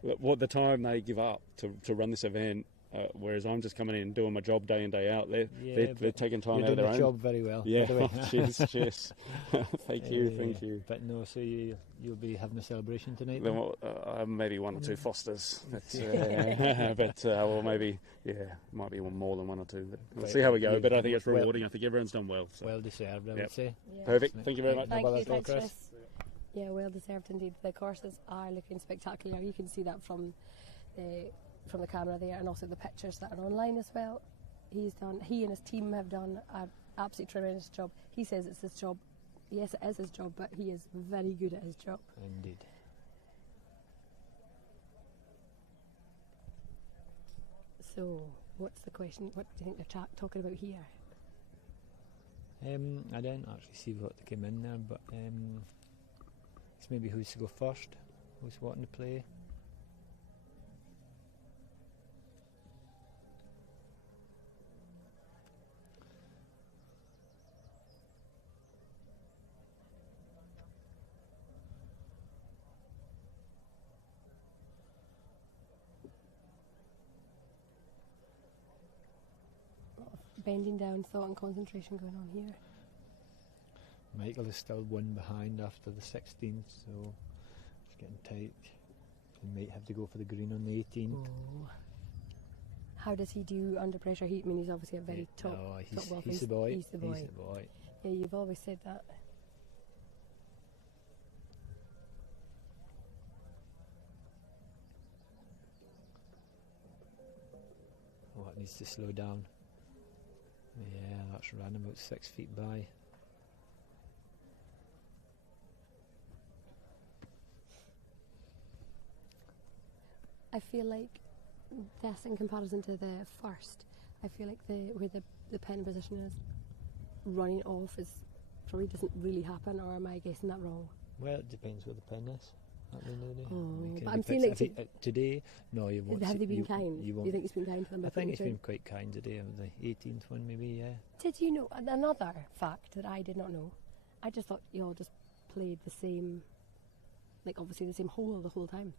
what the time they give up to run this event. Whereas I'm just coming in and doing my job day in, day out. They're taking time out of their own. You're doing the job very well. Yeah, cheers. Thank you. But no, so you'll be having a celebration tonight? Maybe 1 or 2 Fosters. Or maybe, might be more than 1 or 2. But we'll see how we go. But I think it's rewarding. I think everyone's done well. So. Well deserved, I would say. Yeah. Perfect. Thank you very much. Thank you, thanks, Chris. Yeah, well deserved indeed. The courses are looking spectacular. You can see that from the camera there, and also the pictures that are online as well. He and his team have done an absolutely tremendous job. He says it's his job. Yes, it is his job, but he is very good at his job. Indeed. So, what's the question? What do you think they're talking about here? I didn't actually see what came in there, but it's maybe who's to go first, who's wanting to play. Bending down, thought and concentration going on here. Michael is still 1 behind after the 16th, so it's getting tight. He might have to go for the green on the 18th. Oh. How does he do under pressure? He's obviously a very top golfer. He's the boy. He's the boy. Yeah, you've always said that. Oh, it needs to slow down. Yeah, that's ran about 6 feet by. I feel like this, in comparison to the first, I feel like where the pen position is running off probably doesn't really happen, or am I guessing that wrong? Well, it depends where the pen is. But I'm saying today, no, you won't. Have they been kind? You do you think it's been kind to them? I think it's been quite kind today. The 18th one, maybe, yeah. Did you know another fact that I did not know? I just thought you all just played the same, like obviously the same hole the whole time,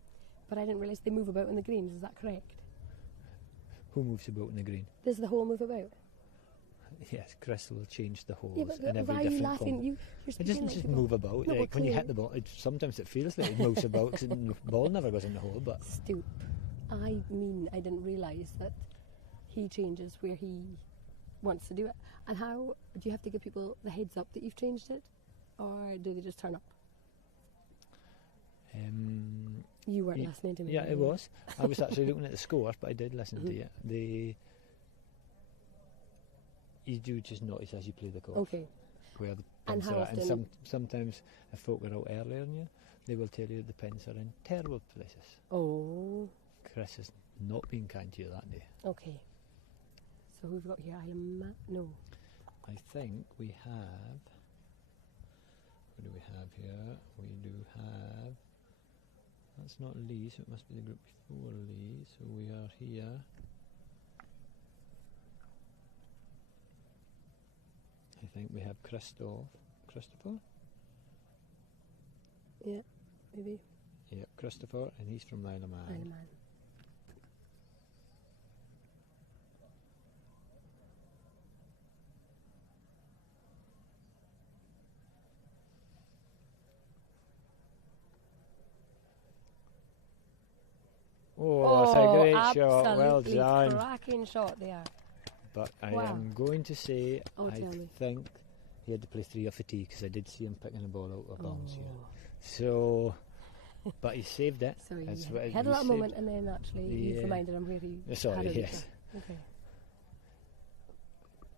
but I didn't realise they move about in the greens. Is that correct? Who moves about in the green? Does the hole move about? Yes, Chris will change the holes in every different. Why are you laughing? It doesn't just move about. No, when you hit the ball, sometimes it feels like it moves about because the ball never goes in the hole. But Stoop. I didn't realise that he changes where he wants to do it. And how do you have to give people the heads up that you've changed it, or do they just turn up? You weren't listening to me. Yeah, it was. I was actually looking at the scores, but I did listen to it. You do just notice as you play the course where the pins are at. And sometimes if folk are out earlier than you, they will tell you the pins are in terrible places. Oh. Chris has not been kind to you that day. Okay. So who've got here? No. I think we have... What do we have here? We do have... That's not Lee, so it must be the group before Lee. So we are here... I think we have Christopher? Yeah, maybe. Yeah, Christopher, and he's from Isle of Man. Oh, that's a great shot. Well done. Cracking shot there. But I Wow. am going to say Oh, I tell me. think he had to play 3 off a tee because I did see him picking the ball out of bounds here. Oh. So, but he saved it. So That's he what had a he little saved- moment, and then actually you've Yeah. reminded him where he Sorry, had it. yes. Okay.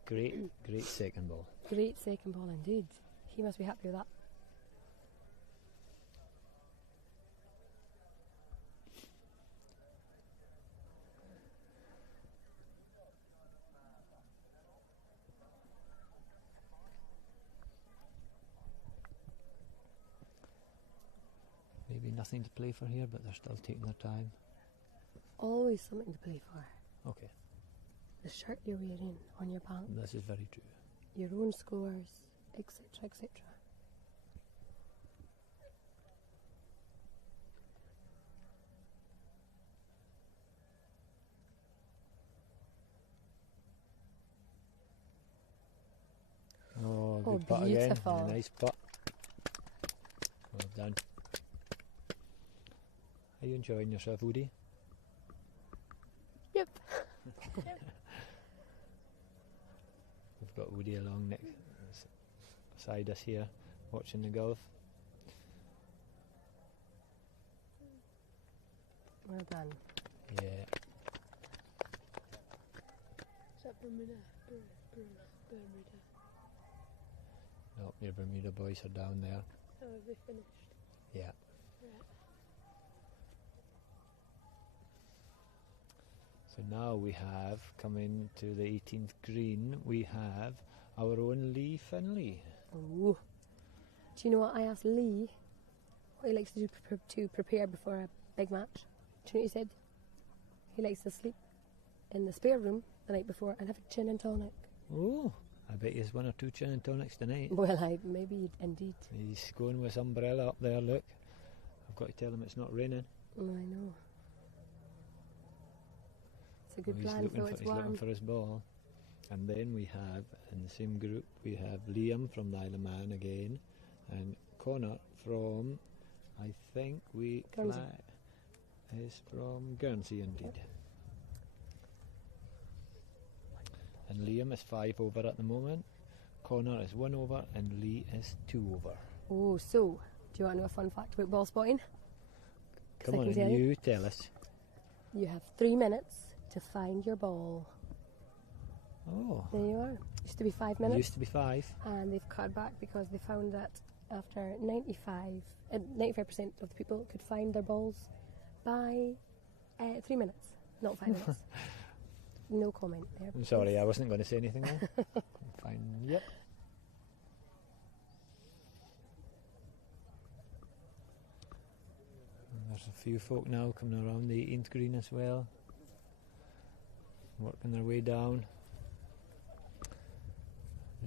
Great second ball. Great second ball indeed. He must be happy with that. Maybe nothing to play for here, but they're still taking their time. Always something to play for. Okay, The shirt you're wearing on your back, this is very true. your own scores, etc., etc. Oh, Oh, good putt again. beautiful. Nice putt. Well done. Are you enjoying yourself, Woody? Yep. We've got Woody along next beside us here, watching the golf. Well done. Yeah. Is that Bermuda? Bermuda. No, your Bermuda boys are down there. Oh, have they finished? Yeah. So now we have, coming to the 18th green, we have our own Lee Finley. Oh. Do you know what I asked Lee? What he likes to do to prepare before a big match? Do you know what he said? He likes to sleep in the spare room the night before and have a gin and tonic. Oh, I bet he has 1 or 2 gin and tonics tonight. Well, maybe indeed. He's going with his umbrella up there, look. I've got to tell him it's not raining. Oh, I know. It's a good He's plan, looking so for, it's he's looking warm. for his ball. And then we have, in the same group, we have Liam from the Isle of Man again, and Connor from, I think Guernsey. is from Guernsey indeed. And Liam is 5 over at the moment, Connor is 1 over, and Lee is 2 over. Oh, so, do you want to know a fun fact about ball spotting? Come on, I can tell you. you tell us. You have 3 minutes to find your ball. Oh, There you are. Used to be 5 it minutes. used to be 5. And they've cut back because they found that after 95% of the people could find their balls by 3 minutes, not 5 minutes. No comment there. I'm sorry, I wasn't going to say anything there. Fine, yep. And there's a few folk now coming around the 18th green as well, working their way down.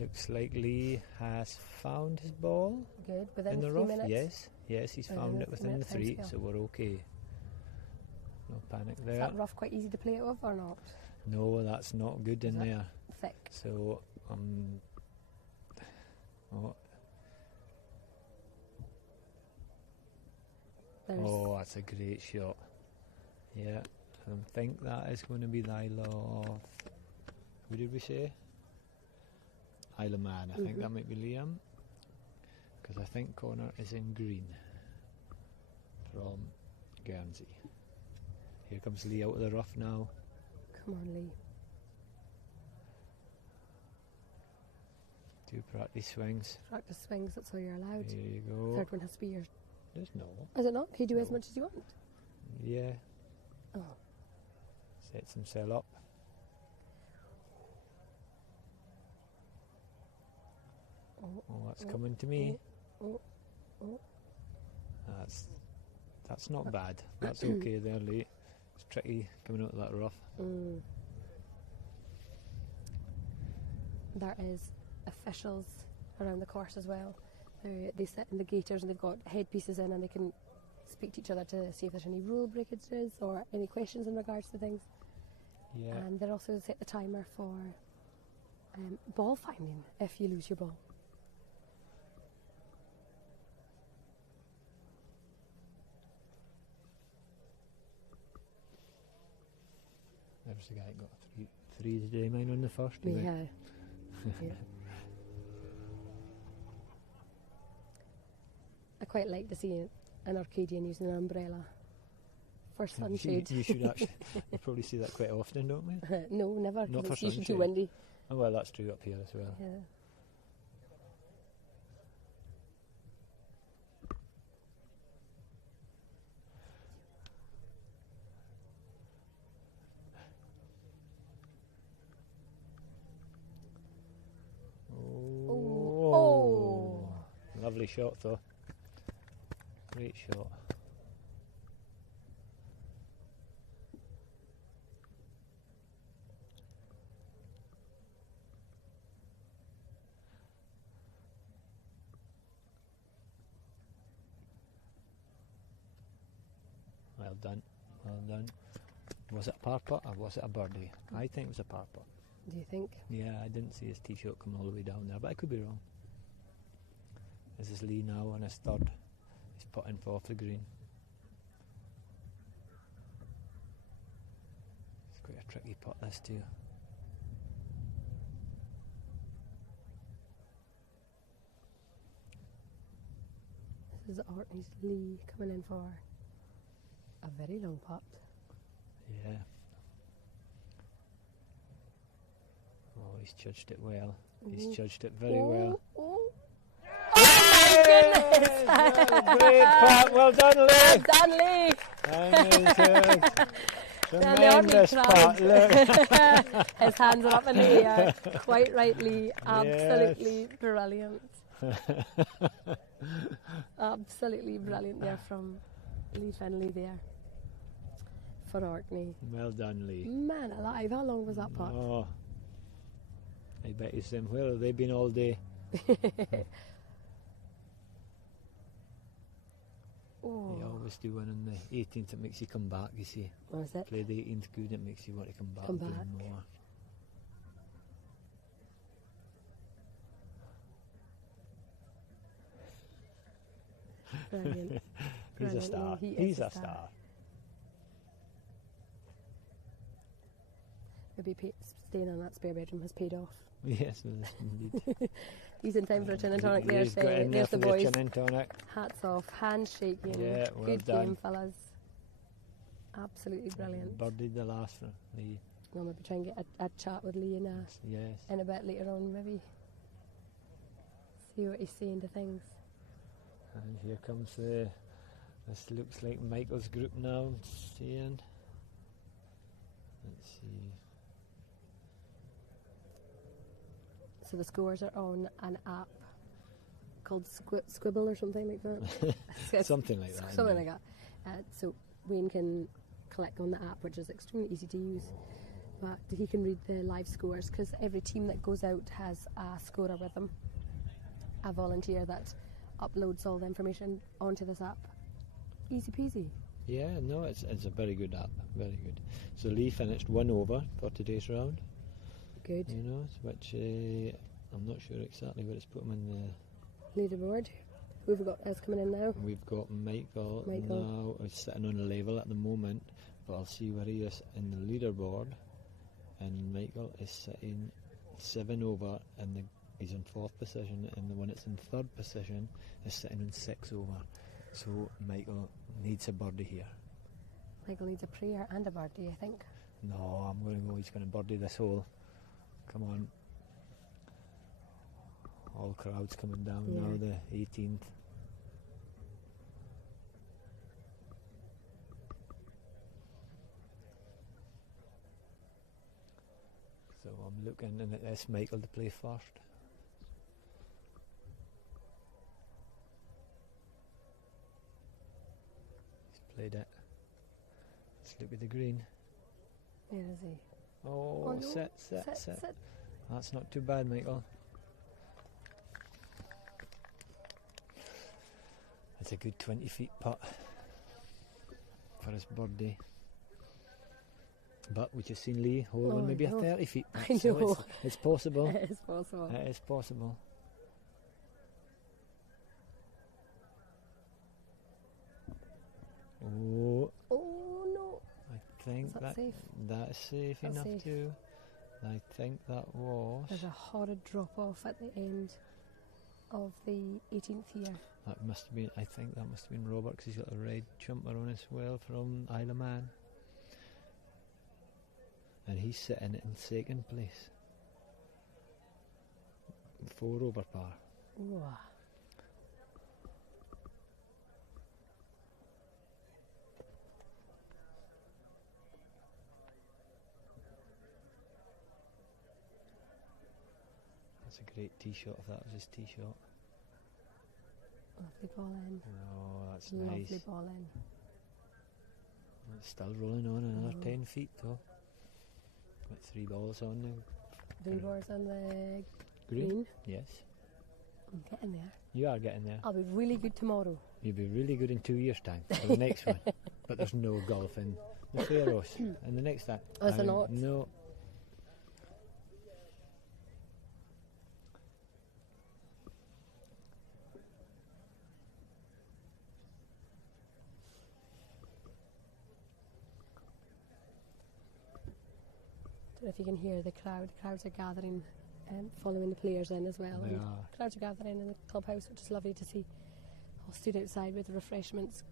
Looks like Lee has found his ball Good. Within in the 3 rough. minutes. Yes, he's Within found the it within 3 the minute 3, timescale. so we're okay. No panic Is there. that rough quite easy to play it with or not? No, that's not good in Is it? there. Thick. So, oh, There's oh, that's a great shot. Yeah, I think that is going to be the Isle of... Who did we say? Isle of Man. I think that might be Liam. Because I think Connor is in green from Guernsey. Here comes Lee out of the rough now. Come on, Lee. 2 practice swings. Practice swings, that's all you're allowed. Here you go. Third one has to be yours. There's no. Is it not? Can you do as No. much as you want? Yeah. Oh. Sets himself up. Oh, that's coming to me. Oh. That's not bad. That's okay there, Lee. It's tricky coming out of that rough. There is officials around the course as well. They sit in the gaiters and they've got headpieces in and they can speak to each other to see if there's any rule breakages or any questions in regards to things. Yeah. And they're also set the timer for ball finding if you lose your ball. There's There's the guy that got three today, mine on the first. Yeah. Yeah. I quite like to see an Orcadian using an umbrella for sunshade. You should actually. You probably see that quite often, don't we? No, never. Not for It's usually too sunshade. windy. Oh well, that's true up here as well. Yeah. Oh. Lovely shot though. Great shot. Well done, well done. Was it a par putt or was it a birdie? I think it was a par putt. Do you think? Yeah, I didn't see his tee shot come all the way down there, but I could be wrong. This is Lee now on his third. He's putting for off the green. It's quite a tricky putt, this too. This is Orkney's Lee coming in for a very long putt. Yeah. Oh, he's judged it well. He's judged it very well. Oh my goodness! Great putt. Well done, Lee. Well done, Lee. Tremendous putt. Look. His hands are up in the air. Quite rightly, absolutely brilliant. Absolutely brilliant there from Lee Finlay there for Orkney. Well done, Lee. Man alive, how long was that putt? Oh, I bet you saying, where have they been all day? Oh. You always do one on the 18th, it makes you come back, you see. What is it? Play the 18th good, it makes you want to come back. Come and do back. more. Brilliant. He's a Brilliant. star. He is He's a a star. star. Maybe staying on that spare bedroom has paid off. Yes, indeed. He's in time for a gin and tonic there, He's got in there there's for the the boys. gin and tonic. Hats off, handshaking. Yeah, well Good done. game, fellas. Absolutely brilliant. Birdied the last one. Lee. I'll maybe try and get a chat with Lee Yes. in a bit later on, maybe. See what he's saying to things. And here comes this looks like Michael's group now, seeing. Let's see. So the scores are on an app called Squibble or something like that. Something like that. Something like that. So Wayne can collect on the app, which is extremely easy to use. But he can read the live scores because every team that goes out has a scorer with them, a volunteer that uploads all the information onto this app. Easy peasy. Yeah, no, it's a very good app, very good. So Lee finished 1 over for today's round. Good. You know, which I'm not sure exactly where it's put him in the Leaderboard. Who have we got else coming in now? We've got Michael now. He's sitting on a level at the moment, but I'll see where he is in the leaderboard. And Michael is sitting 7 over, and he's in 4th position, and the one that's in 3rd position is sitting in 6 over. So Michael needs a birdie here. Michael needs a prayer and a birdie, I think. No, I'm going to go. He's going to birdie this hole. Come on. All crowds coming down now, the 18th. So I'm looking in at this Michael to play first. He's played it. Let's look at the green. Where is he? Oh, no. sit. That's not too bad, Michael. That's a good 20 feet putt for his birdie. But we just seen Lee hole on maybe a 30 feet putt. I know. So it's possible. It is possible. It is possible. Oh. Oh no. I think Is that safe? That is safe That's enough safe. too. I think that was. There's a horrid drop off at the end of the 18th year. That must have been. I think that must have been Robert, because he's got a red jumper on as well from Isle of Man, and he's sitting in second place. 4 over par. Ooh. That's a great tee shot. If that was his tee shot. Lovely ball in. Oh, that's Lovely nice. ball in. It's still rolling on another 10 feet though. Got 3 balls on now. 3 balls on the Green? green. Yes. I'm getting there. You are getting there. I'll be really good tomorrow. You'll be really good in 2 years' time for the next one. But there's no golf in the Faroes. And the next time. Oh, is there not? No. Don't know if you can hear the crowd. The crowds are gathering, following the players in as well. They And are. crowds are gathering in the clubhouse, which is lovely to see. All stood outside with the refreshments.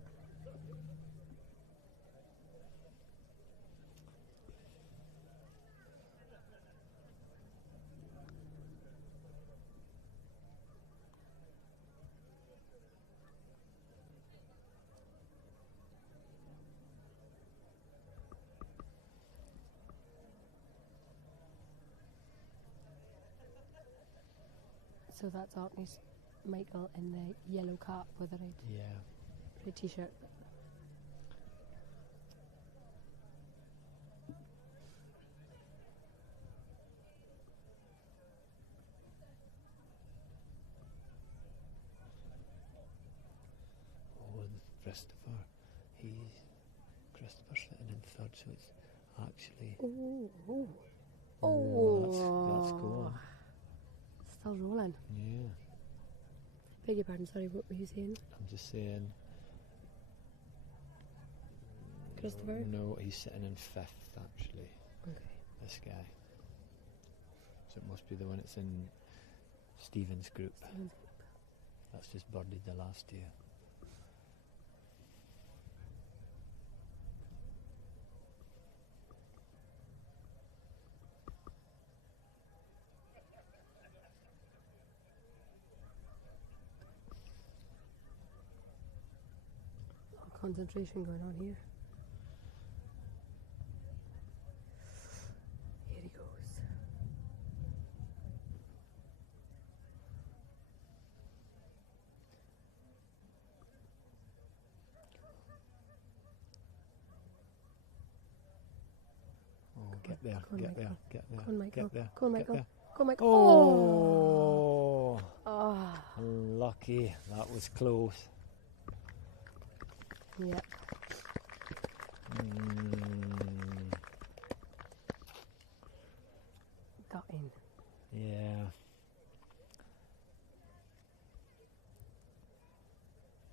So that's Orkney's Michael in the yellow cap with a red t-shirt. Oh, and Christopher's sitting in third, so it's actually. That's cool. Still rolling. Yeah. Beg your pardon, sorry, what were you saying? I'm just saying. Christopher? No, he's sitting in 5th actually. Okay. This guy. So it must be the one that's in Stephen's group. That's just birdied the last year. Concentration going on here. Here he goes. Oh, get there, Go on, get there, Michael. get there. Go on, Michael. Get there. Go on, get Michael. there. Go on, Michael. Oh! Oh. Lucky. That was close. Yep. Got in. Yeah.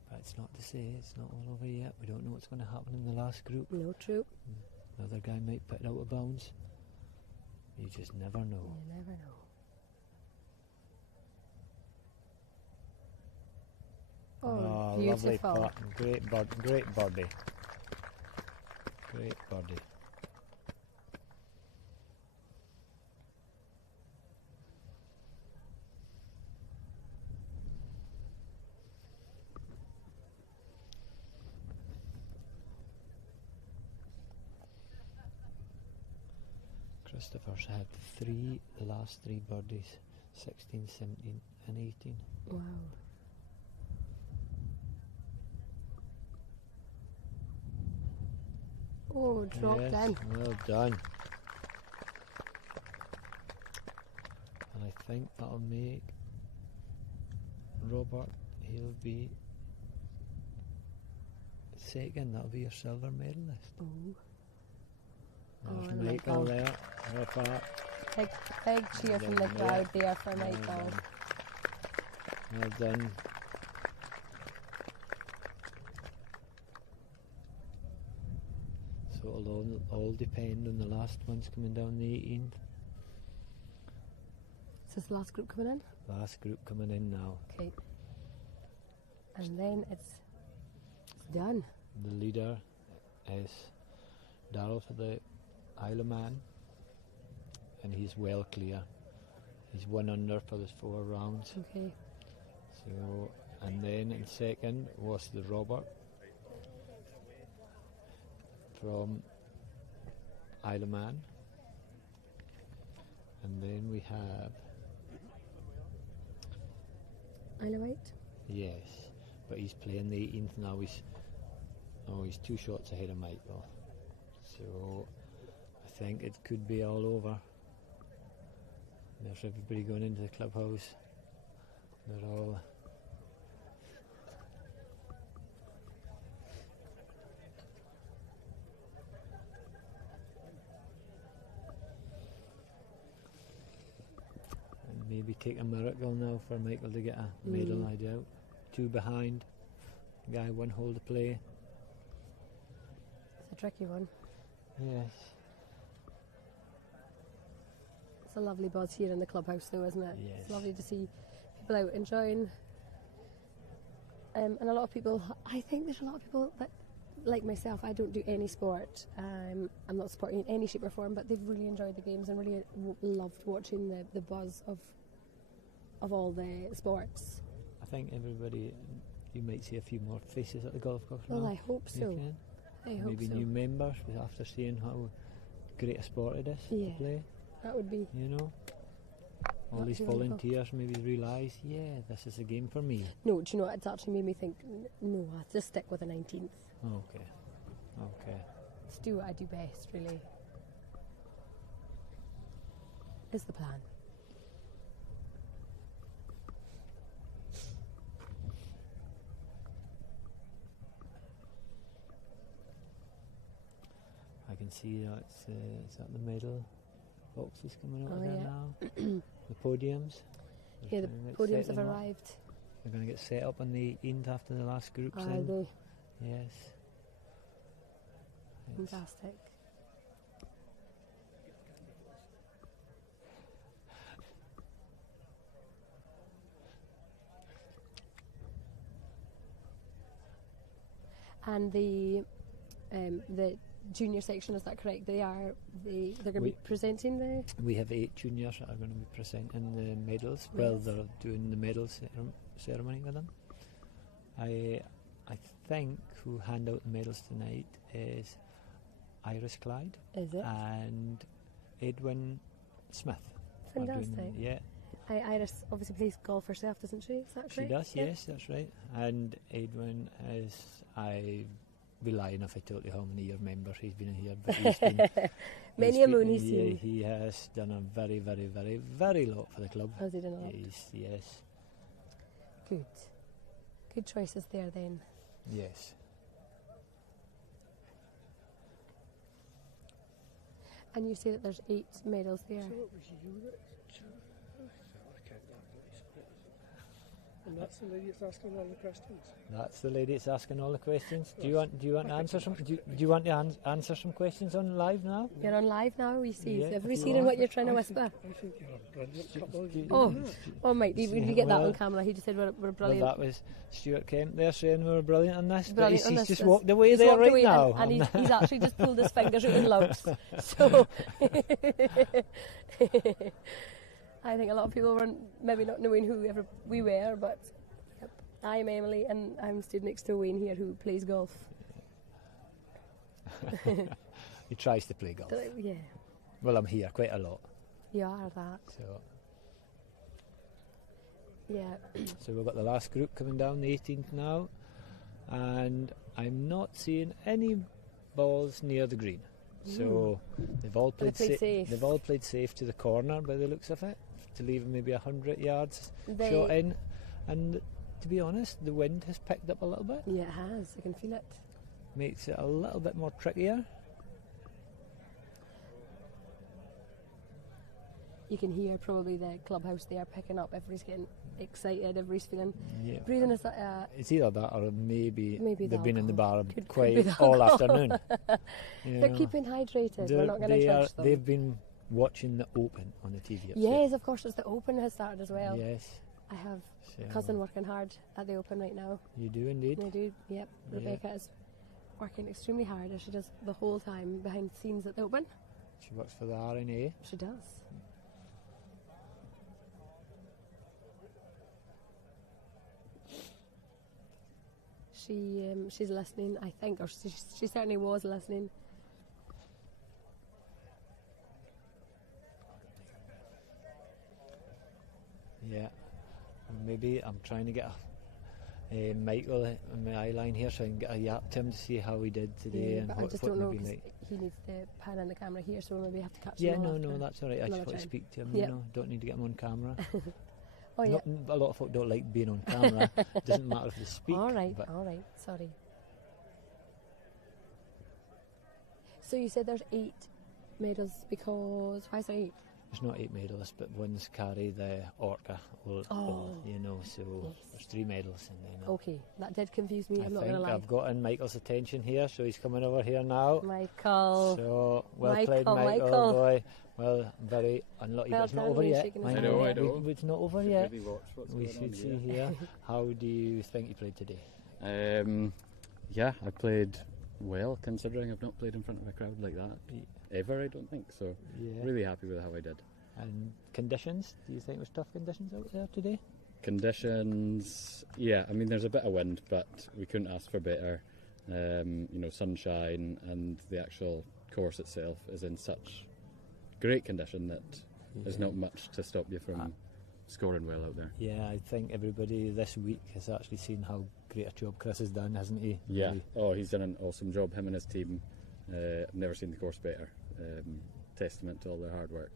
But it's not to say, it's not all over yet. We don't know what's going to happen in the last group. No, true. Another guy might put it out of bounds. You just never know. You never know. Oh, lovely beautiful. putt. Great birdie. Great birdie. Christopher's had the last three birdies, 16, 17 and 18. Wow. Oh, dropped Yes, in. well done. And I think that'll make Robert, he'll be second, that'll be your silver medalist. Oh. There's Oh, Michael Michael. there. With that. Big cheer from the crowd there for Michael. Well done. So it'll all depend on the last ones coming down the 18th. Is this the last group coming in? Last group coming in now. Okay. And then it's done. The leader is Darryl for the Isle of Man, and he's well clear. He's 1 under for the 4 rounds. Okay. So, and then in second was the Robert from Isle of Man, and then we have Isle of Wight? Yes, but he's playing the 18th now. He's 2 shots ahead of Michael. So I think it could be all over. There's everybody going into the clubhouse. They're all maybe take a miracle now for Michael to get a medal, I doubt. 2 behind. Guy 1 hole to play. It's a tricky one. Yes. It's a lovely buzz here in the clubhouse though, isn't it? Yes. It's lovely to see people out enjoying. And a lot of people, I think there's a lot of people that, like myself, I don't do any sport. I'm not sporting in any shape or form, but they've really enjoyed the games and really loved watching the buzz of all the sports. I think everybody, you might see a few more faces at the golf course Well, now. I hope so. I hope Maybe so. new members after seeing how great a sport it is to play. That would be. You know, all these volunteers maybe realise, this is a game for me. No, do you know what? It's actually made me think, no, I'll just stick with the 19th. Okay. Let's do what I do best, really. Is the plan. I can see it's at the middle. Boxes coming out there now. The podiums. Yeah, the podiums have arrived. They're going to get set up on the 18th after the last group's Are in. they? Yes. Fantastic. And the junior section, is that correct? They're going to be presenting the. We have 8 juniors that are going to be presenting the medals. Yes. Well, they're doing the medal ceremony with them. I think who hand out the medals tonight is Iris Clyde. Is it? And Edwin Smith. Fantastic. Yeah. Iris obviously plays golf herself, doesn't she? Is that correct? She does, yes, that's right. And Edwin is, I'd be lying if I told you how many year members he's been in here, but he's been many a moon he's seen. He has done a very, very, very, very lot for the club. Has he done a lot? Yes. Good choices there then. Yes. And you say that there's 8 medals there. And that's the lady that's asking all the questions. That's the lady that's asking all the questions. Do you want to answer some? Do you want to answer some questions on live now? You're on live now. We see. Yeah, Everybody's hearing what you're trying to whisper. I think you're a brilliant couple of you. Oh, Mike, we get that on camera. He just said we're brilliant. Well, that was Stuart Kemp there saying we were brilliant on this, Brilliant but on he's this. just walked away there right now. And he's actually just pulled his fingers out in lumps. So I think a lot of people were maybe not knowing who we were, but I'm Emily and I'm stood next to Wayne here who plays golf. He tries to play golf. Yeah. Well, I'm here quite a lot. You are that. So yeah. So we've got the last group coming down the 18th now, and I'm not seeing any balls near the green. So they've all played safe. They've all played safe to the corner by the looks of it, to leave maybe 100 yards shot in. And to be honest, the wind has picked up a little bit. Yeah, it has. I can feel it. Makes it a little bit more trickier. you can hear probably the clubhouse there picking up. Everybody's getting excited. Everybody's feeling breathing. It's either that or maybe the they've been in the bar could quite be all afternoon. They're keeping hydrated. We're not going to judge them. They've been watching the Open on the TV. Yes, of course, it's the Open has started as well. Yes. I have a cousin working hard at the Open right now. You do indeed? I do, yep. Rebecca is working extremely hard, as she does the whole time behind the scenes at the Open. She works for the RNA. She does. She's listening, I think, or she certainly was listening. Yeah, maybe I'm trying to get Michael on my eye line here so I can get a yap to him to see how he did today. And but what, I just what don't know, maybe because like. he needs to pan in the camera here, so we'll maybe have to catch Yeah, him all no, after that's all right. I just want to time. speak to him, Yep. don't need to get him on camera. Oh, yeah. A lot of folk don't like being on camera. Doesn't matter if they speak. All right, sorry. So you said there's 8 medals because, why is there 8? There's not 8 medals, but one's carry the Orca, so there's 3 medals. And then Okay, that did confuse me, I'm not going to lie. I've got in Michael's attention here, so he's coming over here now. Michael. So, played, Michael. Boy. Well, very unlucky, but it's not over yet. I know. It's not over yet. Really watch what's We going should on see here. How do you think you played today? Yeah, I played well, considering I've not played in front of a crowd like that ever, I don't think. So, really happy with how I did. And conditions? Do you think it was tough conditions out there today? Conditions, yeah. I mean, there's a bit of wind, but we couldn't ask for better. Sunshine, and the actual course itself is in such great condition that there's not much to stop you from scoring well out there. Yeah, I think everybody this week has actually seen how great a job Chris has done, hasn't he? Yeah. Really? Oh, he's done an awesome job, him and his team. I've never seen the course better. Testament to all their hard work.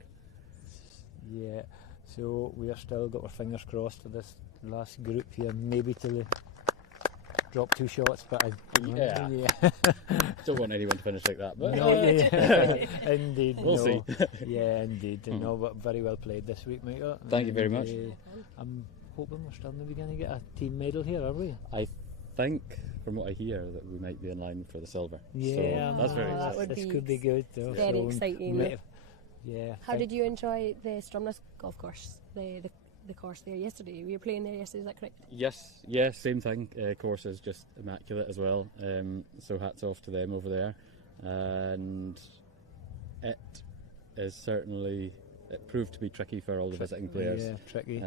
Yeah, so we are still got our fingers crossed for this last group here, maybe to drop 2 shots, but don't want anyone to finish like that. But no, indeed, we'll see. Yeah, indeed, no, but very well played this week, Michael. Thank you very much. I'm hoping we're still maybe going to get a team medal here, are we? I think, from what I hear, that we might be in line for the silver. Yeah, so that's very exciting. This could be good. Though. Very exciting. Yeah. How did you enjoy the Stromness golf course? The course there yesterday. We were playing there yesterday, is that correct? Yes, same thing. Course is just immaculate as well. So hats off to them over there. And it is certainly, it proved to be tricky for all the visiting players. Yeah, tricky.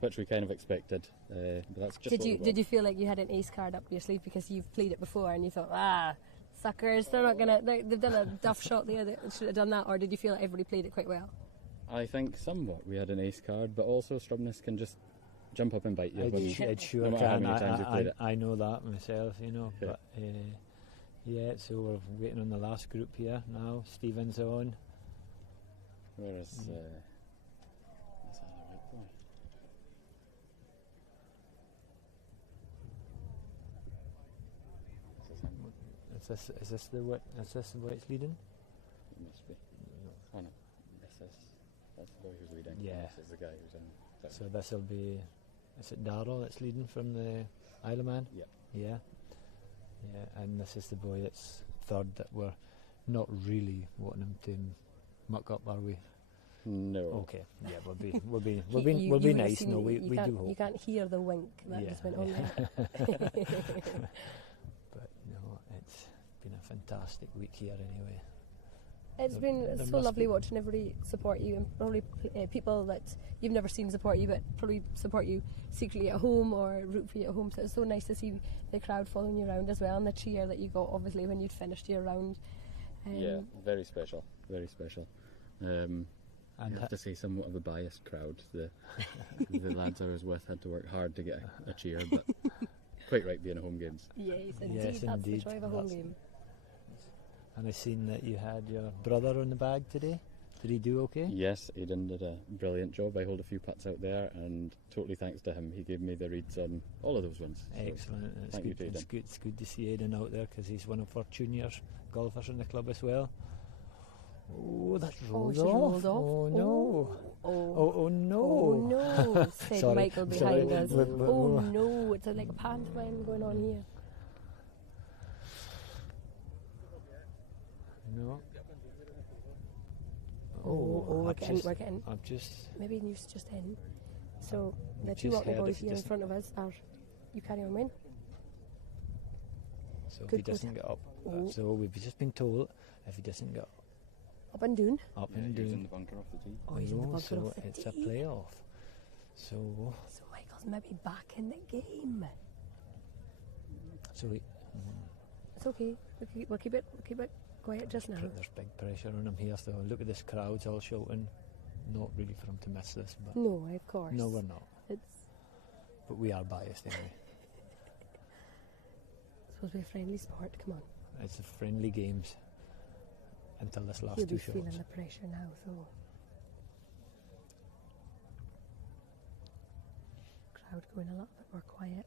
Which we kind of expected. But that's just Did you feel like you had an ace card up your sleeve because you've played it before and you thought, suckers, they're not gonna. They've done a duff shot there. They should have done that, or did you feel like everybody played it quite well? I think somewhat we had an ace card, but also Stromness can just jump up and bite you. It sure no can. I know that myself, But so we're waiting on the last group here now. Stephen's on. Where is is that the right boy? Is this the way it's leading? It must be. Oh no, that's the boy who's leading. Yeah. This is the guy who's in. So this will be. Is it Darrell that's leading from the Isle of Man? Yeah. And this is the boy that's third. That we're not really wanting him to muck up, are we? No. Okay. Yeah, we'll be nice. No, we do hope. You can't hear the wink that just went on there. But no, it's been a fantastic week here anyway. It's been so lovely watching everybody support you, and probably people that you've never seen support you, but probably support you secretly at home or root for you at home. So it's so nice to see the crowd following you around as well, and the cheer that you got obviously when you'd finished your round. Yeah, very special, very special. I have to say, somewhat of a biased crowd. The lads I was with had to work hard to get a cheer, but quite right being a home games. Yes, indeed. That's the joy of a home game. And I've seen that you had your brother on the bag today. Did he do okay? Yes, Aidan did a brilliant job. I hold a few putts out there, and totally thanks to him, he gave me the reads on all of those ones. Excellent. So thank you to Aidan. It's good to see Aidan out there because he's one of our junior golfers in the club as well. Oh, that Oh, rolled she off. rolled off. Oh no. Oh no. Oh no, said Sorry, Michael sorry. behind us. But- Oh no, it's like a pantomime going on here. No. We're I've getting. I've just. Maybe news just in. So We the two just Orkney heard boys it here in just- front of us are. You carry on, Wayne. So if Good he doesn't get up, Oh. so we've just been told if he doesn't get Up and down. up Yeah, and he was in down, the bunker off the tee. Oh, he's in the bunker so off the it's a tee. playoff. So So Michael's maybe back in the game. so we, It's okay. We'll keep it quiet just now. there's big pressure on him here. So look at this crowd's all shouting. Not really for him to miss this, but No, of course. no, we're not. It's But we are biased anyway. supposed to be a friendly sport. Come on. It's a friendly games until this last He'll two be shots. feeling the pressure now, so. Crowd going a little bit more quiet.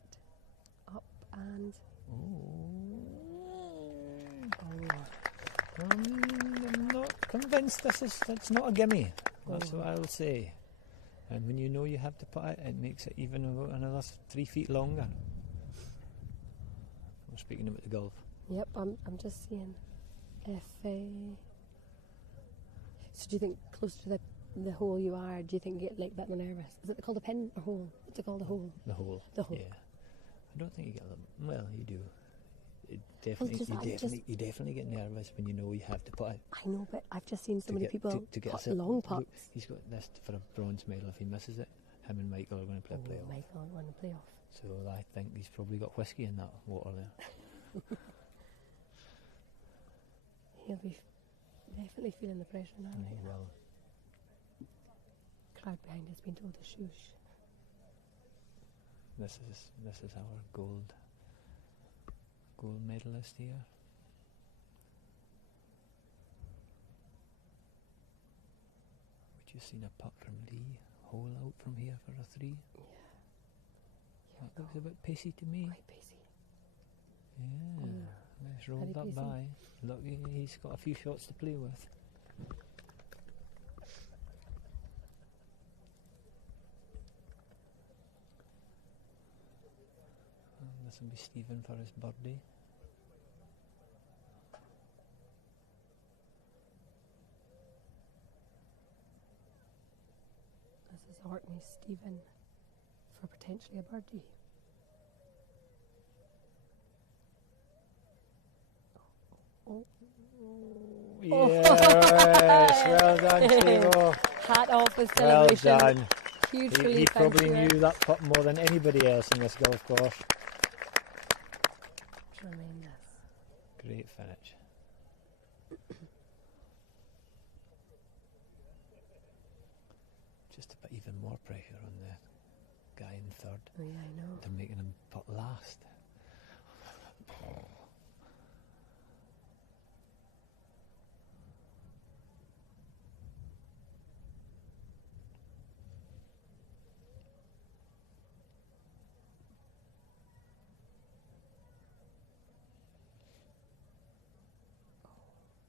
Up and. I'm not convinced it's not a gimme. That's what I'll say. And when you know you have to put it, it makes it even about another 3 feet longer. I'm speaking about the golf. Yep, I'm just seeing if. So do you think closer to the hole you are, do you think you get like a bit more nervous? Is it called a pin or hole? What's it called, a hole? The hole. The hole. Yeah. I don't think you get them. Well, you do. It you definitely get nervous when you know you have to put it. I know, but I've just seen so many people to get putt us long look, putts. he's got this for a bronze medal. If he misses it, him and Michael are going to play a playoff. Michael won the playoff. So I think he's probably got whiskey in that water there. He'll be definitely feeling the pressure now. And he will. Crowd behind has been told to shush. This is our gold medalist here. We just seen a putt from Lee, hole out from here for a 3. Yeah. That looks a bit pacey to me. Quite pacey. Yeah, nice rolled Very up pacey. by. Look, he's got a few shots to play with. This will be Stephen for his birthday. This is Orkney Stephen for potentially a birdie. Yes, well done, Steve. Hat off with Well celebration. done. Huge He relief. probably knew that putt more than anybody else in this golf course. Tremendous. Great finish. Just to put even more pressure on the guy in third. Oh yeah, I know. They're making him putt last.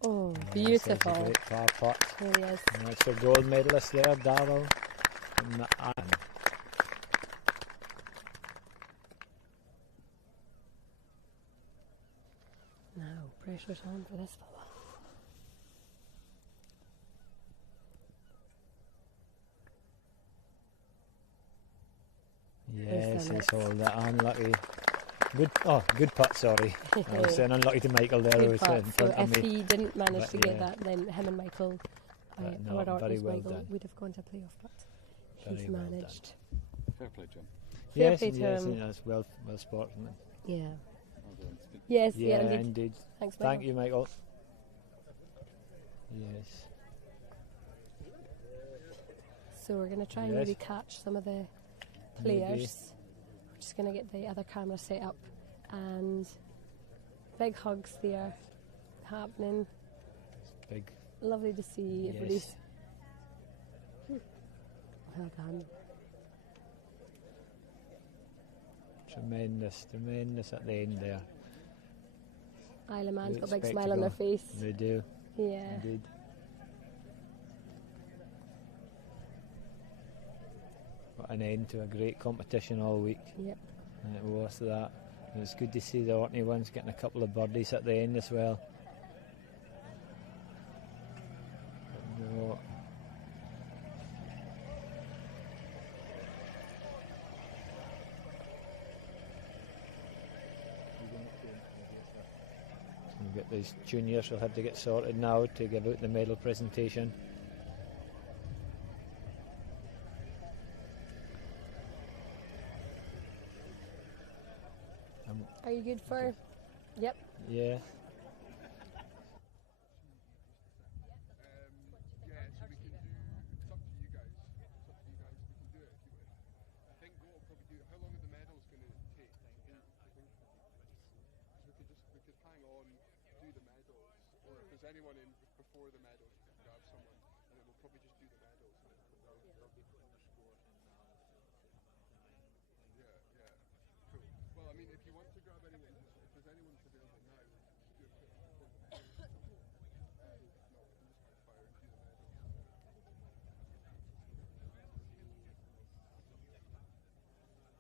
Oh, That's beautiful. a great par putt. There he is. And that's the gold medalist there, Darrell. And Now, pressure's on for this fella. yes, the it's all that unlucky. Good putt, sorry. I was saying unlucky to Michael there. who Good was putt. in So front of if me. he didn't manage But to get yeah. that, then him and Michael, But no, Howard very Orkney's well Michael, done. would have gone to playoff, but he's Very well done. managed. Fair play, John. Fair Yes, play to yes, him. that's well spotted. isn't it? Yeah. Well done. Speak. Yes, Yeah, yeah, indeed. indeed. Thanks, Michael. Thank you, Michael. Yes. So we're going to try and Yes. maybe catch some of the Maybe. players. We're just going to get the other camera set up, and big hugs there happening. Big. Lovely to see everybody's. Yes. Well done. Tremendous at the end there. Isle of Man's Great got a big smile on their spectacle. face. They do, Yeah. indeed. an end to a great competition all week. Yep. And it was that. And it's good to see the Orkney ones getting a couple of birdies at the end as well. We've got these juniors who'll have to get sorted now to give out the medal presentation. Are you good for? Yep. Yeah. Anyone in before the medals, you can grab someone, and then we'll probably just do the medals. And then they'll be putting their score in now. Yeah, cool. Well, I mean, if you want to grab anyone, if there's anyone available now, do it before the medals. If not, we can just quick fire and do the medals.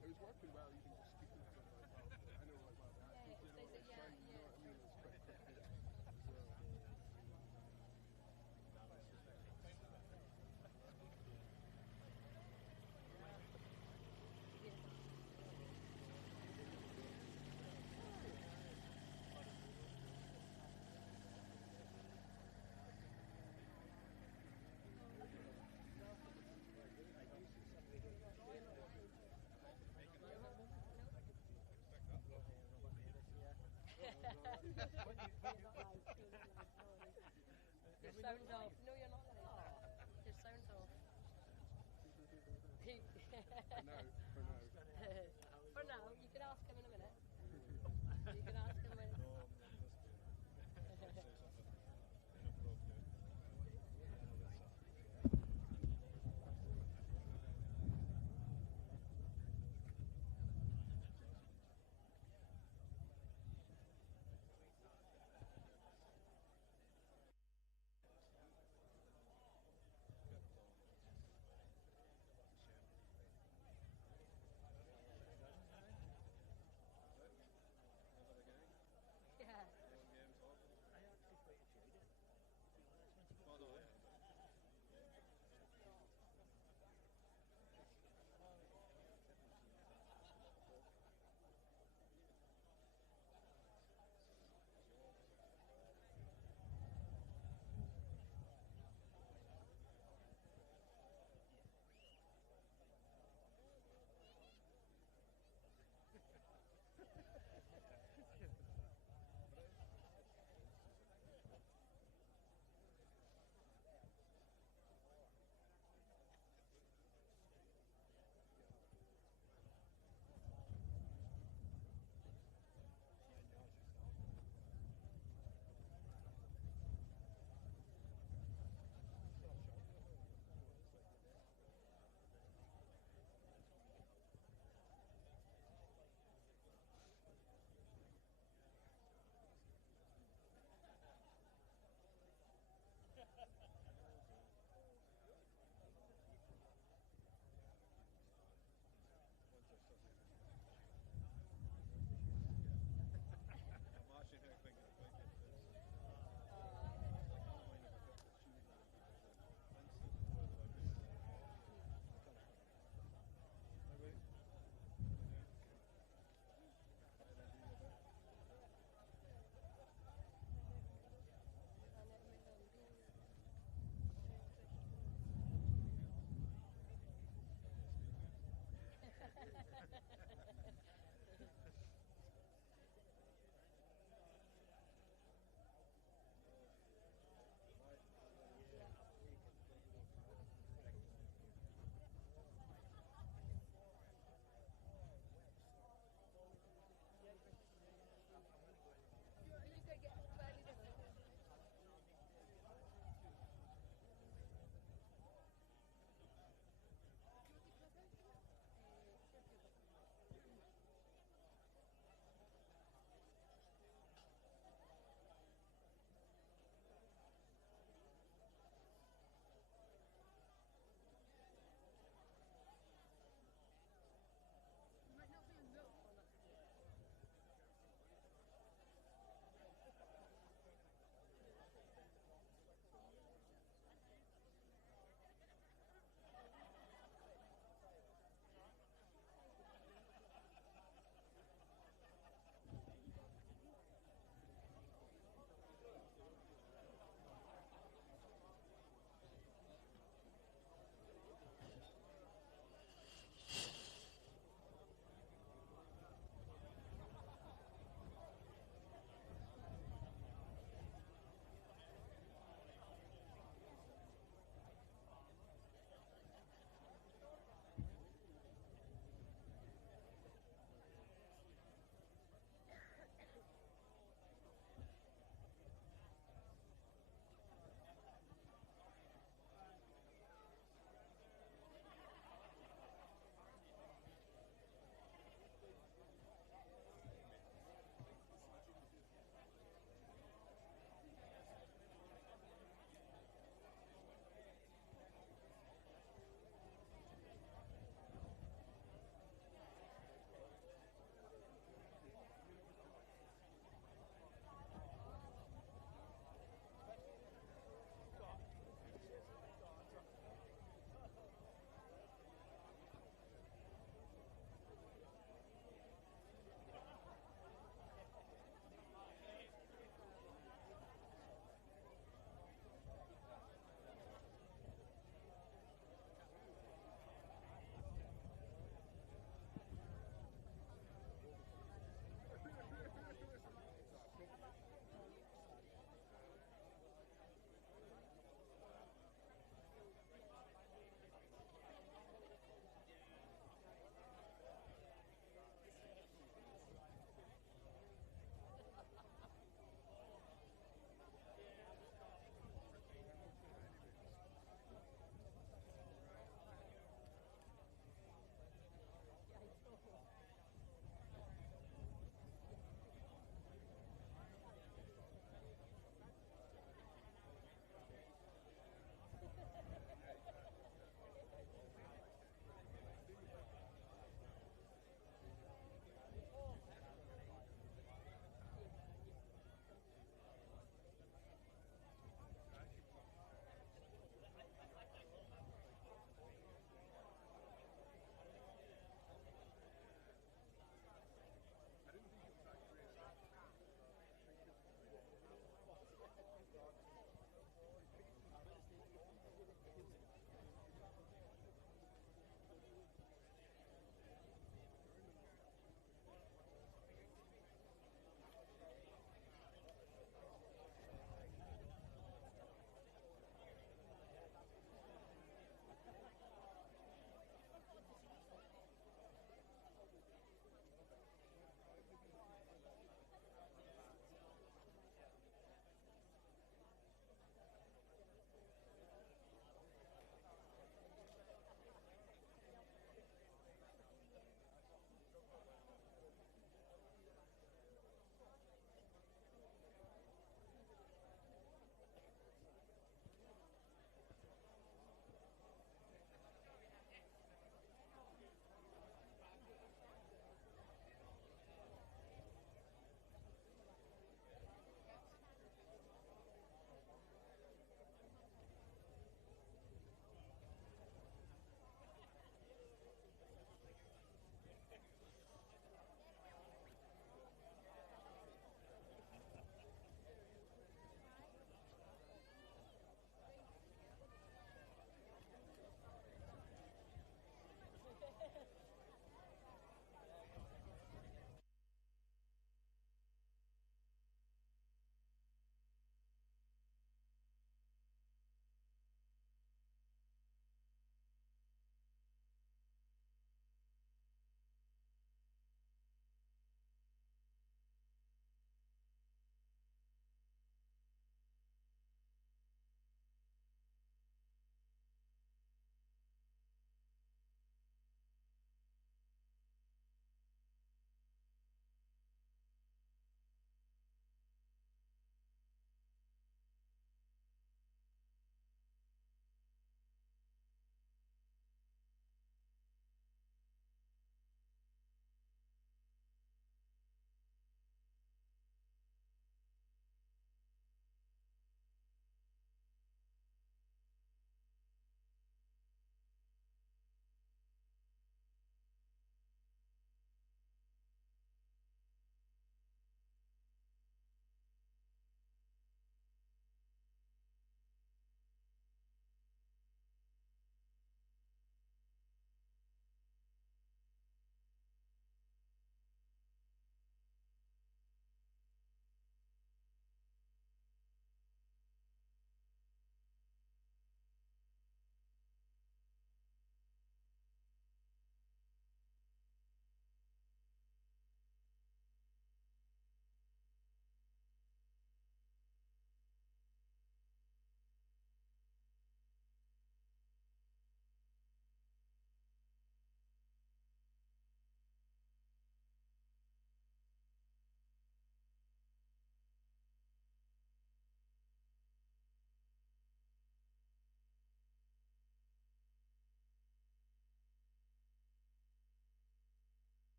It was working well, even just speaking to them like that. I know like that. You know, it's fine, you know what I mean? It's quite quick hit. Your sound's off. No, you're not. Your sound's off. For now, you can ask him in a minute. You can ask him when.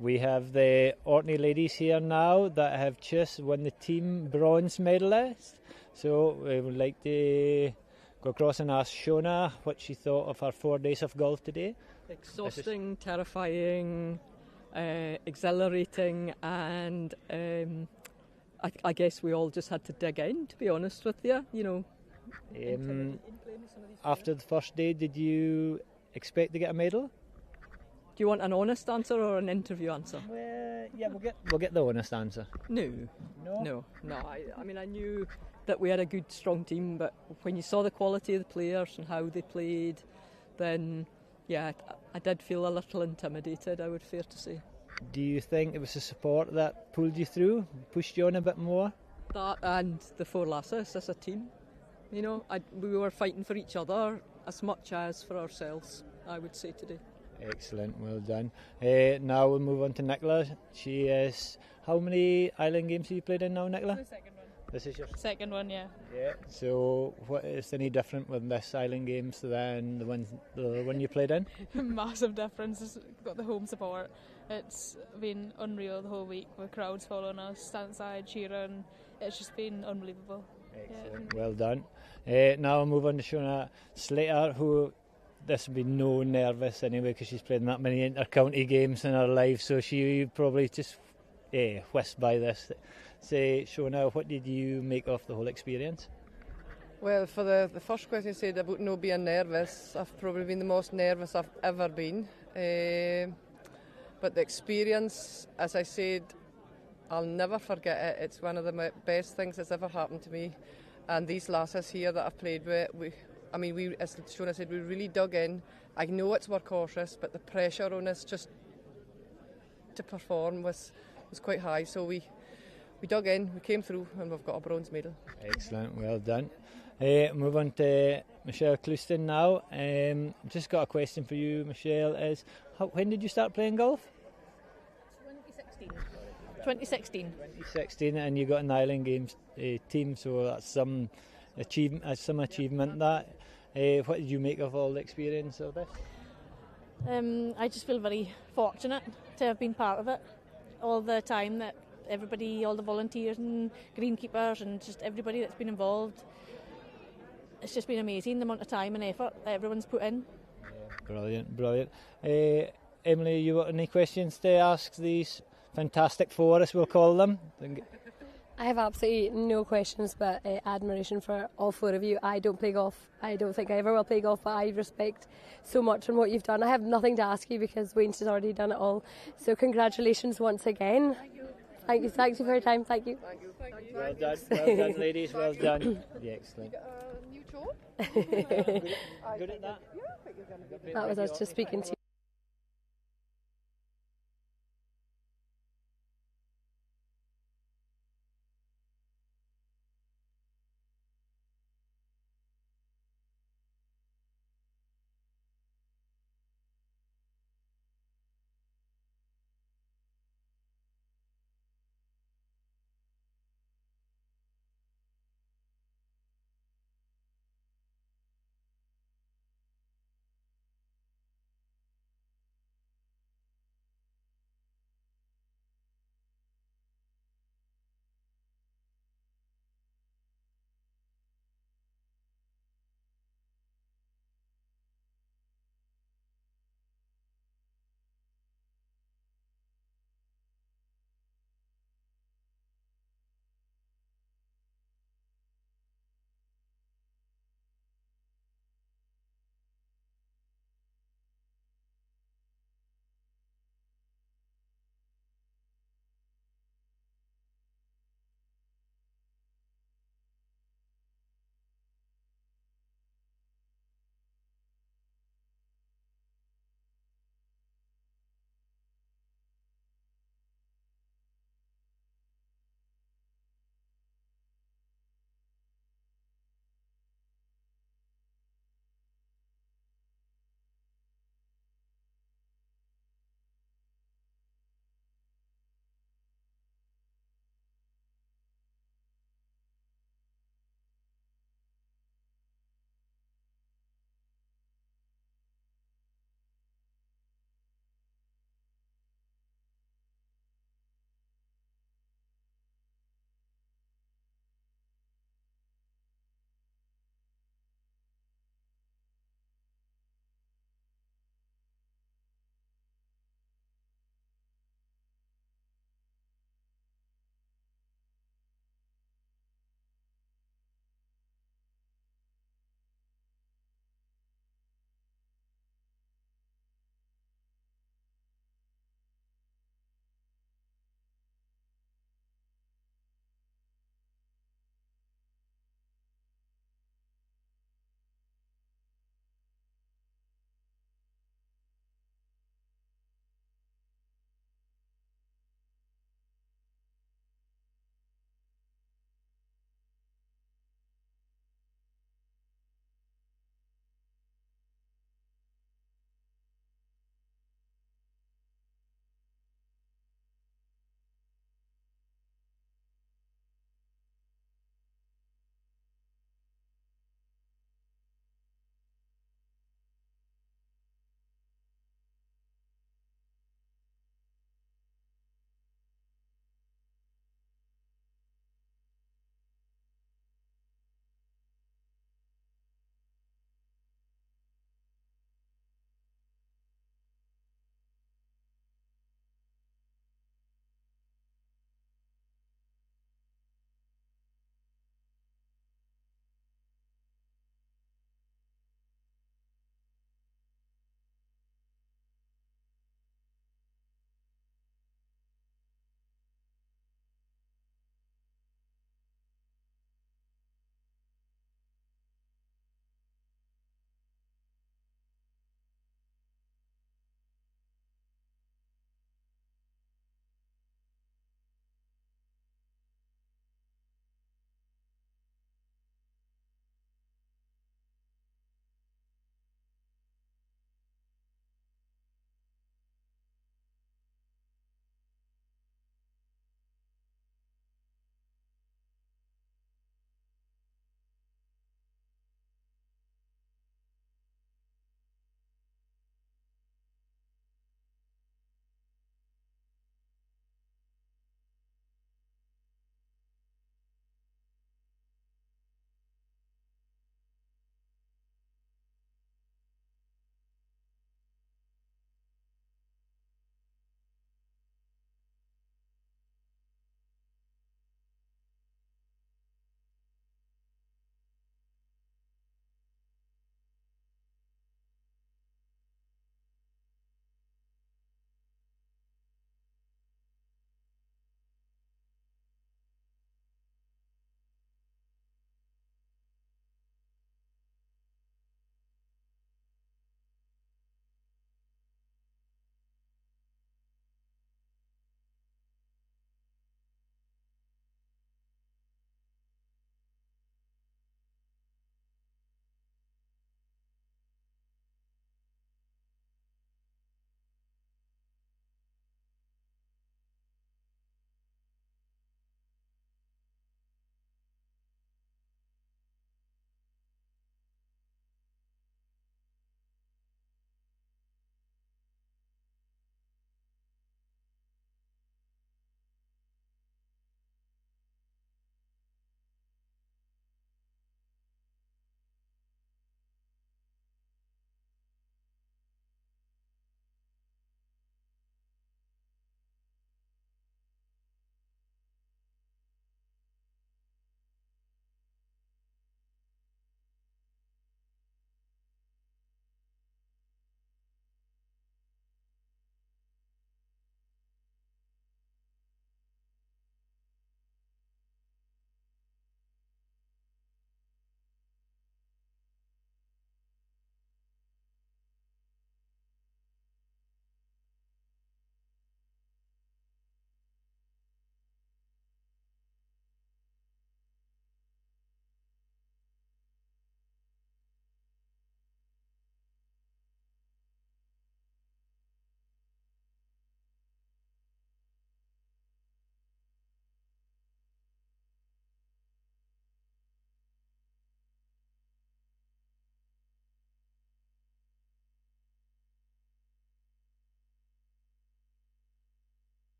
We have the Orkney ladies here now that have just won the team bronze medalist. So we would like to go across and ask Shona what she thought of her 4 days of golf today. Exhausting, terrifying, exhilarating, and I guess we all just had to dig in, to be honest with you, you know. After the first day, did you expect to get a medal? Do you want an honest answer or an interview answer? Yeah, we'll get the honest answer. No. I mean, I knew that we had a good, strong team, but when you saw the quality of the players and how they played, then yeah, I did feel a little intimidated, I would fair to say. Do you think it was the support that pulled you through, pushed you on a bit more? That and the four lasses as a team. You know, we were fighting for each other as much as for ourselves, I would say today. Excellent, well done. Now we'll move on to Nicola. She is... How many island games have you played in now, Nicola? The second one. This is your second one, yeah. Yeah. So, what is any different with this island games than the one you played in? Massive difference. It's got the home support. It's been unreal the whole week with crowds following us, stand side cheering. It's just been unbelievable. Excellent. Yeah. Well done. Now I'll move on to Shona Slater, who this would be no nervous anyway because she's played that many inter-county games in her life, so she probably just whisked by this. Say, Shona, what did you make of the whole experience? Well, for the first question you said about not being nervous, I've probably been the most nervous I've ever been. But the experience, as I said, I'll never forget it. It's one of the best things that's ever happened to me. And these lasses here that I've played with, we, as Shona said, we really dug in. I know it's more cautious, but the pressure on us just to perform was quite high. So we dug in, we came through, and we've got a bronze medal. Excellent, well done. Move on to Michelle Clouston now. Just got a question for you, Michelle. When did you start playing golf? 2016, and you got an Island Games team, so that's some achievement. That. What did you make of all the experience of this? I just feel very fortunate to have been part of it. All the time that everybody, all the volunteers and greenkeepers and just everybody that's been involved, it's just been amazing the amount of time and effort that everyone's put in. Yeah, brilliant. Emily, you got any questions to ask these fantastic four, as we'll call them? I have absolutely no questions but admiration for all four of you. I don't play golf. I don't think I ever will play golf, but I respect so much on what you've done. I have nothing to ask you because Wayne's has already done it all. So congratulations once again. Thank you for your time. Thank you. Well done, ladies. Well done. Yeah, excellent. New job? Good at that. That was us just speaking to you.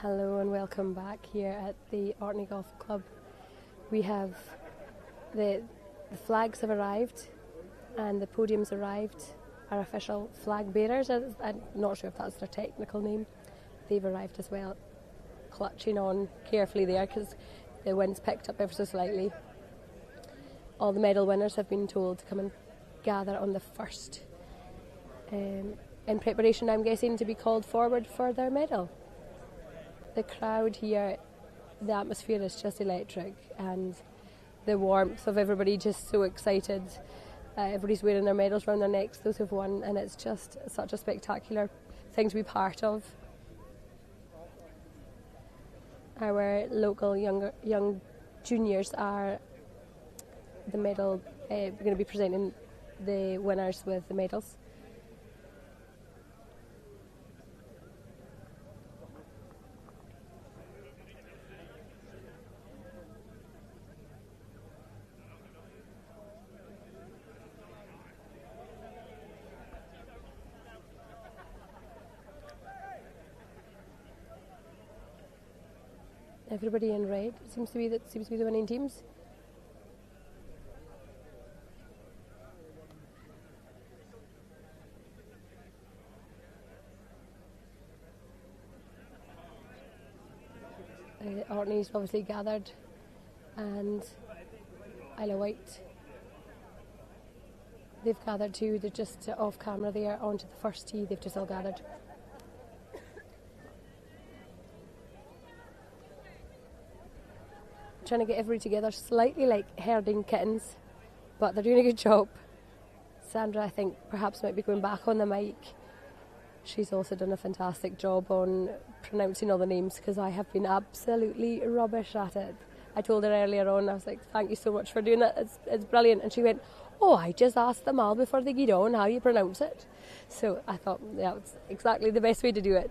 Hello and welcome back here at the Orkney Golf Club. We have the flags have arrived and the podium's arrived. Our official flag bearers, I'm not sure if that's their technical name, they've arrived as well, clutching on carefully there because the wind's picked up ever so slightly. All the medal winners have been told to come and gather on the first in preparation, I'm guessing, to be called forward for their medal. The crowd here, the atmosphere is just electric, and the warmth of everybody just so excited. Everybody's wearing their medals around their necks, those who've won, and it's just such a spectacular thing to be part of. Our local young juniors are the medal, we're going to be presenting the winners with the medals. Everybody in red seems to be the winning teams. Orkney's obviously gathered, and Isle of Wight, they've gathered too. They're just off camera there onto the first tee. They've just all gathered. Trying to get everybody together, slightly like herding kittens, but they're doing a good job. Sandra, I think, perhaps might be going back on the mic. She's also done a fantastic job on pronouncing all the names because I have been absolutely rubbish at it. I told her earlier on, I was like, thank you so much for doing it, it's brilliant. And she went, oh, I just asked them all before they get on how you pronounce it. So I thought, yeah, it's exactly the best way to do it.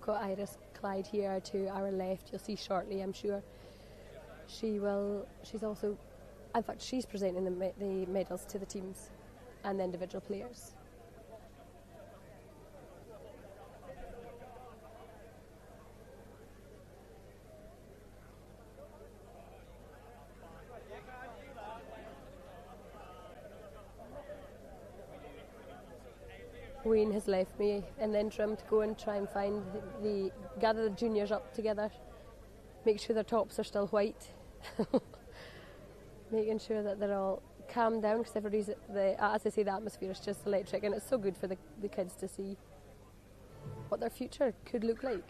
Got Iris Clyde here to our left. You'll see shortly, I'm sure. She's also, in fact, she's presenting the medals to the teams and the individual players. Wayne has left me in the interim to go and try and gather the juniors up together, make sure their tops are still white, making sure that they're all calmed down because everybody's, as I say, the atmosphere is just electric, and it's so good for the kids to see what their future could look like.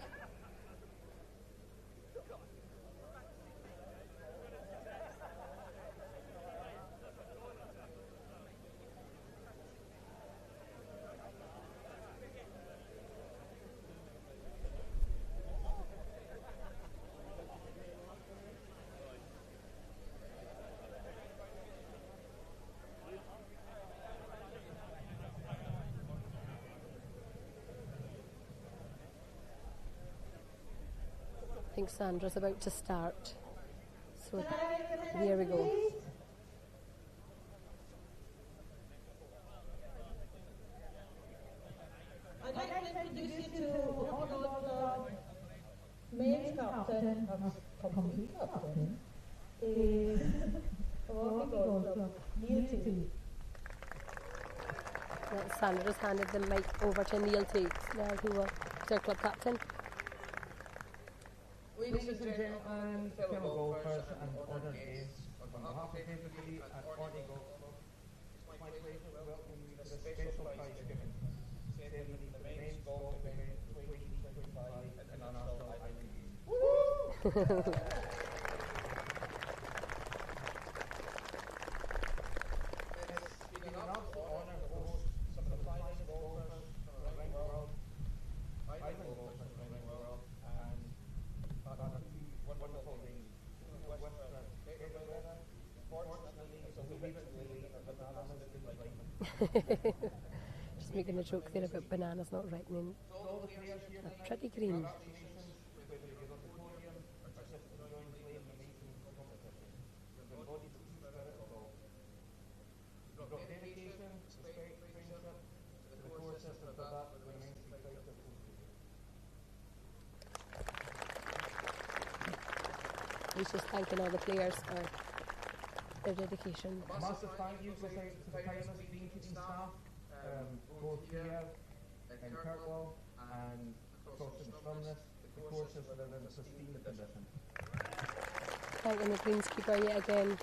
I think Sandra's about to start, so here we go. I'd like to introduce you to Orkney main captain, complete captain, is Orkney Golf Club, Neil Tate. Sandra's handed the mic over to Neil Tate, who is their club captain. Ladies and gentlemen, fellow golfers and other guests, on behalf of everybody at Orkney Golf Club, it's my pleasure to welcome you to this special prize giving ceremony for the men's golf event 2025 International Island Games. It's been an absolute honour to host some of the finest golfers from around the world, island golfers from around the world, and wonderful rain. Fortunately, it's a wee bit late, but bananas didn't ripen. Just making a joke there about bananas not ripening. They're pretty green. he's just thanking all the players for their dedication. A massive thank you goes out to the tireless greenkeeping staff, both here in Kirkwall and across the Stromness. The courses are in pristine condition. Thanking the greenskeeper yet again,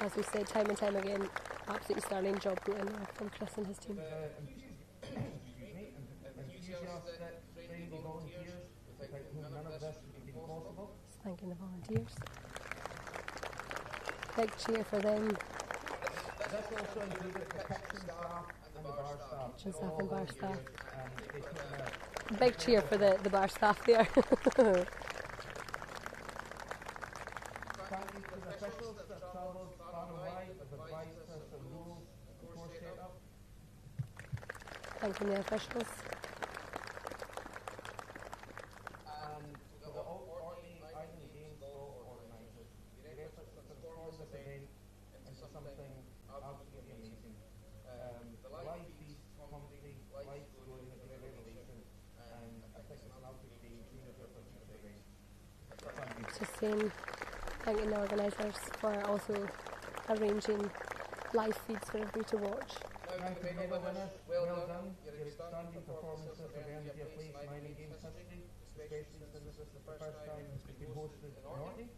as we said time and time again, absolutely stunning job put in there from Chris and his team. Enthusiastic, friendly volunteers, without whom none of this would be possible. Thanking the volunteers. Big cheer for them. This also included the kitchen staff and the bar staff. Kitchen staff and bar staff. Big cheer for the bar staff there. Thank you to the officials that travelled far and wide, have advised us on rules and course setup. Thanking the officials. And to the Orkney Island Games all organisers. Your efforts to transform this event into something absolutely amazing. The live feast, comedy, live story have been a revelation, and I think it's an absolute game changer for future events. Just saying, thanking the organisers for also arranging live feeds for everybody to watch. Now to the medal winners, well done. Your outstanding performances have earned you a place in Island Games history, especially since this is the first time it's been hosted in Orkney.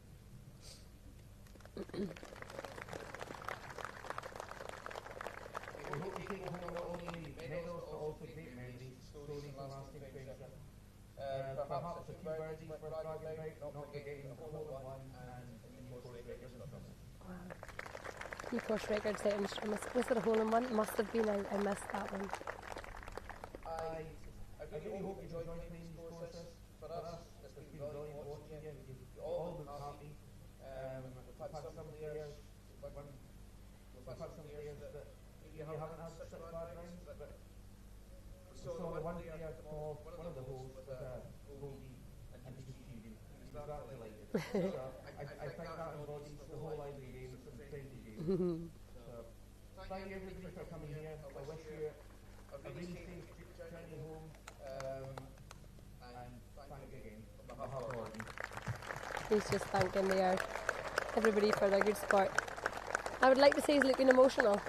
We hope you take home not only medals but also great memories, stories and lasting friendship. Perhaps a few birdies for bragging about, not forgetting the hole in one and the course records and stuff. Wow. E-course record set in Stromness. Was there a hole in one? Must have been. I missed that one. I really hope you enjoy playing these courses. For us, it's been brilliant watching you. You all look happy. We've had some players that you haven't had such bad rounds, but we saw the one player fall one of the holes with a bogey and he was fuming. He was that delighted. So I think that embodies the whole Island Games and 20 games. So thank you everybody for coming here. I wish you a really safe journey home, and thank you again on behalf of Orkney. He's just thanking everybody for their good support. I would like to say he's looking emotional.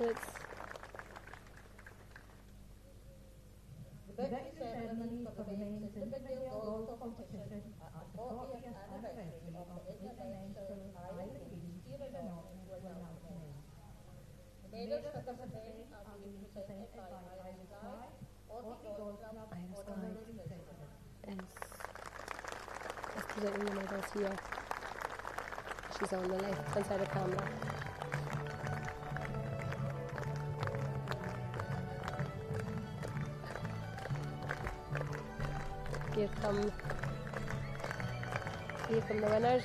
It's the big ceremony for the men's individual golf competition at the 40th anniversary of the International Island Games here in Orkney will now commence. The medals for this event are being presented by Irish Sky, Orkney Golf Club, Orkney President. Is presenting the medals here. She's on the left hand side of the camera. Here come the winners.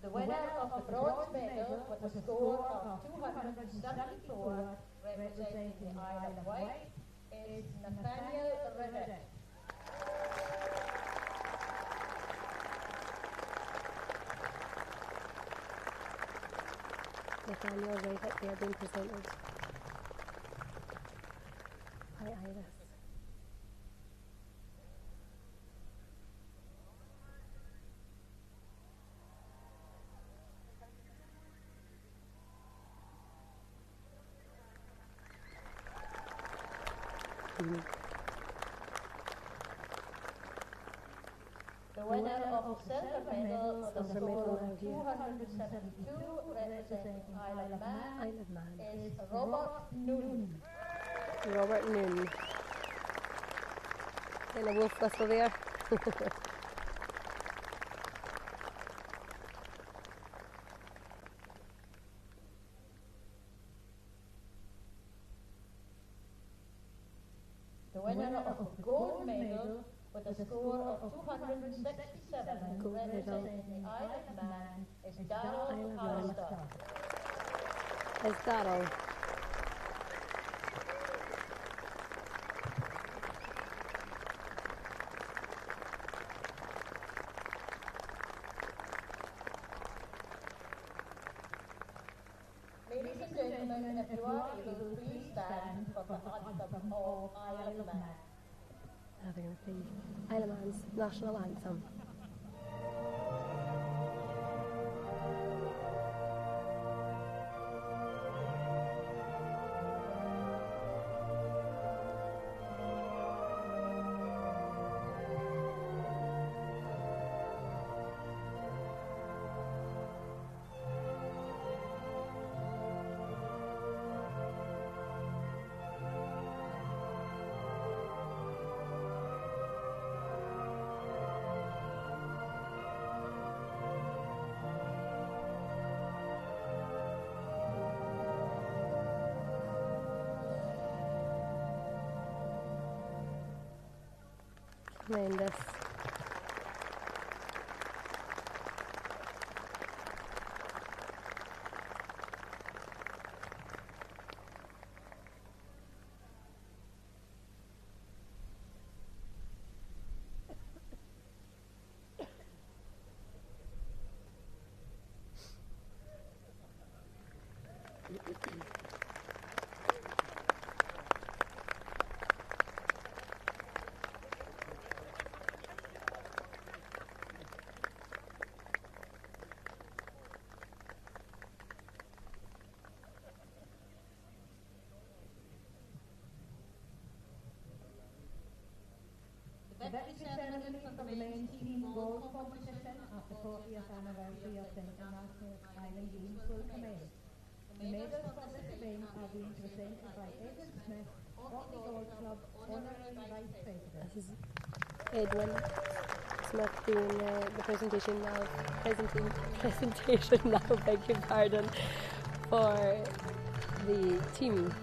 The winner of the bronze medal with a score of 274, representing the Isle of Wight, is Nathaniel Rivet. Nathaniel Rivet there being presented by Iris. The winner of the silver medal with a score of 272, representing Isle of Man, is Robert Noon. Robert Noon. And a wolf whistle there. The winner of the gold medal with a score of 267, representing the Isle of Man, is Darrell Alistair. Is that all? Ladies and gentlemen, if you are able, please stand for the anthem of Isle of Man. Now they're going to play Isle of Man's national anthem. Tremendous. The victory ceremony for the men's team golf competition at the 40th anniversary of the International Island Games will commence. The medals for this event are being presented by Edwin Smith, Orkney Golf Club Honorary Vice President. This is Edwin Smith doing the presentation now, beg your pardon, for the team.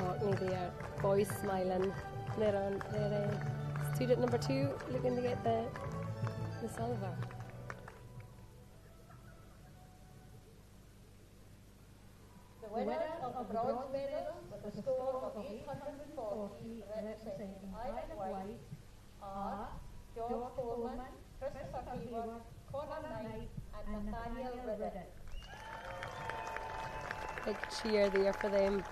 Orkney there, boys smiling. They're on their student number 2 looking to get the silver. The winners of the bronze medals with a score of 840 representing Isle of Wight are George Coleman, Christopher Hayward, Conor Knight and Nathaniel Riddett. Big cheer there for them.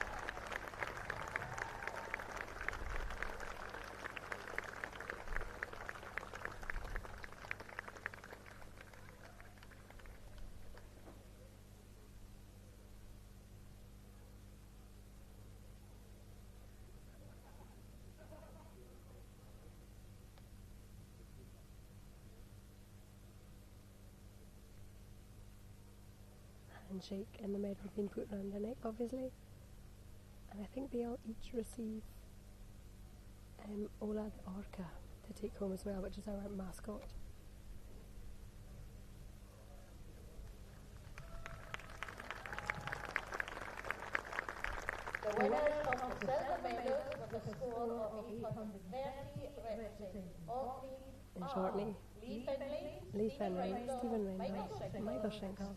Handshake and the medal being put around their neck, obviously, and I think they all each receive Ola the Orca to take home as well, which is our mascot. The winners of the silver medals with a score of 830 representing Orkney Orkney. Lee Finlay, Stephen Rendell, Michael Schenkel,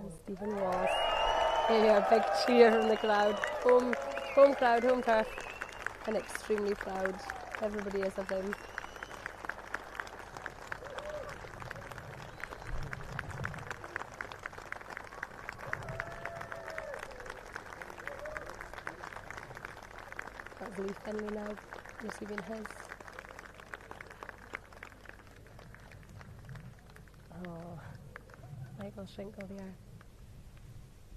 and Stephen Walls. Here, a big cheer from the crowd. Home crowd, home turf, and extremely proud. Everybody is of them. That's Lee Finlay now receiving his. Oh, Michael Schenkel there.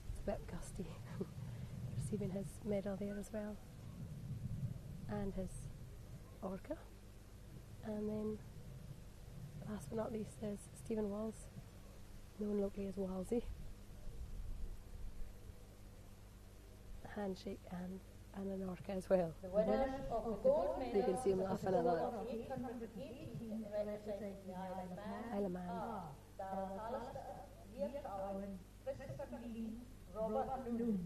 It's a bit gusty. Receiving his medal there as well. And his Orca. And then, last but not least, there's Stephen Walls, known locally as Walsy. A handshake and and an orca as well. The winners of the gold medal You can see him laughing at that. 818 representing the Isle of Man. are Darren Alistair, Ian Cowan, Christopher Green, Robert Noon.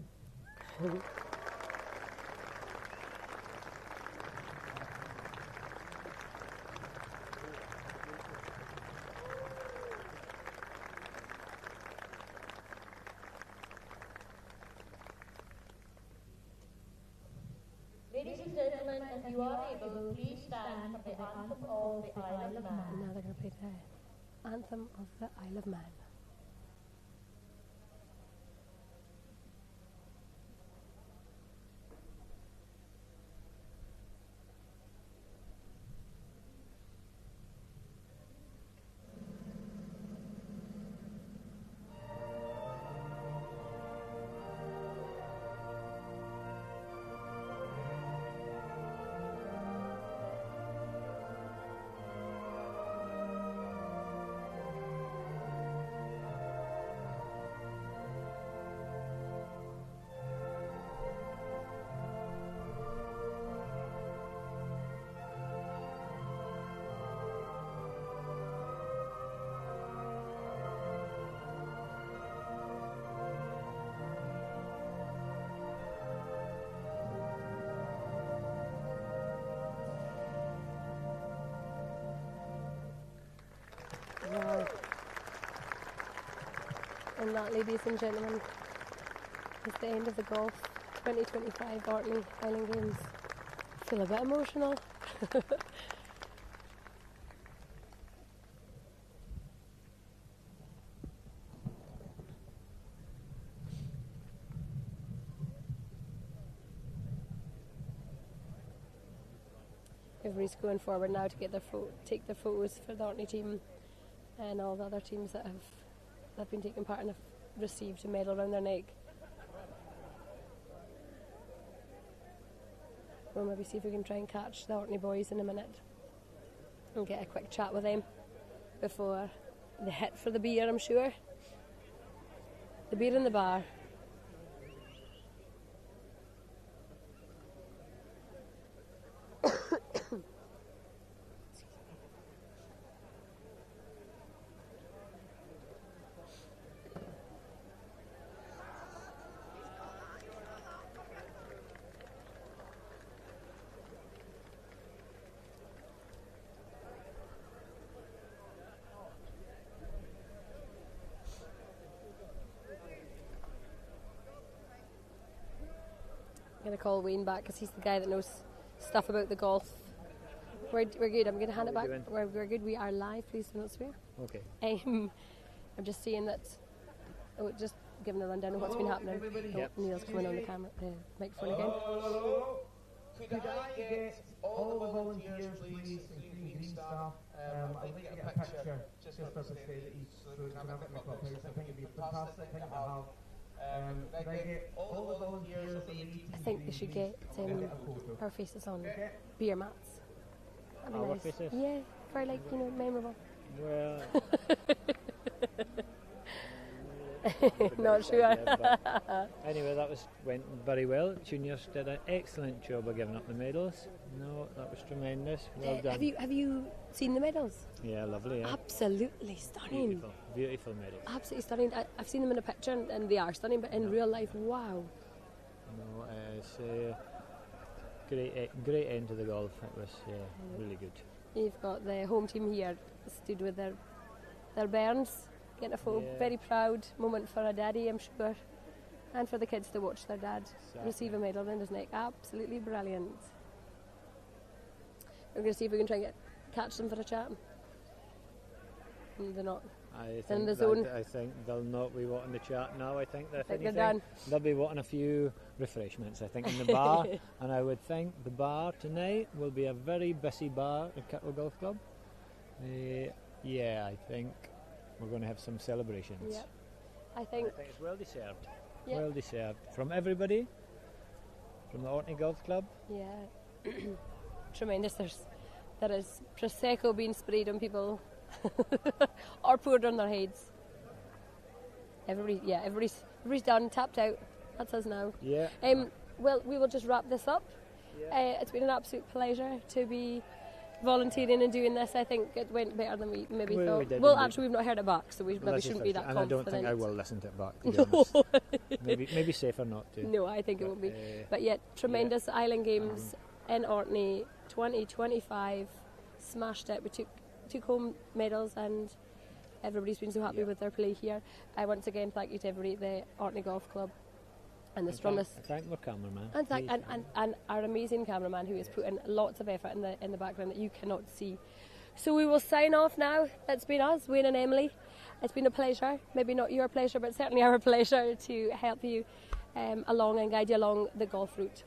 Ladies and gentlemen, if you are able, please stand for the anthem of the Isle of Man. And now they're going to play the anthem of the Isle of Man. Wow. And that, ladies and gentlemen, is the end of the Golf 2025 Orkney Island Games. I feel a bit emotional. Everybody's going forward now to get their take their photos for the Orkney team, and all the other teams that have been taking part and have received a medal around their neck. We'll maybe see if we can try and catch the Orkney boys in a minute and get a quick chat with them before they hit for the beer, I'm sure. The beer in the bar. I'm going to call Wayne back because he's the guy that knows stuff about the golf. We're good. I'm going to hand it back. We're good. We are live. Please do not swear. Okay. I'm just saying that. Oh, just giving a rundown of what's been happening. Yep. Neil's coming on the camera, the microphone again. Could I get all the volunteers, please, including green staff? I'd like to get a picture just as I say that he's through the clubhouse. I think it'd be a fantastic thing to have. Could I get all the volunteers of the 18 I think they should get our faces on beer mats. That'd be Our nice. faces? Yeah, for like, memorable. Well, Not sure. Anyway, went very well. Juniors did an excellent job of giving up the medals. No, that was tremendous. Well done. Have you seen the medals? Yeah, lovely. Yeah. Absolutely stunning. Beautiful medals. Absolutely stunning. I've seen them in a picture and they are stunning, but in real life, wow. No, it's great end to the golf. It was really good. You've got the home team here, stood with their bairns, getting a photo. Yeah. Very proud moment for a daddy, I'm sure, and for the kids to watch their dad receive a medal around his neck. Absolutely brilliant. We're going to see if we can try and catch them for a chat. They're not. In the zone. I think they'll not be wanting to chat now. I think they're done. They'll be wanting a few refreshments, I think, in the bar. And I would think the bar tonight will be a very busy bar at Kettle Golf Club. Yeah, I think we're going to have some celebrations. Yep. I think it's well deserved. Yep. Well deserved from everybody, from the Orkney Golf Club. Yeah, tremendous. There is prosecco being sprayed on people. Or poured on their heads. Everybody's done, tapped out. That's us now. Yeah. well, we will just wrap this up. It's been an absolute pleasure to be volunteering and doing this. I think it went better than we maybe thought. Well, actually, we've not heard it back, so we maybe shouldn't be that confident. And I don't think I will listen to it back, to be honest. maybe safer not to. No, I think it won't be. But yet, tremendous Island Games in Orkney 2025. Smashed it. We took home medals, and everybody's been so happy with their play here. I once again thank you to everybody at the Orkney Golf Club and the strongest. Thank our cameraman. And our amazing cameraman who has put in lots of effort in the background that you cannot see. So we will sign off now. It's been us, Wayne and Emily. It's been a pleasure. Maybe not your pleasure, but certainly our pleasure to help you along and guide you along the golf route.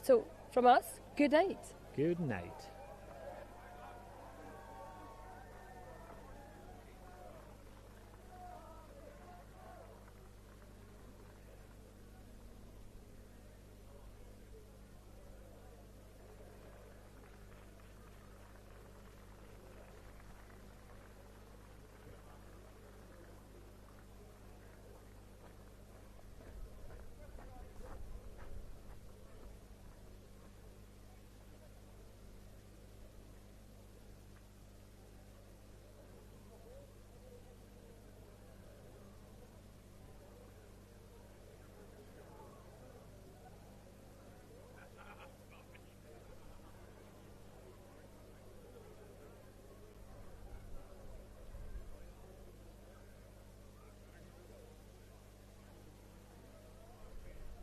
So from us, good night. Good night.